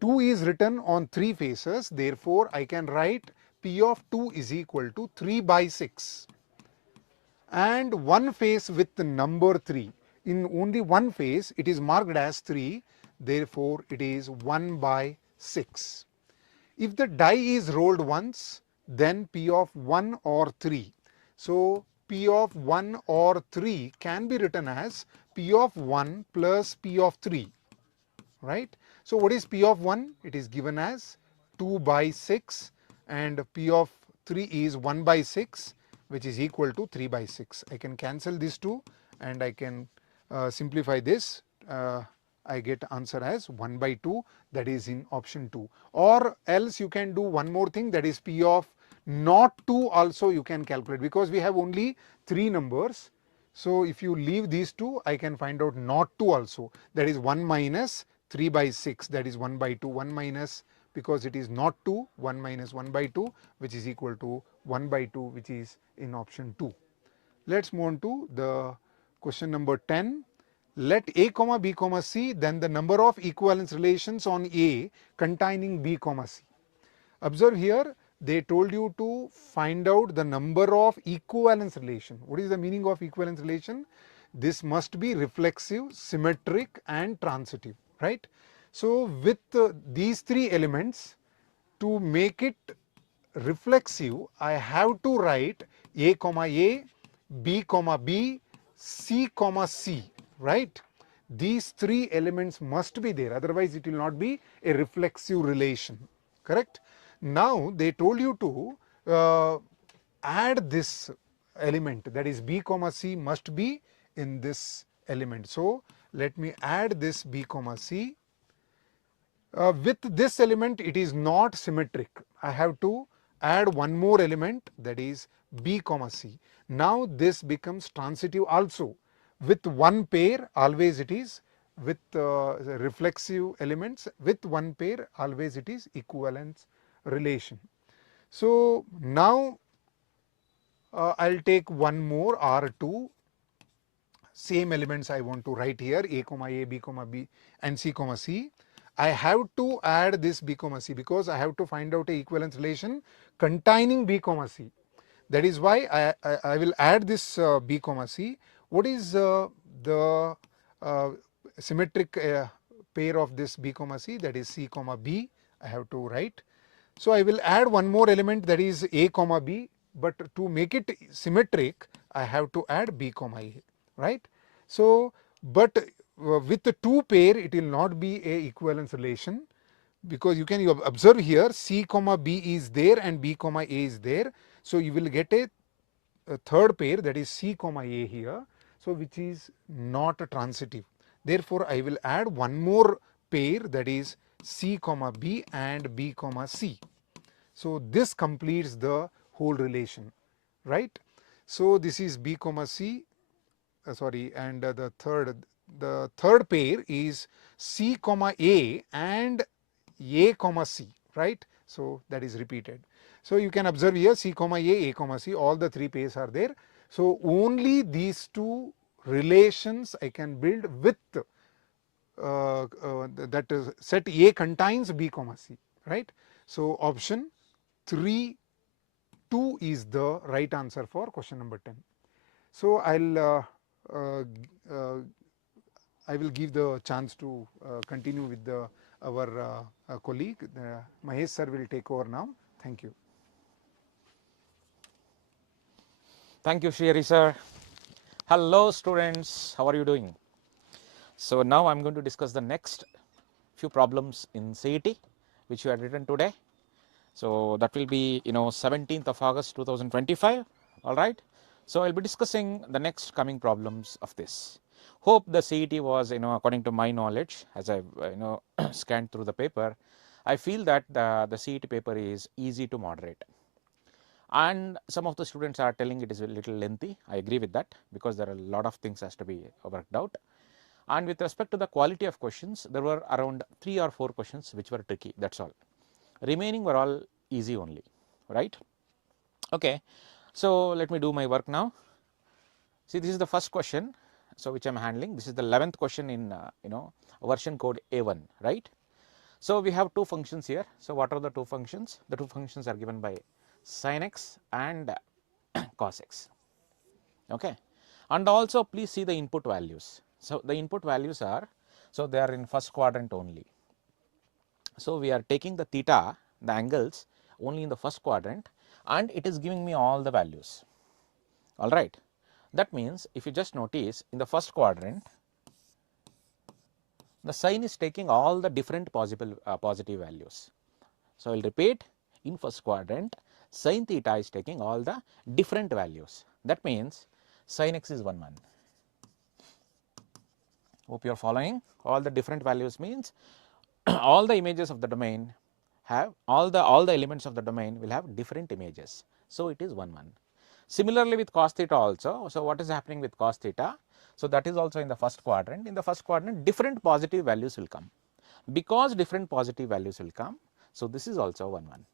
2 is written on 3 faces, therefore I can write P of 2 is equal to 3 by 6. And 1 face with the number 3. In only one face it is marked as 3, therefore it is 1 by 6. If the die is rolled once, then P of 1 or 3. So P of 1 or 3 can be written as P of 1 plus P of 3, right? So what is P of 1? It is given as 2 by 6, and P of 3 is 1 by 6, which is equal to 3 by 6. I can cancel these two and I can simplify this. I get answer as 1 by 2, that is in option 2. Or else you can do one more thing, that is P of not 2 also you can calculate, because we have only 3 numbers. So if you leave these two, I can find out not 2 also, that is 1 minus 3 by 6, that is 1 by 2. 1 minus, because it is not 2, 1 minus 1 by 2, which is equal to 1 by 2, which is in option 2. Let's move on to the question number 10. Let A comma B comma C, then the number of equivalence relations on A containing B comma C. Observe here, they told you to find out the number of equivalence relation. What is the meaning of equivalence relation? This must be reflexive, symmetric and transitive, right? So with these 3 elements, to make it reflexive, I have to write A comma A, B comma B, C comma C, right? These 3 elements must be there, otherwise it will not be a reflexive relation, correct? Now they told you to add this element, that is b comma c must be in this element. So let me add this b comma c. With this element it is not symmetric. I have to add one more element, that is b comma c. Now this becomes transitive also. With one pair always it is, with reflexive elements with one pair always it is equivalence relation. So now I'll take one more R2, same elements I want to write here, a comma a, b comma b and c comma c. I have to add this b comma c because I have to find out a equivalence relation containing b comma c. That is why I will add this b comma c. What is the symmetric pair of this b comma c? That is c comma b. I have to write. So I will add one more element, that is a comma b, but to make it symmetric I have to add b comma a, right. So but with the two pair it will not be a equivalence relation, because you can observe here c comma b is there and b comma a is there. So you will get a third pair, that is c comma a here, so which is not transitive. Therefore I will add one more pair, that is c comma b and b comma c. So this completes the whole relation, right. So this is b comma c, sorry, and the third pair is c comma a and a comma c, right. So that is repeated. So you can observe here c comma a comma c, all the three pairs are there. So only these two relations I can build with that is set A contains b comma c, right. So option 3, 2 is the right answer for question number 10. So I will give the chance to continue with our colleague. Mahesh sir will take over now. Thank you. Thank you, Shriyari sir. Hello students, how are you doing? So now I am going to discuss the next few problems in CET which you had written today. So that will be 17th of August 2025, all right. So I'll be discussing the next coming problems of this. Hope the CET was according to my knowledge, as I scanned through the paper, I feel that the CET paper is easy to moderate. And some of the students are telling it is a little lengthy. I agree with that, because there are a lot of things has to be worked out. And with respect to the quality of questions, there were around 3 or 4 questions which were tricky, that's all. Remaining were all easy only, right. Okay, so let me do my work now. See, this is the first question, so which I am handling. This is the 11th question in version code A1, right. So we have two functions here. So what are the two functions? The two functions are given by sin x and cos x, okay. And also please see the input values. So the input values are, so they are in first quadrant only. So we are taking the theta, the angles only in the first quadrant, and it is giving me all the values, all right. That means if you just notice, in the first quadrant the sin is taking all the different possible positive values. So I will repeat, in first quadrant sin theta is taking all the different values. That means sin x is 1 1. Hope you are following. All the different values means all the images of the domain have all the elements of the domain will have different images. So it is 1 1. Similarly with cos theta also. So what is happening with cos theta? So that is also in the first quadrant. In the first quadrant different positive values will come. Because different positive values will come, so this is also 1 1.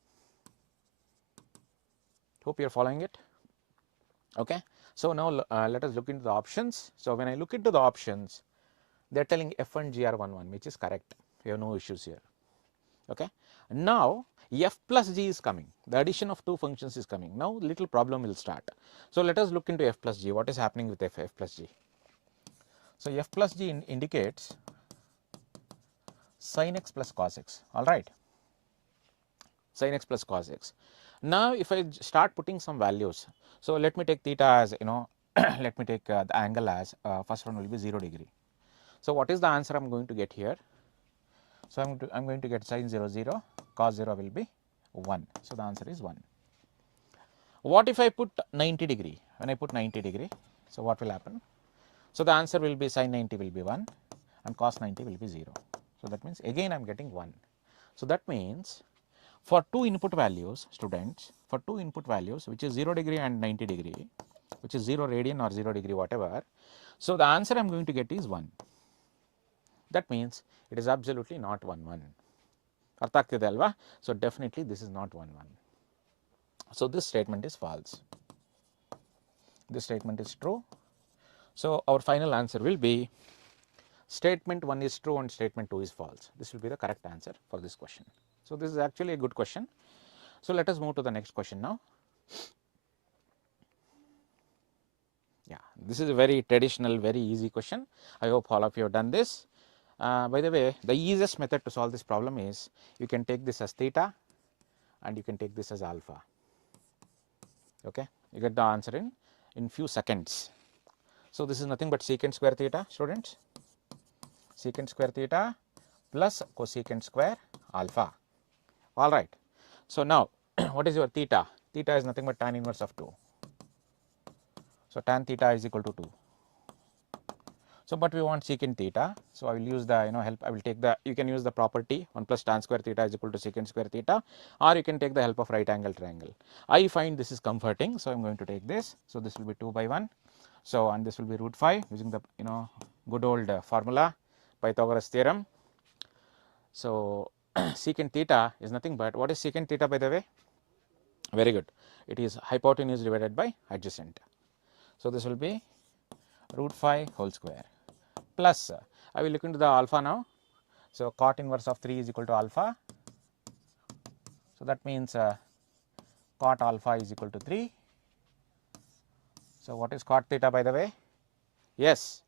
Hope you are following it. Okay. So now let us look into the options. So when I look into the options, they are telling f and g are 1 1, which is correct. We have no issues here. Okay. Now f plus g is coming. The addition of two functions is coming. Now little problem will start. So let us look into f plus g. What is happening with f plus g? So f plus g indicates sin x plus cos x. All right. Sin x plus cos x. Now if I start putting some values, so let me take theta as let me take the angle as first one will be 0 degree. So what is the answer I am going to get here? So I am going to get sin 0 0, cos 0 will be 1. So the answer is 1. What if I put 90 degree? When I put 90 degree, so what will happen? So the answer will be sin 90 will be 1 and cos 90 will be 0. So that means again I am getting 1. So that means for two input values, students, for two input values which is 0 degree and 90 degree, which is 0 radian or 0 degree whatever, so the answer I am going to get is 1. That means it is absolutely not 1 1. ಅರ್ಥ ಆಗ್ತಿದೆ ಅಲ್ವಾ? So definitely this is not 1 1. So this statement is false. This statement is true. So our final answer will be statement 1 is true and statement 2 is false. This will be the correct answer for this question. So this is actually a good question. So let us move to the next question now. Yeah, this is a very traditional, very easy question. I hope all of you have done this. By the way, the easiest method to solve this problem is you can take this as theta and you can take this as alpha. Okay, you get the answer in few seconds. So this is nothing but secant square theta, students. Secant square theta plus cosecant square alpha. All right. So now what is your theta? Theta is nothing but tan inverse of 2. So tan theta is equal to 2. So but we want secant theta. So I will use the help. I will take the, you can use the property 1 plus tan square theta is equal to secant square theta, or you can take the help of right angle triangle. I find this is comforting, so I am going to take this. So this will be 2 by 1. So and this will be root 5 using the good old formula, Pythagoras theorem. So secant theta is nothing but, what is secant theta by the way? Very good. It is hypotenuse divided by adjacent. So this will be root 5 whole square plus I will look into the alpha now. So cot inverse of 3 is equal to alpha. So that means cot alpha is equal to 3. So what is cot theta by the way? Yes,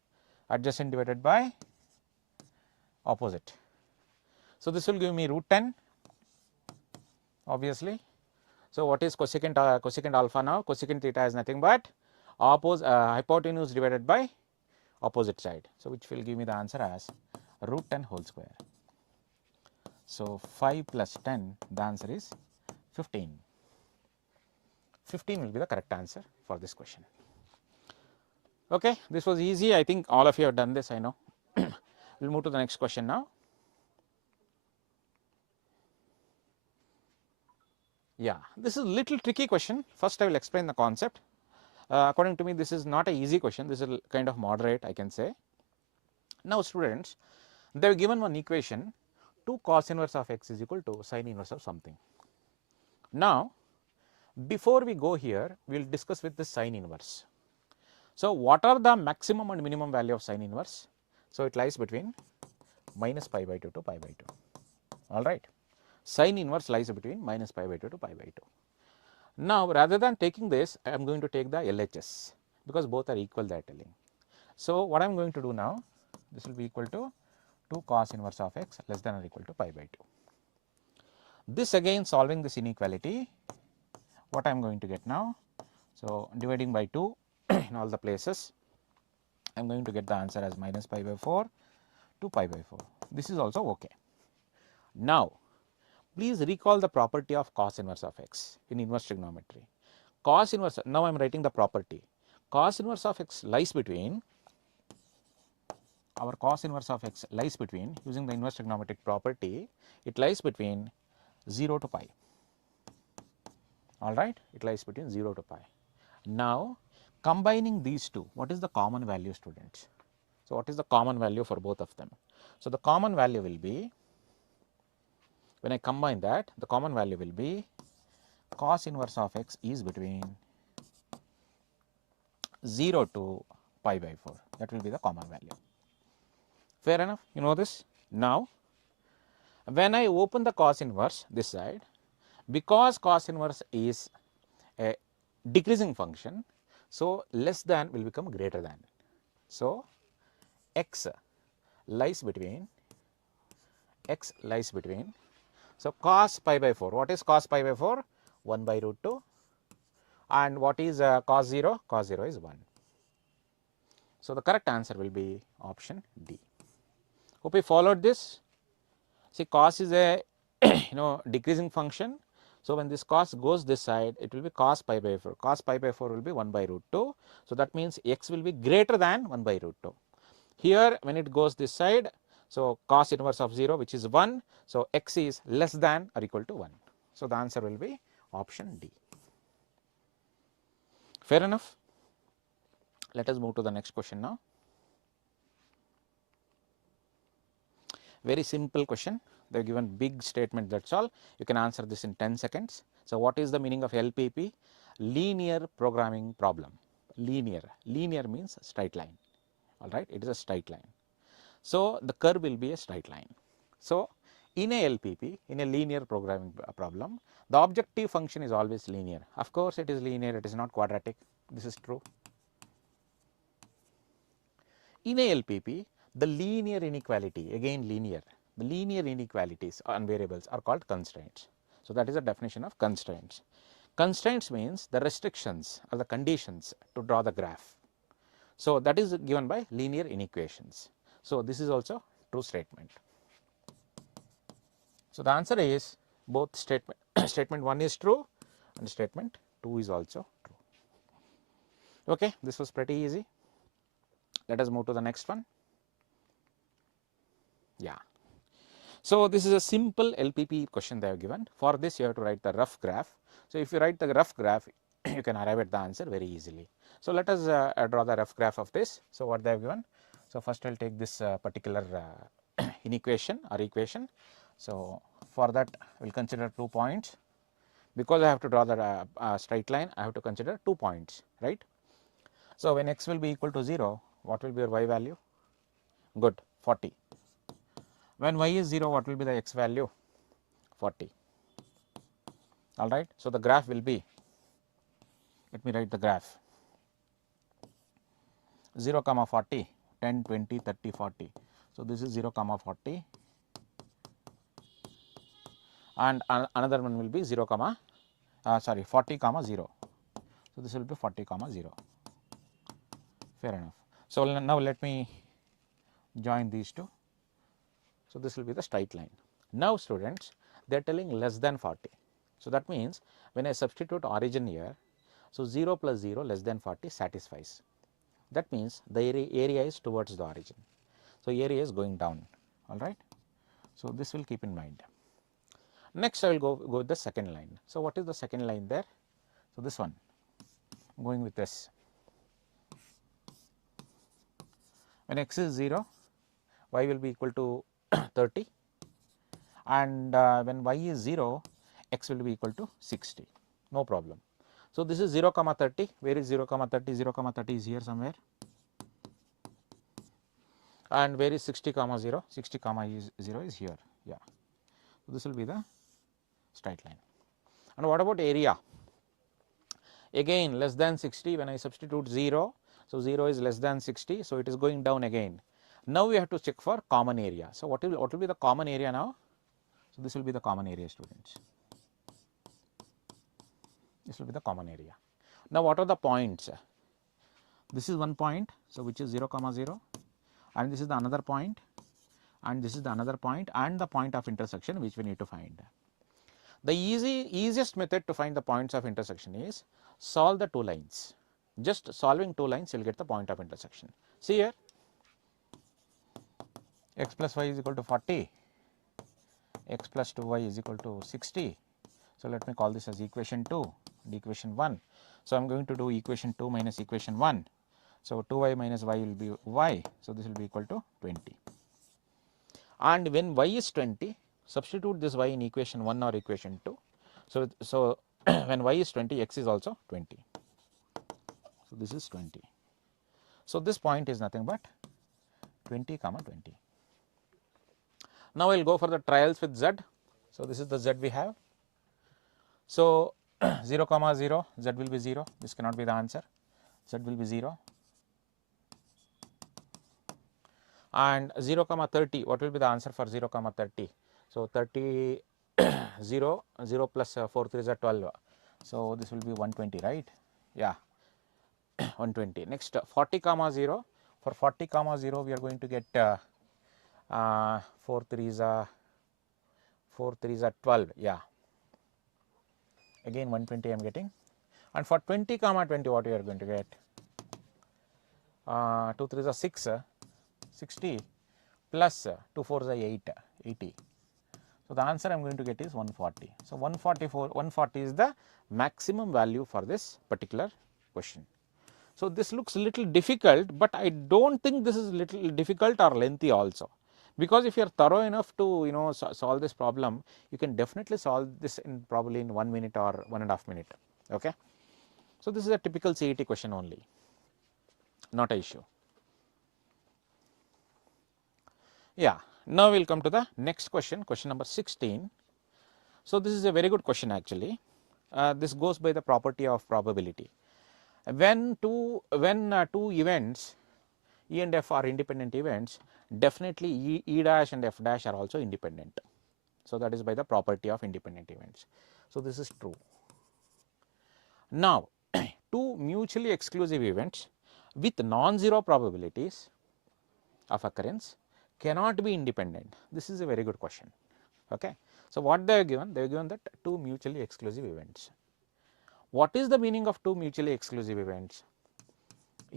adjacent divided by opposite. So this will give me root 10 obviously. So what is cosecant alpha now? Cosecant theta is nothing but hypotenuse divided by opposite side. So which will give me the answer as root 10 whole square. So 5 plus 10, the answer is 15. 15 will be the correct answer for this question. Okay, this was easy. I think all of you have done this, I know. We'll move to the next question now. Yeah, this is a little tricky question. First I will explain the concept. According to me, this is not an easy question. This is kind of moderate, I can say. Now students, they have given one equation, 2 cos inverse of x is equal to sin inverse of something. Now before we go here, we will discuss with this sin inverse. So what are the maximum and minimum value of sin inverse? So it lies between minus pi by 2 to pi by 2. All right, sin inverse lies between minus pi by 2 to pi by 2. Now rather than taking this, I am going to take the LHS because both are equal, they are telling. So what I am going to do now, this will be equal to 2 cos inverse of x less than or equal to pi by 2. This again solving this inequality, what I am going to get now? So dividing by 2 in all the places, I am going to get the answer as minus pi by 4 to pi by 4. This is also okay. Now please recall the property of cos inverse of x in inverse trigonometry. Cos inverse, now I am writing the property. Cos inverse of x lies between, our cos inverse of x lies between, using the inverse trigonometric property, it lies between 0 to pi. All right, it lies between 0 to pi. Now combining these two, what is the common value, students? So what is the common value for both of them? So the common value will be, when I combine that, the common value will be cos inverse of x is between 0 to pi by 4. That will be the common value. Fair enough, you know this. Now when I open the cos inverse this side, because cos inverse is a decreasing function, so less than will become greater than. So x lies between, so cos pi by 4, what is cos pi by 4? 1 by root 2, and what is cos 0? Cos 0 is 1. So the correct answer will be option D. Hope you followed this. See, cos is a decreasing function, So, when this cos goes this side, it will be cos pi by 4, cos pi by 4 will be 1 by root 2. So, that means x will be greater than 1 by root 2. Here when it goes this side, so cos inverse of 0 which is 1, so x is less than or equal to 1. So, the answer will be option D. Fair enough. Let us move to the next question now. Very simple question, they have given big statement, that is all. You can answer this in 10 seconds. So, what is the meaning of LPP? Linear programming problem. Linear means straight line, all right, it is a straight line. So, the curve will be a straight line. So, in a LPP, in a linear programming problem, the objective function is always linear. Of course, it is linear, it is not quadratic, this is true. In a LPP, the linear inequality, again linear, the linear inequalities on variables are called constraints. So, that is the definition of constraints. Constraints means the restrictions or the conditions to draw the graph. So, that is given by linear inequations. So, this is also true statement. So, the answer is both statement statement 1 is true and statement 2 is also true. Okay, this was pretty easy. Let us move to the next one. Yeah. So, this is a simple LPP question they have given. For this you have to write the rough graph. So, if you write the rough graph, you can arrive at the answer very easily. So, let us draw the rough graph of this. So, what they have given. So, first I will take this particular inequation or equation. So, for that we will consider 2 points. Because I have to draw the straight line, I have to consider 2 points, right. So, when x will be equal to 0, what will be your y value? Good, 40. When y is 0, what will be the x value? 40, all right. So, the graph will be, let me write the graph, 0 comma 40, 10, 20, 30, 40. So, this is 0 comma 40 and another one will be 0 comma 40 comma 0. So, this will be 40 comma 0, fair enough. So, now let me join these two. So, this will be the straight line. Now, students, they are telling less than 40. So, that means when I substitute origin here, so 0 plus 0 less than 40 satisfies. That means the area is towards the origin. So, area is going down, all right. So, this will keep in mind. Next, I will go with the second line. So, what is the second line there? So, this one, I am going with this. When x is 0, y will be equal to 30, and when y is 0, x will be equal to 60, no problem. So, this is 0 comma 30, where is 0 comma 30? 0 comma 30 is here somewhere, and where is 60 comma 0? 60 comma 0 is here, yeah. So, this will be the straight line. And what about area? Again less than 60, when I substitute 0, so 0 is less than 60, so it is going down again. Now, we have to check for common area. So, what will be the common area now? So, this will be the common area, students. This will be the common area. Now, what are the points? This is one point, so which is 0 comma 0, and this is the another point, and this is the another point, and the point of intersection which we need to find. The easiest method to find the points of intersection is solve the two lines. Just solving two lines, you will get the point of intersection. See here, x plus y is equal to 40, x plus 2y is equal to 60. So, let me call this as equation 2 and equation 1. So, I am going to do equation 2 minus equation 1. So, 2y minus y will be y. So, this will be equal to 20. And when y is 20, substitute this y in equation 1 or equation 2. So, when y is 20, x is also 20. So, this is 20. So, this point is nothing but 20 comma 20. Now, I will go for the trials with z. So, this is the z we have. So, 0 comma 0, z will be 0, this cannot be the answer, z will be 0. And 0 comma 30, what will be the answer for 0 comma 30? So, 30, 0, 0 plus 4 3 is 12. So, this will be 120, right? Yeah, 120. Next, 40 comma 0, for 40 comma 0 we are going to get 4 3 is 12, yeah. again 120 I am getting, and for 20 comma 20 what you are going to get, 2 3s are 6, 60 plus 2 4s are 8, 80. So, the answer I am going to get is 140. So, 140 is the maximum value for this particular question. So, this looks a little difficult, but I do not think this is little difficult or lengthy also, because if you are thorough enough to solve this problem, you can definitely solve this in probably in 1 minute or 1.5 minute. Okay. So, this is a typical CET question only, not an issue. Yeah. Now, we will come to the next question, question number 16. So, this is a very good question actually. This goes by the property of probability. When two events E and F are independent events, definitely E dash and F dash are also independent. So, that is by the property of independent events. So, this is true. Now, two mutually exclusive events with non-zero probabilities of occurrence cannot be independent. This is a very good question. Okay. So, what they are given? They are given that two mutually exclusive events. What is the meaning of two mutually exclusive events?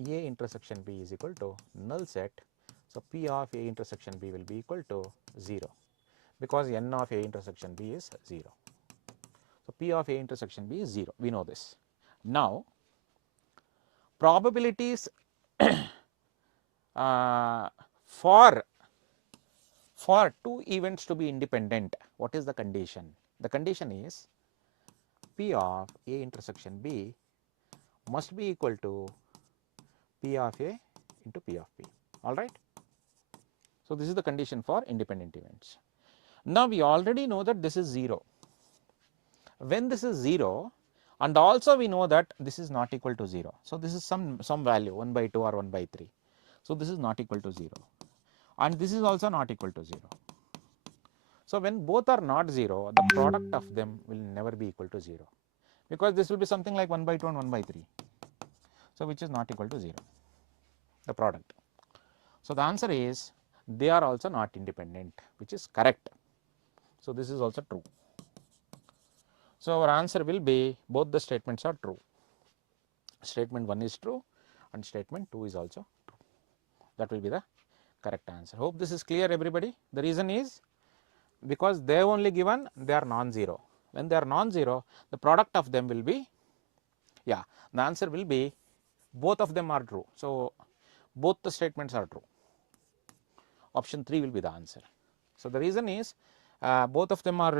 A intersection B is equal to null set. So, P of A intersection B will be equal to 0, because N of A intersection B is 0. So, P of A intersection B is 0, we know this. Now, probabilities for two events to be independent, what is the condition? The condition is P of A intersection B must be equal to P of A into P of B, all right. So, this is the condition for independent events. Now, we already know that this is 0. When this is 0, and also we know that this is not equal to 0. So, this is some value 1 by 2 or 1 by 3. So, this is not equal to 0, and this is also not equal to 0. So, when both are not 0, the product of them will never be equal to 0, because this will be something like 1 by 2 and 1 by 3. So, which is not equal to 0, the product. So, the answer is they are also not independent, which is correct. So, this is also true. So, our answer will be both the statements are true. Statement 1 is true and statement 2 is also true. That will be the correct answer. Hope this is clear, everybody. The reason is because they have only given they are non-zero. When they are non-zero, the product of them will be, yeah, the answer will be both of them are true. So, both the statements are true. Option 3 will be the answer. So, the reason is both of them are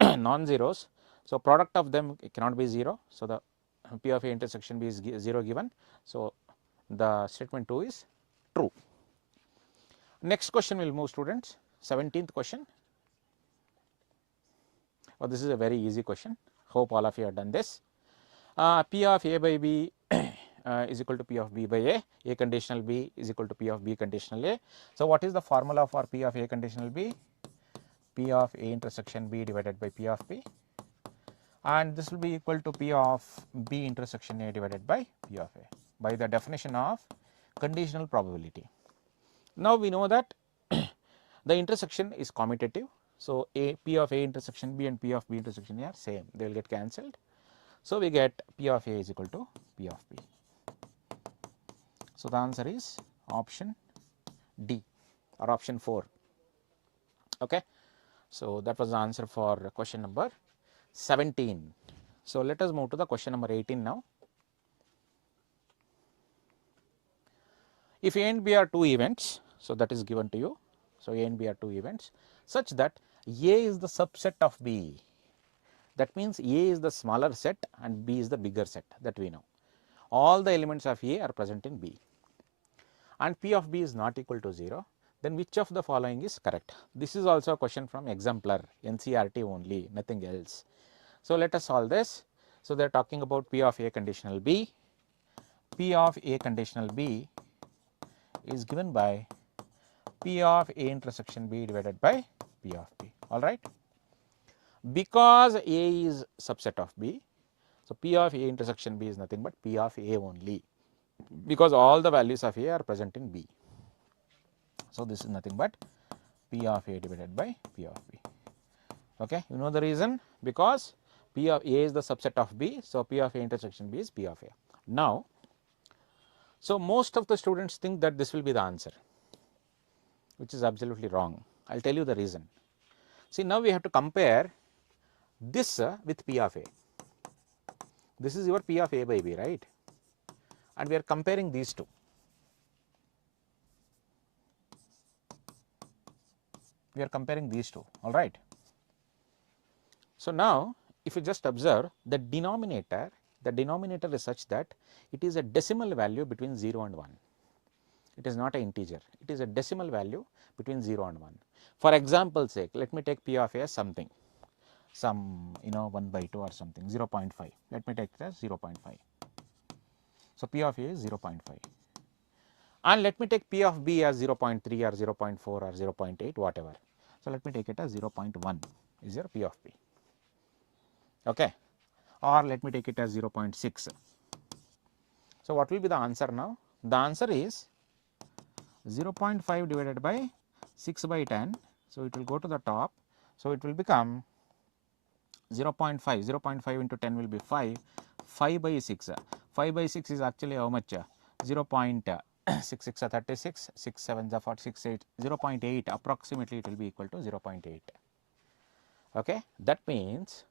non-zeros. So, product of them cannot be 0. So, the P of A intersection B is 0 given. So, the statement 2 is true. Next question will move, students. 17th question. Oh, this is a very easy question. Hope all of you have done this. P of A by B is equal to P of B by A conditional B is equal to P of B conditional A. So, what is the formula for P of A conditional B? P of A intersection B divided by P of B, and this will be equal to P of B intersection A divided by P of A by the definition of conditional probability. Now, we know that the intersection is commutative. So, P of A intersection B and P of B intersection A are same, they will get cancelled. So, we get P of A is equal to P of B. So, the answer is option D or option 4. Okay. So, that was the answer for question number 17. So, let us move to the question number 18 now. If A and B are two events, so that is given to you. So, A and B are two events such that A is the subset of B. That means A is the smaller set and B is the bigger set, that we know. All the elements of A are present in B, and P of B is not equal to 0, then which of the following is correct? This is also a question from exemplar, NCERT only, nothing else. So, let us solve this. So, they are talking about P of A conditional B. P of A conditional B is given by P of A intersection B divided by P of B, all right. Because A is subset of B, so P of A intersection B is nothing but P of A only, because all the values of A are present in B. So, this is nothing but P of A divided by P of B. Okay. You know the reason? Because P of A is the subset of B. So, P of A intersection B is P of A. Now, so most of the students think that this will be the answer, which is absolutely wrong. I will tell you the reason. See, now we have to compare this with P of A. This is your P of A by B, right? And we are comparing these two. We are comparing these two, all right. So, now if you just observe the denominator is such that it is a decimal value between 0 and 1. It is not an integer, it is a decimal value between 0 and 1. For example's sake, let me take P of A as something, some 1 by 2 or something, 0.5. Let me take it as 0.5. So, P of A is 0.5. And let me take P of B as 0.3 or 0.4 or 0.8, whatever. So, let me take it as 0.1 is your P of B, okay, or let me take it as 0.6. So, what will be the answer now? The answer is 0.5 divided by 6 by 10. So, it will go to the top. So, it will become 0.5, 0.5 into 10 will be 5, 5 by 6. 5 by 6 is actually how much? 0.66 are 36, 6 7s are 46, 8, 0.8 approximately it will be equal to 0.8. Okay. That means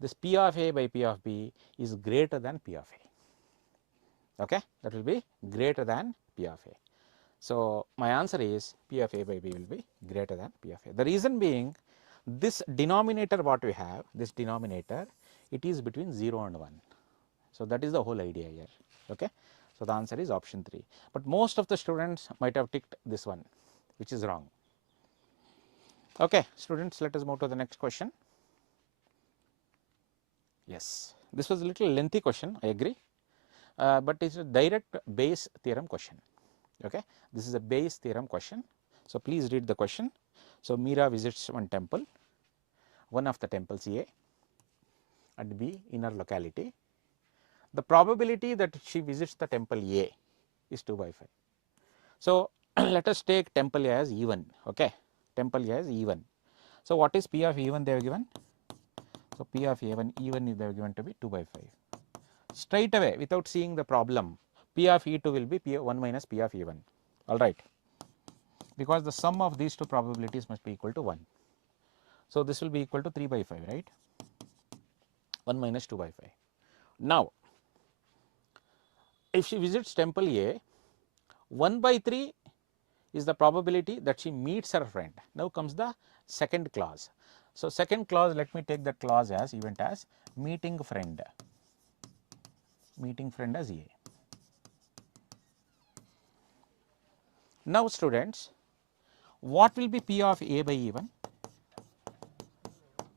this P of A by P of B is greater than P of A. Okay. That will be greater than P of A. So, my answer is P of A by B will be greater than P of A. The reason being, this denominator what we have, this denominator, it is between 0 and 1. So, that is the whole idea here. Okay. So, the answer is option 3, but most of the students might have ticked this one, which is wrong. Okay, students, let us move to the next question. Yes, this was a little lengthy question, I agree, but it is a direct Bayes theorem question. Okay, this is a Bayes theorem question. So, please read the question. So, Meera visits one temple, one of the temples A at B inner locality. The probability that she visits the temple A is 2 by 5. So, let us take temple A as even. Okay, temple A as even. So, what is P of even they have given? So, P of even they have given to be 2 by 5. Straight away without seeing the problem, P of E2 will be P of 1 minus P of even, all right, because the sum of these two probabilities must be equal to 1. So, this will be equal to 3 by 5, right, 1 minus 2 by 5. Now, if she visits temple A, 1 by 3 is the probability that she meets her friend. Now comes the second clause. So, second clause, let me take that clause as event as meeting friend as A. Now, students, what will be P of A by even?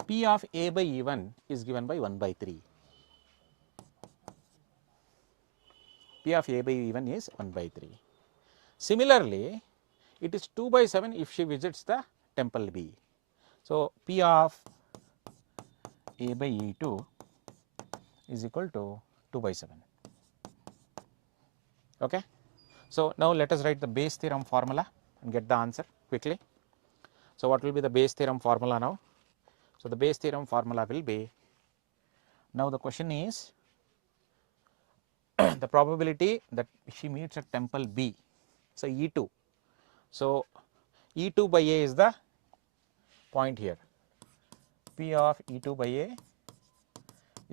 P of A by even is given by 1 by 3. P of A by even is 1 by 3. Similarly, it is 2 by 7 if she visits the temple B. So, P of A by E2 is equal to 2 by 7. Okay. So, now let us write the Bayes theorem formula and get the answer quickly. So, what will be the Bayes theorem formula now? So, the Bayes theorem formula will be, now the question is the probability that she meets at temple B. So, E2. So, E2 by A is the point here. P of E2 by A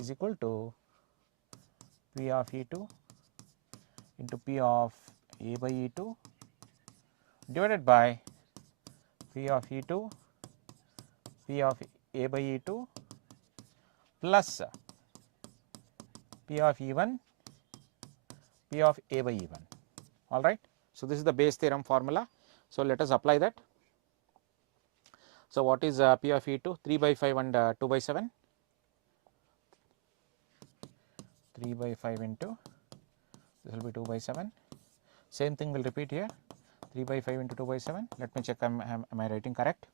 is equal to P of E2 into P of A by E2 divided by P of E2, P of A by E2 plus P of E1, P of A by E1, all right. So, this is the Bayes theorem formula. So, let us apply that. So, what is P of E2? 3 by 5 and 2 by 7. 3 by 5 into, this will be 2 by 7. Same thing will repeat here, 3 by 5 into 2 by 7. Let me check, am I writing correct?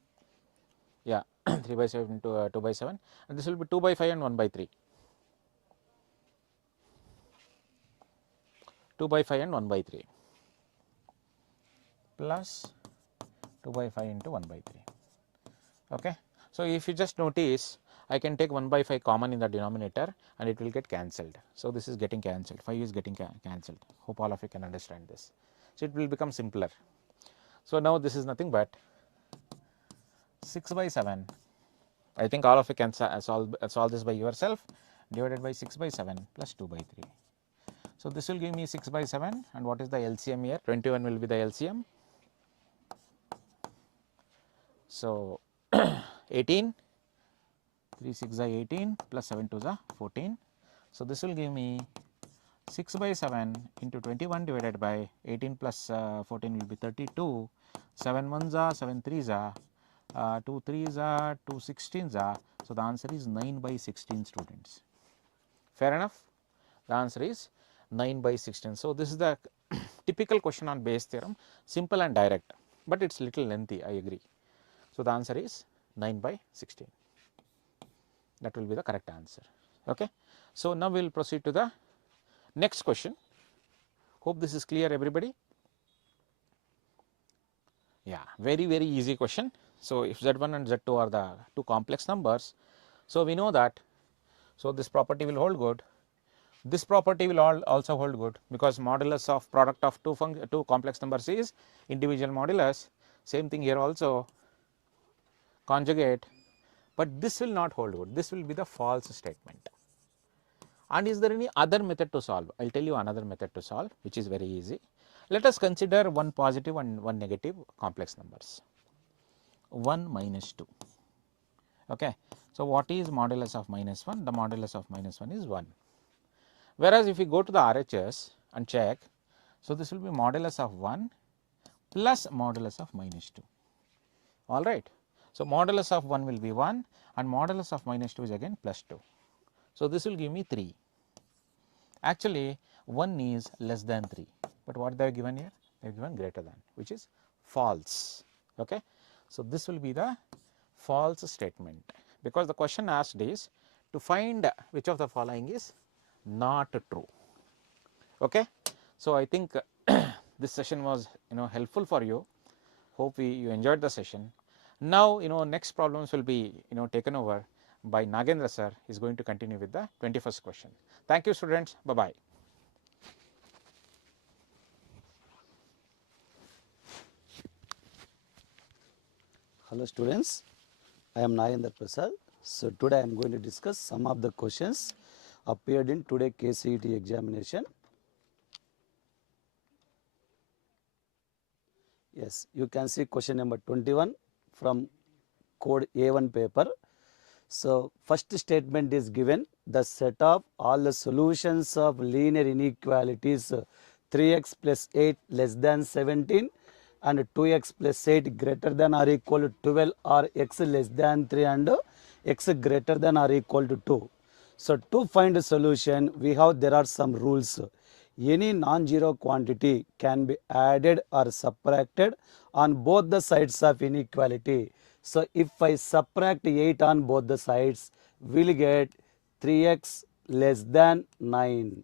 Yeah, 3 by 7 into 2 by 7, and this will be 2 by 5 and 1 by 3. 2 by 5 and 1 by 3 plus 2 by 5 into 1 by 3. Okay. So, if you just notice, I can take 1 by 5 common in the denominator and it will get cancelled. So, this is getting cancelled, 5 is getting cancelled. Hope all of you can understand this. So, it will become simpler. So, now this is nothing but 6 by 7. I think all of you can solve this by yourself, divided by 6 by 7 plus 2 by 3. So, this will give me 6 by 7, and what is the LCM here? 21 will be the LCM. So, 18, 3 6 is 18 plus 7 2 is 14. So, this will give me 6 by 7 into 21 divided by 18 plus 14 will be 32, 7 1s are 7 3s are 2 3s are 2 16s are. So, the answer is 9 by 16 students. Fair enough? The answer is 9 by 16. So, this is the typical question on Bayes theorem, simple and direct, but it is little lengthy, I agree. So, the answer is 9 by 16. That will be the correct answer. Okay. So, now we will proceed to the next question. Hope this is clear, everybody. Yeah, very easy question. So, if Z1 and Z2 are the two complex numbers, so we know that, so this property will hold good. This property will also hold good, because modulus of product of two complex numbers is individual modulus. Same thing here also, conjugate, but this will not hold good. This will be the false statement. And is there any other method to solve? I will tell you another method to solve, which is very easy. Let us consider one positive and one negative complex numbers, 1 minus 2. Okay. So, what is modulus of minus 1? The modulus of minus 1 is 1. Whereas, if we go to the RHS and check, so this will be modulus of 1 plus modulus of minus 2. All right. So, modulus of 1 will be 1 and modulus of minus 2 is again plus 2. So, this will give me 3. Actually, 1 is less than 3, but what they have given here? They have given greater than, which is false. Okay. So, this will be the false statement, because the question asked is to find which of the following is not true. Okay. So, I think this session was helpful for you. Hope you enjoyed the session. Now, next problems will be taken over by Nagendra sir. Is going to continue with the 21st question. Thank you, students. Bye bye. Hello students, I am Nagendra Prasad. So today I am going to discuss some of the questions appeared in today KCET examination. Yes, you can see question number 21 from code A1 paper. So first statement is given, the set of all the solutions of linear inequalities 3x plus 8 less than 17 and 2x plus 8 greater than or equal to 12 or x less than 3 and x greater than or equal to 2. So to find a solution, there are some rules. Any non-zero quantity can be added or subtracted on both the sides of inequality. So if I subtract 8 on both the sides, we will get 3x less than 9.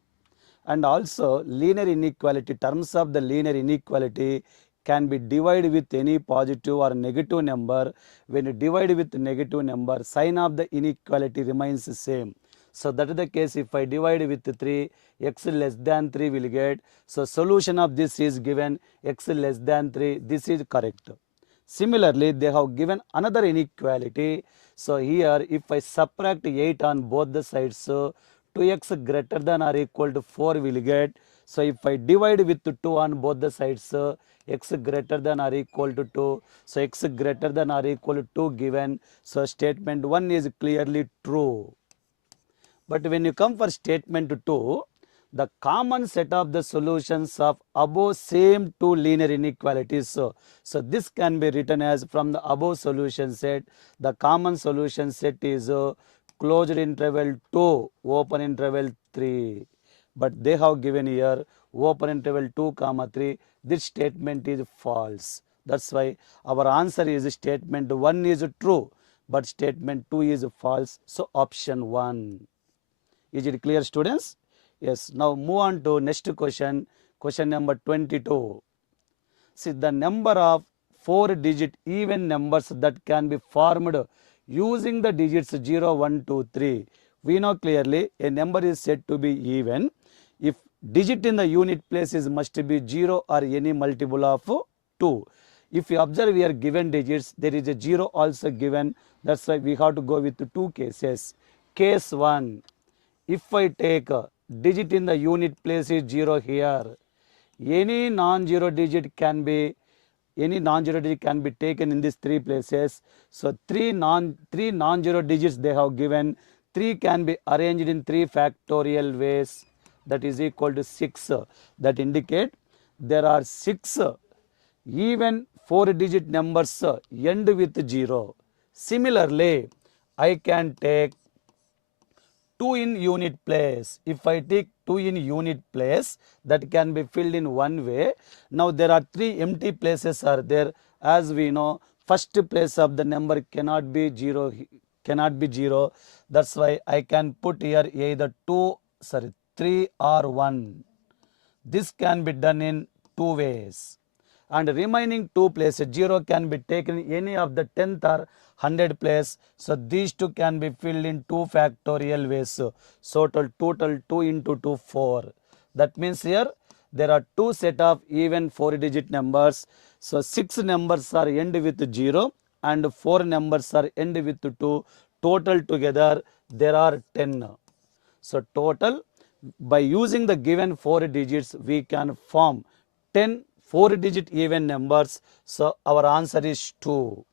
And also linear inequality, terms of the linear inequality can be divided with any positive or negative number. When you divide with negative number, sign of the inequality remains the same. So that is the case. If I divide with 3, x less than 3 will get. So solution of this is given x less than 3. This is correct. Similarly, they have given another inequality. So here if I subtract 8 on both the sides, so 2x greater than or equal to 4 will get. So if I divide with 2 on both the sides, so x greater than or equal to 2. So x greater than or equal to 2 given. So statement 1 is clearly true. But when you come for statement 2, the common set of the solutions of above same two linear inequalities. So this can be written as from the above solution set, the common solution set is closed interval 2, open interval 3. But they have given here open interval 2 comma 3. This statement is false. That's why our answer is statement 1 is true, but statement 2 is false. So option 1. Is it clear, students? Yes. Now move on to next question, question number 22. See, the number of 4-digit even numbers that can be formed using the digits 0, 1, 2, 3. We know clearly a number is said to be even if digit in the unit place is must be 0 or any multiple of 2. If you observe here given digits, there is a 0 also given. That's why we have to go with 2 cases. Case 1, if I take a digit in the unit place is 0 here, any non-zero digit can be taken in these 3 places. So 3 non-zero digits they have given. 3 can be arranged in 3 factorial ways, that is equal to 6. That indicate there are 6 even 4 digit numbers end with 0. Similarly, I can take 2 in unit place. If I take 2 in unit place, that can be filled in one way. Now there are 3 empty places are there. As we know, first place of the number cannot be 0. That's why I can put here either 3 or 1. This can be done in 2 ways. And remaining 2 places, 0 can be taken any of the 10th or 100 place. So these 2 can be filled in 2 factorial ways. So total 2 into 2, 4. That means here there are 2 set of even 4 digit numbers. So 6 numbers are end with 0 and 4 numbers are end with 2. Total together there are 10. So total, by using the given 4 digits, we can form 10 4-digit even numbers. So our answer is 2.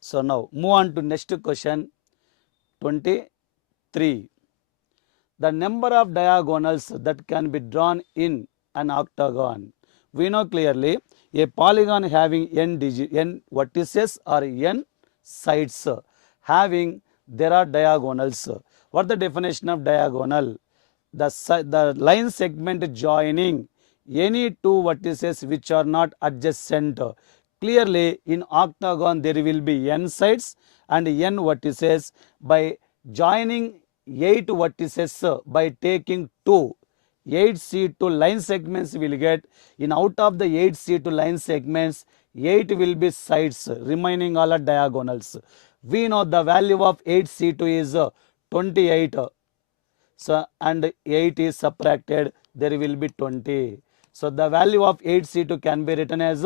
So now move on to next question 23. The number of diagonals that can be drawn in an octagon. We know clearly a polygon having n vertices or n sides having there are diagonals. What the definition of diagonal? The line segment joining any 2 vertices which are not adjacent. Clearly in octagon there will be n sides and n vertices. By joining 8 vertices by taking 2 8C2 line segments will get. In out of the 8C2 line segments, 8 will be sides, remaining all are diagonals. We know the value of 8C2 is 28. So and 8 is subtracted, there will be 20. So the value of 8C2 can be written as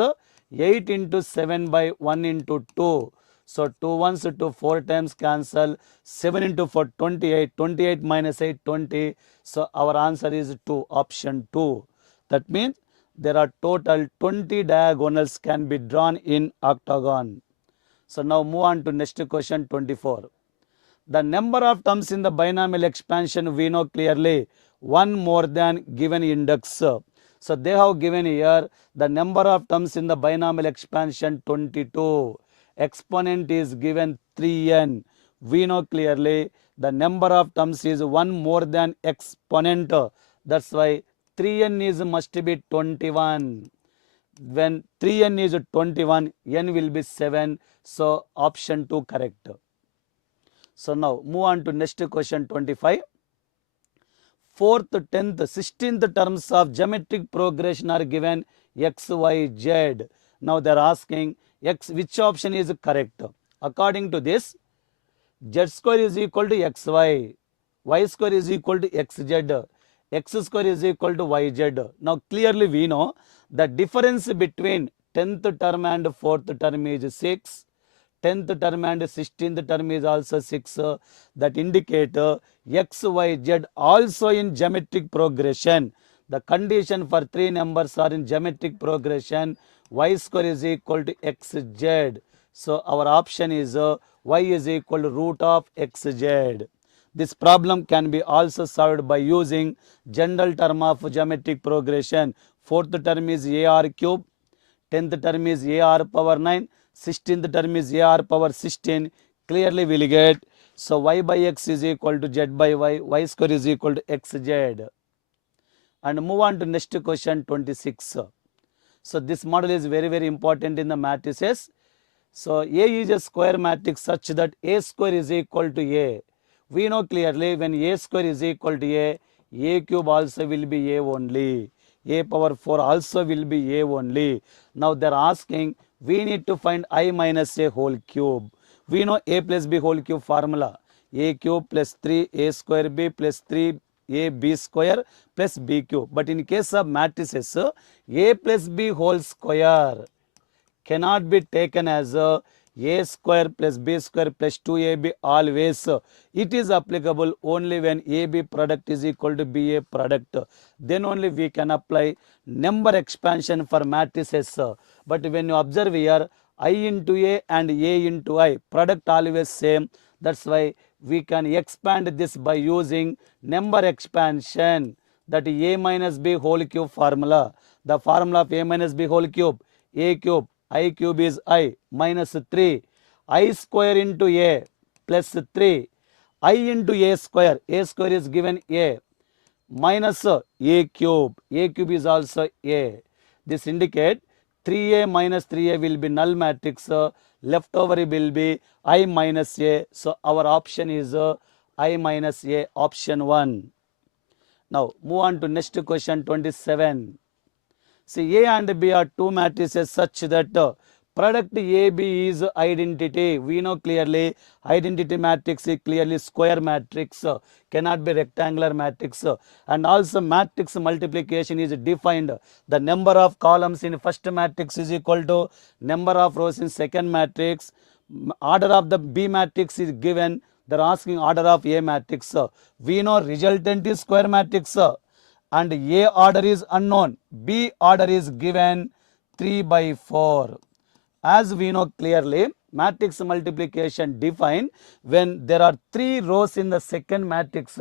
8 into 7 by 1 into 2. So 2 ones to 4 times cancel, 7 into 4 28, 28 minus 8 20. So our answer is 2, option 2. That means there are total 20 diagonals can be drawn in octagon. So now move on to next question 24. The number of terms in the binomial expansion we know clearly 1 more than given index. So they have given here the number of terms in the binomial expansion 22. Exponent is given 3n. We know clearly the number of terms is 1 more than exponent. That's why 3n is must be 21. When 3n is 21, n will be 7. So option 2 correct. So now move on to next question 25. 4th, 10th, 16th terms of geometric progression are given x, y, z. Now they are asking x, which option is correct? According to this, z square is equal to xy, y square is equal to xz, x square is equal to yz. Now clearly we know the difference between 10th term and 4th term is 6. 10th term and 16th term is also 6. That indicate x, y, z also in geometric progression. The condition for 3 numbers are in geometric progression. Y square is equal to xz. So our option is y is equal to root of xz. This problem can be also solved by using general term of geometric progression. 4th term is ar cube, 10th term is ar power 9, 16th term is ar power 16. Clearly we will get. So y by x is equal to z by y, y square is equal to xz. And move on to next question 26. So this model is very important in the matrices. So A is a square matrix such that A square is equal to A. We know clearly when A square is equal to A cube also will be A only. A power 4 also will be A only. Now they are asking we need to find I minus A whole cube. We know a plus b whole cube formula. A cube plus 3a square b plus 3ab square plus b cube. But in case of matrices, a plus b whole square cannot be taken as a square plus b square plus 2ab always. It is applicable only when ab product is equal to ba product. Then only we can apply number expansion for matrices. But when you observe here, I into a and a into I, product always same. That's why we can expand this by using number expansion, that a minus b whole cube formula. The formula of a minus b whole cube, a cube, I cube is I minus 3, I square into a plus 3, I into a square is given a minus a cube is also a. This indicate 3a minus 3a will be null matrix, leftover will be I minus a. So our option is I minus a, option 1. Now move on to next question 27. See, A and B are two matrices such that product AB is identity. We know clearly identity matrix is clearly square matrix, cannot be rectangular matrix. And also matrix multiplication is defined. The number of columns in first matrix is equal to number of rows in second matrix. Order of the B matrix is given. They are asking order of A matrix. We know resultant is square matrix. And A order is unknown, B order is given 3 by 4. As we know clearly, matrix multiplication defined when there are 3 rows in the second matrix,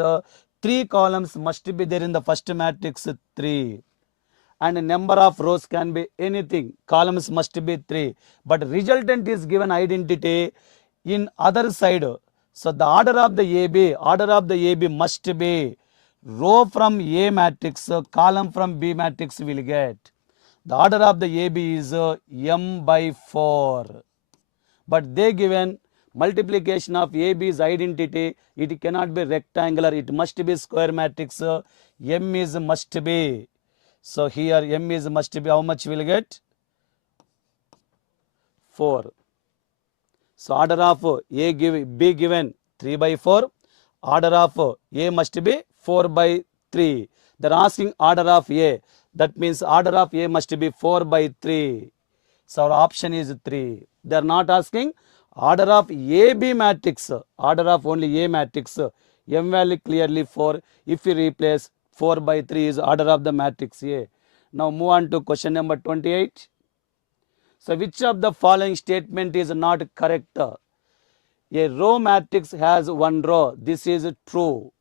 3 columns must be there in the first matrix 3. And number of rows can be anything, columns must be 3. But resultant is given identity in other side. So the order of the AB must be row from A matrix, column from B matrix will get. The order of the AB is m by 4. But they given multiplication of AB's identity, it cannot be rectangular, it must be square matrix, m is must be. So here m is must be, how much will get? 4. So order of B given 3 by 4, order of A must be 4 by 3. They are asking order of A, that means order of A must be 4 by 3. So our option is 3. They are not asking order of AB matrix, order of only A matrix, m value clearly 4. If you replace 4 by 3 is order of the matrix A. Now move on to question number 28. So which of the following statement is not correct? A row matrix has one row, this is true.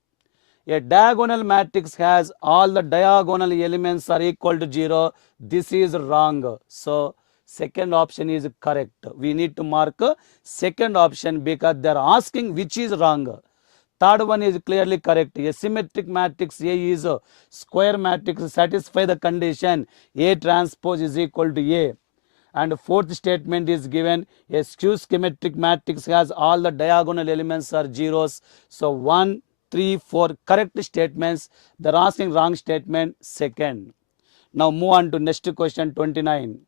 A diagonal matrix has all the diagonal elements are equal to 0, this is wrong. So second option is correct. We need to mark second option because they are asking which is wrong. Third one is clearly correct. A symmetric matrix A is a square matrix, satisfy the condition A transpose is equal to A. And fourth statement is given, a skew symmetric matrix has all the diagonal elements are zeros. So 1, 3, 4 correct statements. They are asking wrong statement second. Now move on to next question 29.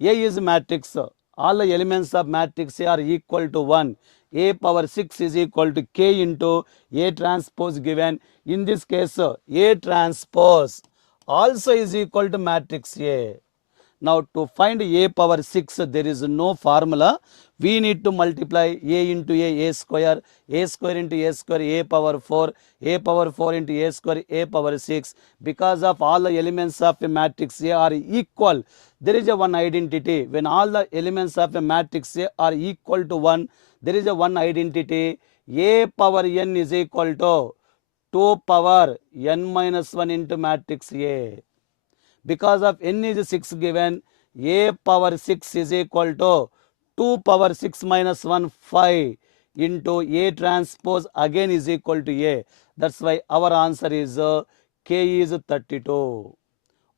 A is matrix. All the elements of matrix A are equal to 1. A power 6 is equal to K into A transpose given. In this case, A transpose also is equal to matrix A. Now to find A power 6, there is no formula. We need to multiply A into A square into A square, A power 4 into A square, A power 6. Because of all the elements of a matrix A are equal, there is a one identity. When all the elements of a matrix A are equal to 1, there is a one identity. A power n is equal to 2 power n minus 1 into matrix A. Because of n is 6 given, A power 6 is equal to 2 power 6 minus 1, 5 into A transpose again is equal to A. That's why our answer is K is 32.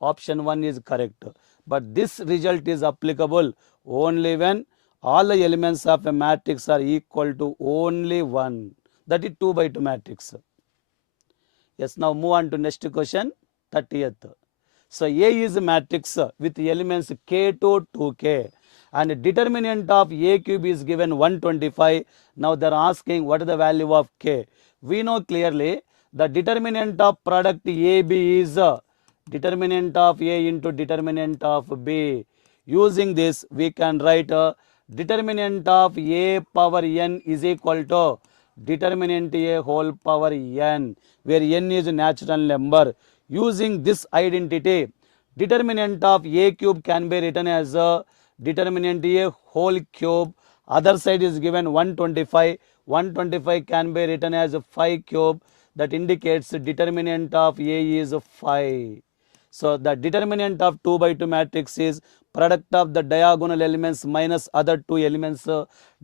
Option 1 is correct. But this result is applicable only when all the elements of a matrix are equal to only 1. That is 2 by 2 matrix. Yes, now move on to next question, 30th. So A is a matrix with elements K to 2K. and determinant of A cube is given 125. Now they are asking what is the value of K. We know clearly the determinant of product AB is determinant of A into determinant of B. Using this we can write determinant of A power n is equal to determinant A whole power n, where n is a natural number. Using this identity, determinant of A cube can be written as a determinant A whole cube. Other side is given 125. 125 can be written as 5 cube. That indicates determinant of A is 5. So the determinant of 2 by 2 matrix is product of the diagonal elements minus other two elements.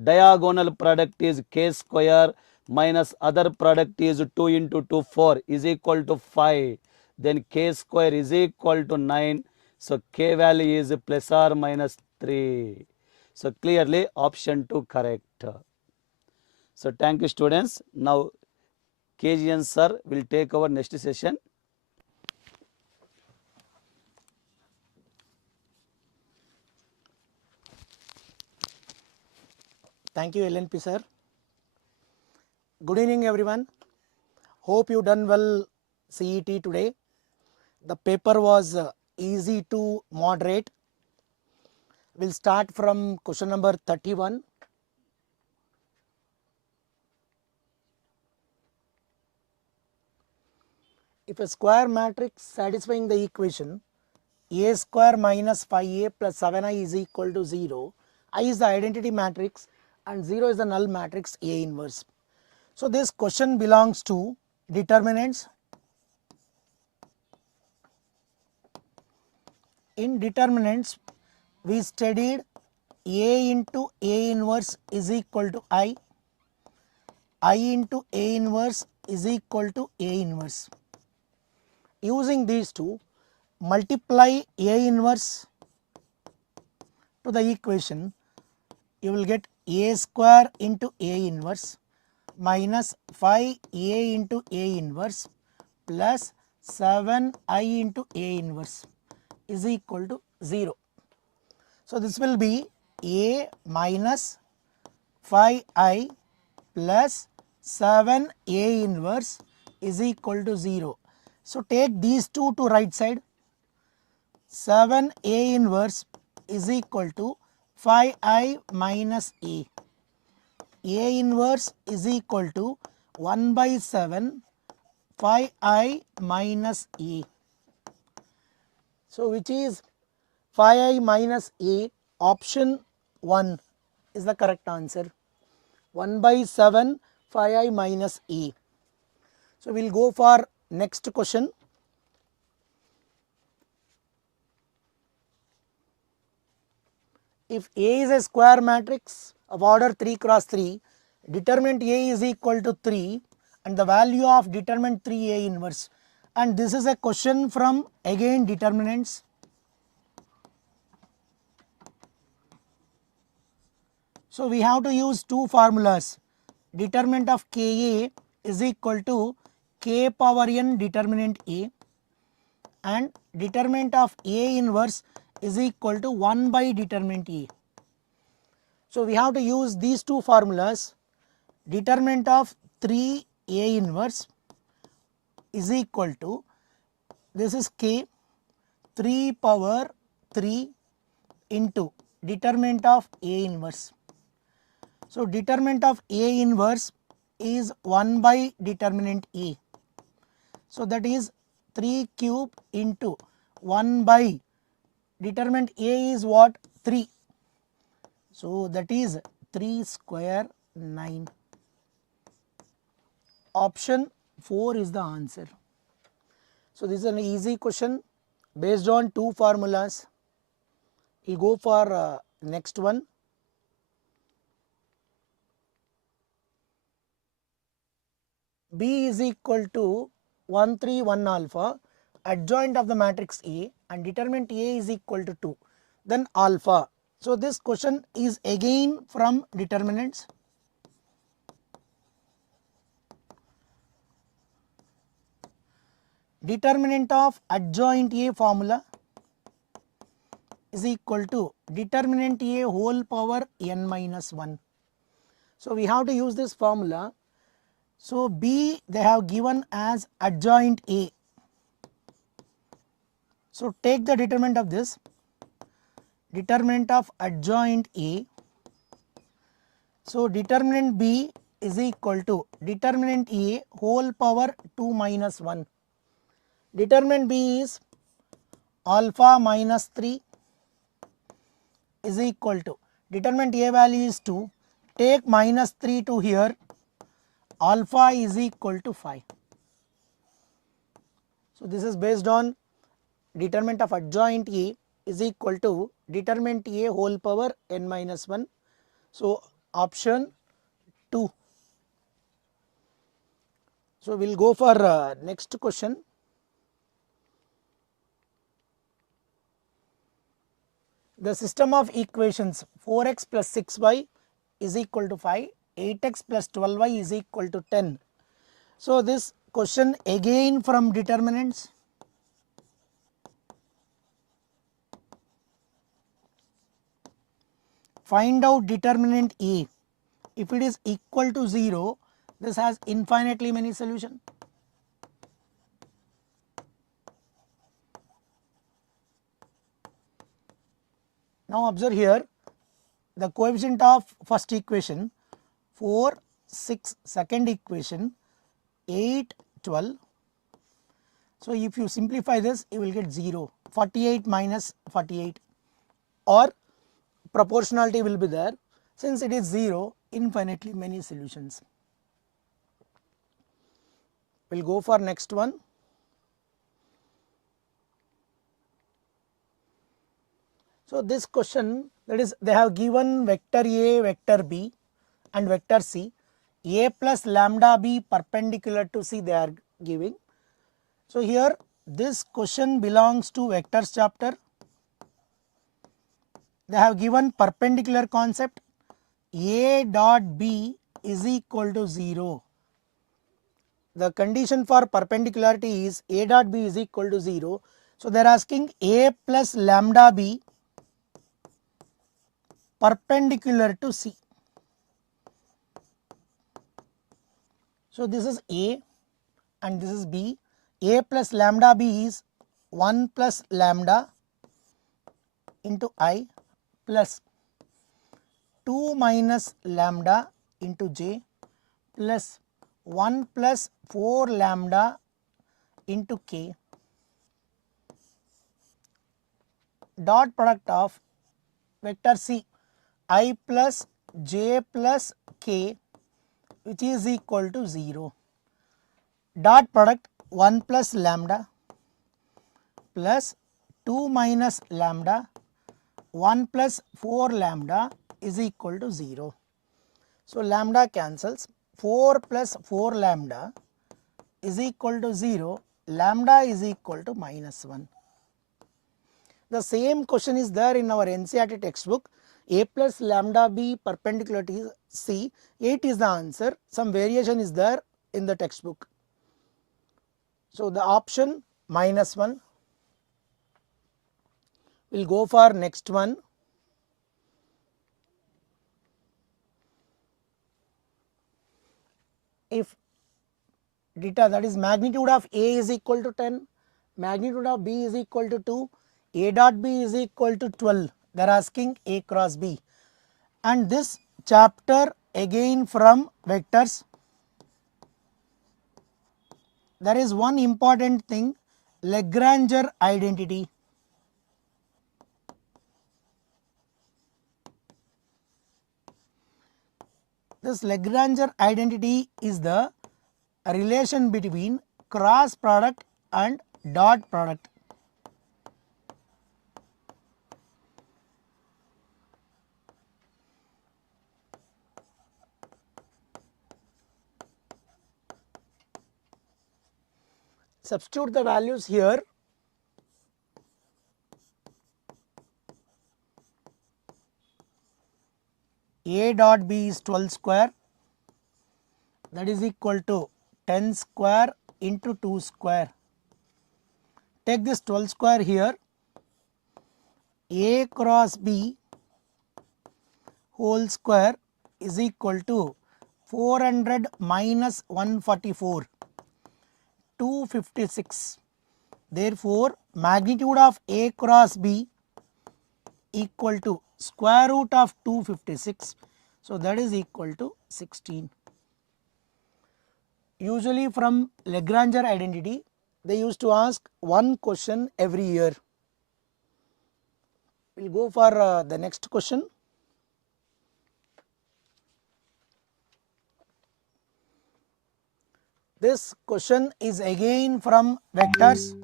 Diagonal product is k square minus other product is 2 into 2 4 is equal to 5. Then k square is equal to 9. So k value is plus or minus 3. So clearly option 2 correct. So thank you students. Now KGN sir will take over next session. Thank you, LNP sir. Good evening, everyone. Hope you done well CET today. The paper was easy to moderate. We'll start from question number 31. If a square matrix satisfying the equation A square minus 5A plus 7I is equal to 0, I is the identity matrix and 0 is the null matrix A inverse. So this question belongs to determinants. In determinants, we studied A into A inverse is equal to I into A inverse is equal to A inverse. Using these two, multiply A inverse to the equation, you will get A square into A inverse minus 5A into A inverse plus 7I into A inverse is equal to 0. So this will be A minus 5I plus 7A inverse is equal to 0. So take these two to right side. 7A inverse is equal to 5I minus A. A inverse is equal to 1 by 7 5I minus A. So which is 5I minus A? Option 1 is the correct answer. 1 by 7 5I minus A. So we'll go for next question. If A is a square matrix of order 3 cross 3, determinant A is equal to 3 and the value of determinant 3A inverse. And this is a question from again determinants. So we have to use two formulas. Determinant of Ka is equal to K power n determinant A and determinant of A inverse is equal to 1 by determinant A. So we have to use these two formulas. Determinant of 3A inverse is equal to, this is K, 3 power 3 into determinant of A inverse. So determinant of A inverse is 1 by determinant A. So that is 3 cube into 1 by determinant A is what? 3. So that is 3 square 9. Option 4 is the answer. So this is an easy question based on two formulas. We go for next one. B is equal to 1 3 1 alpha, adjoint of the matrix A, and determinant A is equal to 2, then alpha. So this question is again from determinants. Determinant of adjoint A formula is equal to determinant A whole power n minus 1. So we have to use this formula. So B they have given as adjoint A. So take the determinant of this, determinant of adjoint A. So determinant B is equal to determinant A whole power 2 minus 1. Determinant B is alpha minus 3 is equal to, determinant A value is 2, take minus 3 to here, alpha is equal to 5. So this is based on determinant of adjoint A is equal to determinant A whole power n minus 1. So option 2. So we will go for next question. The system of equations 4x plus 6y is equal to 5, 8x plus 12y is equal to 10. So this question again from determinants. Find out determinant A. If it is equal to 0, this has infinitely many solutions. Now observe here the coefficient of first equation 4, 6, second equation 8, 12. So if you simplify this, you will get 0, 48 minus 48, or proportionality will be there. Since it is 0, infinitely many solutions. We will go for next one. So this question, that is, they have given vector A, vector B and vector C, A plus lambda B perpendicular to C they are giving. So here this question belongs to vectors chapter. They have given perpendicular concept, A dot B is equal to 0. The condition for perpendicularity is A dot B is equal to 0. So they are asking A plus lambda B perpendicular to C. So this is A and this is B. A plus lambda B is 1 plus lambda into I plus 2 minus lambda into J plus 1 plus 4 lambda into K, dot product of vector C I plus J plus K, which is equal to 0, dot product 1 plus lambda plus 2 minus lambda 1 plus 4 lambda is equal to 0. So lambda cancels, 4 plus 4 lambda is equal to 0, lambda is equal to minus 1. The same question is there in our NCERT textbook. A plus lambda B perpendicular to C, 8 is the answer. Some variation is there in the textbook. So the option minus 1. We will go for next one. If data, that is magnitude of A is equal to 10, magnitude of B is equal to 2, A dot B is equal to 12. They are asking A cross B. And this chapter again from vectors. There is one important thing, Lagrange identity. This Lagrange identity is the relation between cross product and dot product. Substitute the values here. A dot B is 12 square, that is equal to 10 square into 2 square. Take this 12 square here. A cross B whole square is equal to 400 minus 144, 256. Therefore, magnitude of A cross B equal to square root of 256. So, that is equal to 16. Usually from Lagrange identity, they used to ask one question every year. We will go for the next question. This question is again from vectors.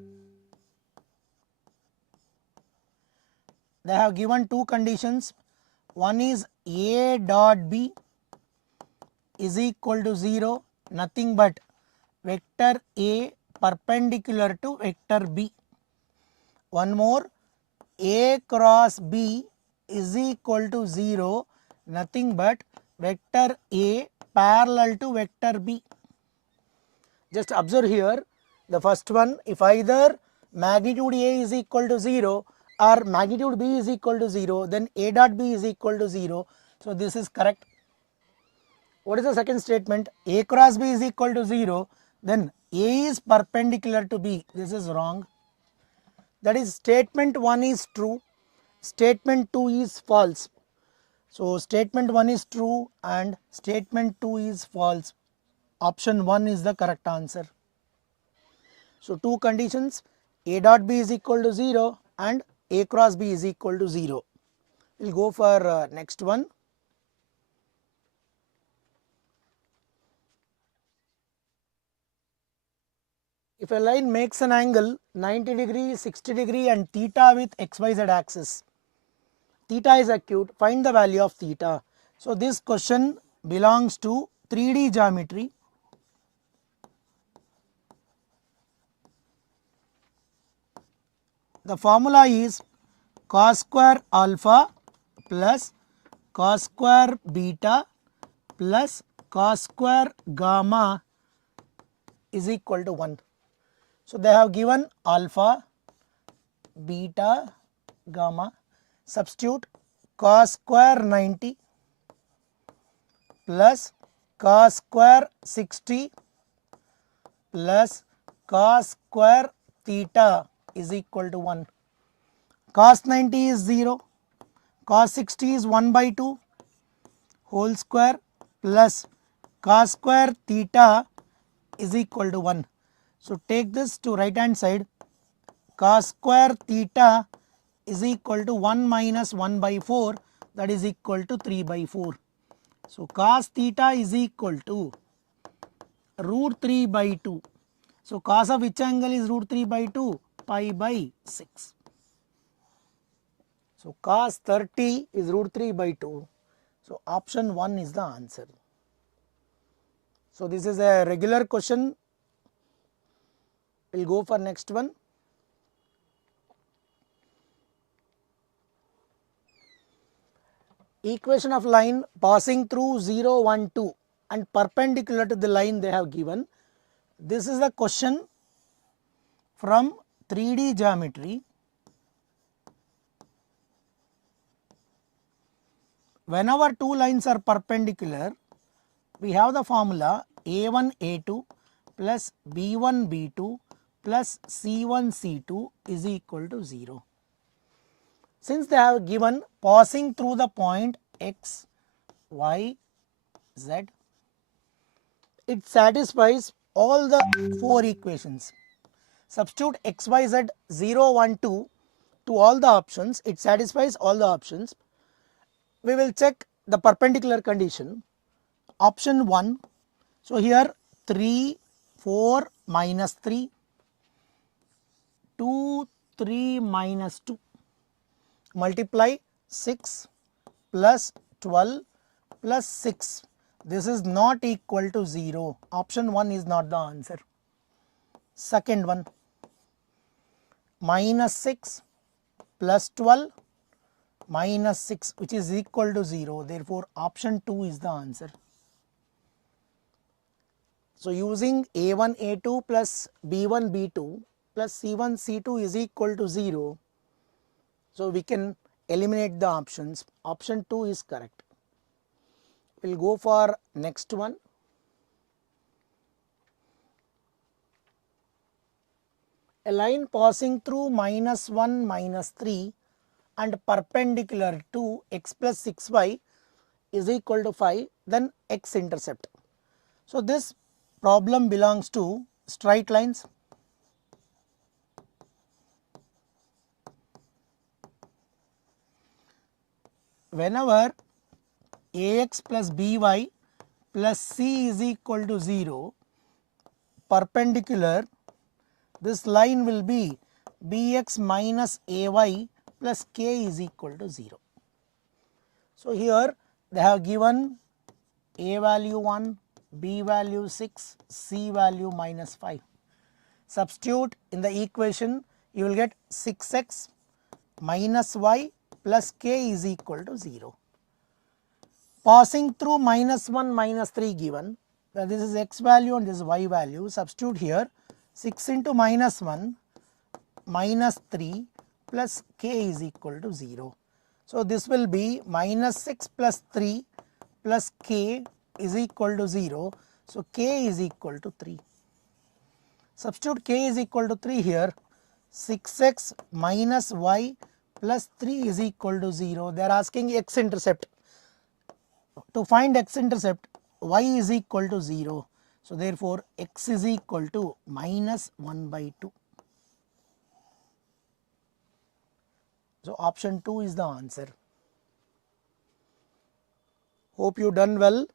They have given two conditions. One is A dot B is equal to 0, nothing but vector A perpendicular to vector B. One more, A cross B is equal to 0, nothing but vector A parallel to vector B. Just observe here, the first one, if either magnitude A is equal to 0 or magnitude B is equal to 0, then A dot B is equal to 0. So, this is correct. What is the second statement? A cross B is equal to 0, then A is perpendicular to B. This is wrong. That is, statement 1 is true, statement 2 is false. So, statement 1 is true and statement 2 is false. Option 1 is the correct answer. So, two conditions, A dot B is equal to 0 and A cross B is equal to 0. We will go for next one. If a line makes an angle 90 degree, 60 degree and theta with xyz axis, theta is acute, find the value of theta. So, this question belongs to 3D geometry. The formula is cos square alpha plus cos square beta plus cos square gamma is equal to 1. So, they have given alpha, beta, gamma. Substitute cos square 90 plus cos square 60 plus cos square theta is equal to 1. Cos 90 is 0, cos 60 is 1 by 2 whole square plus cos square theta is equal to 1. So, take this to right hand side, cos square theta is equal to 1 minus 1 by 4, that is equal to 3 by 4. So, cos theta is equal to root 3 by 2. So, cos of which angle is root 3 by 2? Pi by 6. So, cos 30 is root 3 by 2. So, option 1 is the answer. So, this is a regular question. We will go for next one. Equation of line passing through 0, 1, 2 and perpendicular to the line they have given. This is the question from 3D geometry. Whenever two lines are perpendicular, we have the formula A1 A2 plus B1 B2 plus C1 C2 is equal to 0. Since they have given passing through the point x, y, z, it satisfies all the 4 equations. Substitute x, y, z 0, 1, 2 to all the options, it satisfies all the options. We will check the perpendicular condition. Option 1, so here 3, 4 minus 3, 2, 3 minus 2, multiply 6 plus 12 plus 6. This is not equal to 0. Option 1 is not the answer. Second one, minus 6 plus 12 minus 6, which is equal to 0. Therefore, option 2 is the answer. So, using A1 A2 plus B1 B2 plus C1 C2 is equal to 0. So we can eliminate the options. Option 2 is correct. We'll go for next one. A line passing through -1, -3 and perpendicular to x plus 6y is equal to 5, then x intercept. So this problem belongs to straight lines. Whenever ax plus by plus c is equal to 0, perpendicular, this line will be bx minus ay plus k is equal to 0. So here they have given a value 1, b value 6, c value -5. Substitute in the equation, you will get 6x minus y plus k is equal to 0. Passing through -1, -3 given, this is x value and this is y value. Substitute here, 6 into -1 -3 plus k is equal to 0. So this will be -6 plus 3 plus k is equal to 0. So k is equal to 3. Substitute k is equal to 3 here, 6x minus y plus 3 is equal to 0. They are asking x intercept. To find x intercept, y is equal to 0. So therefore x is equal to -1/2. So option 2 is the answer. Hope you done well.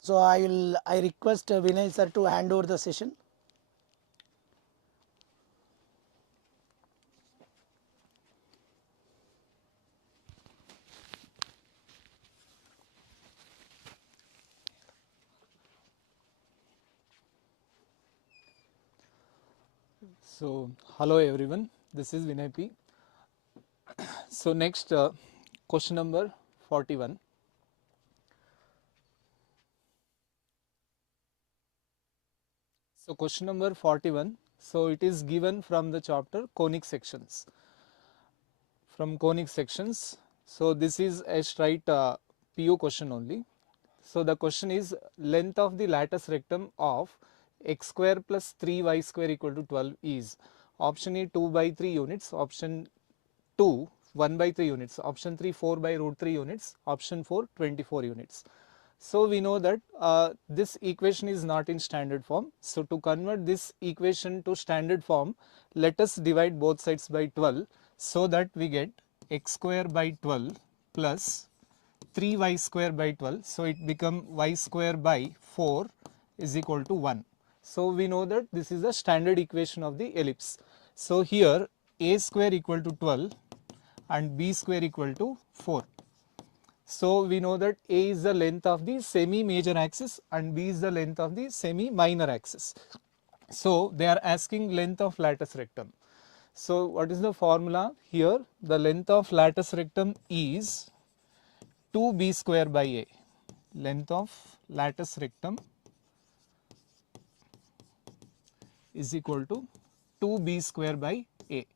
So I request Vinay sir to hand over the session. So hello everyone, this is Vinay P. So next question number 41. So question number 41, so it is given from the chapter conic sections. From conic sections, so this is a straight PU question only. So the question is length of the lattice rectum of x square plus 3y square equal to 12 is option A 2/3 units, option 2 1/3 units, option 3 4/√3 units, option 4 24 units. So we know that this equation is not in standard form. So to convert this equation to standard form, let us divide both sides by 12 so that we get x square by 12 plus 3y square by 12. So it become y square by 4 is equal to 1. So we know that this is a standard equation of the ellipse. So here a square equal to 12 and b square equal to 4. So we know that a is the length of the semi major axis and b is the length of the semi minor axis. So they are asking length of lattice rectum. So what is the formula here? The length of lattice rectum is 2b square by a. Length of lattice rectum is equal to 2b square by a.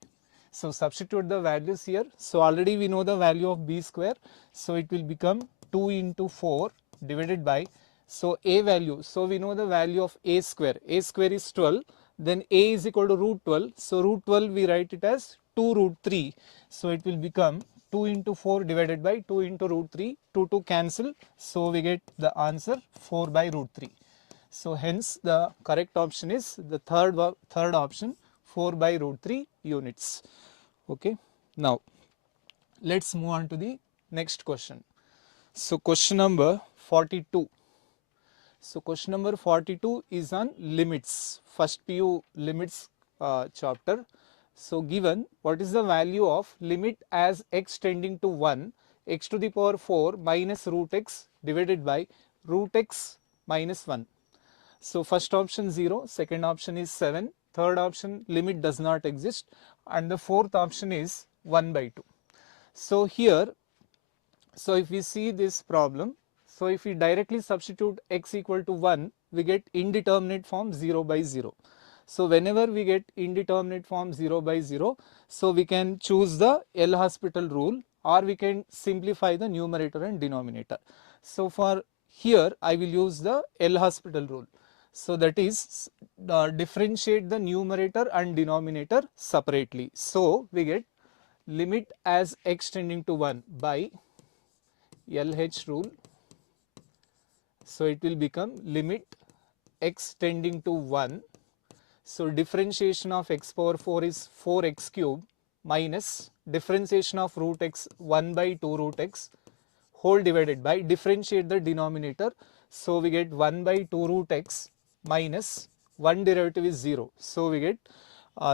So substitute the values here. So already we know the value of b square. So it will become 2 into 4 divided by, so a value. So we know the value of a square. A square is 12. Then a is equal to root 12. So root 12 we write it as 2 root 3. So it will become 2 into 4 divided by 2 into root 3. 2 cancel. So we get the answer 4 by root 3. So hence the correct option is the third option, 4 by root 3 units. Okay. Now let's move on to the next question. So question number 42. So question number 42 is on limits, first PU limits chapter. So given what is the value of limit as x tending to 1, x to the power 4 minus root x divided by root x minus 1. So first option 0, second option is 7, third option limit does not exist, and the fourth option is 1/2. So here, so if we see this problem, so if we directly substitute x equal to 1, we get indeterminate form 0/0. So whenever we get indeterminate form 0 by 0, so we can choose the L-Hospital rule, or we can simplify the numerator and denominator. So for here I will use the L-Hospital rule. So that is differentiate the numerator and denominator separately. So we get limit as x tending to 1 by LH rule. So it will become limit x tending to 1. So differentiation of x power 4 is 4x cube minus differentiation of root x 1 by 2 root x whole divided by differentiate the denominator. So we get 1 by 2 root x minus 1 derivative is 0. So we get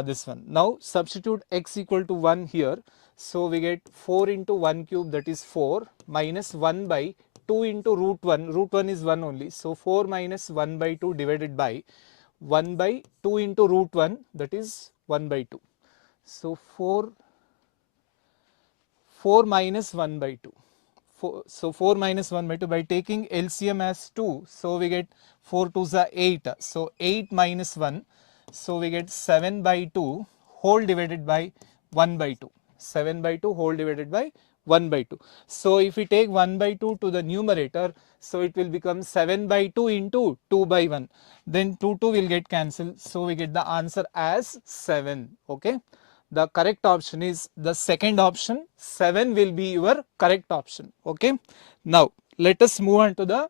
this one. Now substitute x equal to 1 here. So we get 4 into 1 cube, that is 4, minus 1 by 2 into root 1. Root 1 is 1 only. So 4 minus 1 by 2 divided by 1 by 2 into root 1, that is 1 by 2. So 4 minus 1 by 2. So 4 minus 1 by 2, by taking LCM as 2, so we get 4 2s are 8. So 8 minus 1, so we get 7 by 2 whole divided by 1 by 2. 7 by 2 whole divided by 1 by 2. So if we take 1 by 2 to the numerator, so it will become 7 by 2 into 2 by 1. Then 2 will get cancelled. So we get the answer as 7. Okay. The correct option is the second option. 7 will be your correct option. Okay. Now let us move on to the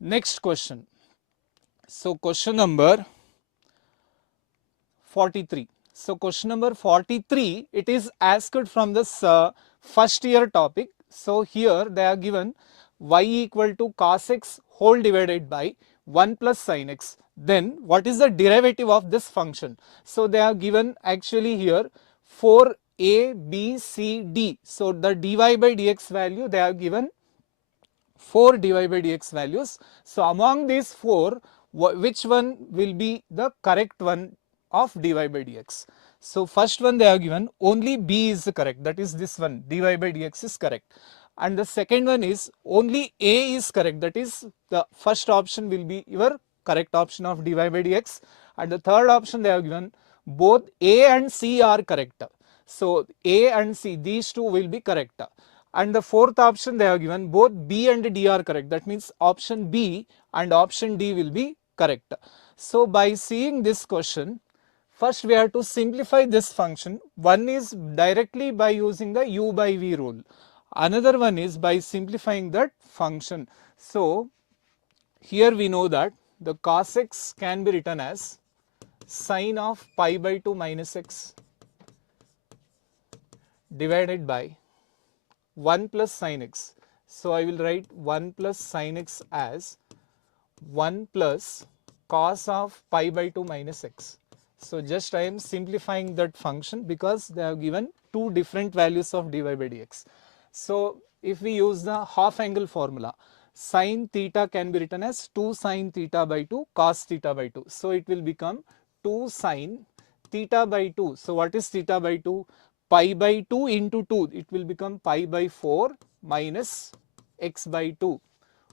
next question. So question number 43. So question number 43, it is asked from this first year topic. So here they are given y equal to cos x whole divided by 1 plus sin x. Then what is the derivative of this function? So they are given actually here 4a, b, c, d. So the dy by dx value they are given 4 dy by dx values. So among these 4, which one will be the correct one of dy by dx? So first one they are given only b is correct, that is this one, dy by dx is correct. And the second one is only a is correct, that is the first option will be your correct option of dy by dx. And the third option they are given both a and c are correct. So a and c, these two will be correct. And the fourth option they have given both B and D are correct. That means option B and option D will be correct. So by seeing this question, first we have to simplify this function. One is directly by using the U by V rule. Another one is by simplifying that function. So here we know that the cos x can be written as sine of pi by 2 minus x divided by 1 plus sin x. So I will write 1 plus sin x as 1 plus cos of pi by 2 minus x. So just I am simplifying that function because they have given two different values of dy by dx. So if we use the half angle formula, sin theta can be written as 2 sin theta by 2 cos theta by 2. So it will become 2 sin theta by 2. So what is theta by 2? Pi by 2 into 2, it will become pi by 4 minus x by 2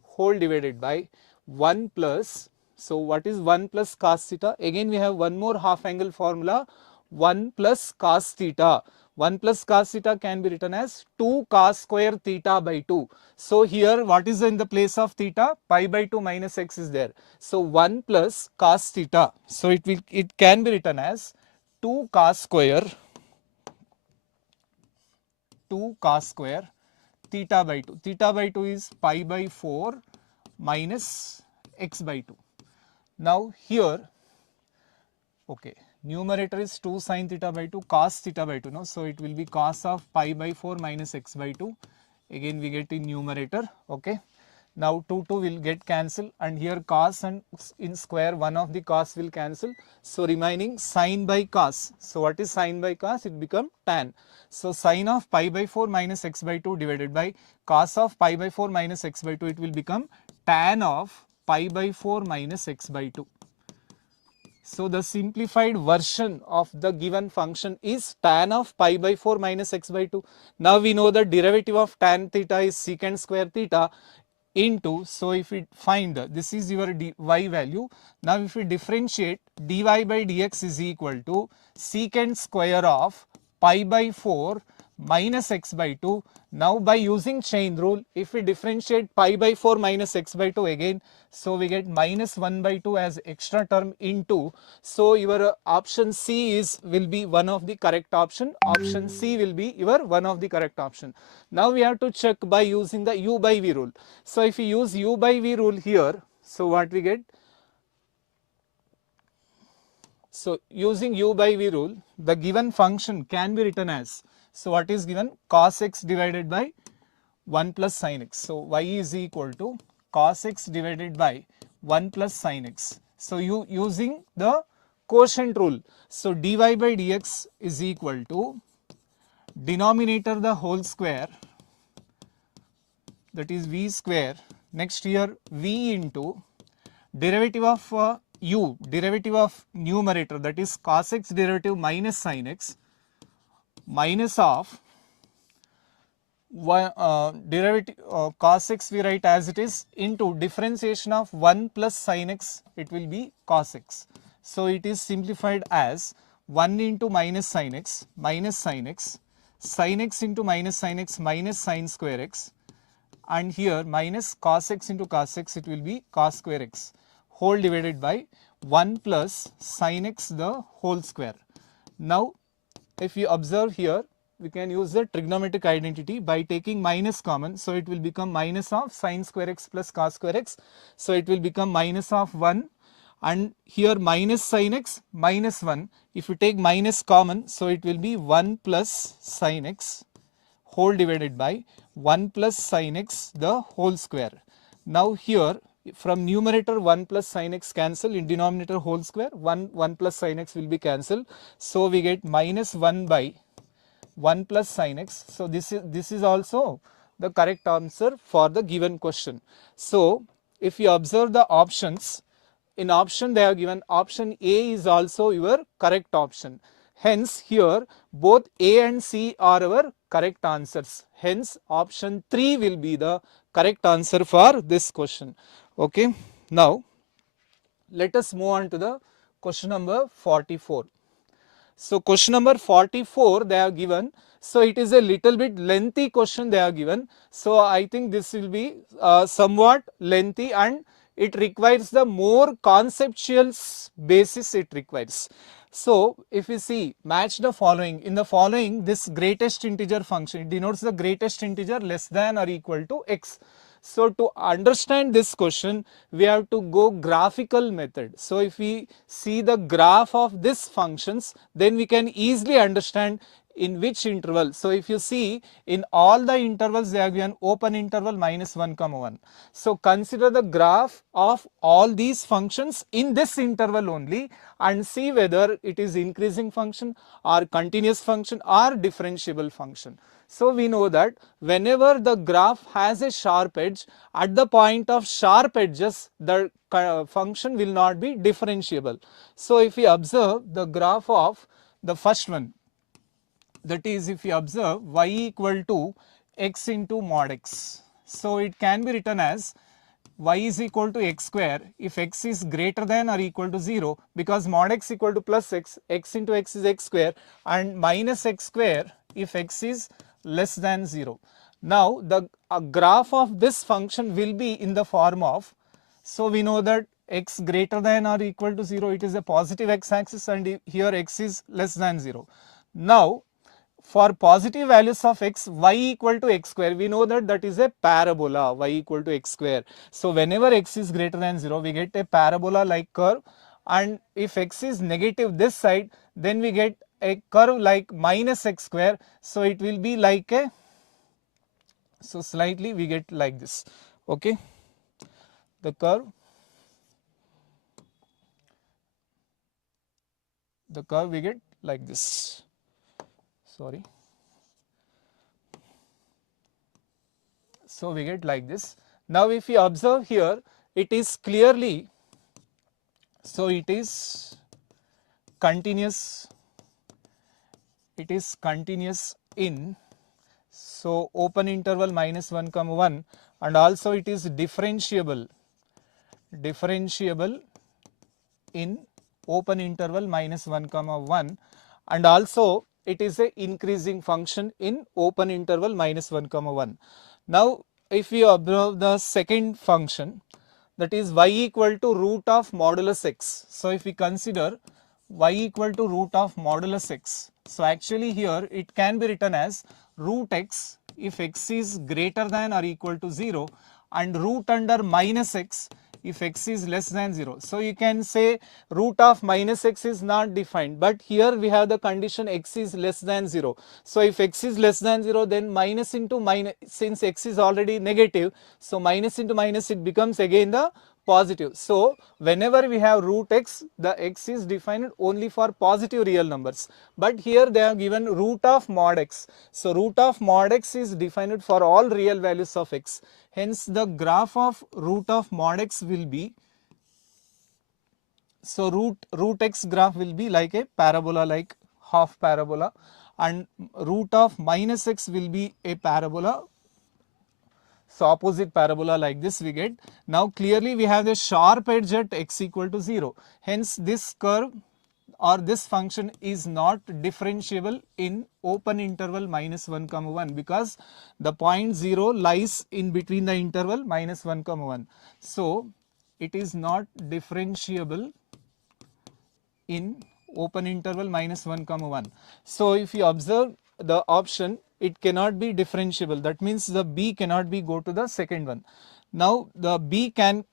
whole divided by 1 plus, so what is 1 plus cos theta? Again we have one more half angle formula, 1 plus cos theta. 1 plus cos theta can be written as 2 cos square theta by 2. So here what is in the place of theta? Pi by 2 minus x is there. So 1 plus cos theta. So it can be written as 2 cos square 2 cos square theta by 2. Theta by 2 is pi by 4 minus x by 2. Now here, okay, numerator is 2 sin theta by 2 cos theta by 2. No? So it will be cos of pi by 4 minus x by 2. Again we get in numerator. Okay. Now 2 will get cancelled and here cos and in square one of the cos will cancel. So remaining sin by cos. So what is sin by cos? It become tan. So sin of pi by 4 minus x by 2 divided by cos of pi by 4 minus x by 2, it will become tan of pi by 4 minus x by 2. So the simplified version of the given function is tan of pi by 4 minus x by 2. Now we know the derivative of tan theta is secant square theta. into, so if we find this is your y value. Now if we differentiate, dy by dx is equal to secant square of pi by 4 minus x by 2. Now by using chain rule, if we differentiate pi by 4 minus x by 2 again, so we get minus 1 by 2 as extra term into, so your option C will be one of the correct option. Option C will be your one of the correct option. Now we have to check by using the u by v rule. So if we use u by v rule here, so what we get? So using u by v rule, the given function can be written as, so what is given? Cos x divided by 1 plus sin x. So y is equal to cos x divided by 1 plus sin x. So you using the quotient rule, so dy by dx is equal to denominator the whole square, that is v square, next here v into derivative of u, derivative of numerator, that is cos x derivative minus sin x, minus of derivative cos x we write as it is, into differentiation of 1 plus sin x, it will be cos x. So it is simplified as 1 into minus sin x into minus sin x minus sin square x, and here minus cos x into cos x, it will be cos square x whole divided by 1 plus sin x the whole square. Now if you observe here, we can use the trigonometric identity by taking minus common, so it will become minus of sin square x plus cos square x, so it will become minus of 1, and here minus sin x minus 1, if you take minus common, so it will be 1 plus sin x whole divided by 1 plus sin x the whole square. Now here from numerator 1 plus sin x cancel, in denominator whole square 1 plus sin x will be cancelled, so we get minus 1 by 1 plus sin x. So this is also the correct answer for the given question. So if you observe the options, in option they have given option A is also your correct option. Hence here both A and C are our correct answers. Hence option 3 will be the correct answer for this question. Okay. Now let us move on to the question number 44. So question number 44 they have given, so it is a little bit lengthy question they have given, so I think this will be somewhat lengthy and it requires the more conceptual basis it requires. So if we see, match the following, in the following this greatest integer function, it denotes the greatest integer less than or equal to x. So to understand this question, we have to go graphical method. So if we see the graph of this functions, then we can easily understand in which interval. So if you see, in all the intervals they have given open interval minus 1 comma 1. So consider the graph of all these functions in this interval only and see whether it is increasing function or continuous function or differentiable function. So we know that whenever the graph has a sharp edge, at the point of sharp edges the function will not be differentiable. So if we observe the graph of the first one, that is if we observe y equal to x into mod x, so it can be written as y is equal to x square if x is greater than or equal to 0, because mod x equal to plus x, x into x is x square, and minus x square if x is less than 0. Now the graph of this function will be in the form of, so we know that x greater than or equal to 0, it is a positive x axis, and here x is less than 0. Now for positive values of x, y equal to x square, we know that that is a parabola, y equal to x square. So whenever x is greater than 0, we get a parabola like curve, and if x is negative this side, then we get a curve like minus x square. So it will be like a, so slightly we get like this. Okay, the curve we get like this. Sorry. So we get like this. Now if we observe here, it is clearly, so it is continuous, in, so open interval minus 1 comma 1, and also it is differentiable in open interval minus 1 comma 1, and also it is a increasing function in open interval minus 1 comma 1. Now if we observe the second function, that is y equal to root of modulus x. So if we consider y equal to root of modulus x, so actually here it can be written as root x if x is greater than or equal to 0, and root under minus x if x is less than 0. So you can say root of minus x is not defined, but here we have the condition x is less than 0. So if x is less than 0, then minus into minus, since x is already negative, so minus into minus it becomes again the positive. So whenever we have root x, the x is defined only for positive real numbers, but here they have given root of mod x. So root of mod x is defined for all real values of x. Hence the graph of root of mod x will be, so root x graph will be like a parabola, like half parabola, and root of minus x will be a parabola, so opposite parabola, like this we get. Now clearly we have the sharp edge at x equal to 0. Hence this curve or this function is not differentiable in open interval minus 1 comma 1, because the point 0 lies in between the interval minus 1 comma 1. So it is not differentiable in open interval minus 1 comma 1. So if you observe the option, it cannot be differentiable. That means the B cannot be go to the second one. Now the B can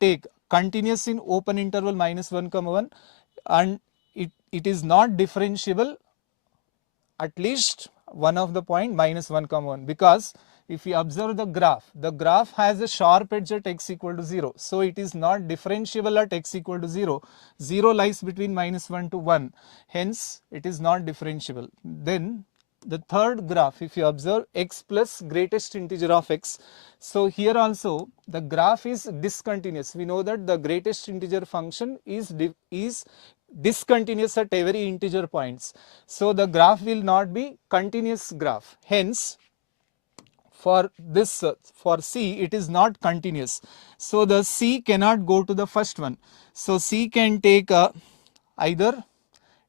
take continuous in open interval minus 1 comma 1, and it is not differentiable at least one of the point minus 1 comma 1, because if you observe the graph has a sharp edge at x equal to 0. So it is not differentiable at x equal to 0. 0 lies between minus 1 to 1. Hence it is not differentiable. Then the third graph, if you observe x plus greatest integer of x, so here also the graph is discontinuous. We know that the greatest integer function is discontinuous at every integer points. So the graph will not be continuous graph. Hence for this for C it is not continuous. So the C cannot go to the first one. So C can take either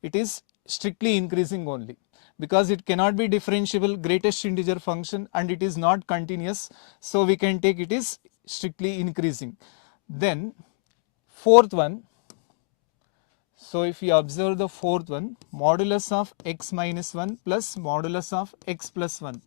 it is strictly increasing only, because it cannot be differentiable greatest integer function and it is not continuous. So we can take it is strictly increasing. Then fourth one, so if we observe the fourth one, modulus of x minus 1 plus modulus of x plus 1.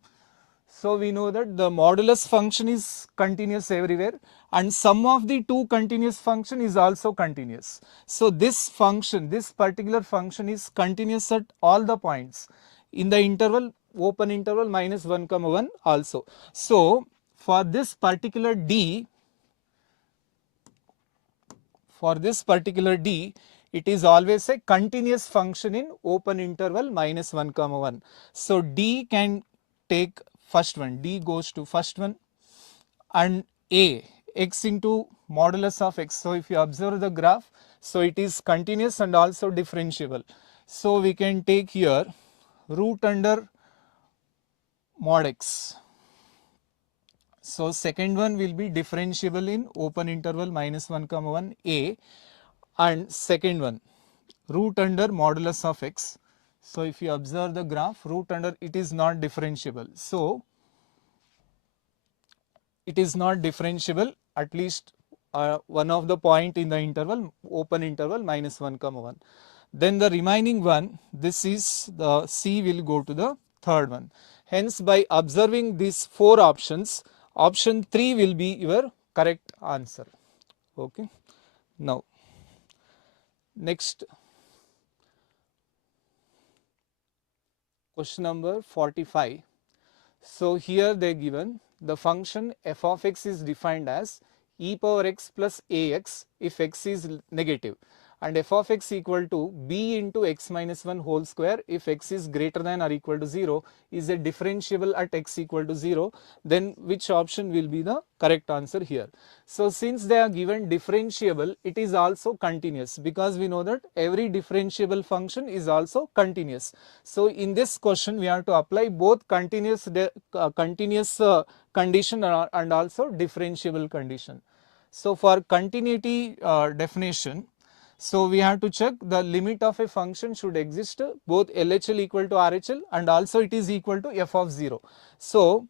So we know that the modulus function is continuous everywhere, and sum of the two continuous function is also continuous. So this function, this particular function is continuous at all the points in the interval open interval minus 1 comma 1 also. So for this particular D, it is always a continuous function in open interval minus 1 comma 1. So D can take first one, D goes to first one, and A, x into modulus of x. So if you observe the graph, so it is continuous and also differentiable. So we can take here root under mod x. So second one will be differentiable in open interval minus 1 comma 1 A, and second one root under modulus of x. So if you observe the graph, root under, it is not differentiable. So it is not differentiable at least one of the point in the interval open interval minus 1 comma 1. Then the remaining one, this is the C will go to the third one. Hence by observing these four options, option 3 will be your correct answer. Okay. Now next, question number 45. So here they given the function f of x is defined as e power x plus ax if x is negative, and f of x equal to b into x minus 1 whole square if x is greater than or equal to 0 is a differentiable at x equal to 0, then which option will be the correct answer here? So since they are given differentiable, it is also continuous, because we know that every differentiable function is also continuous. So in this question we have to apply both continuous condition and also differentiable condition. So for continuity definition, so we have to check the limit of a function should exist both LHL equal to RHL and also it is equal to f of 0. So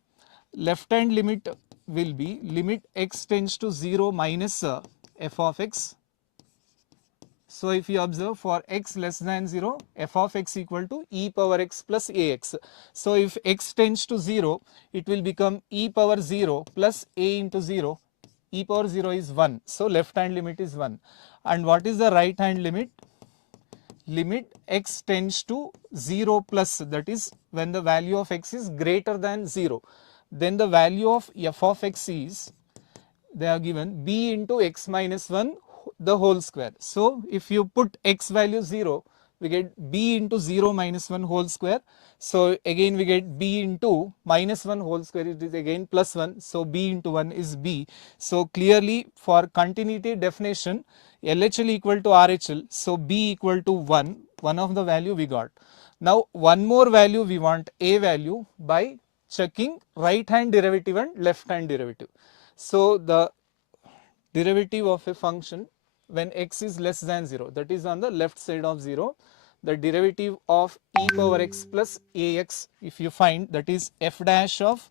left hand limit will be limit x tends to 0 minus f of x. So if you observe, for x less than 0, f of x equal to e power x plus ax. So if x tends to 0, it will become e power 0 plus a into 0. E power 0 is 1. So left hand limit is 1. And what is the right hand limit? Limit x tends to 0 plus, that is when the value of x is greater than 0. Then the value of f of x is, they are given b into x minus 1 the whole square. So if you put x value 0, we get b into 0 minus 1 whole square. So again we get b into minus 1 whole square, it is again plus 1. So b into 1 is b. So clearly for continuity definition, LHL equal to RHL, so b equal to 1, one of the value we got. Now one more value we want, a value, by checking right hand derivative and left hand derivative. So the derivative of a function when x is less than 0, that is on the left side of 0, the derivative of e power x plus ax, if you find, that is f dash of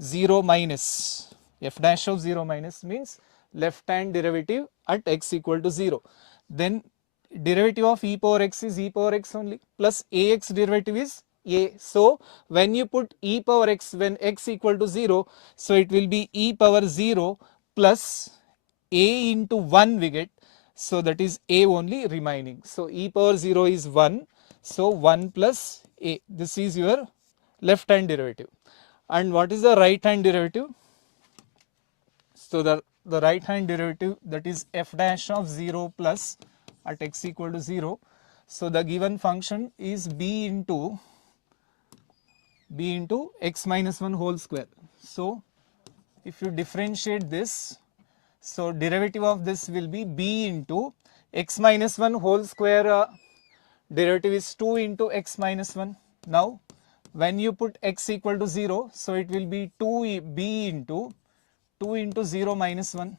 0 minus, f dash of 0 minus means left hand derivative at x equal to 0. Then derivative of e power x is e power x only, plus ax derivative is a. So when you put e power x when x equal to 0, so it will be e power 0 plus a into 1 we get. So that is a only remaining. So e power 0 is 1. So 1 plus a. This is your left hand derivative. And what is the right hand derivative? So the right hand derivative, that is f dash of 0 plus at x equal to 0. So the given function is b into x minus 1 whole square. So if you differentiate this, so derivative of this will be b into x minus 1 whole square, derivative is 2 into x minus 1. Now when you put x equal to 0, so it will be 2b into 2 into 0 minus 1.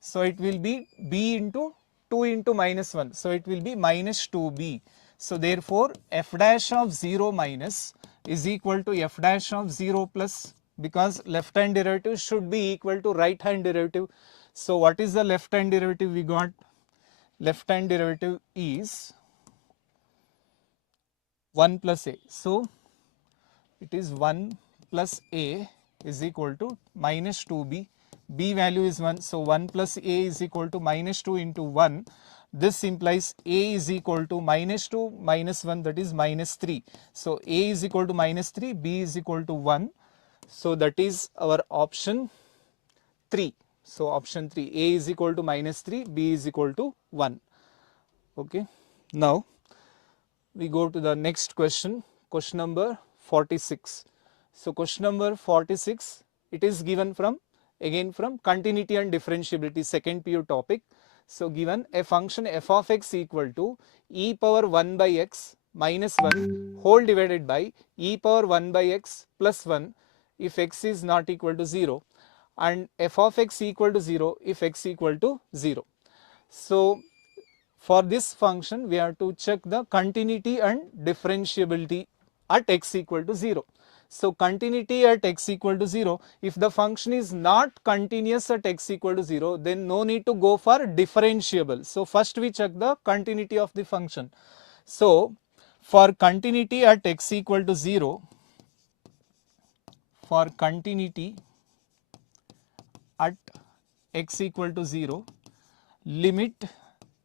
So it will be b into 2 into minus 1. So it will be minus 2b. So therefore f dash of 0 minus is equal to f dash of 0 plus, because left hand derivative should be equal to right hand derivative. So what is the left hand derivative we got? Left hand derivative is 1 plus a. So it is 1 plus a is equal to minus 2b. b value is 1. So 1 plus a is equal to minus 2 into 1. This implies a is equal to minus 2 minus 1, that is minus 3. So a is equal to minus 3, b is equal to 1. So that is our option 3. So option 3, a is equal to minus 3, b is equal to 1. Okay. Now we go to the next question, question number 46. So question number 46, it is given from, again from continuity and differentiability, second PU topic. So given a function f of x equal to e power 1 by x minus 1 whole divided by e power 1 by x plus 1 if x is not equal to 0, and f of x equal to 0 if x equal to 0. So for this function we have to check the continuity and differentiability at x equal to 0. So continuity at x equal to 0, if the function is not continuous at x equal to 0, then no need to go for differentiable. So first we check the continuity of the function. So for continuity at x equal to 0, for continuity at x equal to 0, limit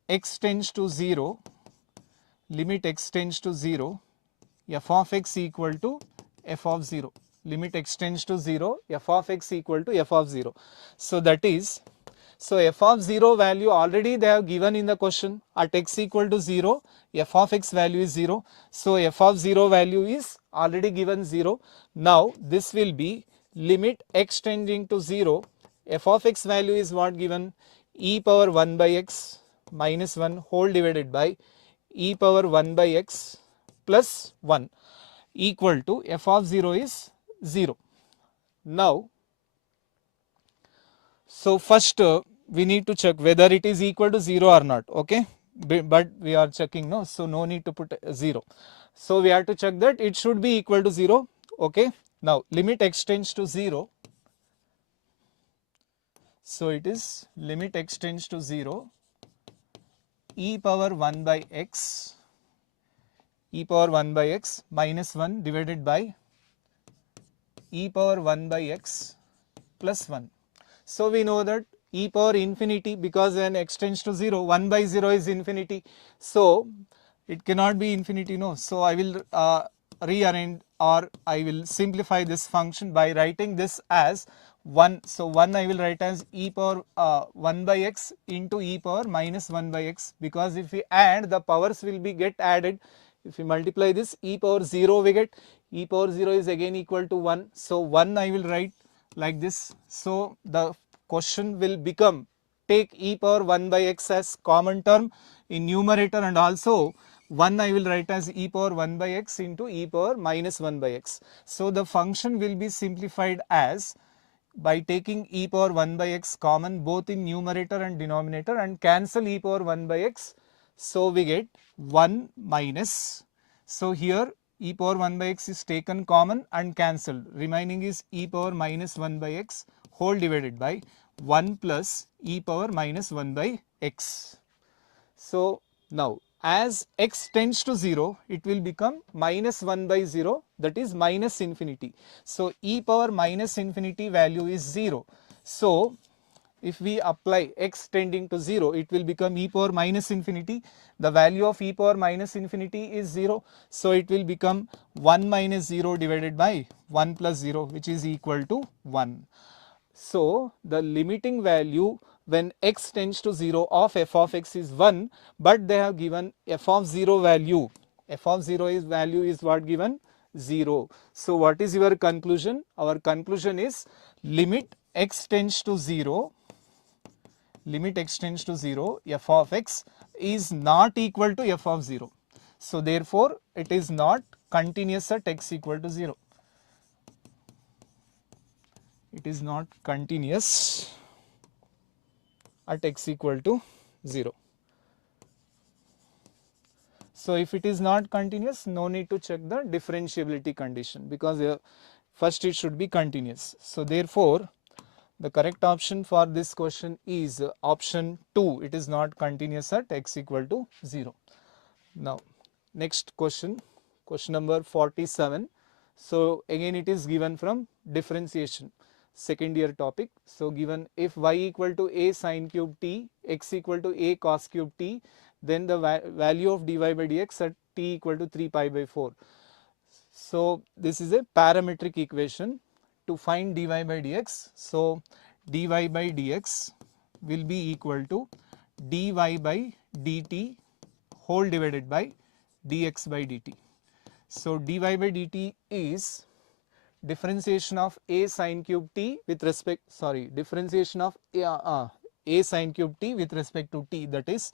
x tends to 0, limit x tends to 0, f of x equal to f of 0, limit x tends to 0, f of x equal to f of 0. So that is, So f of 0 value already they have given in the question at x equal to 0, f of x value is 0. So f of 0 value is already given 0. Now this will be limit x tending to 0, f of x value is what given, e power 1 by x minus 1 whole divided by e power 1 by x plus 1 equal to f of 0 is 0. Now, so first we need to check whether it is equal to 0 or not, okay, but we are checking, no, so no need to put 0. So we have to check that it should be equal to 0, okay. Now limit x tends to 0, so it is limit x tends to 0, e power 1 by x, e power 1 by x minus 1 divided by e power 1 by x plus 1. So we know that e power infinity, because when x tends to 0, 1 by 0 is infinity, so it cannot be infinity, no. So I will rearrange, or I will simplify this function by writing this as 1. So 1 I will write as e power 1 by x into e power minus 1 by x, because if we add, the powers will be get added. If we multiply this, e power 0 we get, e power 0 is again equal to 1. So 1 I will write like this. So the question will become, take e power 1 by x as common term in numerator, and also 1 I will write as e power 1 by x into e power minus 1 by x. So the function will be simplified as, by taking e power 1 by x common both in numerator and denominator and cancel e power 1 by x. So we get 1 minus, so here e power 1 by x is taken common and cancelled, remaining is e power minus 1 by x whole divided by 1 plus e power minus 1 by x. So now as x tends to 0, it will become minus 1 by 0, that is minus infinity. So e power minus infinity value is 0. So if we apply x tending to 0, it will become e power minus infinity. The value of e power minus infinity is 0. So it will become 1 minus 0 divided by 1 plus 0, which is equal to 1. So the limiting value when x tends to 0 of f of x is 1, but they have given f of 0 value. F of 0 is value is what given, 0. So what is your conclusion? Our conclusion is limit x tends to 0, limit x tends to 0, f of x is not equal to f of 0. So therefore it is not continuous at x equal to 0. It is not continuous at x equal to 0. So if it is not continuous, no need to check the differentiability condition, because first it should be continuous. So therefore the correct option for this question is option 2, it is not continuous at x equal to 0. Now next question, question number 47. So again it is given from differentiation, second year topic. So given if y equal to a sine cube t, x equal to a cos cube t, then the value of dy by dx at t equal to 3 pi by 4. So this is a parametric equation to find dy by dx. So dy by dx will be equal to dy by dt whole divided by dx by dt. So dy by dt is differentiation of a sine cube t with respect, differentiation of a sine cube t with respect to t, that is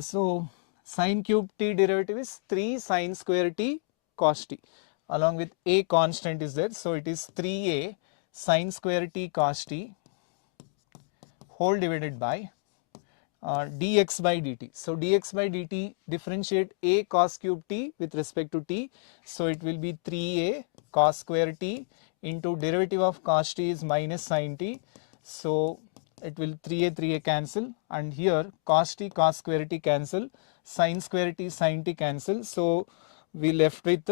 so sine cube t derivative is 3 sine square t cos t, along with a constant is there, so it is 3a sine square t cos t whole divided by dx by dt. So dx by dt differentiate a cos cube t with respect to t, so it will be 3a cos square t into derivative of cos t is minus sin t, so it will 3a cancel, and here cos t cos square t cancel, sin square t sin t cancel, so we left with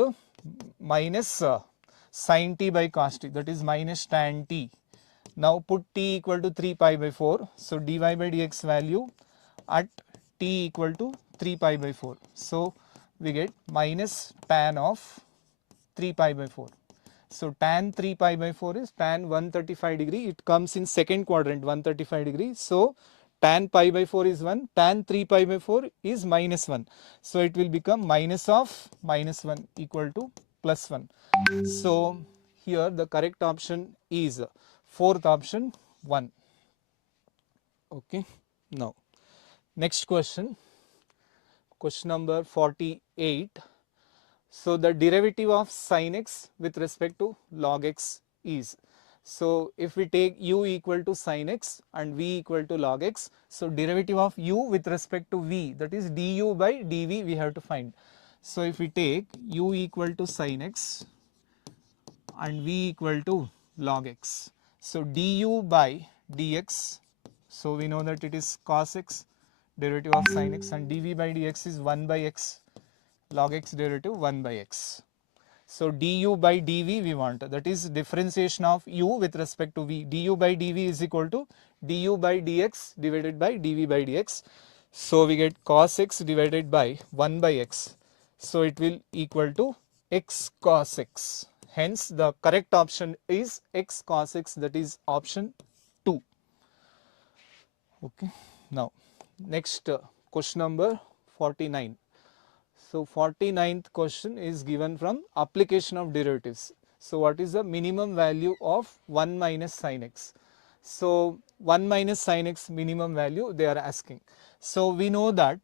minus sin t by cos t, that is minus tan t. Now put t equal to 3 pi by 4, so dy by dx value at t equal to 3 pi by 4. So we get minus tan of 3 pi by 4. So tan 3 pi by 4 is tan 135 degree. It comes in second quadrant 135 degree. So tan pi by 4 is 1, tan 3 pi by 4 is minus 1. So it will become minus of minus 1 equal to plus 1. So here the correct option is fourth option 1. Okay. Now next question, question number 48. So the derivative of sin x with respect to log x is, so if we take u equal to sin x and v equal to log x, so derivative of u with respect to v, that is du by dv, we have to find. So if we take u equal to sin x and v equal to log x, so du by dx, so we know that it is cos x, derivative of sin x, and dv by dx is 1 by x, log x derivative 1 by x. So du by dv we want, that is differentiation of u with respect to v. Du by dv is equal to du by dx divided by dv by dx. So we get cos x divided by 1 by x. So it will equal to x cos x. Hence the correct option is x cos x, that is option 2. Okay. Now next question number 49. So 49th question is given from application of derivatives. So what is the minimum value of 1 minus sin x? So 1 minus sin x minimum value they are asking. So we know that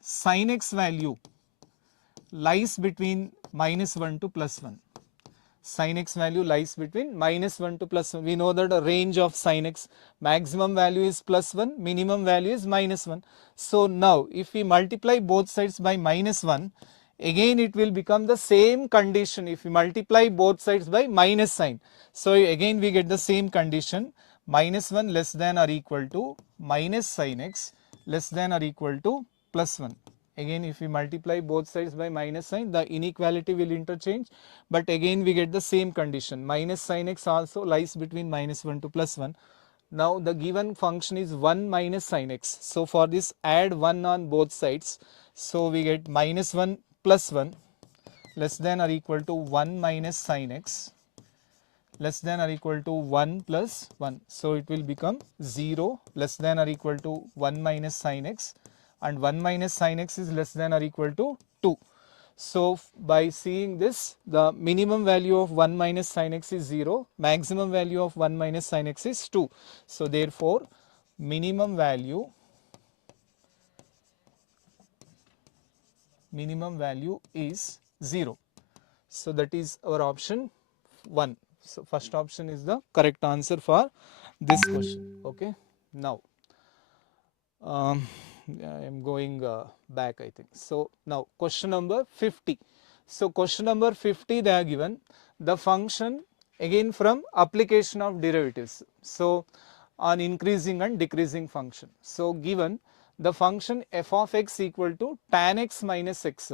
sin x value lies between minus 1 to plus 1. Sin x value lies between minus 1 to plus 1. We know that a range of sin x, maximum value is plus 1, minimum value is minus 1. So now if we multiply both sides by minus 1, again it will become the same condition if we multiply both sides by minus sign. So again we get the same condition, minus 1 less than or equal to minus sin x less than or equal to plus 1. Again if we multiply both sides by minus sign, the inequality will interchange, but again we get the same condition, minus sin x also lies between minus 1 to plus 1. Now the given function is 1 minus sin x. So for this add 1 on both sides. So we get minus 1 plus 1 less than or equal to 1 minus sin x less than or equal to 1 plus 1. So it will become 0 less than or equal to 1 minus sin x, and 1 minus sin x is less than or equal to 2. So by seeing this, the minimum value of 1 minus sin x is 0, maximum value of 1 minus sin x is 2. So therefore minimum value is 0. So that is our option 1. So first option is the correct answer for this question. Okay. Now I am going back, I think. So now question number 50. So question number 50 they are given the function again from application of derivatives. So on increasing and decreasing function. So given the function f of x equal to tan x minus x.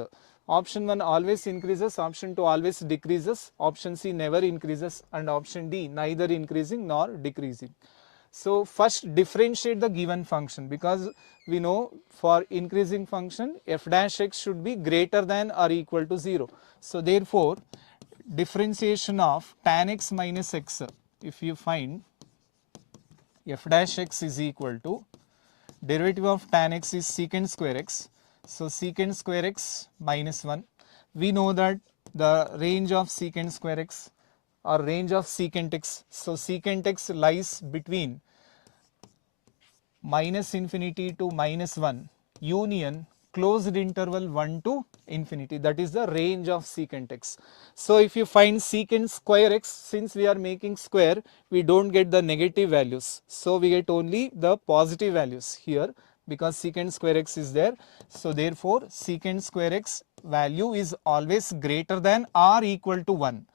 Option 1 always increases, option 2 always decreases, option C never increases, and option D neither increasing nor decreasing. So first differentiate the given function, because we know for increasing function f dash x should be greater than or equal to 0. So therefore differentiation of tan x minus x, if you find f dash x is equal to derivative of tan x is secant square x. So secant square x minus 1. We know that the range of secant square x or range of secant x. So secant x lies between minus infinity to minus 1 union closed interval 1 to infinity, that is the range of secant x. So if you find secant square x, since we are making square, we don't get the negative values, so we get only the positive values here because secant square x is there. So therefore secant square x value is always greater than or equal to 1.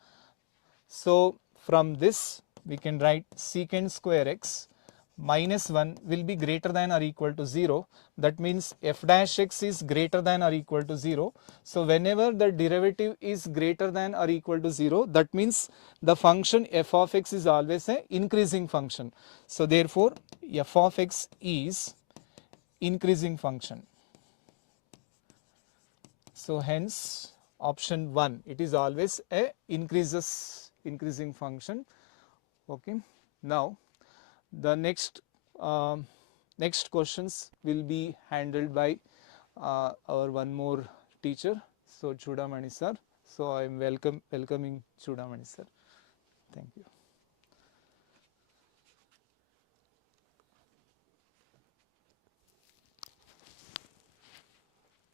So from this we can write secant square x minus 1 will be greater than or equal to 0. That means f dash x is greater than or equal to 0. So whenever the derivative is greater than or equal to 0, that means the function f of x is always an increasing function. So therefore f of x is increasing function. So hence option 1, it is always a increasing function. Okay. Now the next questions will be handled by our one more teacher, so Chudamani sir. So I am welcoming Chudamani sir. Thank you.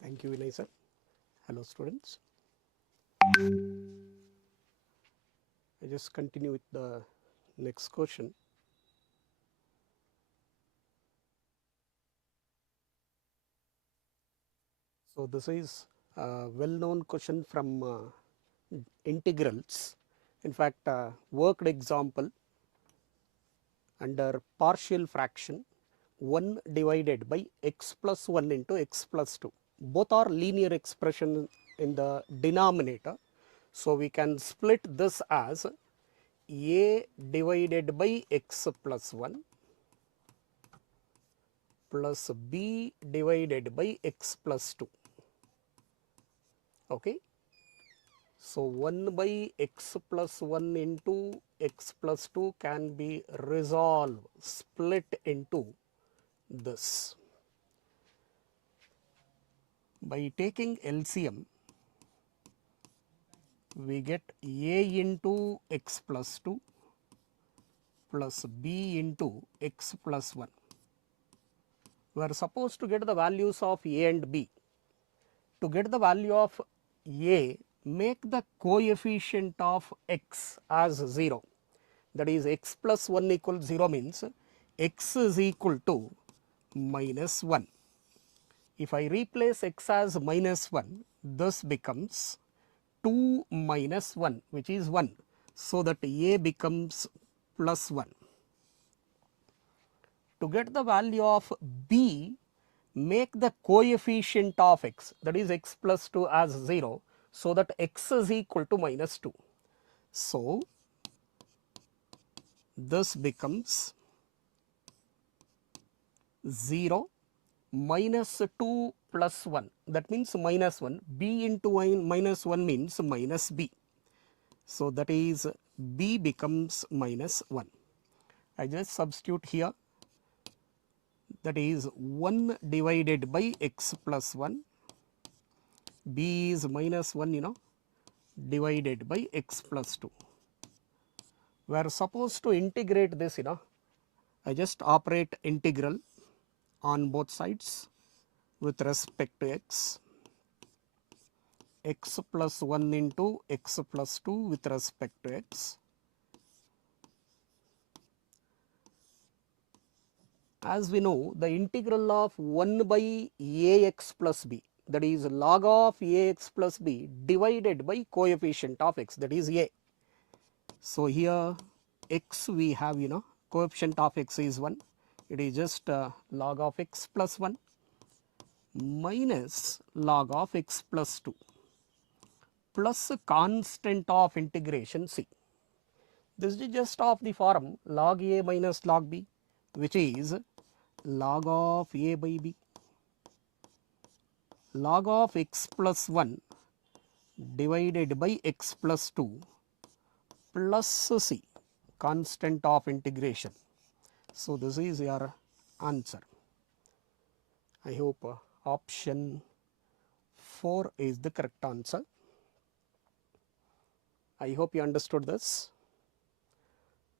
Thank you, Vinay sir. Hello, students. I just continue with the next question. So this is a well-known question from integrals. In fact, worked example under partial fraction 1 divided by x plus 1 into x plus 2. Both are linear expression in the denominator. So we can split this as a divided by x plus 1 plus b divided by x plus 2. Okay. So 1 by x plus 1 into x plus 2 can be resolved, split into this. By taking LCM, we get a into x plus 2 plus b into x plus 1. We are supposed to get the values of a and b. To get the value of a, make the coefficient of x as 0. That is, x plus 1 equals 0 means x is equal to minus 1. If I replace x as minus 1, this becomes 2 minus 1, which is 1. So that a becomes plus 1. To get the value of b, make the coefficient of x, that is x plus 2 as 0, so that x is equal to minus 2. So this becomes 0 minus 2 plus 1, that means minus 1. b into minus 1 means minus b. So that is b becomes minus 1. I just substitute here, that is 1 divided by x plus 1, b is minus 1, divided by x plus 2. We are supposed to integrate this, I just operate integral on both sides with respect to x. X plus 1 into x plus 2 with respect to x. As we know, the integral of 1 by ax plus b, that is log of ax plus b divided by coefficient of x, that is a. So here x we have, coefficient of x is 1. It is just log of x plus 1 minus log of x plus 2 plus constant of integration c. This is just of the form log a minus log b, which is log of a by b. Log of x plus 1 divided by x plus 2 plus c, constant of integration. So this is your answer. I hope option 4 is the correct answer. I hope you understood this.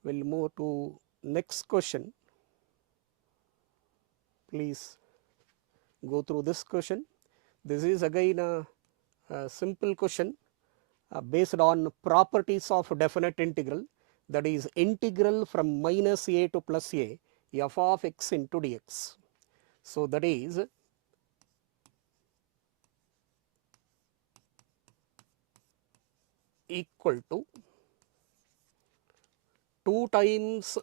We'll move to next question. Please go through this question. This is again a simple question based on properties of definite integral, that is integral from minus a to plus a f of x into dx. So that is equal to 2 times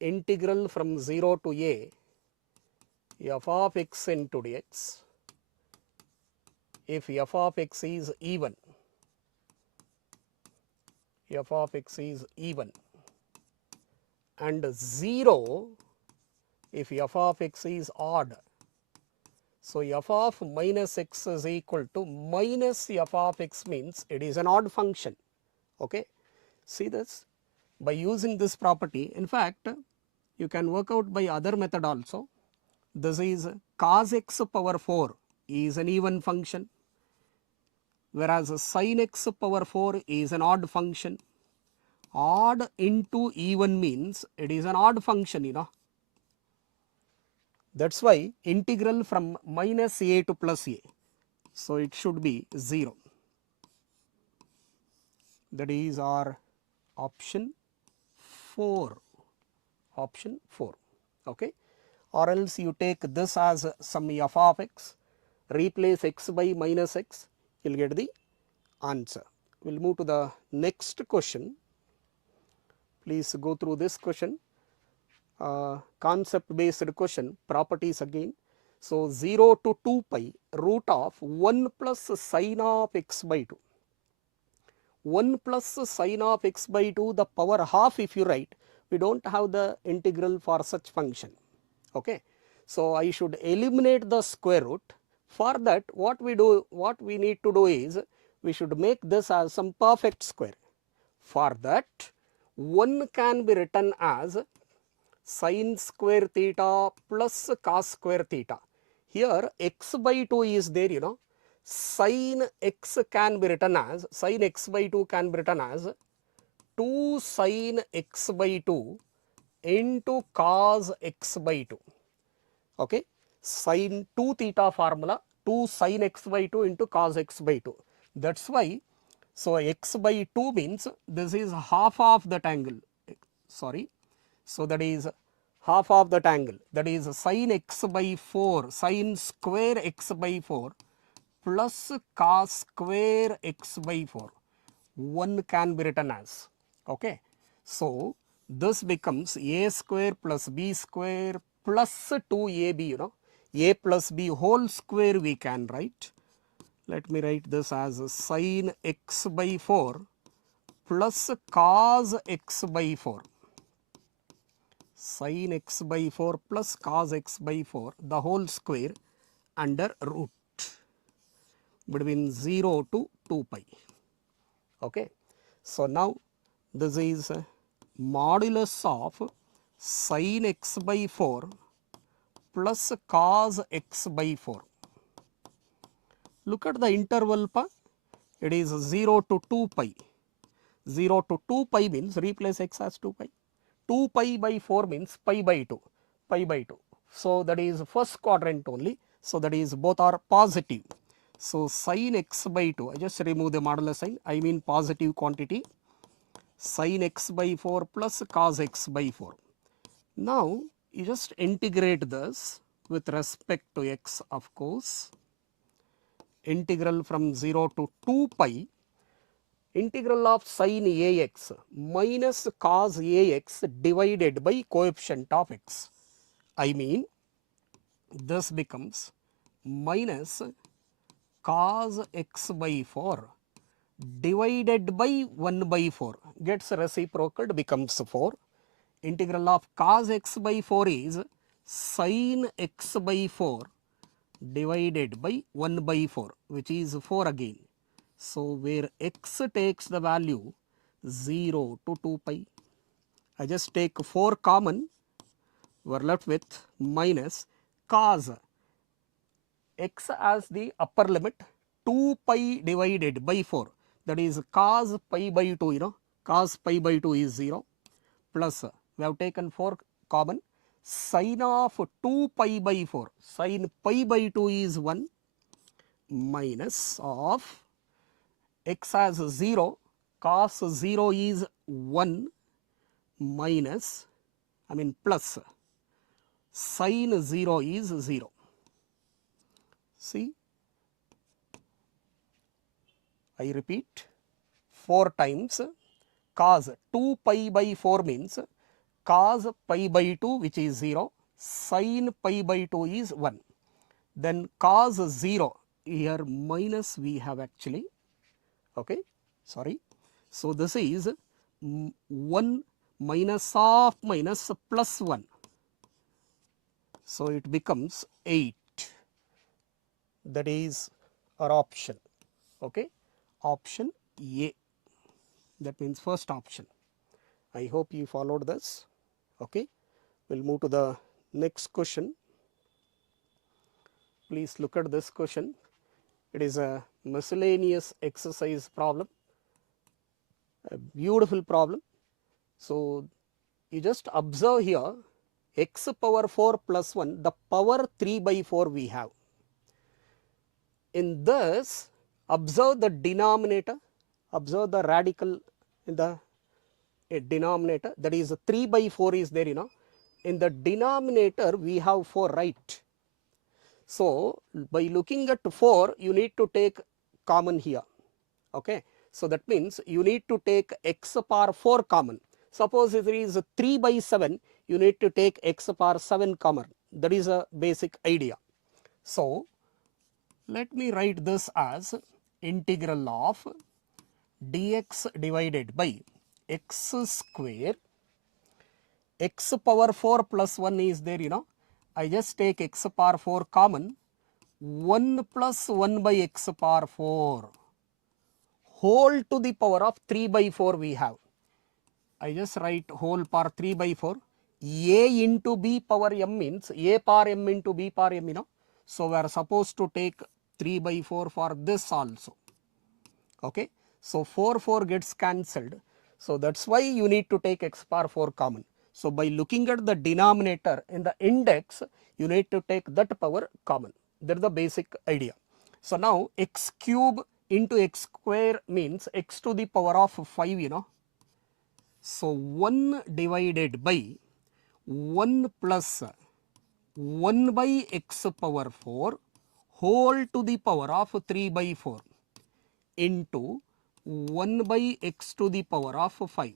integral from 0 to a f of x into dx if f of x is even. F of x is even, and 0 if f of x is odd. So f of minus x is equal to minus f of x means it is an odd function. Okay. See this? By using this property, in fact, you can work out by other method also. This is cos x power 4 is an even function, whereas sin x power 4 is an odd function. Odd into even means it is an odd function, you know. That's why integral from minus a to plus a. So it should be 0. That is our option 4. Option 4. Okay. Or else you take this as some f of x, replace x by minus x, you will get the answer. We will move to the next question. Please go through this question. Concept based question, properties again. So 0 to 2 pi root of 1 plus sine of x by 2. 1 plus sine of x by 2 the power half if you write, we don't have the integral for such function. Okay. So I should eliminate the square root. For that what we need to do is we should make this as some perfect square. For that 1 can be written as sin square theta plus cos square theta. Here x by 2 is there, you know. Sin x can be written as, sin x by 2 can be written as 2 sin x by 2 into cos x by 2. Okay. Sin 2 theta formula, 2 sin x by 2 into cos x by 2. That's why, so x by 2 means this is half of that angle. Sorry. So that is half of that angle, that is sin x by 4, sin square x by 4 plus cos square x by 4. 1 can be written as. Okay. So this becomes a square plus b square plus 2ab, you know, a plus b whole square we can write. Let me write this as sin x by 4 plus cos x by 4. Sin x by 4 plus cos x by 4 the whole square under root between 0 to 2 pi. Okay. So now this is modulus of sin x by 4 plus cos x by 4. Look at the interval pa. It is 0 to 2 pi. 0 to 2 pi means replace x as 2 pi. 2 pi by 4 means pi by 2. Pi by 2. So that is first quadrant only. So that is both are positive. So sin x by 2, I just remove the modulus sign, I mean positive quantity. Sin x by 4 plus cos x by 4. Now you just integrate this with respect to x, of course. Integral from 0 to 2 pi, integral of sin ax minus cos ax divided by coefficient of x. I mean this becomes minus cos x by 4 divided by 1 by 4, gets reciprocal, becomes 4. Integral of cos x by 4 is sin x by 4 divided by 1 by 4, which is 4 again. So where x takes the value 0 to 2 pi, I just take 4 common, we are left with minus cos x as the upper limit 2 pi divided by 4, that is cos pi by 2, you know, cos pi by 2 is 0, plus we have taken 4 common, sin of 2 pi by 4, sin pi by 2 is 1, minus of x as 0, cos 0 is 1, minus, I mean plus, sin 0 is 0. See, I repeat 4 times, cos 2 pi by 4 means cos pi by 2 which is 0, sin pi by 2 is 1. Then cos 0, here minus we have actually, okay, sorry. So this is 1 minus of minus plus 1. So it becomes 8. that is our option, okay, option A, that means first option. I hope you followed this, okay. We'll move to the next question. Please look at this question. It is a miscellaneous exercise problem, a beautiful problem. So you just observe here, x power 4 plus 1, the power 3 by 4 we have. In this, observe the denominator, observe the radical in the denominator, that is 3 by 4 is there, in the denominator we have 4, right? So by looking at 4, you need to take common here, okay. So that means you need to take x power 4 common. Suppose if it is 3 by 7, you need to take x power 7 common. That is a basic idea. So let me write this as integral of dx divided by x square, x power 4 plus 1 is there, I just take x power 4 common, 1 plus 1 by x power 4 whole to the power of 3 by 4 we have. I just write whole power 3 by 4. A into b power m means a power m into b power m, So we are supposed to take 3 by 4 for this also. Okay. So 4 gets cancelled. So that's why you need to take x power 4 common. So by looking at the denominator in the index, you need to take that power common. That is the basic idea. So now x cube into x square means x to the power of 5, So 1 divided by 1 plus 1 by x power 4 whole to the power of 3 by 4 into 1 by x to the power of 5.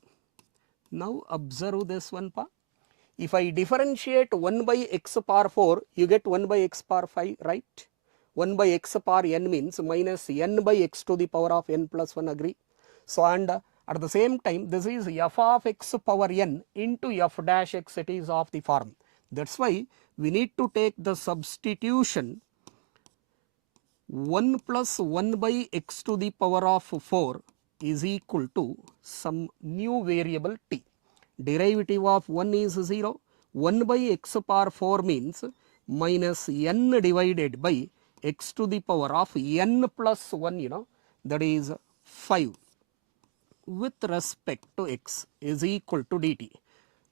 Now observe this one pa. If I differentiate 1 by x power 4, you get 1 by x power 5, right? 1 by x power n means minus n by x to the power of n plus 1, agree? So and at the same time, this is f of x power n into f dash x, it is of the form. That's why we need to take the substitution 1 plus 1 by x to the power of 4 is equal to some new variable t. Derivative of 1 is 0. 1 by x power 4 means minus n divided by x to the power of n plus 1, that is 5 with respect to x is equal to dt.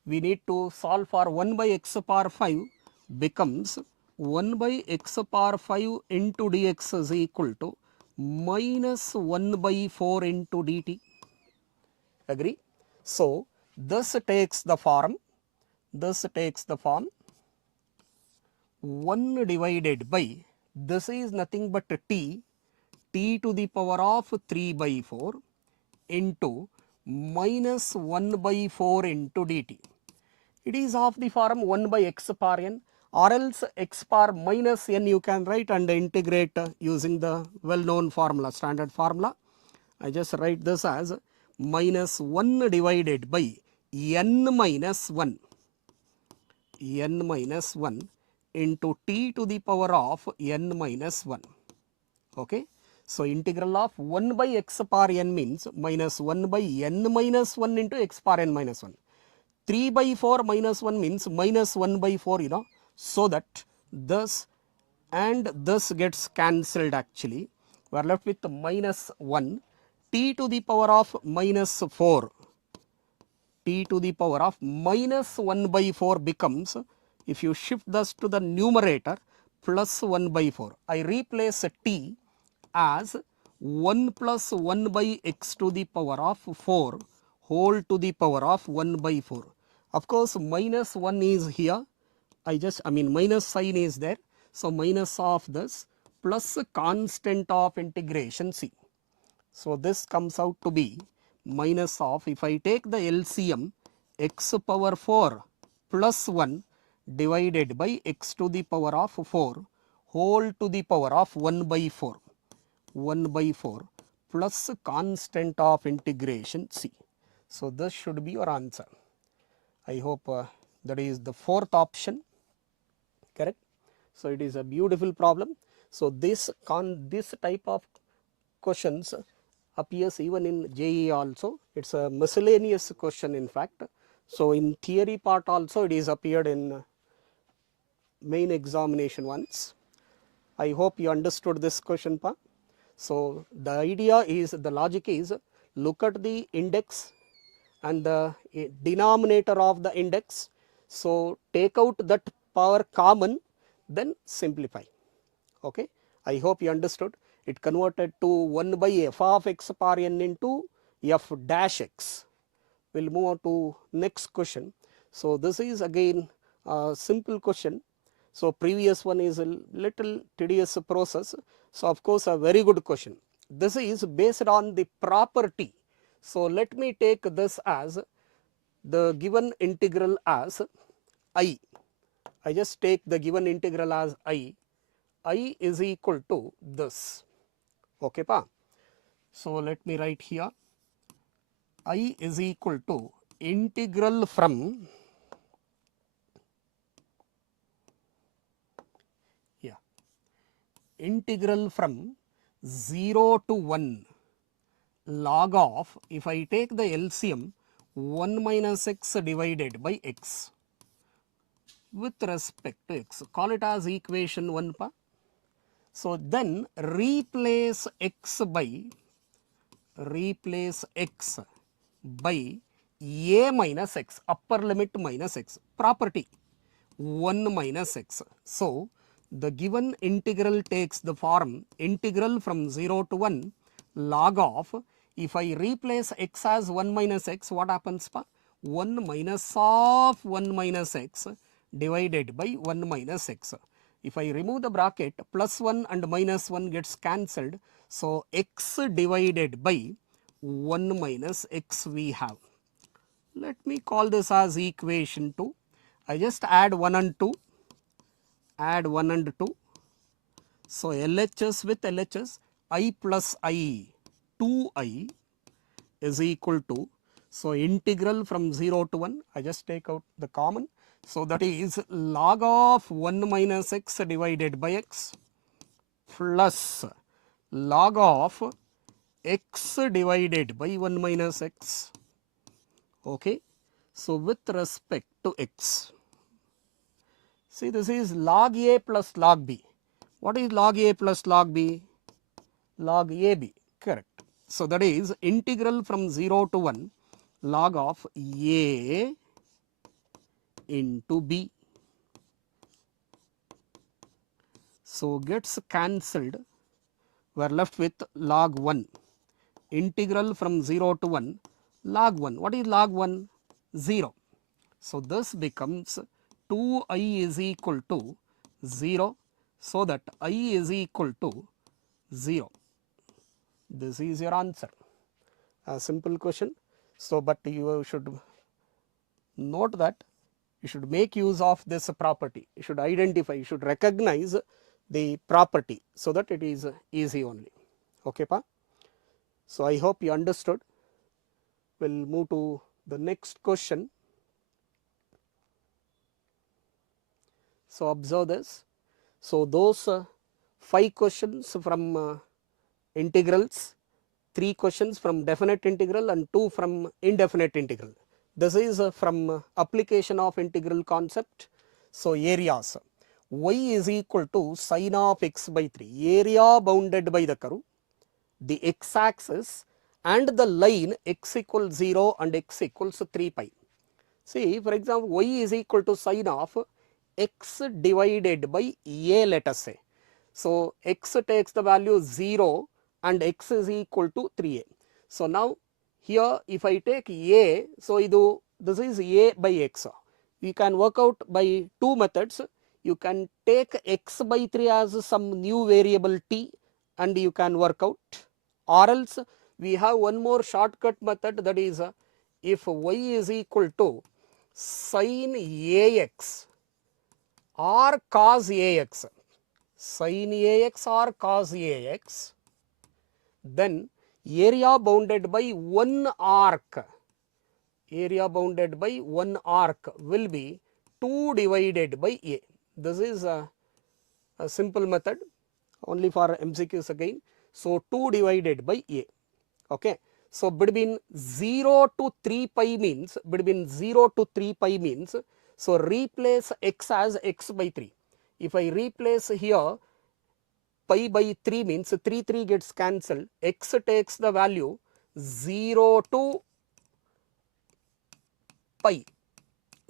We need to solve for 1 by x power 5 becomes 1 by x power 5 into dx is equal to minus 1 by 4 into dt. Agree? So this takes the form 1 divided by, this is nothing but t to the power of 3 by 4 into minus 1 by 4 into dt. It is of the form 1 by x power n, or else x power minus n you can write and integrate using the well known formula, standard formula. I just write this as minus 1 divided by n minus 1 into t to the power of n minus 1. Okay. So integral of 1 by x power n means minus 1 by n minus 1 into x power n minus 1. 3 by 4 minus 1 means minus 1 by 4, so that this and this gets cancelled actually. We are left with minus 1, t to the power of minus 4, t to the power of minus 1 by 4 becomes, if you shift this to the numerator, plus 1 by 4. I replace t as 1 plus 1 by x to the power of 4 whole to the power of 1 by 4. Of course, minus 1 is here. Minus sign is there. So minus of this plus constant of integration c. So this comes out to be minus of, if I take the LCM, x power 4 plus 1 divided by x to the power of 4 whole to the power of 1 by 4. 1 by 4 plus constant of integration c. So this should be your answer. I hope that is the fourth option, correct? So it is a beautiful problem. So this type of questions appears even in JEE also. It's a miscellaneous question in fact. So in theory part also it is appeared in main examination once. I hope you understood this question pa. So the idea is, the logic is, look at the index and the denominator of the index. So take out that power common, then simplify. Okay, I hope you understood. It converted to 1 by f of x power n into f dash x. We'll move on to next question. So this is again a simple question. So previous one is a little tedious process. So of course a very good question. This is based on the property. So let me take this as the given integral as I. I just take the given integral as I is equal to this. Okay pa. So let me write here, I is equal to integral from integral from 0 to 1 log of, if I take the LCM, 1 minus x divided by x with respect to x, call it as equation 1 pa. So then replace x by a minus x, upper limit minus x, property 1 minus x. So the given integral takes the form integral from 0 to 1 log of, if I replace x as 1 minus x, what happens pa? 1 minus of 1 minus x divided by 1 minus x. If I remove the bracket, plus 1 and minus 1 gets cancelled. So x divided by 1 minus x we have. Let me call this as equation 2. I just add 1 and 2, add 1 and 2. So LHS with LHS, I plus I, 2I is equal to, so integral from 0 to 1, I just take out the common. So that is log of 1 minus x divided by x plus log of x divided by 1 minus x. Okay. So with respect to x, see this is log a plus log b. What is log a plus log b? Log ab, correct. So that is integral from 0 to 1 log of a into b. So gets cancelled, we are left with log 1. Integral from 0 to 1 log 1. What is log 1? 0. So this becomes 2I is equal to 0, so that I is equal to 0. This is your answer. A simple question. So but you should note that you should make use of this property. You should identify, you should recognize the property, so that it is easy only. Okay pa. So I hope you understood. We'll move to the next question. So observe this. So those 5 questions from integrals, 3 questions from definite integral and 2 from indefinite integral. This is from application of integral concept. So areas, y is equal to sine of x by 3, area bounded by the curve, the x axis and the line x equals 0 and x equals 3 pi. See, for example, y is equal to sine of x divided by a, let us say. So x takes the value 0 and x is equal to 3a. So now here if I take a, so this is a by x. You can work out by 2 methods. You can take x by 3 as some new variable t and you can work out, or else we have one more shortcut method, that is if y is equal to sin ax or cos ax, sin ax or cos ax, then area bounded by one arc, area bounded by one arc will be 2 divided by a. This is a simple method. only for MCQs again. So 2 divided by A. Okay. So between 0 to 3 pi means, between 0 to 3 pi means, so replace x as x by 3. If I replace here pi by 3 means 3 gets cancelled, x takes the value 0 to pi,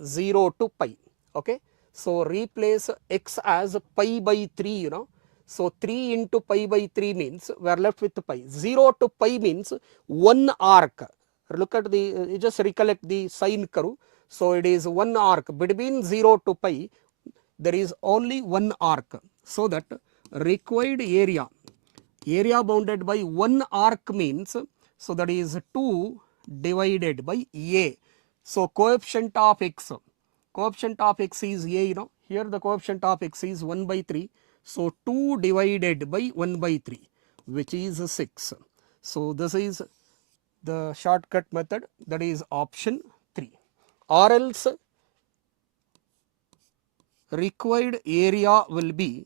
0 to pi. Okay. So replace x as pi by 3, you know. So 3 into pi by 3 means we are left with pi. 0 to pi means 1 arc. Look at the, you just recollect the sine curve. So it is 1 arc between 0 to pi. There is only 1 arc. So that required area bounded by 1 arc means, so that is 2 divided by A. So coefficient of x is A, you know. Here the coefficient of x is 1 by 3. So 2 divided by 1 by 3, which is 6. So this is the shortcut method, that is option 3. Or else required area will be,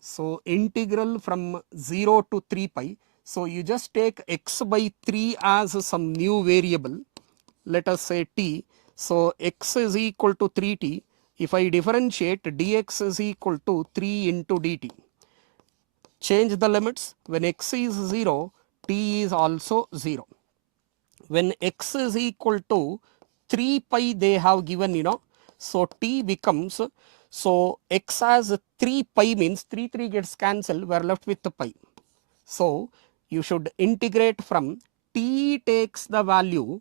so integral from 0 to 3 pi. So you just take x by 3 as some new variable, let us say t. So x is equal to 3t. If I differentiate, dx is equal to 3 into dt. Change the limits. When x is 0, t is also 0. When x is equal to 3 pi they have given, you know. So t becomes, so x as 3 pi means 3 gets cancelled, we are left with the pi. So you should integrate from t takes the value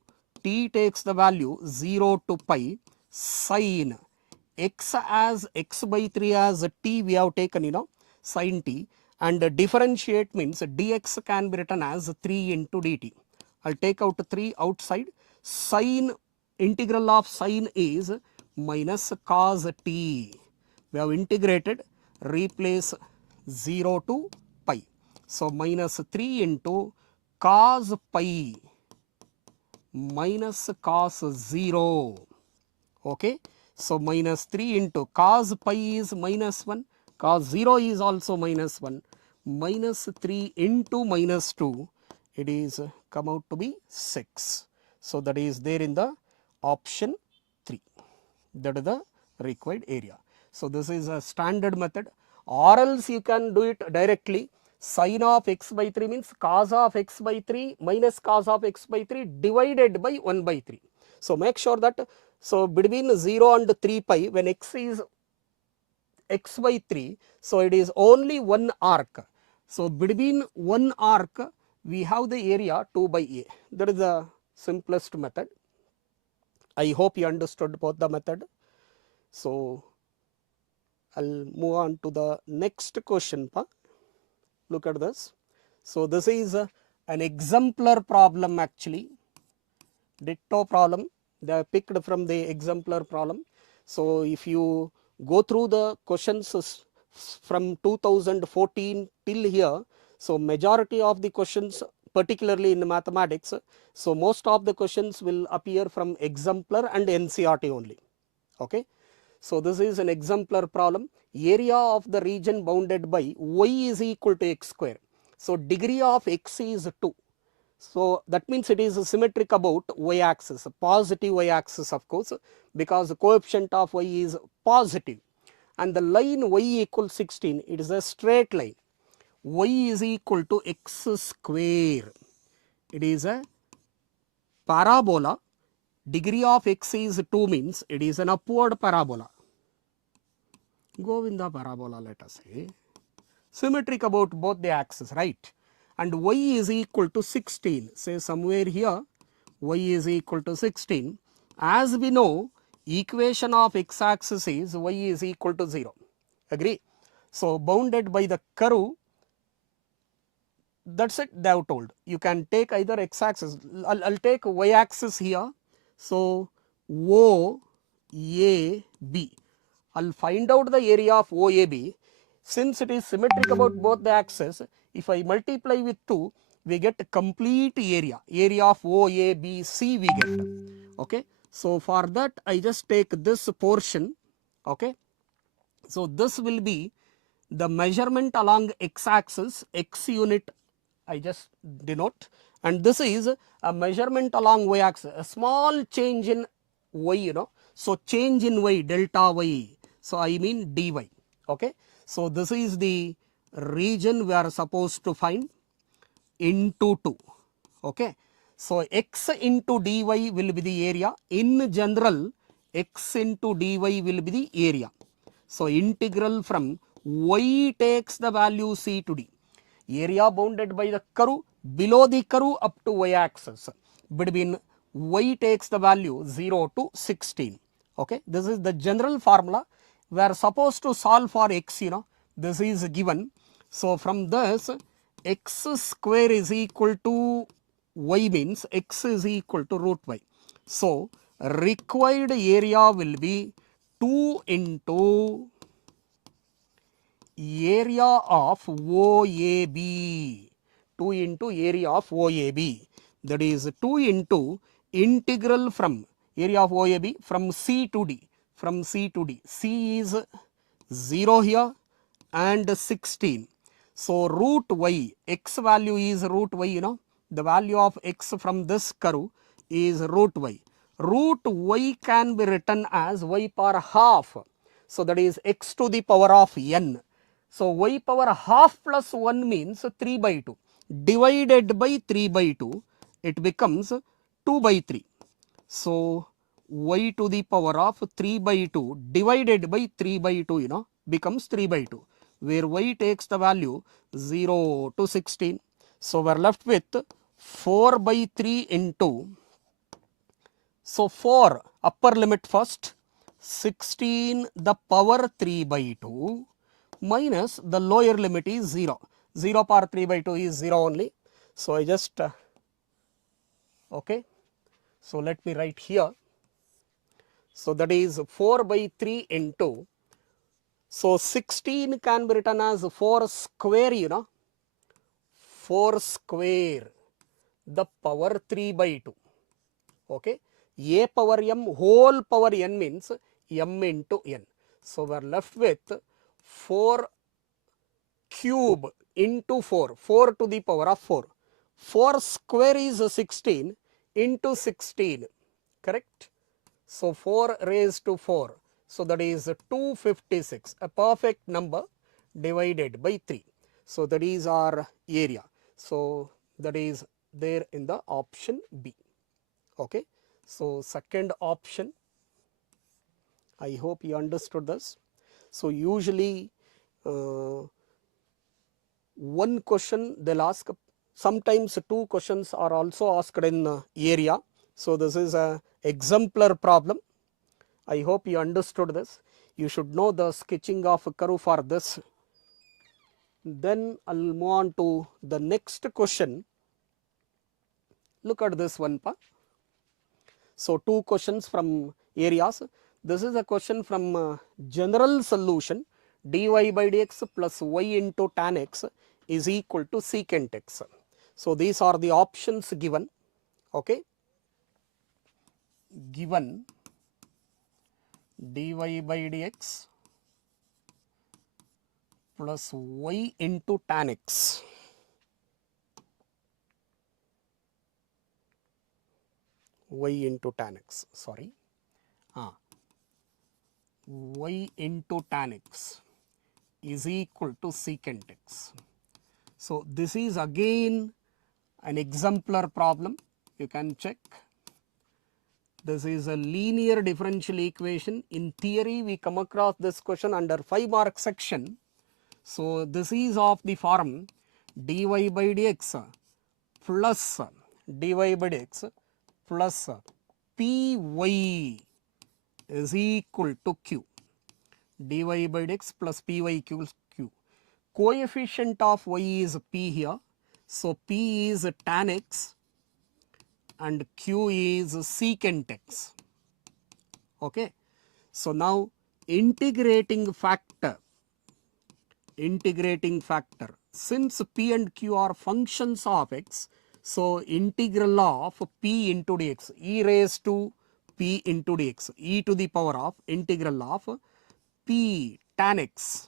0 to pi sine x as x by 3 as t we have taken, you know, sine t, and differentiate means dx can be written as 3 into dt. I'll take out 3 outside. Sine, integral of sine is minus cos t. We have integrated, replace 0 to pi. So minus 3 into cos pi minus cos 0. Okay. So minus 3 into cos pi is minus 1, cos 0 is also minus 1, minus 3 into minus 2, it is come out to be 6. So that is there in the option 3. That is the required area. So this is a standard method, or else you can do it directly. Sine of x by 3 means cos of x by 3 minus cos of x by 3 divided by 1 by 3. So make sure that, so between 0 and 3 pi, when x is x by 3, so it is only 1 arc. So between 1 arc we have the area 2 by a. That is the simplest method. I hope you understood both the method. So I'll move on to the next question. Look at this. So this is an exemplar problem actually. Ditto problem, they are picked from the exemplar problem. So if you go through the questions from 2014 till here, so majority of the questions, particularly in mathematics, so most of the questions will appear from exemplar and NCERT only. Okay. So this is an exemplar problem. Area of the region bounded by y is equal to x square. So degree of x is 2. So that means it is symmetric about y axis, positive y axis of course, because the coefficient of y is positive, and the line y equals 16, it is a straight line. Y is equal to x square. It is a parabola. Degree of x is 2 means it is an upward parabola. Govinda parabola, let us say. Symmetric about both the axes, right? And y is equal to 16. Say somewhere here, y is equal to 16. As we know, equation of x axis is y is equal to 0. Agree? So bounded by the curve, that's it, they have told. You can take either x axis. I'll take y axis here. So O A B. I'll find out the area of OAB. Since it is symmetric about both the axes, if I multiply with 2, we get a complete area. Area of OABC we get. Okay. So for that, I just take this portion. Okay. So this will be the measurement along x axis, x unit I just denote, and this is a measurement along y axis, a small change in y, you know. So change in y, delta y, so I mean dy, okay. So this is the region we are supposed to find into 2, okay. So x into dy will be the area. In general, x into dy will be the area. So integral from y takes the value c to d. Area bounded by the curve, below the curve up to y axis, between y takes the value 0 to 16. Okay, this is the general formula. We are supposed to solve for x, you know, this is given. So from this, x square is equal to y means x is equal to root y. So required area will be 2 into area of OAB, 2 into area of OAB, that is 2 into integral from area of OAB from C to D, from C to D. C is 0 here and 16. So root y, x value is root y, you know, the value of x from this curve is root y. Root y can be written as y power half. So that is x to the power of n. So y power half plus 1 means 3 by 2. Divided by 3 by 2, it becomes 2 by 3. So y to the power of 3 by 2 divided by 3 by 2, you know, becomes 3 by 2, where y takes the value 0 to 16. So we are left with 4 by 3 into, so 4 upper limit first, 16 the power 3 by 2 minus the lower limit is 0. 0 power 3 by 2 is 0 only. So I just, okay. So let me write here. So that is 4 by 3 into, so 16 can be written as 4 square, you know, 4 square the power 3 by 2, okay. A power m whole power n means m into n. So we are left with 4 cube into 4, 4 to the power of 4. 4 square is 16 into 16, correct. So 4 raised to 4, so that is 256, a perfect number divided by 3. So that is our area. So that is there in the option B, okay. So second option, I hope you understood this. So usually one question they'll ask, sometimes 2 questions are also asked in area. So this is a exemplar problem. I hope you understood this. You should know the sketching of a curve for this. Then I'll move on to the next question. Look at this one part. So 2 questions from areas. This is a question from general solution. Dy by dx plus y into tan x is equal to secant x. So these are the options given, okay. Given dy by dx plus y into tan x. Y into tan x, sorry. Y into tan x is equal to secant x. So this is again an exemplar problem. You can check. This is a linear differential equation. In theory, we come across this question under 5-mark section. So this is of the form dy by dx plus dy by dx plus py is equal to q. Dy by dx plus py equals q. Coefficient of y is p here. So p is tan x and q is secant x. Okay. So now integrating factor, since p and q are functions of x, so integral of p into dx, e raised to p into dx, e to the power of integral of p tan x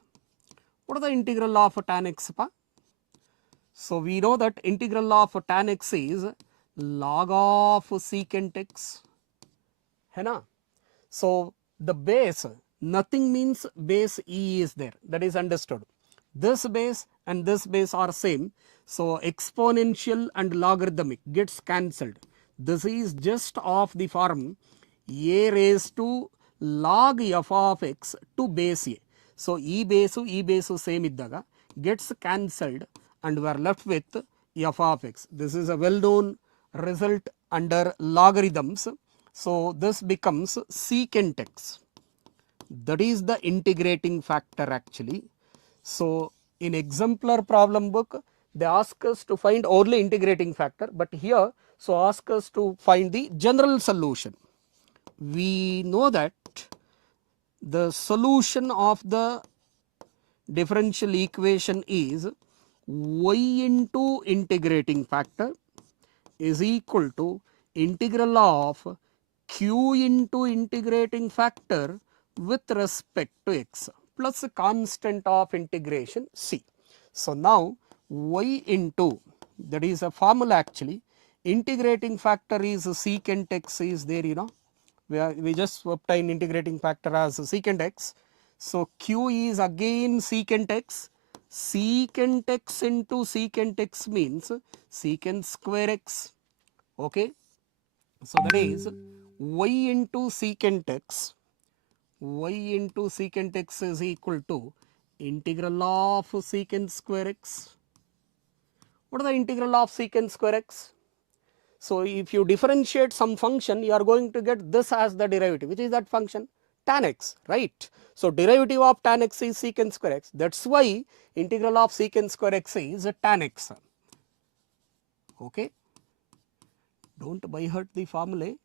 What is the integral of tan x? Pa? So we know that integral of tan x is log of secant x. है ना? So the base, nothing means base e is there, that is understood. This base and this base are same, so exponential and logarithmic gets cancelled. This is just of the form a raised to log f of x to base a. So e base same iddaga gets cancelled and we are left with f of x. This is a well known result under logarithms. So this becomes secant x, that is the integrating factor actually. So in exemplar problem book they ask us to find only integrating factor, but here so ask us to find the general solution. We know that the solution of the differential equation is y into integrating factor is equal to integral of q into integrating factor with respect to x plus a constant of integration c. So now y into, that is a formula actually, integrating factor is secant x is there, you know, we just obtain integrating factor as secant x. So q is again secant x. Secant x into secant x means secant square x. Okay, so that is y into secant x. Y into secant x is equal to integral of secant square x. What is the integral of secant square x? So if you differentiate some function, you are going to get this as the derivative. Which is that function? Tan x, right? So derivative of tan x is secant square x. That's why integral of secant square x is tan x. Okay, don't by heart the formulae.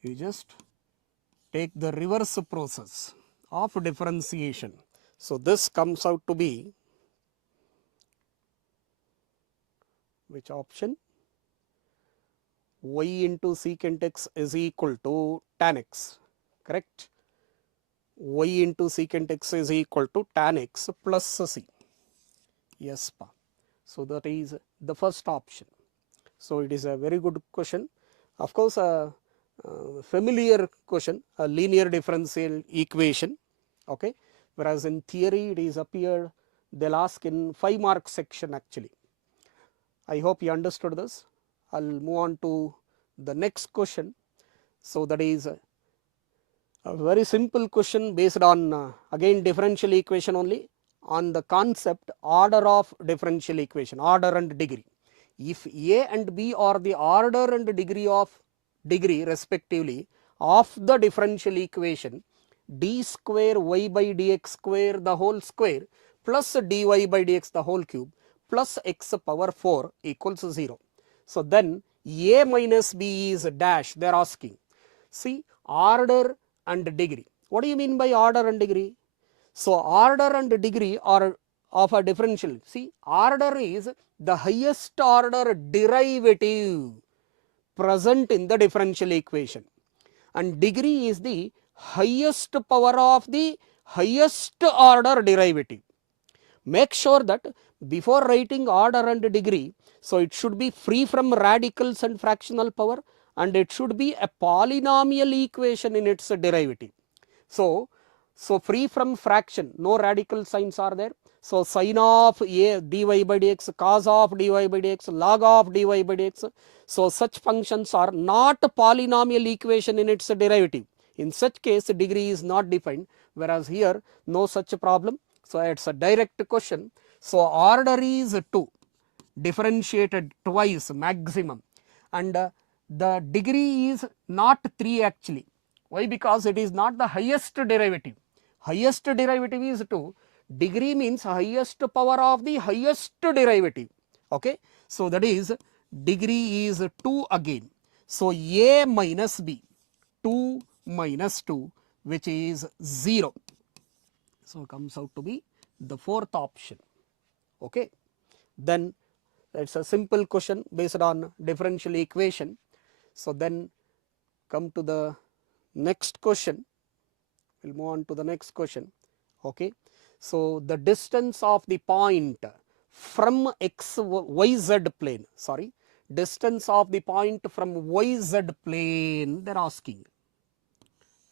You just take the reverse process of differentiation. So this comes out to be which option? Y into secant x is equal to tan x, correct? Y into secant x is equal to tan x plus c. Yes, pa. So that is the first option. So it is a very good question. Of course, a familiar question, a linear differential equation. Okay, whereas in theory it is appeared, they'll ask in 5 mark section actually. I hope you understood this. I'll move on to the next question. So that is a very simple question based on again differential equation only, on the concept order of differential equation, order and degree. If a and b are the order and degree respectively of the differential equation, d square y by dx square the whole square plus dy by dx the whole cube plus x power 4 equals 0. So then a minus b is dash, they are asking. See, order and degree. What do you mean by order and degree? So order and degree are of a differential. See, order is the highest order derivative present in the differential equation, and degree is the highest power of the highest order derivative. Make sure that before writing order and degree, so it should be free from radicals and fractional power, and it should be a polynomial equation in its derivative. So free from fraction, no radical signs are there. So sine of a dy by dx, cos of dy by dx, log of dy by dx. So such functions are not polynomial equation in its derivative. In such case, degree is not defined, whereas here no such problem. So it's a direct question. So order is 2, differentiated twice maximum, and the degree is not 3 actually. Why? Because it is not the highest derivative. Highest derivative is 2. Degree means highest power of the highest derivative. Okay, so that is degree is 2 again. So a minus b, 2 minus 2, which is 0. So comes out to be the fourth option. Okay, then it's a simple question based on differential equation. So then come to the next question. We'll move on to the next question. Okay, So the distance of the point from XYZ plane, sorry, distance of the point from YZ plane, they are asking.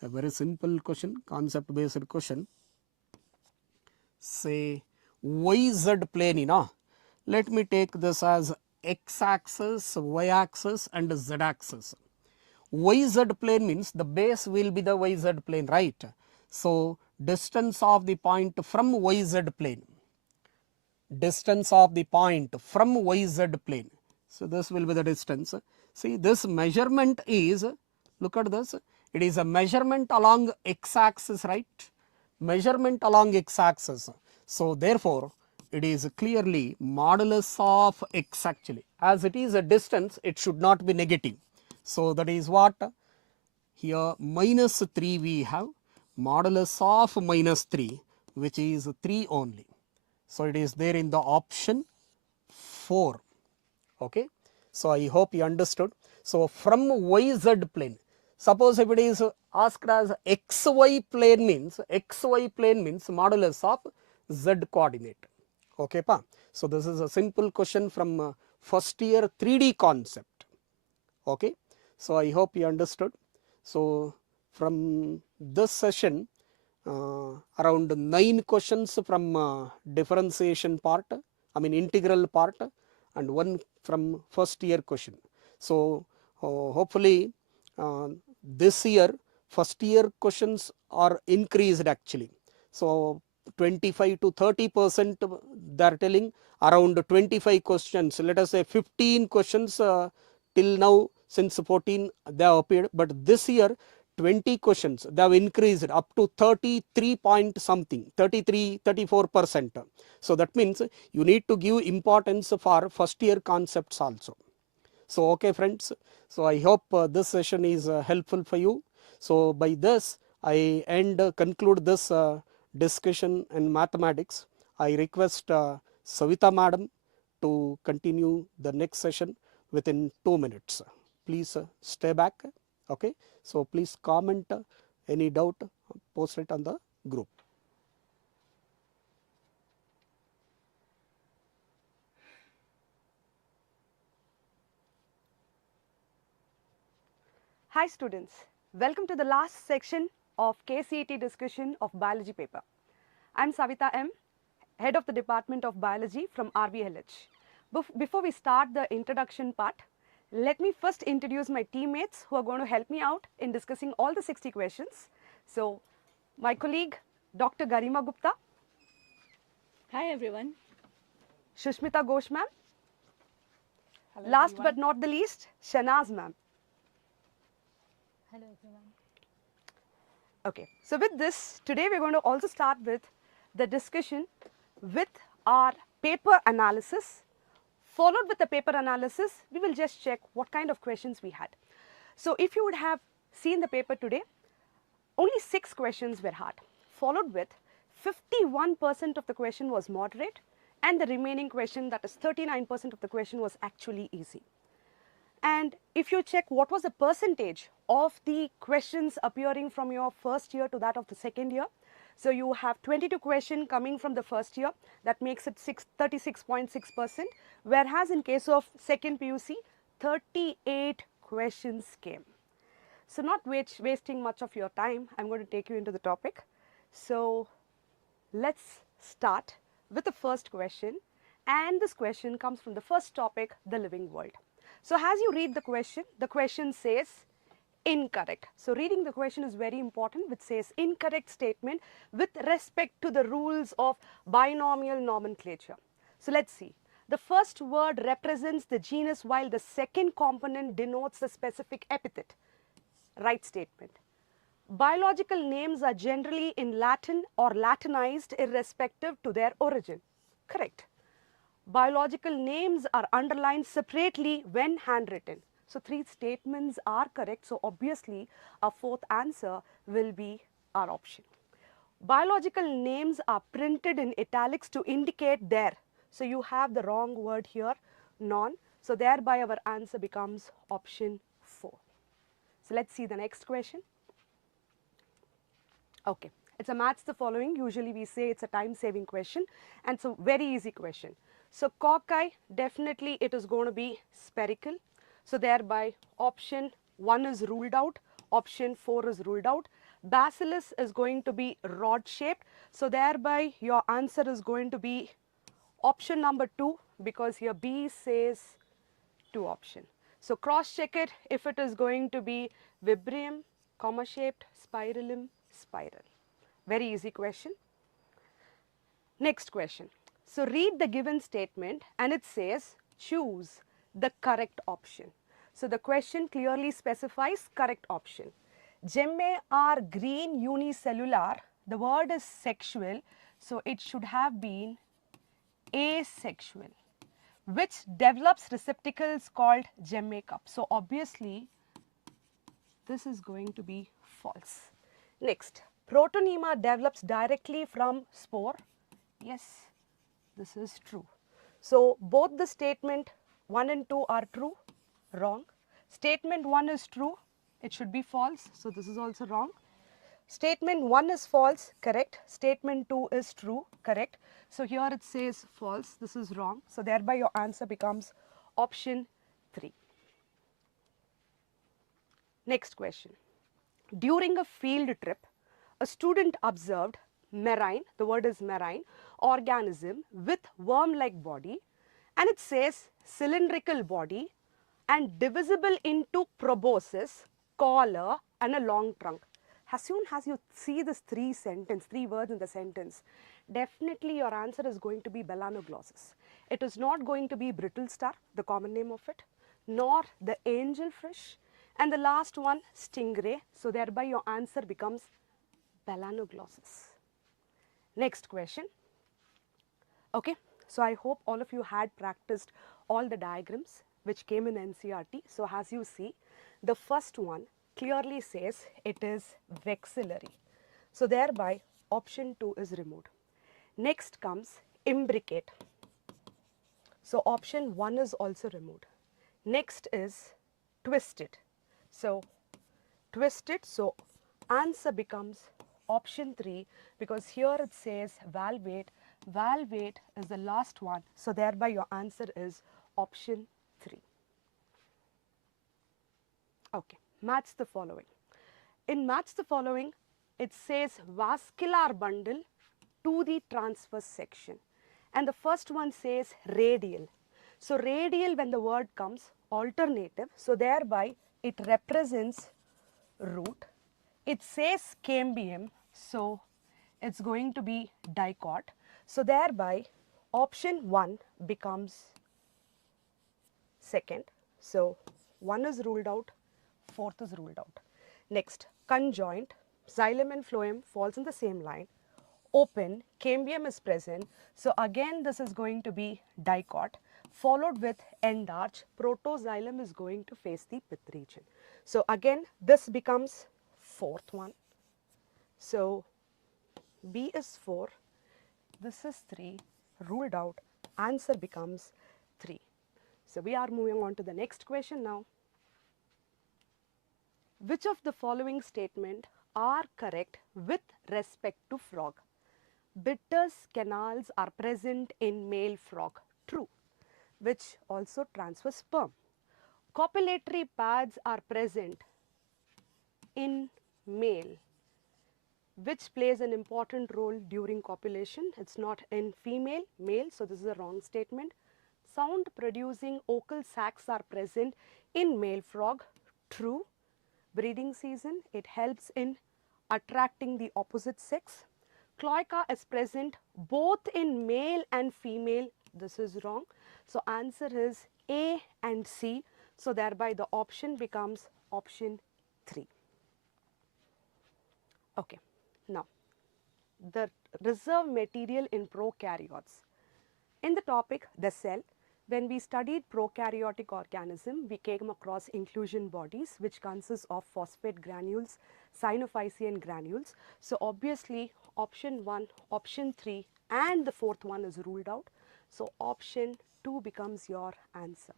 A very simple question, concept based question. Say YZ plane, you know, let me take this as X axis, Y axis and Z axis. YZ plane means the base will be the YZ plane, right? So distance of the point from YZ plane, distance of the point from YZ plane. So this will be the distance. See, this measurement is, look at this, it is a measurement along X axis, right? Measurement along X axis. So therefore, it is clearly modulus of X actually. As it is a distance, it should not be negative. So that is what? Here minus 3 we have, modulus of minus 3, which is 3 only. So it is there in the option 4. Okay. So I hope you understood. So from YZ plane, suppose if it is asked as XY plane means modulus of Z coordinate. Okay, pa. So this is a simple question from first year 3D concept. Okay. So I hope you understood. So from this session, around 9 questions from differentiation part, I mean integral part, and 1 from first year question. So hopefully this year first year questions are increased actually. So 25 to 30% they are telling, around 25 questions, let us say 15 questions till now, since 14 they have appeared, but this year 20 questions they have increased up to 33 point something, 34%. So that means you need to give importance for first year concepts also. So okay friends, so I hope this session is helpful for you. So by this I conclude this discussion in mathematics. I request Savita madam to continue the next session within 2 minutes. Please stay back. Okay. So please comment any doubt, post it on the group. Hi students, welcome to the last section of KCET discussion of biology paper. I am Savita M, head of the Department of Biology from RVLH. Before we start the introduction part, let me first introduce my teammates who are going to help me out in discussing all the 60 questions. So my colleague Dr. Garima Gupta. Hi everyone. Shushmita Ghosh ma'am. Hello Last everyone. but not the least, Shanaz ma'am. Hello everyone. Okay, so with this, today we're going to also start with the discussion with our paper analysis. Followed with the paper analysis, we will just check what kind of questions we had. So if you would have seen the paper today, only 6 questions were hard, followed with 51% of the question was moderate, and the remaining question, that is 39% of the question, was actually easy. And if you check what was the percentage of the questions appearing from your first year to that of the second year, so you have 22 questions coming from the first year, that makes it 36.6%, whereas in case of second PUC, 38 questions came. So not wasting much of your time, I'm going to take you into the topic. So let's start with the first question, and this question comes from the first topic, the living world. So as you read the question says incorrect. So reading the question is very important, which says incorrect statement with respect to the rules of binomial nomenclature. So let's see. The first word represents the genus while the second component denotes a specific epithet. Right statement. Biological names are generally in Latin or Latinized irrespective to their origin. Correct. Biological names are underlined separately when handwritten. So 3 statements are correct. So obviously our fourth answer will be our option. Biological names are printed in italics to indicate their. So you have the wrong word here, non. So thereby our answer becomes option 4. So let's see the next question. Okay. It's a match the following. Usually we say it's a time saving question and it's a very easy question. So cockeye, definitely it is going to be spherical. So thereby option 1 is ruled out, option 4 is ruled out. Bacillus is going to be rod shaped. So thereby your answer is going to be option number 2, because here B says 2 option. So cross check it if it is going to be vibrium, comma shaped, spiralum, spiral. Very easy question. Next question. So read the given statement and it says choose the correct option. So the question clearly specifies correct option. Gemme are green unicellular. The word is sexual, so it should have been asexual, which develops receptacles called gemme cup. So obviously this is going to be false. Next, protonema develops directly from spore. Yes, this is true. So both the statement 1 and 2 are true, wrong. Statement 1 is true, it should be false, so this is also wrong. Statement 1 is false, correct. Statement 2 is true, correct. So here it says false, this is wrong. So thereby your answer becomes option 3. Next question. During a field trip, a student observed marine, the word is marine, organism with worm-like body, and it says cylindrical body and divisible into proboscis, collar and a long trunk. As soon as you see this three words in the sentence, definitely your answer is going to be Belanoglossus. It is not going to be brittle star, the common name of it, nor the angelfish, and the last one stingray. So thereby your answer becomes Belanoglossus. Next question. Okay, so I hope all of you had practiced all the diagrams which came in NCERT. So as you see, the first one clearly says it is vexillary. So thereby option 2 is removed. Next comes imbricate. So option 1 is also removed. Next is twisted. So twisted, so answer becomes option 3, because here it says valvate. Valvate is the last one, so thereby your answer is option 3. Okay, match the following. In match the following, it says vascular bundle to the transverse section, and the first one says radial. So radial, when the word comes, alternative, so thereby it represents root. It says cambium, so it's going to be dicot. So thereby option 1 becomes second. So 1 is ruled out, 4th is ruled out. Next, conjoint, xylem and phloem falls in the same line. Open, cambium is present. So again this is going to be dicot, followed with end arch. Protoxylem is going to face the pith region. So again this becomes 4th one. So B is 4, this is 3, ruled out, answer becomes 3. So we are moving on to the next question now. Which of the following statement are correct with respect to frog? Bitters canals are present in male frog, true, which also transfers sperm. Copulatory pads are present in male, which plays an important role during copulation. It's not in female, male, so this is a wrong statement. Sound producing ocal sacs are present in male frog, true. Breeding season, it helps in attracting the opposite sex. Cloaca is present both in male and female, this is wrong. So answer is A and C, so thereby the option becomes option 3. Okay, now the reserve material in prokaryotes. In the topic the cell, when we studied prokaryotic organism, we came across inclusion bodies which consist of phosphate granules, synophycean granules. So obviously option 1, option 3 and the 4th one is ruled out. So option 2 becomes your answer.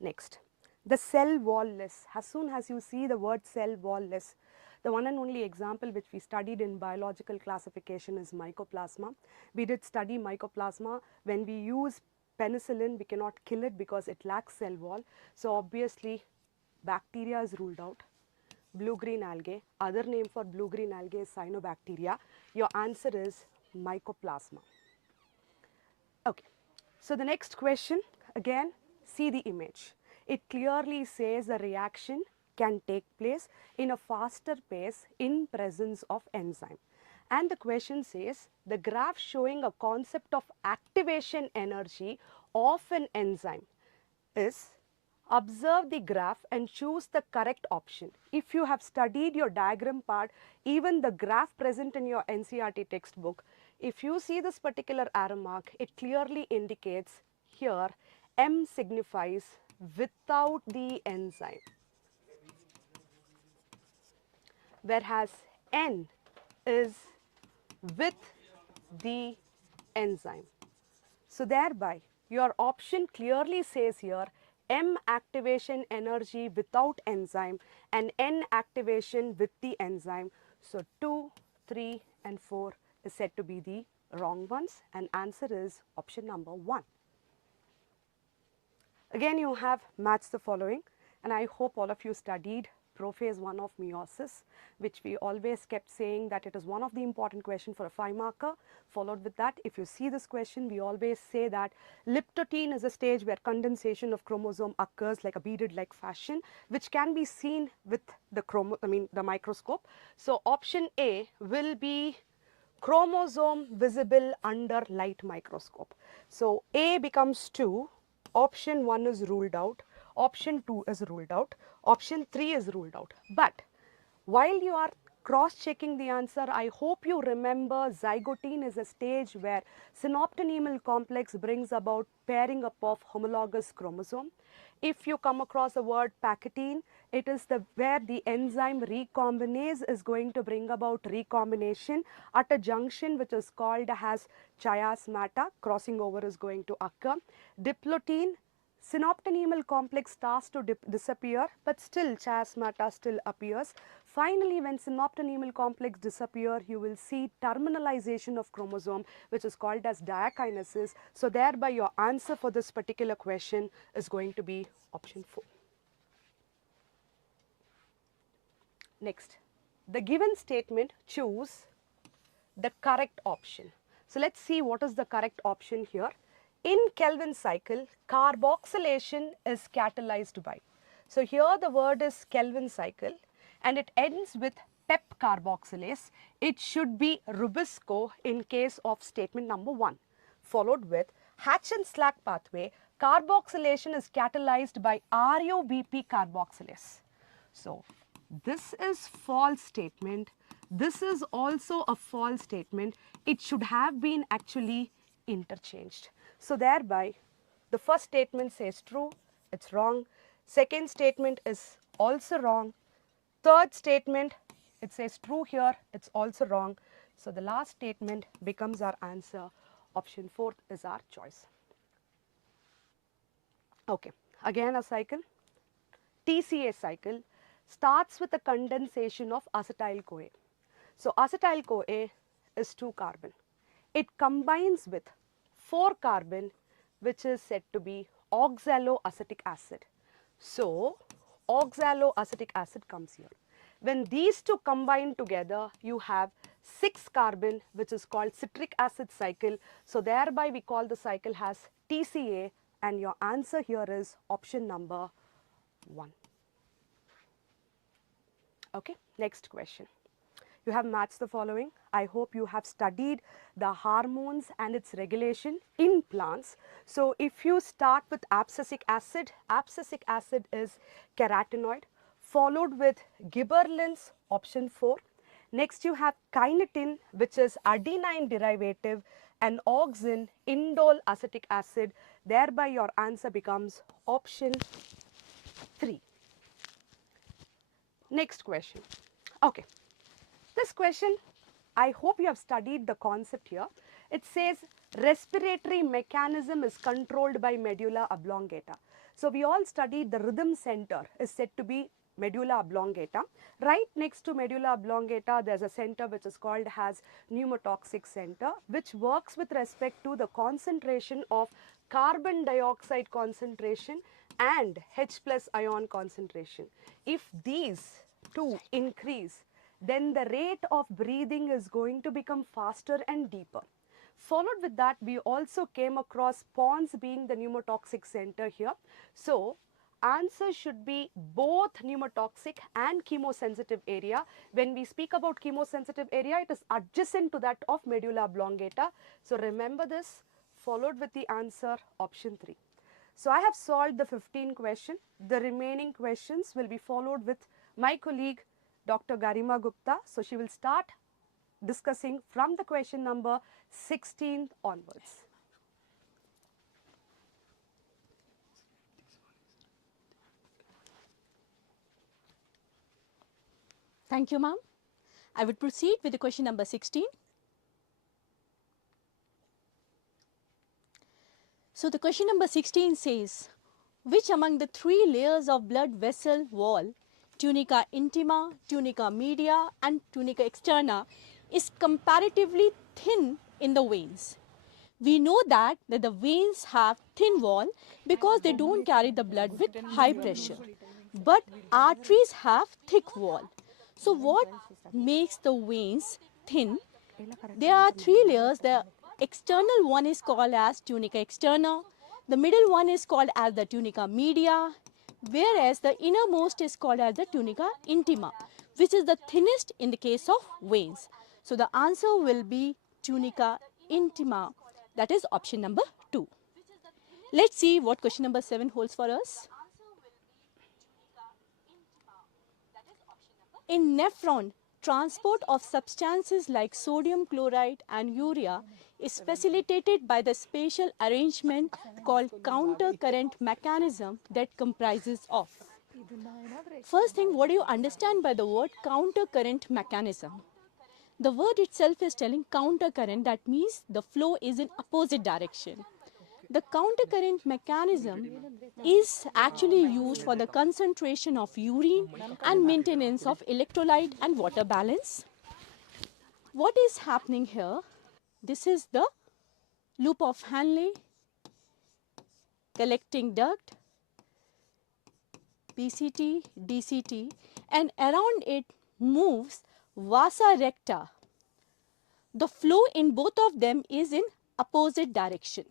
Next, the cell wall-less. As soon as you see the word cell wall-less, The one and only example which we studied in biological classification is mycoplasma. We did study mycoplasma. When we use penicillin, we cannot kill it because it lacks cell wall. So obviously bacteria is ruled out. Blue-green algae, other name for blue-green algae is cyanobacteria. Your answer is mycoplasma. Okay, so the next question, again, see the image. It clearly says a reaction can take place in a faster pace in presence of enzyme. And the question says the graph showing a concept of activation energy of an enzyme is, observe the graph and choose the correct option. If you have studied your diagram part, even the graph present in your NCERT textbook, if you see this particular arrow mark, it clearly indicates here M signifies without the enzyme, whereas N is with the enzyme. So thereby your option clearly says here M activation energy without enzyme and N activation with the enzyme. So 2, 3 and 4 is said to be the wrong ones, and answer is option number 1. Again, you have matched the following, and I hope all of you studied prophase 1 of meiosis, which we always kept saying that it is one of the important questions for a 5 marker. Followed with that, if you see this question, we always say that liptoteen is a stage where condensation of chromosome occurs like a beaded-like fashion, which can be seen with the microscope. So option A will be chromosome visible under light microscope. So A becomes 2, option 1 is ruled out, option 2 is ruled out, option 3 is ruled out. But while you are cross-checking the answer, I hope you remember zygotene is a stage where synoptonemal complex brings about pairing up of homologous chromosome. If you come across the word pachytene, it is where the enzyme recombinase is going to bring about recombination at a junction which is called as chiasmata. Crossing over is going to occur. Diplotene, synoptonemal complex starts to disappear, but still chiasmata still appears. Finally, when synoptonemal complex disappear, you will see terminalization of chromosome, which is called as diakinesis. So thereby your answer for this particular question is going to be option 4. Next, the given statement, choose the correct option. So let's see what is the correct option here. In Kelvin cycle, carboxylation is catalyzed by. So here the word is Kelvin cycle and it ends with PEP carboxylase. It should be Rubisco in case of statement number 1. Followed with Hatch and Slack pathway, carboxylation is catalyzed by RUBP carboxylase. So this is false statement. This is also a false statement. It should have been actually interchanged. So thereby, the first statement says true, it's wrong. Second statement is also wrong. Third statement, it says true here, it's also wrong. So the last statement becomes our answer. Option 4 is our choice. Okay, again a cycle. TCA cycle starts with the condensation of acetyl-CoA. So acetyl-CoA is 2 carbon. It combines with 4 carbon, which is said to be oxaloacetic acid. So oxaloacetic acid comes here. When these two combine together, you have 6 carbon, which is called citric acid cycle. So thereby we call the cycle as TCA, and your answer here is option number 1. Okay, next question. You have matched the following. I hope you have studied the hormones and its regulation in plants. So if you start with abscisic acid is carotenoid, followed with gibberellins, option 4. Next you have kinetin, which is adenine derivative, and auxin, indole acetic acid. Thereby your answer becomes option 3. Next question. Okay. This question, I hope you have studied the concept here. It says respiratory mechanism is controlled by medulla oblongata. So we all studied the rhythm center is said to be medulla oblongata. Right next to medulla oblongata, there's a center which is called as pneumotoxic center, which works with respect to the concentration of carbon dioxide concentration and H plus ion concentration. If these two increase, then the rate of breathing is going to become faster and deeper. Followed with that, we also came across pons being the pneumotoxic center here. So, answer should be both pneumotoxic and chemosensitive area. When we speak about chemosensitive area, it is adjacent to that of medulla oblongata. So, remember this, followed with the answer option 3. So, I have solved the 15 question. The remaining questions will be followed with my colleague Dr. Garima Gupta. So, she will start discussing from the question number 16 onwards. Thank you, ma'am. I would proceed with the question number 16. So the question number 16 says, which among the 3 layers of blood vessel wall, tunica intima, tunica media and tunica externa, is comparatively thin in the veins? We know that the veins have thin wall because they don't carry the blood with high pressure. But arteries have thick wall. So what makes the veins thin? There are 3 layers. The external one is called as tunica externa. The middle one is called as the tunica media, whereas the innermost is called as the tunica intima, which is the thinnest in the case of veins. So the answer will be tunica intima. That is option number 2. Let's see what question number 7 holds for us. In nephron, transport of substances like sodium chloride and urea is facilitated by the spatial arrangement called counter current mechanism that comprises of. First thing, what do you understand by the word counter current mechanism? The word itself is telling counter current, that means the flow is in opposite direction. The counter current mechanism is actually used for the concentration of urine and maintenance of electrolyte and water balance. What is happening here? This is the loop of Henle, collecting duct, PCT, DCT, and around it moves vasa recta. The flow in both of them is in opposite direction.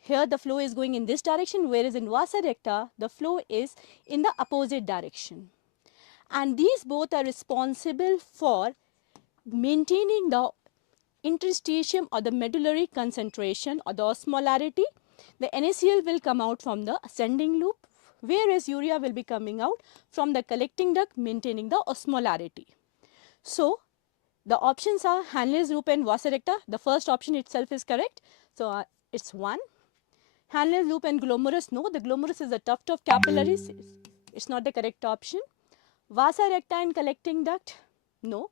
Here the flow is going in this direction, whereas in vasa recta, the flow is in the opposite direction. And these both are responsible for maintaining the interstitium or the medullary concentration or the osmolarity. The NaCl will come out from the ascending loop, whereas urea will be coming out from the collecting duct, maintaining the osmolarity. So the options are Henle's loop and vasa recta. The first option itself is correct. So it's 1. Henle's loop and glomerulus, no, the glomerulus is a tuft of capillaries. It's not the correct option. Vasa recta and collecting duct, no,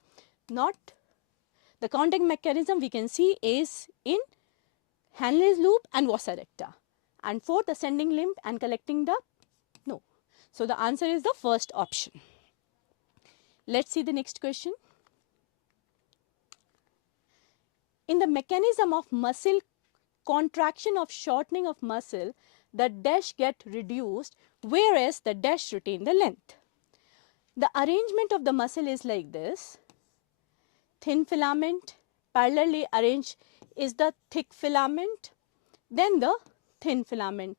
not. The contact mechanism we can see is in Henle's loop and vasa recta. And fourth, ascending limb and collecting duct, no. So the answer is the first option. Let's see the next question. In the mechanism of muscle contraction of shortening of muscle, the dash get reduced, whereas the dash retain the length. The arrangement of the muscle is like this. Thin filament, parallelly arranged is the thick filament, then the thin filament,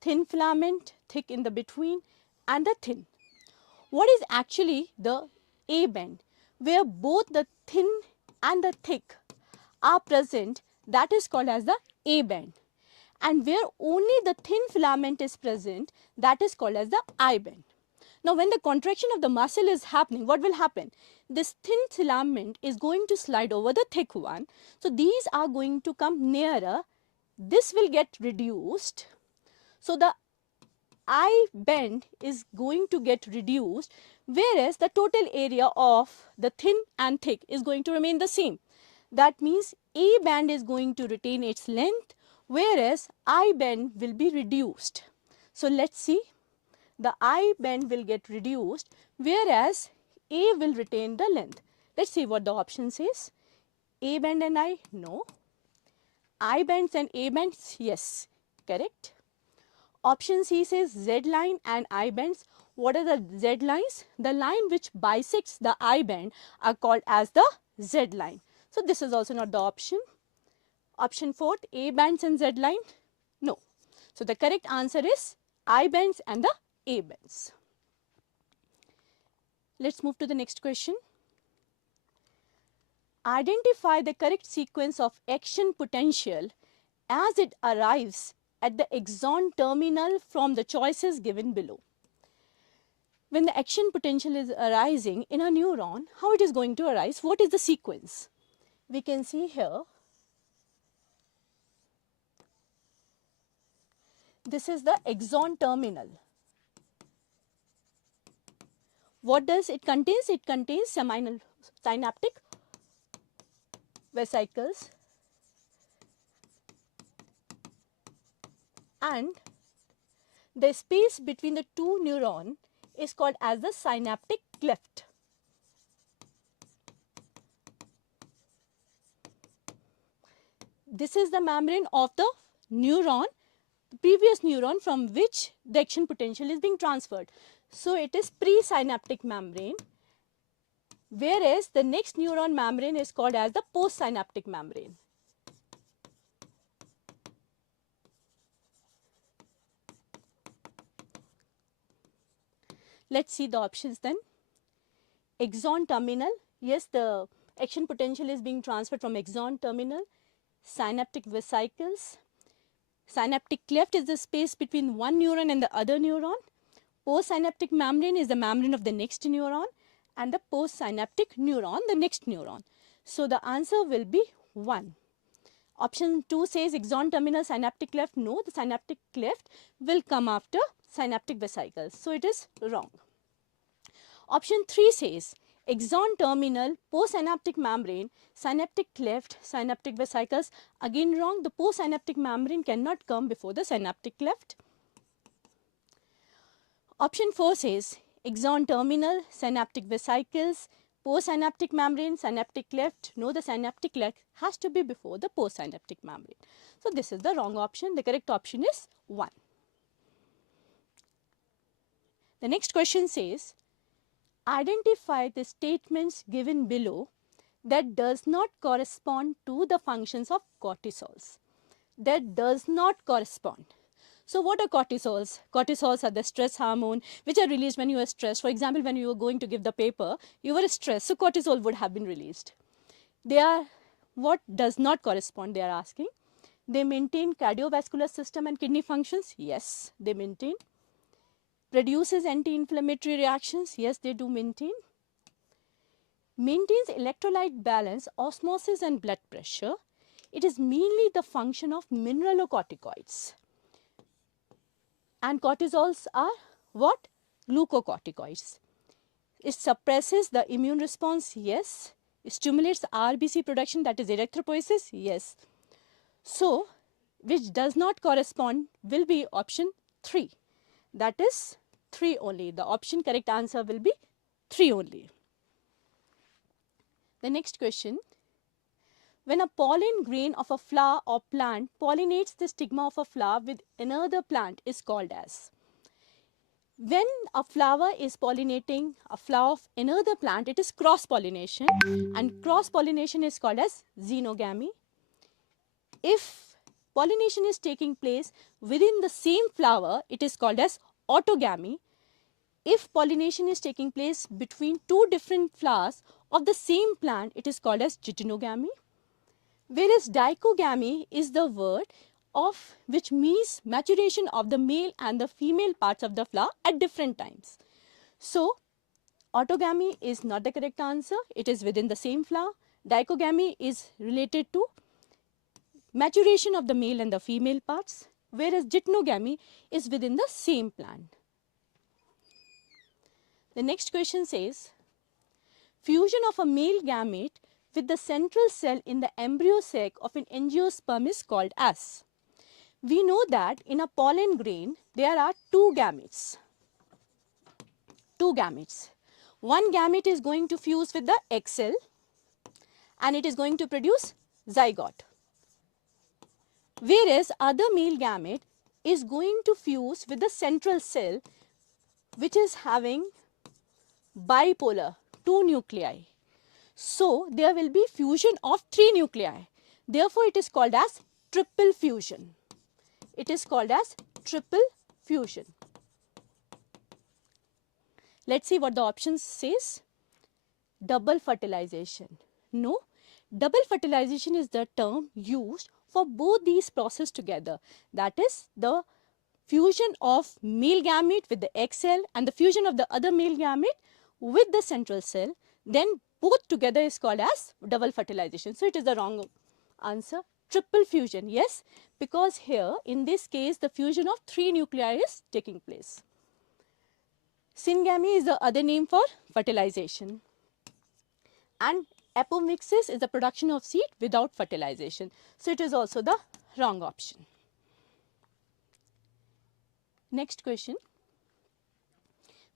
thick in the between, and the thin. What is actually the A bend, where both the thin and the thick are present, that is called as the A bend. And where only the thin filament is present, that is called as the I bend. Now when the contraction of the muscle is happening, what will happen? This thin filament is going to slide over the thick one. So these are going to come nearer. This will get reduced. So the I bend is going to get reduced, whereas the total area of the thin and thick is going to remain the same. That means A band is going to retain its length, whereas I band will be reduced. So let's see. the I band will get reduced, whereas A will retain the length. Let's see what the option says. A band and I, no. I bands and A bands, yes, correct. Option C says Z line and I bands. What are the Z lines? The line which bisects the I band are called as the Z line. So this is also not the option. Option 4, A bands and Z line, no. So the correct answer is I bands and the A bands. Let's move to the next question. Identify the correct sequence of action potential as it arrives at the axon terminal from the choices given below. When the action potential is arising in a neuron, how it is going to arise? What is the sequence? We can see here. This is the axon terminal. What does it contain? It contains synaptic vesicles and the space between the two neurons is called as the synaptic cleft. This is the membrane of the neuron, the previous neuron from which the action potential is being transferred. So it is presynaptic membrane, whereas the next neuron membrane is called as the postsynaptic membrane. Let's see the options then. Axon terminal, yes, the action potential is being transferred from axon terminal. Synaptic vesicles. Synaptic cleft is the space between one neuron and the other neuron. Postsynaptic membrane is the membrane of the next neuron, and the postsynaptic neuron, the next neuron. So the answer will be 1. Option 2 says axon terminal synaptic cleft. No, the synaptic cleft will come after synaptic vesicles. So it is wrong. Option 3 says axon terminal, postsynaptic membrane, synaptic cleft, synaptic vesicles. Again wrong. The postsynaptic membrane cannot come before the synaptic cleft. Option 4 says axon terminal, synaptic vesicles, postsynaptic membrane, synaptic cleft. No, the synaptic cleft has to be before the postsynaptic membrane. So this is the wrong option. The correct option is 1. The next question says, identify the statements given below that does not correspond to the functions of cortisols. That does not correspond. So what are cortisols? Cortisols are the stress hormone which are released when you are stressed. For example, when you were going to give the paper, you were stressed, so cortisol would have been released. They are what does not correspond, they are asking. They maintain cardiovascular system and kidney functions. Yes, they maintain. Produces anti-inflammatory reactions. Yes, they do maintain. Maintains electrolyte balance, osmosis and blood pressure. It is mainly the function of mineralocorticoids. And cortisols are what? Glucocorticoids. It suppresses the immune response. Yes. It stimulates RBC production, that is erythropoiesis. Yes. So, which does not correspond will be option 3. That is 3 only. The option correct answer will be 3 only. The next question. When a pollen grain of a flower or plant pollinates the stigma of a flower with another plant is called as. When a flower is pollinating a flower of another plant, it is cross-pollination, and cross-pollination is called as xenogamy. If pollination is taking place within the same flower, it is called as autogamy. If pollination is taking place between two different flowers of the same plant, it is called as geitonogamy. Whereas dichogamy is the word of which means maturation of the male and the female parts of the flower at different times. So, autogamy is not the correct answer. It is within the same flower. Dichogamy is related to maturation of the male and the female parts, whereas geitonogamy is within the same plant. The next question says, fusion of a male gamete with the central cell in the embryo sac of an angiosperm is called as. We know that in a pollen grain there are two gametes. two gametes. One gamete is going to fuse with the egg cell and it is going to produce zygote. Whereas other male gamete is going to fuse with the central cell which is having bipolar, two nuclei. So there will be fusion of three nuclei. Therefore, it is called as triple fusion. It is called as triple fusion. Let's see what the option says. Double fertilization. No, double fertilization is the term used for both these processes together. That is the fusion of male gamete with the egg cell and the fusion of the other male gamete with the central cell. Then both together is called as double fertilization. So it is the wrong answer. Triple fusion, yes, because here in this case the fusion of three nuclei is taking place. Syngamy is the other name for fertilization. And apomixis is the production of seed without fertilization. So it is also the wrong option. Next question.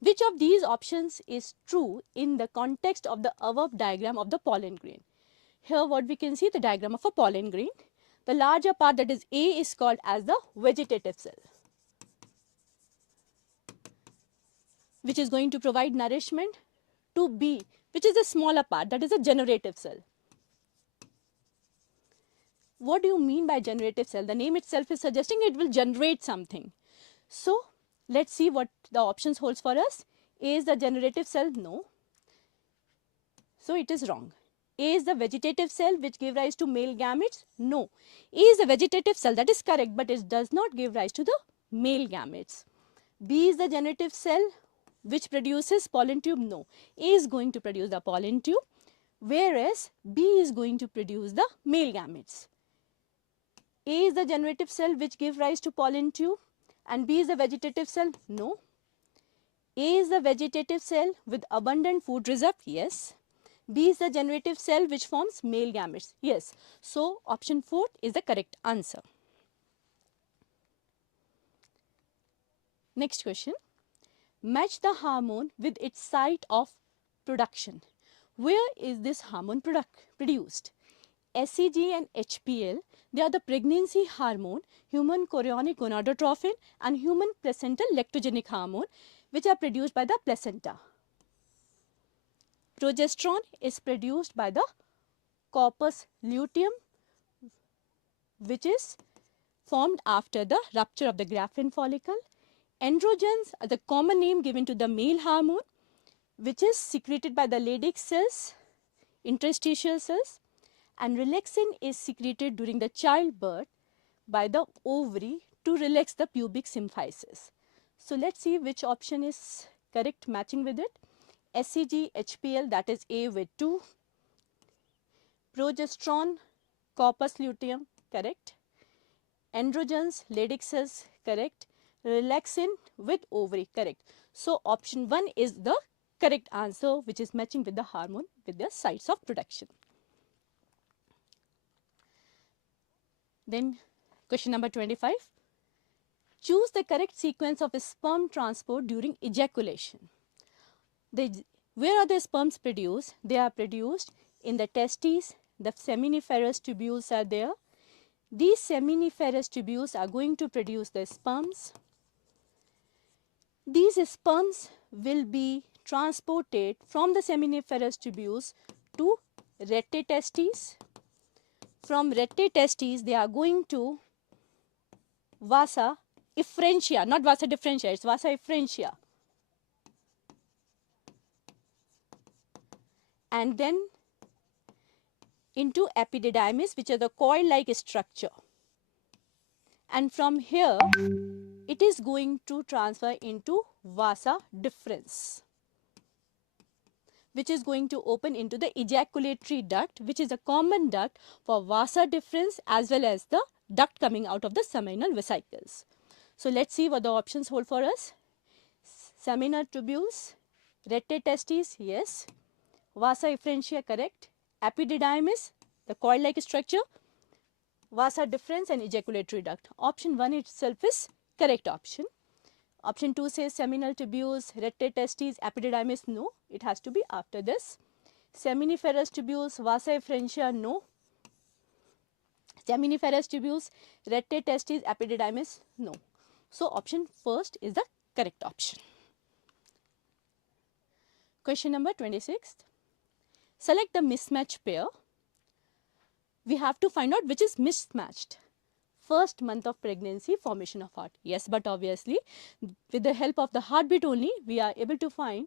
Which of these options is true in the context of the above diagram of the pollen grain? Here what we can see, the diagram of a pollen grain. The larger part, that is A, is called as the vegetative cell, which is going to provide nourishment to B, which is the smaller part, that is a generative cell. What do you mean by generative cell? The name itself is suggesting it will generate something. So let's see what the options holds for us. A is the generative cell? No. So it is wrong. A is the vegetative cell which give rise to male gametes? No. A is the vegetative cell, that is correct, but it does not give rise to the male gametes. B is the generative cell which produces pollen tube? No. A is going to produce the pollen tube, whereas B is going to produce the male gametes. A is the generative cell which give rise to pollen tube and B is the vegetative cell? No. A is the vegetative cell with abundant food reserve? Yes. B is the generative cell which forms male gametes? Yes. So option 4 is the correct answer. Next question. Match the hormone with its site of production. Where is this hormone produced? SEG and HPL, they are the pregnancy hormone, human chorionic gonadotrophin and human placental lactogenic hormone which are produced by the placenta. Progesterone is produced by the corpus luteum which is formed after the rupture of the Graafian follicle. Androgens are the common name given to the male hormone which is secreted by the Leydig cells, interstitial cells, and relaxin is secreted during the childbirth by the ovary to relax the pubic symphysis. So let's see which option is correct matching with it. SEG, HPL, that is A with 2. Progesterone, corpus luteum, correct. Androgens, Leydig cells, correct. Relaxin with ovary, correct. So option 1 is the correct answer which is matching with the hormone with their sites of production. Then question number 25. Choose the correct sequence of sperm transport during ejaculation. Where are the sperms produced? They are produced in the testes, the seminiferous tubules are there. These seminiferous tubules are going to produce the sperms. These sperms will be transported from the seminiferous tubules to rete testes. From rete testes, they are going to vasa efferentia, not vasa differentia, it's vasa efferentia. And then into epididymis, which is the coil-like structure. And from here, it is going to transfer into vasa deferens, which is going to open into the ejaculatory duct, which is a common duct for vasa deferens as well as the duct coming out of the seminal vesicles. So let's see what the options hold for us. Seminal tubules, rete testes, yes. Vasa efferentia, correct. Epididymis, the coil-like structure. Vasa deferens and ejaculatory duct. Option 1 itself is correct option. Option 2 says seminal tubules, rete testes, epididymis, no, it has to be after this. Seminiferous tubules, vasa efferentia, no. Seminiferous tubules, rete testes, epididymis, no. So option first is the correct option. Question number 26. Select the mismatch pair. We have to find out which is mismatched. First month of pregnancy, formation of heart. Yes, but obviously with the help of the heartbeat only, we are able to find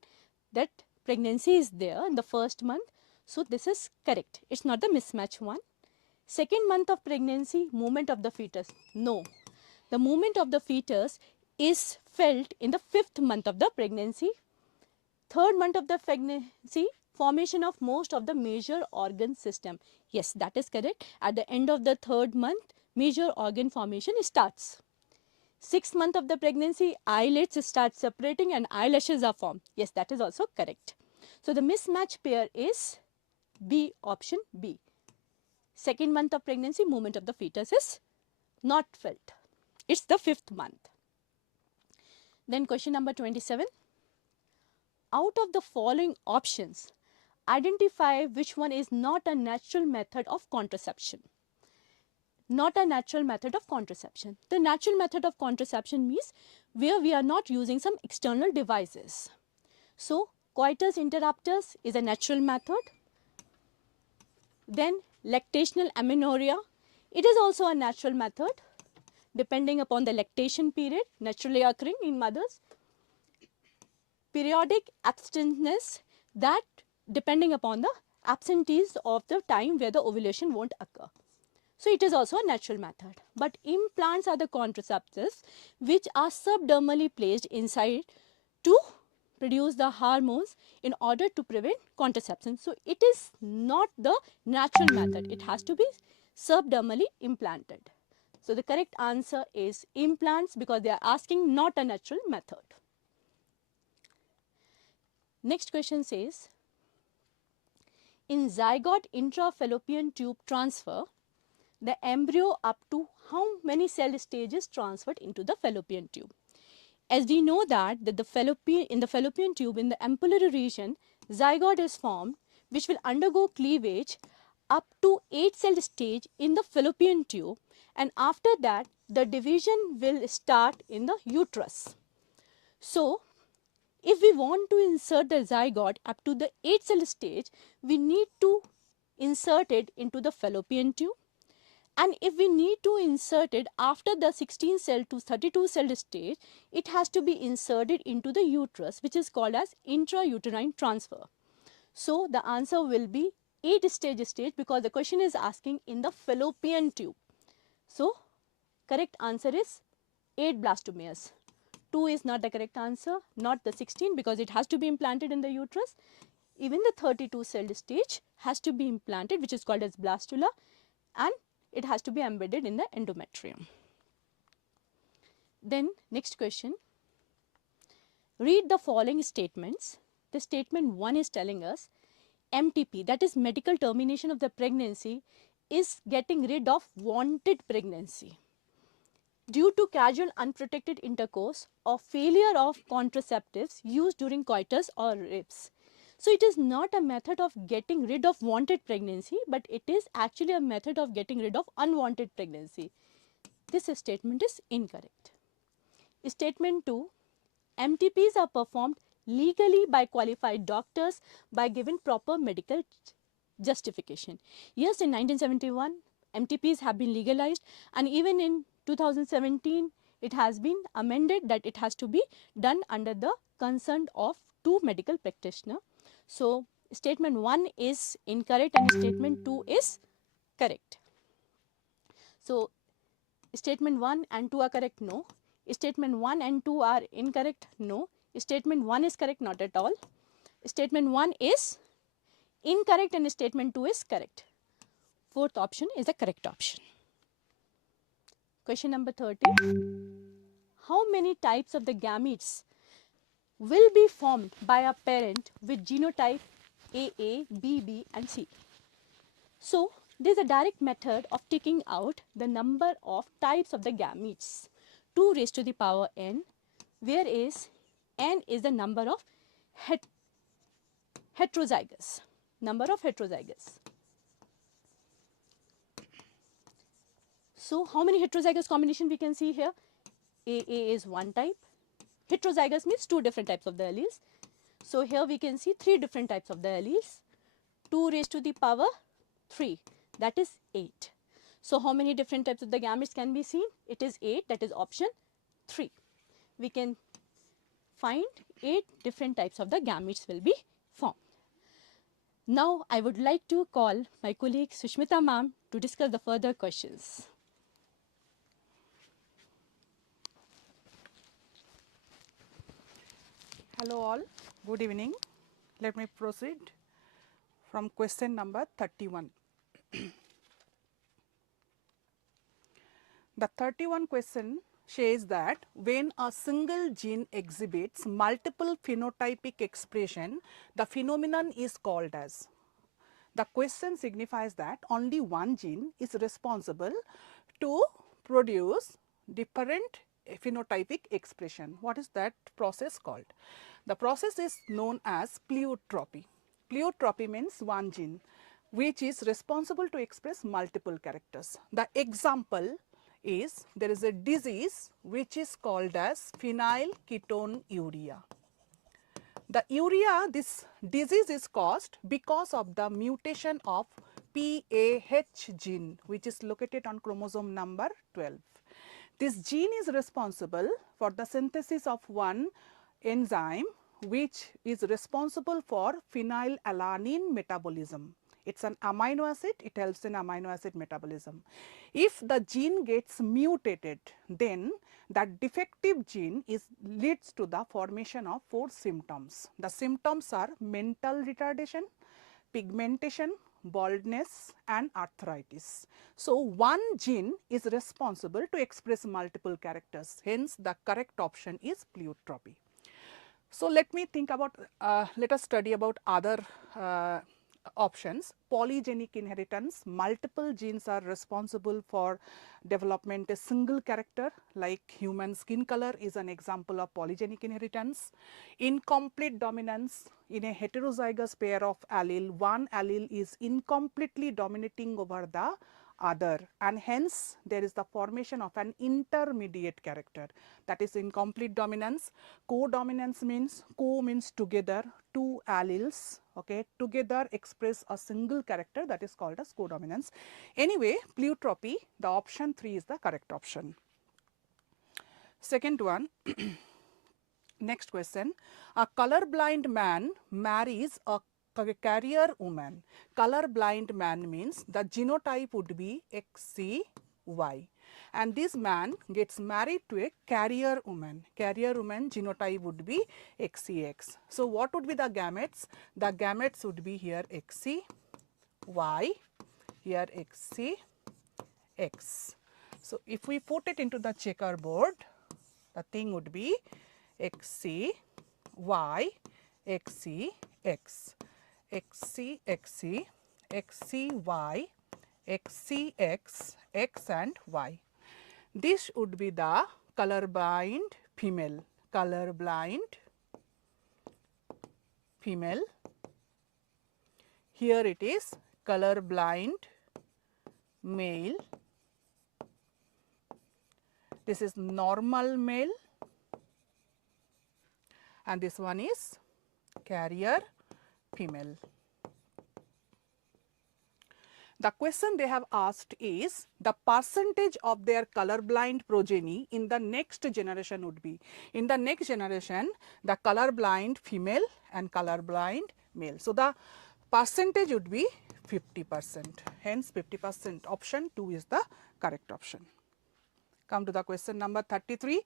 that pregnancy is there in the first month. So this is correct. It's not the mismatch one. Second month of pregnancy, movement of the fetus. No. The movement of the fetus is felt in the 5th month of the pregnancy. Third month of the pregnancy, formation of most of the major organ system. Yes, that is correct. At the end of the 3rd month, major organ formation starts. 6th month of the pregnancy, eyelids start separating and eyelashes are formed. Yes, that is also correct. So the mismatch pair is B, option B. Second month of pregnancy, movement of the fetus is not felt. It's the 5th month. Then question number 27. Out of the following options, identify which one is not a natural method of contraception. Not a natural method of contraception. The natural method of contraception means where we are not using some external devices. So, coitus interruptus is a natural method. Then, lactational amenorrhea, it is also a natural method depending upon the lactation period naturally occurring in mothers. Periodic abstinence, that depending upon the absentees of the time where the ovulation won't occur. So it is also a natural method. But implants are the contraceptives which are subdermally placed inside to produce the hormones in order to prevent contraception. So it is not the natural method. It has to be subdermally implanted. So the correct answer is implants because they are asking not a natural method. Next question says, in zygote intrafallopian tube transfer, the embryo up to how many cell stages transferred into the fallopian tube? As we know that in the fallopian tube, in the ampullary region, zygote is formed which will undergo cleavage up to 8 cell stage in the fallopian tube, and after that the division will start in the uterus. So, if we want to insert the zygote up to the 8 cell stage, we need to insert it into the fallopian tube. And if we need to insert it after the 16 cell to 32 cell stage, it has to be inserted into the uterus, which is called as intrauterine transfer. So the answer will be 8 stage because the question is asking in the fallopian tube. So correct answer is 8 blastomeres. 2 is not the correct answer, not the 16 because it has to be implanted in the uterus. Even the 32 cell stage has to be implanted, which is called as blastula, and it has to be embedded in the endometrium. Then next question, read the following statements. The statement 1 is telling us MTP, that is medical termination of the pregnancy, is getting rid of wanted pregnancy due to casual unprotected intercourse or failure of contraceptives used during coitus or rapes. So it is not a method of getting rid of wanted pregnancy, but it is actually a method of getting rid of unwanted pregnancy. This statement is incorrect. Statement 2, MTPs are performed legally by qualified doctors by giving proper medical justification. Yes, in 1971, MTPs have been legalized, and even in 2017, it has been amended that it has to be done under the consent of 2 medical practitioners. So, statement 1 is incorrect and statement 2 is correct. So, statement 1 and 2 are correct? No. Statement 1 and 2 are incorrect? No. Statement 1 is correct? Not at all. Statement 1 is incorrect and statement 2 is correct. Fourth option is the correct option. Question number 30. How many types of the gametes will be formed by a parent with genotype AA, BB and C? So, there is a direct method of taking out the number of types of the gametes. 2 raised to the power n whereas n is the number of heterozygous, So how many heterozygous combination we can see here? AA is one type. Heterozygous means two different types of the alleles. So here we can see three different types of the alleles. 2 raised to the power 3, that is 8. So how many different types of the gametes can be seen? It is 8, that is option 3. We can find 8 different types of the gametes will be formed. Now I would like to call my colleague Sushmita ma'am to discuss the further questions. Hello all, good evening. Let me proceed from question number 31. The 31 question says that when a single gene exhibits multiple phenotypic expression, the phenomenon is called as. The question signifies that only one gene is responsible to produce different phenotypic expression. What is that process called? The process is known as pleiotropy. Pleiotropy means one gene which is responsible to express multiple characters. The example is there is a disease which is called as phenylketonuria. The urea, this disease is caused because of the mutation of PAH gene which is located on chromosome number 12. This gene is responsible for the synthesis of one enzyme which is responsible for phenylalanine metabolism. It's an amino acid, it helps in amino acid metabolism. If the gene gets mutated, then that defective gene leads to the formation of 4 symptoms. The symptoms are mental retardation, pigmentation, baldness and arthritis. So one gene is responsible to express multiple characters, hence the correct option is pleiotropy. So let me think about, let us study about other options. Polygenic inheritance, multiple genes are responsible for development a single character, like human skin color is an example of polygenic inheritance. Incomplete dominance, in a heterozygous pair of allele, one allele is incompletely dominating over the other, and hence there is the formation of an intermediate character, that is incomplete dominance. Co-dominance means, co means together, two alleles together express a single character, that is called as co-dominance. Anyway, pleiotropy, the option 3 is the correct option. Second one, next question, a colorblind man marries a carrier woman. Colorblind man means the genotype would be XCY, and this man gets married to a carrier woman. Carrier woman genotype would be XCX. So what would be the gametes? The gametes would be here XCY, here XCX. So if we put it into the checkerboard, the thing would be XCY, XCX. XC, XC, XCY, XCX, X and Y. This would be the colorblind female. Colorblind female. Here it is colorblind male. This is normal male. And this one is carrier female. The question they have asked is the percentage of their colorblind progeny in the next generation would be. In the next generation, the colorblind female and colorblind male. So the percentage would be 50%. Hence 50%. Option 2 is the correct option. Come to the question number 33.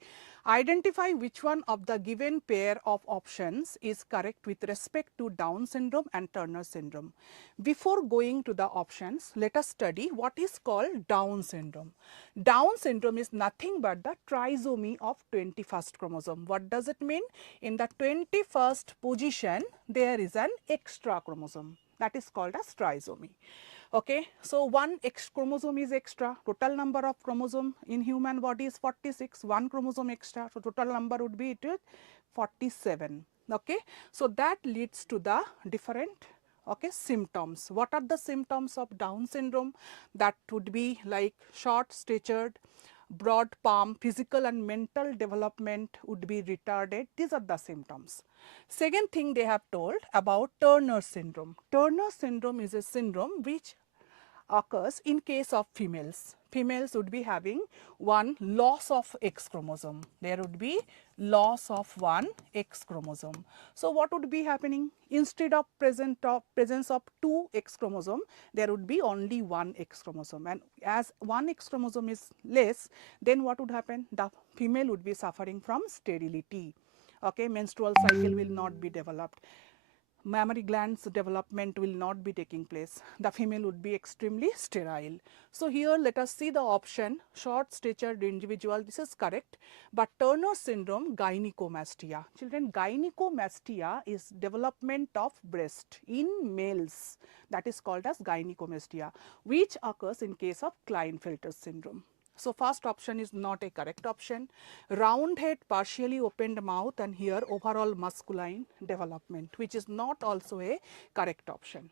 Identify which one of the given pair of options is correct with respect to Down syndrome and Turner syndrome. Before going to the options, let us study what is called Down syndrome. Down syndrome is nothing but the trisomy of 21st chromosome. What does it mean? In the 21st position, there is an extra chromosome that is called as trisomy. Okay, so one X chromosome is extra. Total number of chromosome in human body is 46. One chromosome extra, so total number would be 47. Okay, so that leads to the different symptoms. What are the symptoms of Down syndrome? That would be like short statured, broad palm, physical and mental development would be retarded. These are the symptoms. Second thing they have told about Turner syndrome. Turner syndrome is a syndrome which occurs in case of females. Females would be having one loss of X chromosome. There would be loss of one X chromosome. So what would be happening? Instead of presence of two X chromosome, there would be only one X chromosome. And as one X chromosome is less, then what would happen? The female would be suffering from sterility. Okay, menstrual cycle will not be developed. Mammary glands development will not be taking place. The female would be extremely sterile. So here let us see the option short statured individual. This is correct. But Turner syndrome, gynecomastia. Children, gynecomastia is development of breast in males. That is called as gynecomastia, which occurs in case of Klinefelter syndrome. So first option is not a correct option. Round head, partially opened mouth, and here overall masculine development, which is not also a correct option.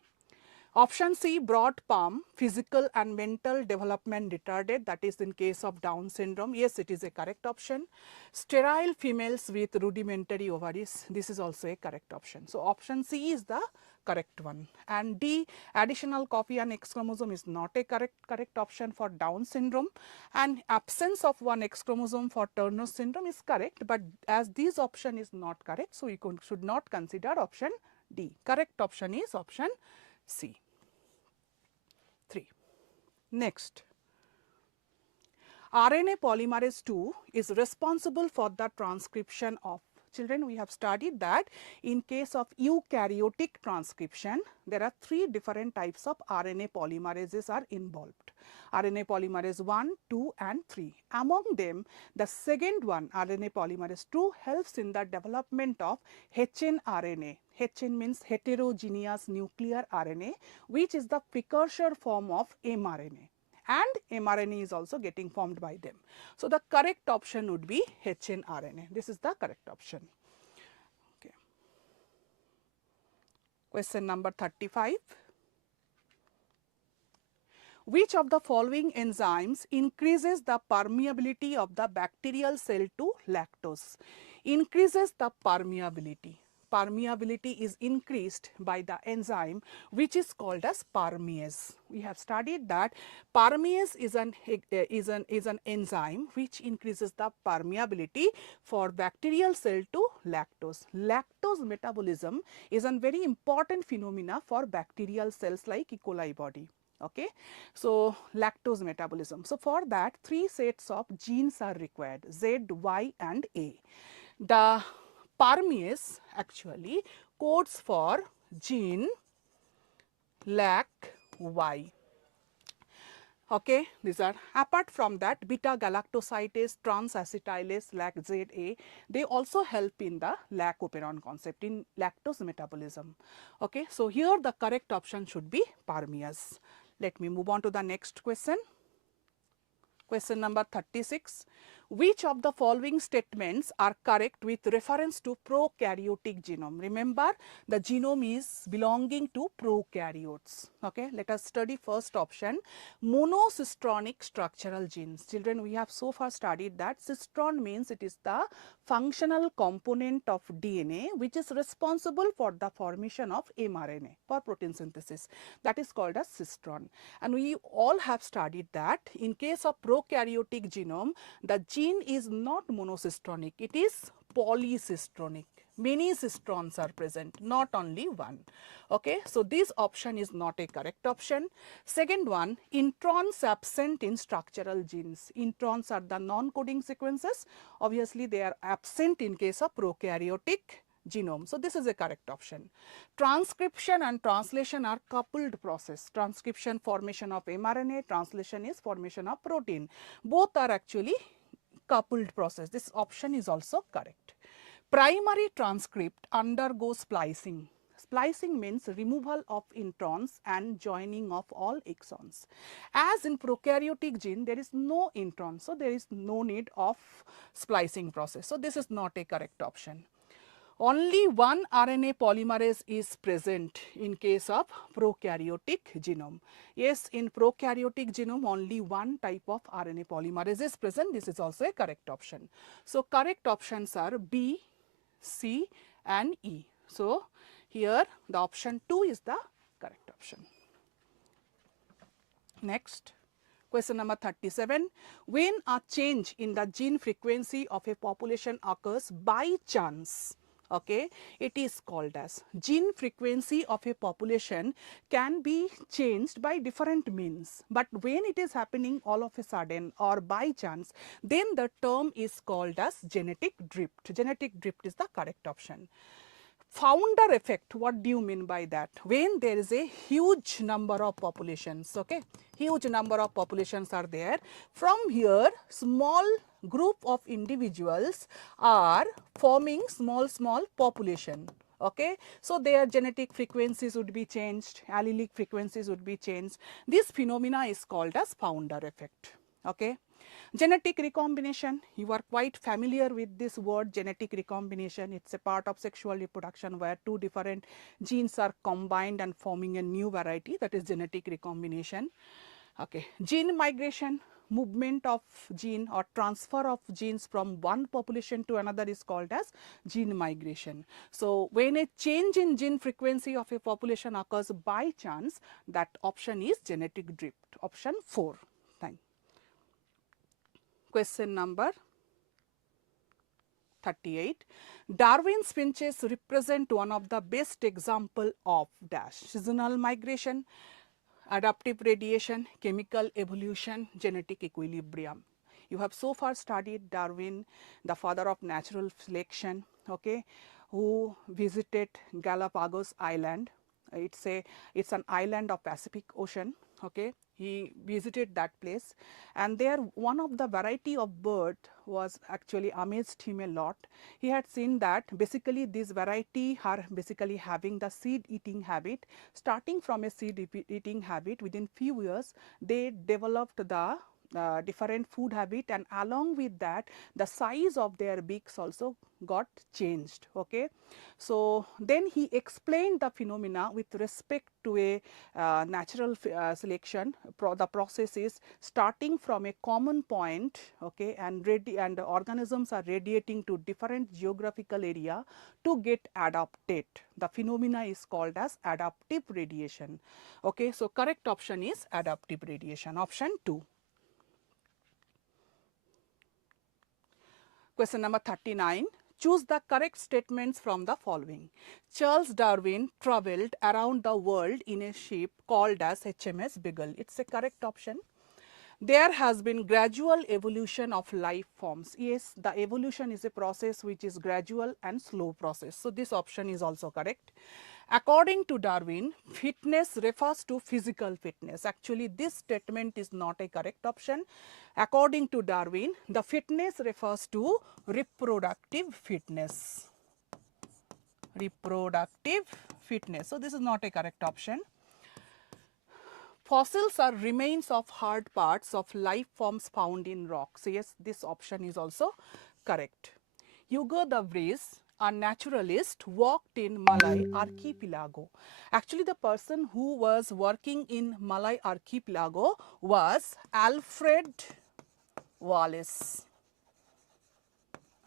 Option C, broad palm, physical and mental development retarded, that is in case of Down syndrome. Yes, it is a correct option. Sterile females with rudimentary ovaries, this is also a correct option. So option C is the correct one. And D, additional copy on X chromosome is not a correct option for Down syndrome, and absence of one X chromosome for Turner syndrome is correct, but as this option is not correct, so we should not consider option D. Correct option is option C. 3. Next, RNA polymerase II is responsible for the transcription of. Children, we have studied that in case of eukaryotic transcription, there are 3 different types of RNA polymerases are involved. RNA polymerase 1, 2 and 3. Among them, the second one, RNA polymerase II, helps in the development of hnRNA. HN means heterogeneous nuclear RNA, which is the precursor form of mRNA. And mRNA is also getting formed by them. So the correct option would be hnRNA. This is the correct option. Okay. Question number 35. Which of the following enzymes increases the permeability of the bacterial cell to lactose? Increases the permeability. Permeability is increased by the enzyme which is called as permease. We have studied that permease is an enzyme which increases the permeability for bacterial cell to lactose. Lactose metabolism is a very important phenomena for bacterial cells like E. coli body. Okay, so lactose metabolism. So for that, 3 sets of genes are required, Z, Y and A. The permease actually codes for gene LAC-Y. Okay, these are, apart from that, beta galactosidase, transacetylase, LAC-ZA, they also help in the LAC operon concept in lactose metabolism. Okay, so here the correct option should be permease. Let me move on to the next question. Question number 36. Which of the following statements are correct with reference to prokaryotic genome? Remember, the genome is belonging to prokaryotes. Okay, let us study first option, monocistronic structural genes. Children, we have so far studied that cistron means it is the functional component of DNA which is responsible for the formation of mRNA for protein synthesis. That is called as cistron. And we all have studied that in case of prokaryotic genome, the gene is not monocistronic, it is polycistronic. Many cistrons are present, not only one. Okay, so this option is not a correct option. Second one, introns absent in structural genes. Introns are the non-coding sequences. Obviously, they are absent in case of prokaryotic genome. So this is a correct option. Transcription and translation are coupled process. Transcription, formation of mRNA, translation is formation of protein. Both are actually coupled process. This option is also correct. Primary transcript undergoes splicing. splicing means removal of introns and joining of all exons. As in prokaryotic gene, there is no intron, so there is no need of splicing process. So this is not a correct option. Only one RNA polymerase is present in case of prokaryotic genome. Yes, in prokaryotic genome, only one type of RNA polymerase is present. This is also a correct option. So correct options are B, C and E. So here the option 2 is the correct option. Next, question number 37. When a change in the gene frequency of a population occurs by chance, okay, it is called as gene frequency of a population can be changed by different means, but when it is happening all of a sudden or by chance, then the term is called as genetic drift. Genetic drift is the correct option. Founder effect, what do you mean by that? When there is a huge number of populations, okay, huge number of populations are there, from here small group of individuals are forming small population, okay. So their genetic frequencies would be changed, allelic frequencies would be changed. This phenomena is called as founder effect, okay. Genetic recombination, you are quite familiar with this word genetic recombination. It's a part of sexual reproduction where two different genes are combined and forming a new variety, that is genetic recombination. Okay. Gene migration, movement of gene or transfer of genes from one population to another is called as gene migration. So when a change in gene frequency of a population occurs by chance, that option is genetic drift, option 4. Thank you. Question number 38. Darwin's finches represent one of the best example of dash seasonal migration, adaptive radiation, chemical evolution, genetic equilibrium. You have so far studied Darwin, the father of natural selection, okay, who visited Galapagos Island. It's an island of Pacific Ocean, okay. He visited that place, and there one of the variety of bird was actually amazed him a lot. He had seen that basically this variety are basically having the seed eating habit. Starting from a seed eating habit, within few years they developed the different food habit, and along with that the size of their beaks also got changed, okay. So then he explained the phenomena with respect to a natural selection. The process is starting from a common point, okay, and the organisms are radiating to different geographical area to get adapted. The phenomena is called as adaptive radiation, okay. So correct option is adaptive radiation, option 2. Question number 39. Choose the correct statements from the following. Charles Darwin traveled around the world in a ship called as HMS Beagle. It's a correct option. There has been gradual evolution of life forms. Yes, the evolution is a process which is gradual and slow process. So this option is also correct. According to Darwin, fitness refers to physical fitness. Actually, this statement is not a correct option. According to Darwin, the fitness refers to reproductive fitness. Reproductive fitness. So this is not a correct option. Fossils are remains of hard parts of life forms found in rocks. Yes, this option is also correct. Hugo de Vries, a naturalist, walked in Malay archipelago. Actually, the person who was working in Malay archipelago was Alfred Wallace,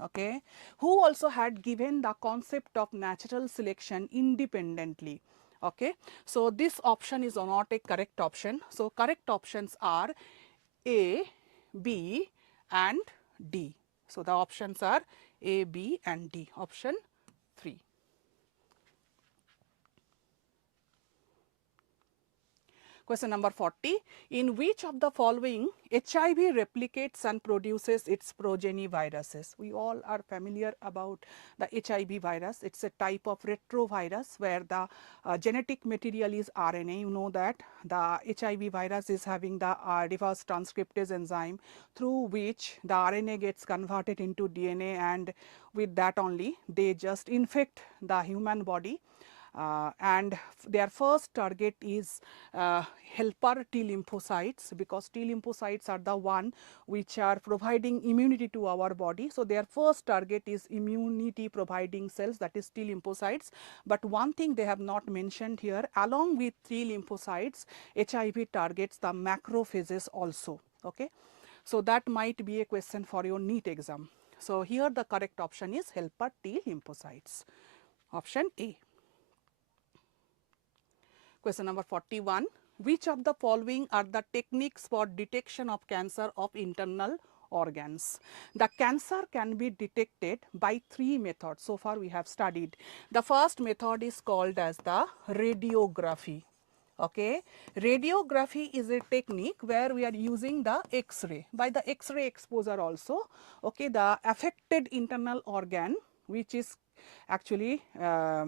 okay, who also had given the concept of natural selection independently. Okay, so this option is not a correct option. So correct options are A, B and D. So the options are A, B and D, option 3. Question number 40. In which of the following HIV replicates and produces its progeny viruses? We all are familiar about the HIV virus. It's a type of retrovirus where the genetic material is RNA. You know that the HIV virus is having the reverse transcriptase enzyme through which the RNA gets converted into DNA, and with that only they just infect the human body. and their first target is helper T lymphocytes, because T lymphocytes are the one which are providing immunity to our body. So, their first target is immunity providing cells, that is T lymphocytes. But one thing they have not mentioned here, along with T lymphocytes, HIV targets the macrophages also. Okay. So, that might be a question for your NEET exam. So, here the correct option is helper T lymphocytes, option A. Question number 41, which of the following are the techniques for detection of cancer of internal organs? The cancer can be detected by 3 methods. So far we have studied. The first method is called as the radiography. Okay. Radiography is a technique where we are using the X-ray. By the X-ray exposure also, okay, the affected internal organ which is actually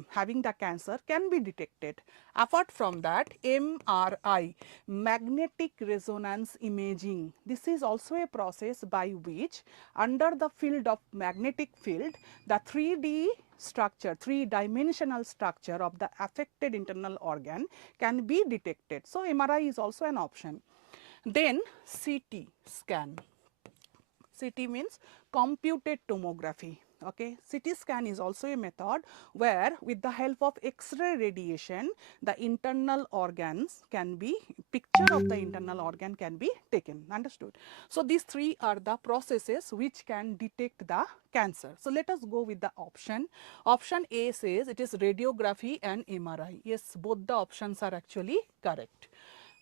having the cancer can be detected. Apart from that, MRI, magnetic resonance imaging, this is also a process by which under the field of magnetic field, the 3D structure, 3-dimensional structure of the affected internal organ can be detected. So, MRI is also an option. Then CT scan. CT means computed tomography. Okay. CT scan is also a method where with the help of X-ray radiation, the internal organs can be, picture of the internal organ can be taken. Understood? So, these 3 are the processes which can detect the cancer. So, let us go with the option. Option A says it is radiography and MRI. Yes, both the options are actually correct.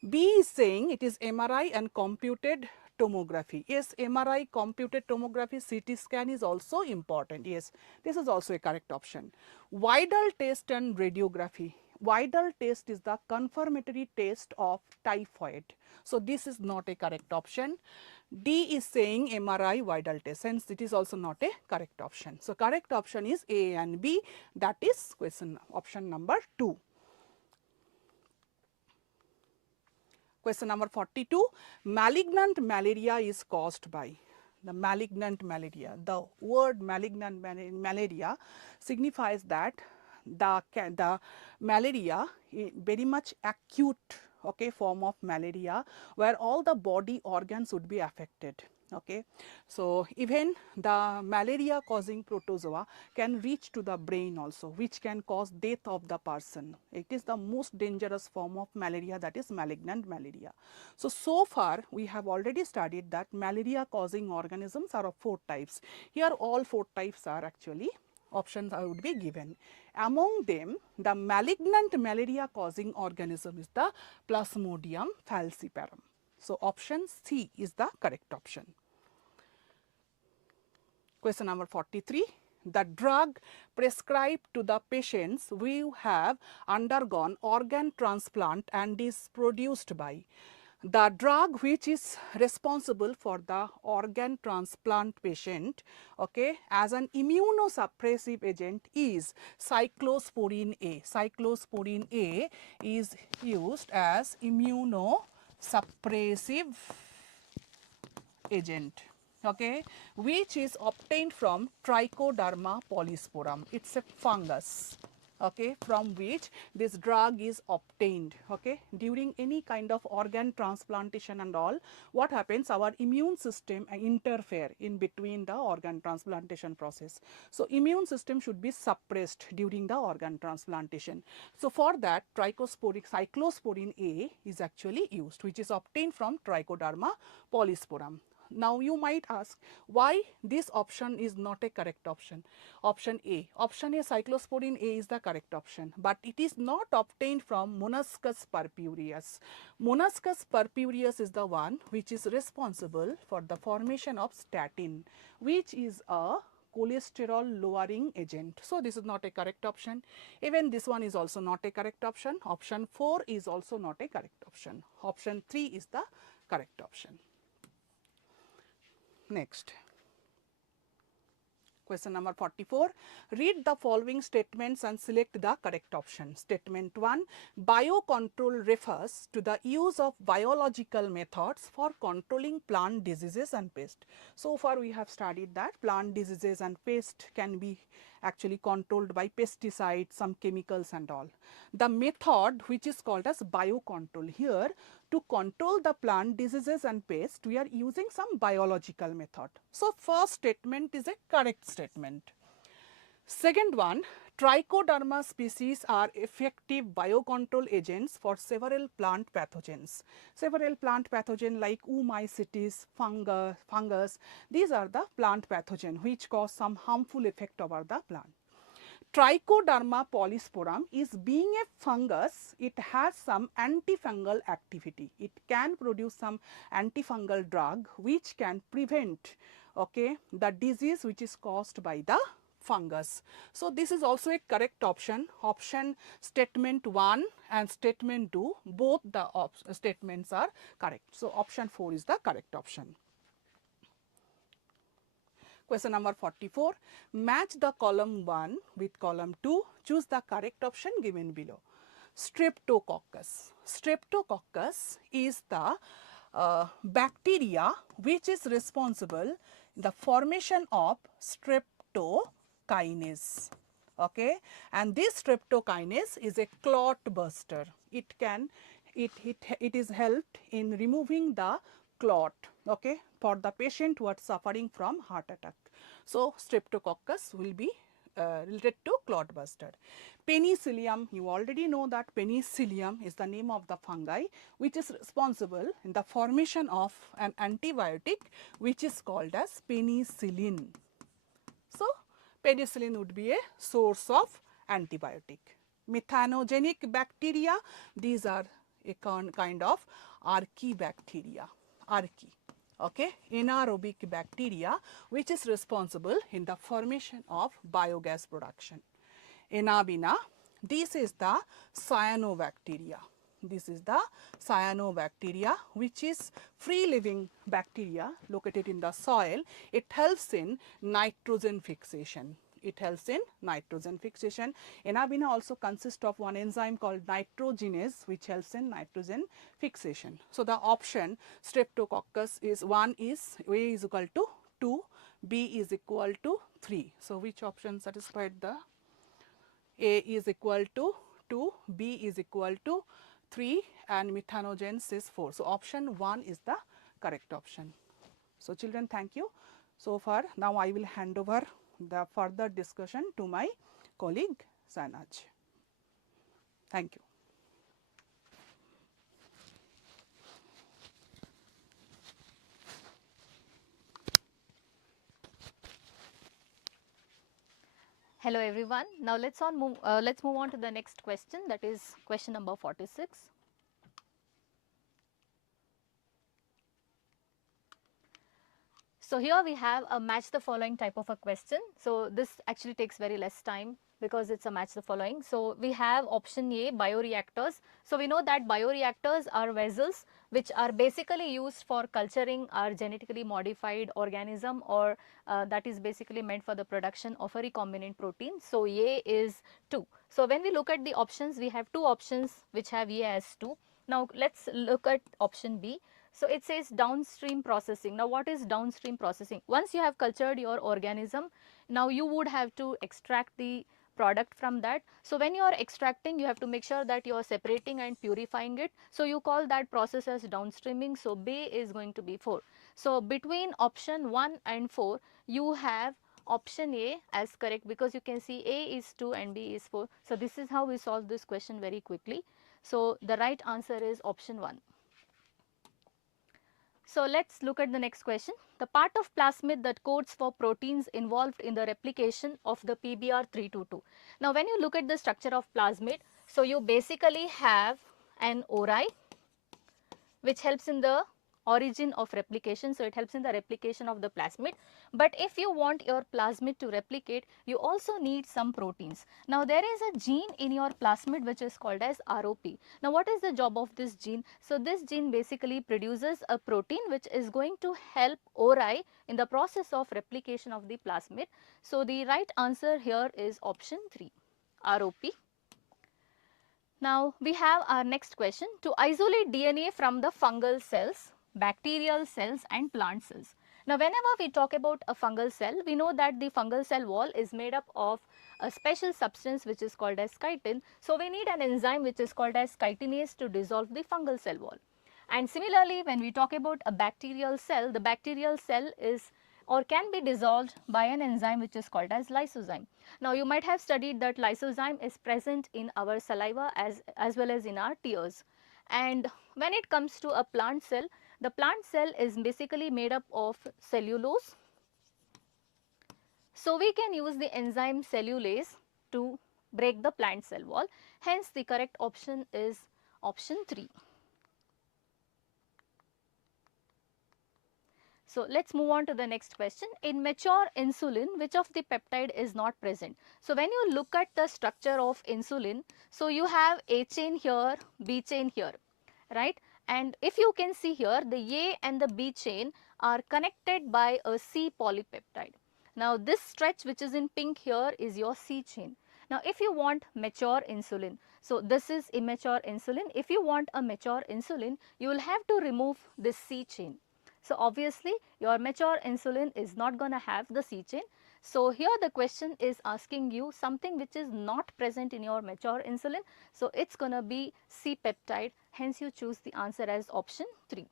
B is saying it is MRI and computed tomography. Yes, MRI, computed tomography, CT scan is also important. Yes, this is also a correct option. Widal test and radiography. Widal test is the confirmatory test of typhoid. So, this is not a correct option. D is saying MRI Widal test, hence it is also not a correct option. So, correct option is A and B, that is question option number 2. Question number 42, malignant malaria is caused by. The malignant malaria, the word malignant malaria signifies that the malaria very much acute, okay, form of malaria where all the body organs would be affected. Okay. So, even the malaria causing protozoa can reach to the brain also, which can cause death of the person. It is the most dangerous form of malaria, that is malignant malaria. So, so far we have already studied that malaria causing organisms are of 4 types. Here all 4 types are actually options I would be given. Among them, the malignant malaria causing organism is the Plasmodium falciparum. So, option C is the correct option. Question number 43, the drug prescribed to the patients who have undergone organ transplant and is produced by. The drug which is responsible for the organ transplant patient, okay, as an immunosuppressive agent is cyclosporine A. Cyclosporine A is used as immunosuppressive agent, okay, which is obtained from Trichoderma polysporum. It's a fungus, okay, from which this drug is obtained. Okay, during any kind of organ transplantation and all, what happens, our immune system interfere in between the organ transplantation process. So, immune system should be suppressed during the organ transplantation. So, for that cyclosporine A is actually used, which is obtained from Trichoderma polysporum. Now, you might ask why this option is not a correct option. Option A, cyclosporine A is the correct option, but it is not obtained from Monascus purpureus. Monascus purpureus is the one which is responsible for the formation of statin, which is a cholesterol lowering agent. So, this is not a correct option. Even this one is also not a correct option. Option 4 is also not a correct option. Option 3 is the correct option. Next, Question number 44. Read the following statements and select the correct option. Statement 1. Biocontrol refers to the use of biological methods for controlling plant diseases and pests. So far we have studied that plant diseases and pests can be actually controlled by pesticides, some chemicals and all. The method which is called as biocontrol, here to control the plant diseases and pests we are using some biological method. So first statement is a correct statement. Second one, Trichoderma species are effective biocontrol agents for several plant pathogens. Several plant pathogens like oomycetes, fungus, these are the plant pathogen which cause some harmful effect over the plant. Trichoderma polysporum is being a fungus, it has some antifungal activity. It can produce some antifungal drug which can prevent the disease which is caused by the fungus. So this is also a correct option. Option statement 1 and statement 2, both the statements are correct. So option 4 is the correct option. Question number 44. Match the column 1 with column 2. Choose the correct option given below. Streptococcus. Streptococcus is the bacteria which is responsible the formation of streptokinase. Okay, and this streptokinase is a clot buster. It is helped in removing the clot, okay, for the patient who are suffering from heart attack. So streptococcus will be related to clot buster. Penicillium, you already know that penicillium is the name of the fungi which is responsible in the formation of an antibiotic which is called as penicillin. So penicillin would be a source of antibiotic. Methanogenic bacteria, these are a kind of archaebacteria, okay, anaerobic bacteria which is responsible in the formation of biogas production. Anabina, this is the cyanobacteria. This is the cyanobacteria which is free living bacteria located in the soil. It helps in nitrogen fixation. It helps in nitrogen fixation. Anabina also consists of one enzyme called nitrogenase which helps in nitrogen fixation. So the option Streptococcus is 1 is A is equal to 2, B is equal to 3. So which option satisfied the A is equal to 2, B is equal to 3 and methanogens is 4. So option 1 is the correct option. So children, thank you. So far, now I will hand over the further discussion to my colleague Sanaj. Thank you. Hello everyone. Now let's move on to the next question, that is question number 46. So here we have a match the following type of a question. So this actually takes very less time because it's a match the following. So we have option A, bioreactors. So we know that bioreactors are vessels which are basically used for culturing our genetically modified organism, or that is basically meant for the production of a recombinant protein. So A is 2. So when we look at the options, we have two options which have A as 2. Now let's look at option B. So it says downstream processing. Now what is downstream processing? Once you have cultured your organism, now you would have to extract the product from that. So when you are extracting, you have to make sure that you are separating and purifying it. So you call that process as downstreaming. So B is going to be 4. So between option 1 and 4, you have option A as correct because you can see A is 2 and B is 4. So this is how we solve this question very quickly. So the right answer is option 1. So let's look at the next question. The part of plasmid that codes for proteins involved in the replication of the PBR322. Now when you look at the structure of plasmid, so you basically have an ori which helps in the origin of replication, so it helps in the replication of the plasmid. But if you want your plasmid to replicate, you also need some proteins. Now there is a gene in your plasmid which is called as ROP. Now what is the job of this gene? So this gene basically produces a protein which is going to help ORI in the process of replication of the plasmid. So the right answer here is option 3, ROP. Now we have our next question. To isolate DNA from the fungal cells, bacterial cells and plant cells. Now whenever we talk about a fungal cell, we know that the fungal cell wall is made up of a special substance which is called as chitin. So we need an enzyme which is called as chitinase to dissolve the fungal cell wall. And similarly, when we talk about a bacterial cell, the bacterial cell is or can be dissolved by an enzyme which is called as lysozyme. Now you might have studied that lysozyme is present in our saliva as well as in our tears. And when it comes to a plant cell, the plant cell is basically made up of cellulose. So we can use the enzyme cellulase to break the plant cell wall. Hence the correct option is option 3. So let's move on to the next question. In mature insulin, which of the peptide is not present? So when you look at the structure of insulin, so you have A chain here, B chain here, right? And if you can see here, the A and the B chain are connected by a C polypeptide. Now this stretch which is in pink here is your C chain. Now if you want mature insulin, so this is immature insulin. If you want a mature insulin, you will have to remove this C chain. So obviously your mature insulin is not going to have the C chain. So here the question is asking you something which is not present in your mature insulin. So it's going to be C peptide. Hence you choose the answer as option 3.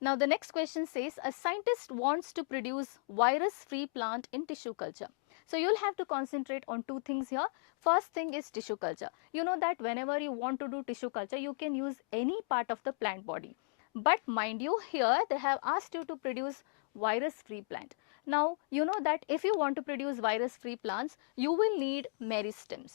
Now the next question says a scientist wants to produce virus free plant in tissue culture. So you will have to concentrate on two things here. First thing is tissue culture. You know that whenever you want to do tissue culture, you can use any part of the plant body. But mind you, here they have asked you to produce virus free plant. Now you know that if you want to produce virus free plants, you will need meristems.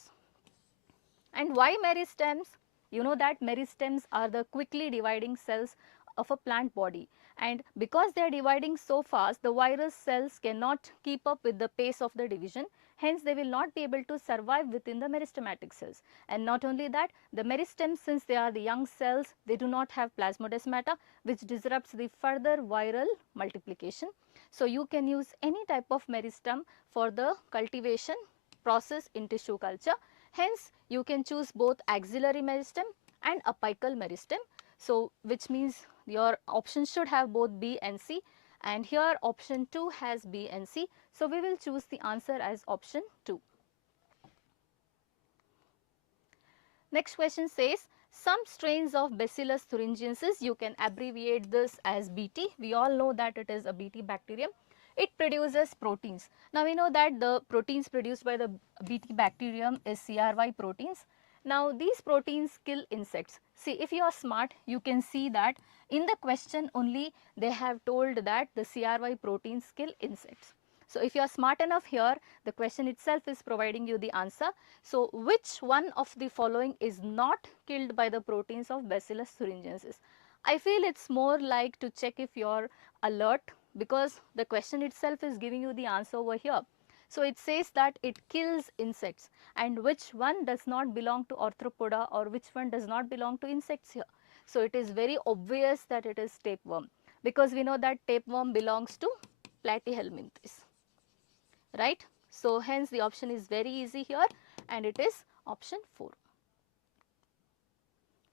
And why meristems? You know that meristems are the quickly dividing cells of a plant body, and because they are dividing so fast, the virus cells cannot keep up with the pace of the division. Hence they will not be able to survive within the meristematic cells. And not only that, the meristems, since they are the young cells, they do not have plasmodesmata, which disrupts the further viral multiplication. So you can use any type of meristem for the cultivation process in tissue culture. Hence you can choose both axillary meristem and apical meristem. So which means your option should have both B and C, and here option 2 has B and C. So we will choose the answer as option 2. Next question says some strains of Bacillus thuringiensis, you can abbreviate this as BT. We all know that it is a BT bacterium. It produces proteins. Now we know that the proteins produced by the BT bacterium is CRY proteins. Now these proteins kill insects. See, if you are smart, you can see that in the question only they have told that the CRY proteins kill insects. So if you are smart enough here, the question itself is providing you the answer. So which one of the following is not killed by the proteins of Bacillus thuringiensis? I feel it's more like to check if you are alert, because the question itself is giving you the answer over here. So it says that it kills insects, and which one does not belong to arthropoda or which one does not belong to insects here. So it is very obvious that it is tapeworm, because we know that tapeworm belongs to Platyhelminthes, right? So hence the option is very easy here, and it is option 4.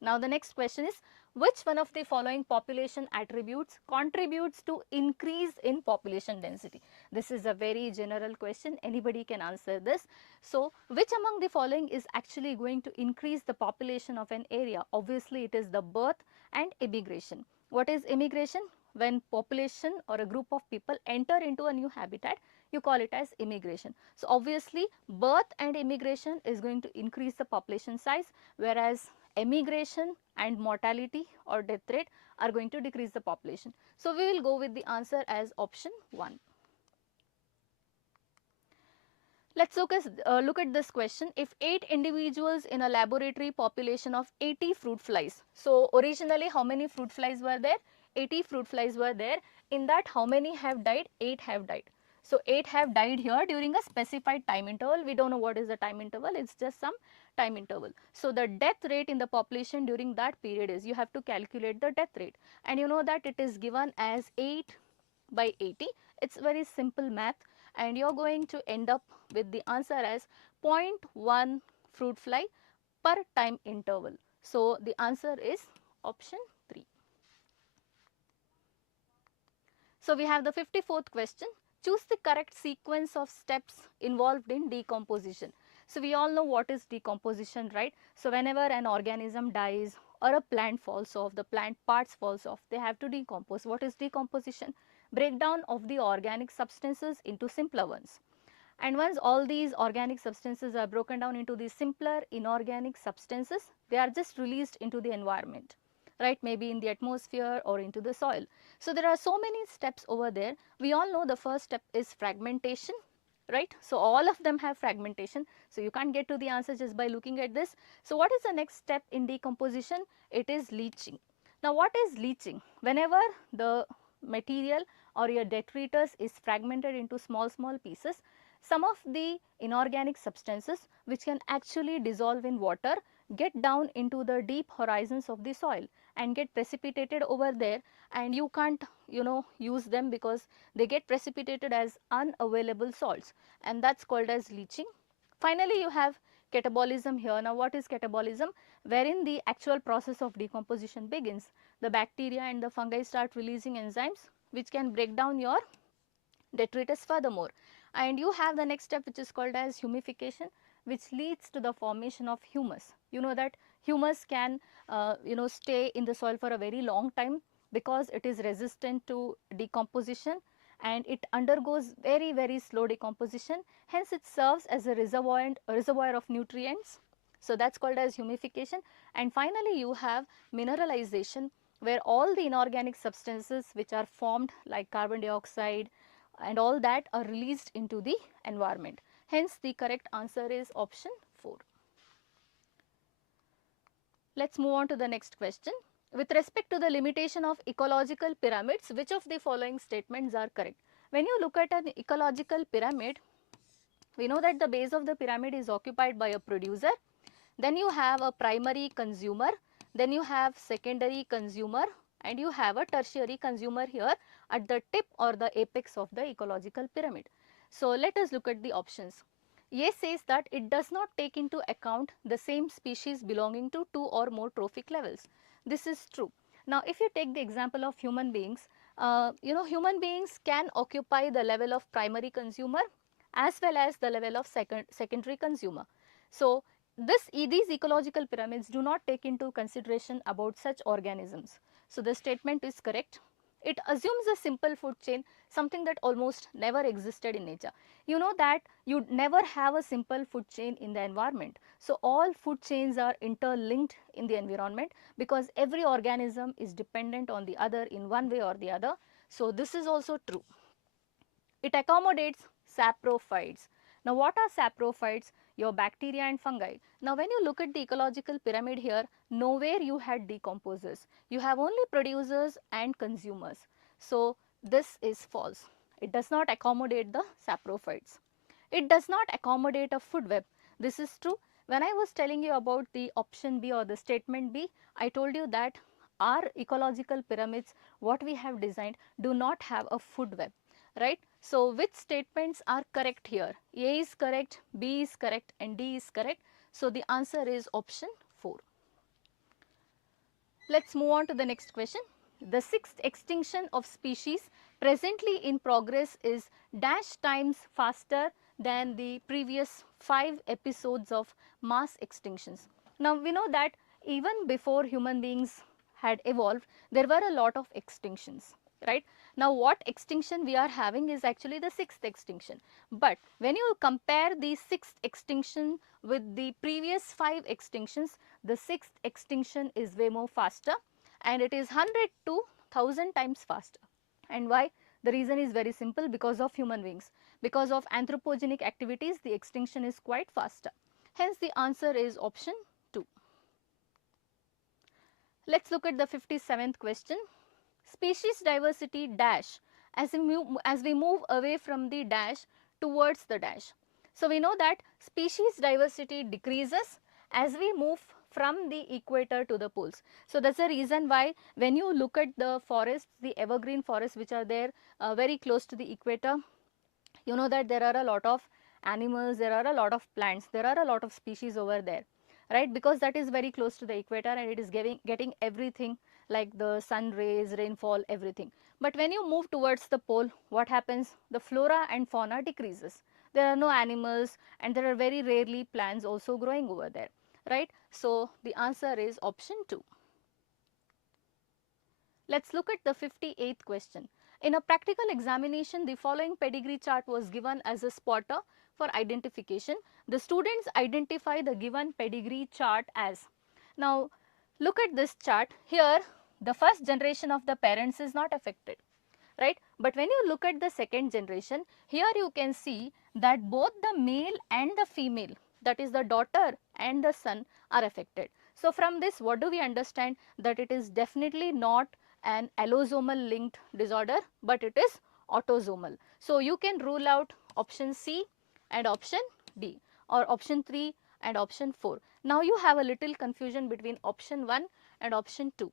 Now the next question is, which one of the following population attributes contributes to increase in population density? This is a very general question, anybody can answer this. So which among the following is actually going to increase the population of an area? Obviously it is the birth and immigration. What is immigration? When population or a group of people enter into a new habitat, you call it as immigration. So obviously birth and immigration is going to increase the population size, whereas emigration and mortality or death rate are going to decrease the population. So we will go with the answer as option 1. Let's look at this question. If 8 individuals in a laboratory population of 80 fruit flies. So originally how many fruit flies were there? 80 fruit flies were there. In that how many have died? 8 have died. So 8 have died here during a specified time interval. We don't know what is the time interval. It's just some time interval. So the death rate in the population during that period is, you have to calculate the death rate. And you know that it is given as 8 by 80. It's very simple math, and you're going to end up with the answer as 0.1 fruit fly per time interval. So the answer is option 3. So we have the 54th question. Choose the correct sequence of steps involved in decomposition. So we all know what is decomposition, right? So whenever an organism dies or a plant falls off, the plant parts falls off, they have to decompose. What is decomposition? Breakdown of the organic substances into simpler ones. And once all these organic substances are broken down into these simpler inorganic substances, they are just released into the environment, right? Maybe in the atmosphere or into the soil. So there are so many steps over there. We all know the first step is fragmentation, right? So all of them have fragmentation. So you can't get to the answer just by looking at this. So what is the next step in decomposition? It is leaching. Now what is leaching? Whenever the material or your detritus is fragmented into small pieces, some of the inorganic substances which can actually dissolve in water get down into the deep horizons of the soil and get precipitated over there, and you can't use them because they get precipitated as unavailable salts, and that's called as leaching. Finally, you have catabolism here. Now what is catabolism? Wherein the actual process of decomposition begins. The bacteria and the fungi start releasing enzymes which can break down your detritus furthermore. And you have the next step which is called as humification, which leads to the formation of humus. You know that humus can stay in the soil for a very long time because it is resistant to decomposition, and it undergoes very slow decomposition. Hence it serves as a reservoir of nutrients. So that's called as humification. And finally you have mineralization, where all the inorganic substances which are formed like carbon dioxide and all that are released into the environment. Hence the correct answer is option 4. Let's move on to the next question. With respect to the limitation of ecological pyramids, which of the following statements are correct? When you look at an ecological pyramid, we know that the base of the pyramid is occupied by a producer, then you have a primary consumer, then you have secondary consumer, and you have a tertiary consumer here at the tip or the apex of the ecological pyramid. So let us look at the options. A says that it does not take into account the same species belonging to 2 or more trophic levels. This is true. Now if you take the example of human beings, human beings can occupy the level of primary consumer as well as the level of secondary consumer. So these ecological pyramids do not take into consideration about such organisms. So the statement is correct. It assumes a simple food chain, something that almost never existed in nature. You know that you never have a simple food chain in the environment. So all food chains are interlinked in the environment because every organism is dependent on the other in one way or the other. So this is also true. It accommodates saprophytes. Now what are saprophytes? Your bacteria and fungi. Now when you look at the ecological pyramid here, nowhere you had decomposers. You have only producers and consumers. So this is false. It does not accommodate the saprophytes. It does not accommodate a food web. This is true. When I was telling you about the option B or the statement B, I told you that our ecological pyramids, what we have designed, do not have a food web, right? So which statements are correct here? A is correct, B is correct, and D is correct. So the answer is option 4. Let's move on to the next question. The sixth extinction of species presently in progress is dash times faster than the previous 5 episodes of mass extinctions. Now we know that even before human beings had evolved, there were a lot of extinctions, right? Now what extinction we are having is actually the sixth extinction. But when you compare the sixth extinction with the previous 5 extinctions, the sixth extinction is way more faster, and it is 100 to 1000 times faster. And why? The reason is very simple, because of human beings. Because of anthropogenic activities, the extinction is quite faster. Hence, the answer is option 2. Let us look at the 57th question. Species diversity dash as we move away from the dash towards the dash. So, we know that species diversity decreases as we move from the equator to the poles. So, that is the reason why when you look at the forests, the evergreen forests which are there very close to the equator, you know that there are a lot of animals, there are a lot of plants, there are a lot of species over there, right, because that is very close to the equator and it is getting everything like the sun rays, rainfall, everything. But when you move towards the pole, what happens? The flora and fauna decreases. There are no animals and there are very rarely plants also growing over there, right. So, the answer is option 2. Let us look at the 58th question. In a practical examination, the following pedigree chart was given as a spotter for identification. The students identify the given pedigree chart as. Now, look at this chart. Here, the first generation of the parents is not affected, right. But when you look at the second generation, here you can see that both the male and the female, that is the daughter and the son, are affected. So, from this, what do we understand? That it is definitely not an allosomal linked disorder, but it is autosomal. So, you can rule out option C and option D, or option 3 and option 4. Now, you have a little confusion between option 1 and option 2.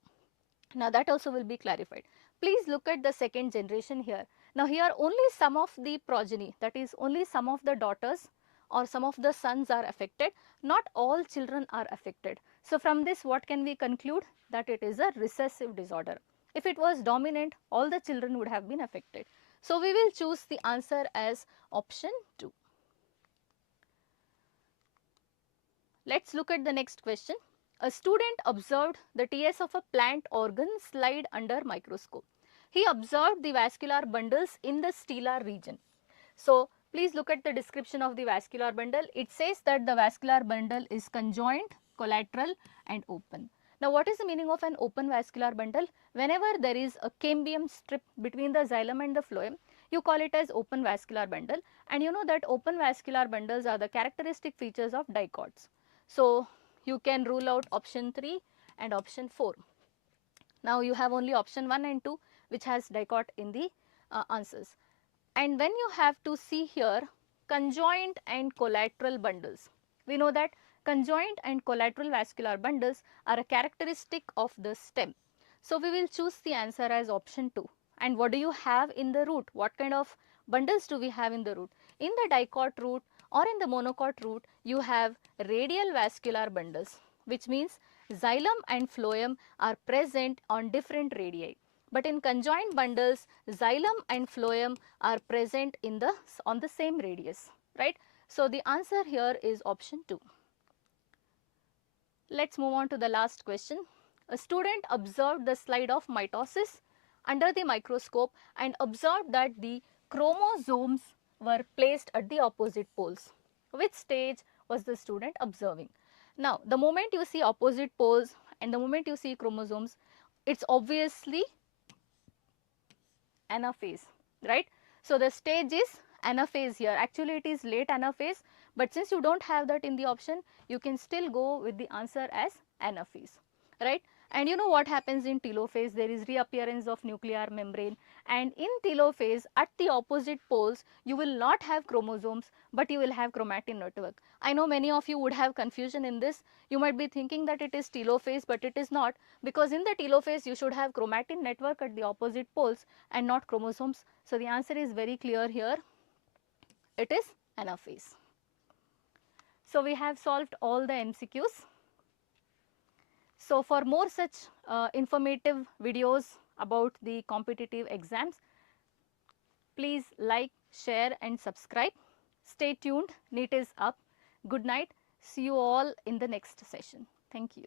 Now, that also will be clarified. Please look at the second generation here. Now, here only some of the progeny, that is only some of the daughters or some of the sons are affected, not all children are affected. So, from this what can we conclude? That it is a recessive disorder. If it was dominant, all the children would have been affected. So, we will choose the answer as option 2. Let us look at the next question. A student observed the TS of a plant organ slide under microscope. He observed the vascular bundles in the stellar region. So, please look at the description of the vascular bundle. It says that the vascular bundle is conjoined, collateral and open. Now, what is the meaning of an open vascular bundle? Whenever there is a cambium strip between the xylem and the phloem, you call it as open vascular bundle, and you know that open vascular bundles are the characteristic features of dicots. So, you can rule out option 3 and option 4. Now, you have only option 1 and 2 which has dicot in the answers. And when you have to see here conjoint and collateral bundles, we know that conjoint and collateral vascular bundles are a characteristic of the stem. So, we will choose the answer as option 2. And what do you have in the root? What kind of bundles do we have in the root? In the dicot root or in the monocot root, you have radial vascular bundles, which means xylem and phloem are present on different radii. But in conjoint bundles, xylem and phloem are present in on the same radius, right. So, the answer here is option 2. Let us move on to the last question. A student observed the slide of mitosis under the microscope and observed that the chromosomes were placed at the opposite poles. Which stage was the student observing? Now, the moment you see opposite poles and the moment you see chromosomes, it is obviously anaphase, right. So, the stage is anaphase here. Actually, it is late anaphase, but since you do not have that in the option, you can still go with the answer as anaphase, right. And you know what happens in telophase? There is reappearance of nuclear membrane, and in telophase at the opposite poles you will not have chromosomes, but you will have chromatin network. I know many of you would have confusion in this. You might be thinking that it is telophase, but it is not, because in the telophase you should have chromatin network at the opposite poles and not chromosomes. So, the answer is very clear here. It is anaphase. So, we have solved all the MCQs. So, for more such informative videos about the competitive exams, please like, share and subscribe. Stay tuned, NEET is up. Good night. See you all in the next session. Thank you.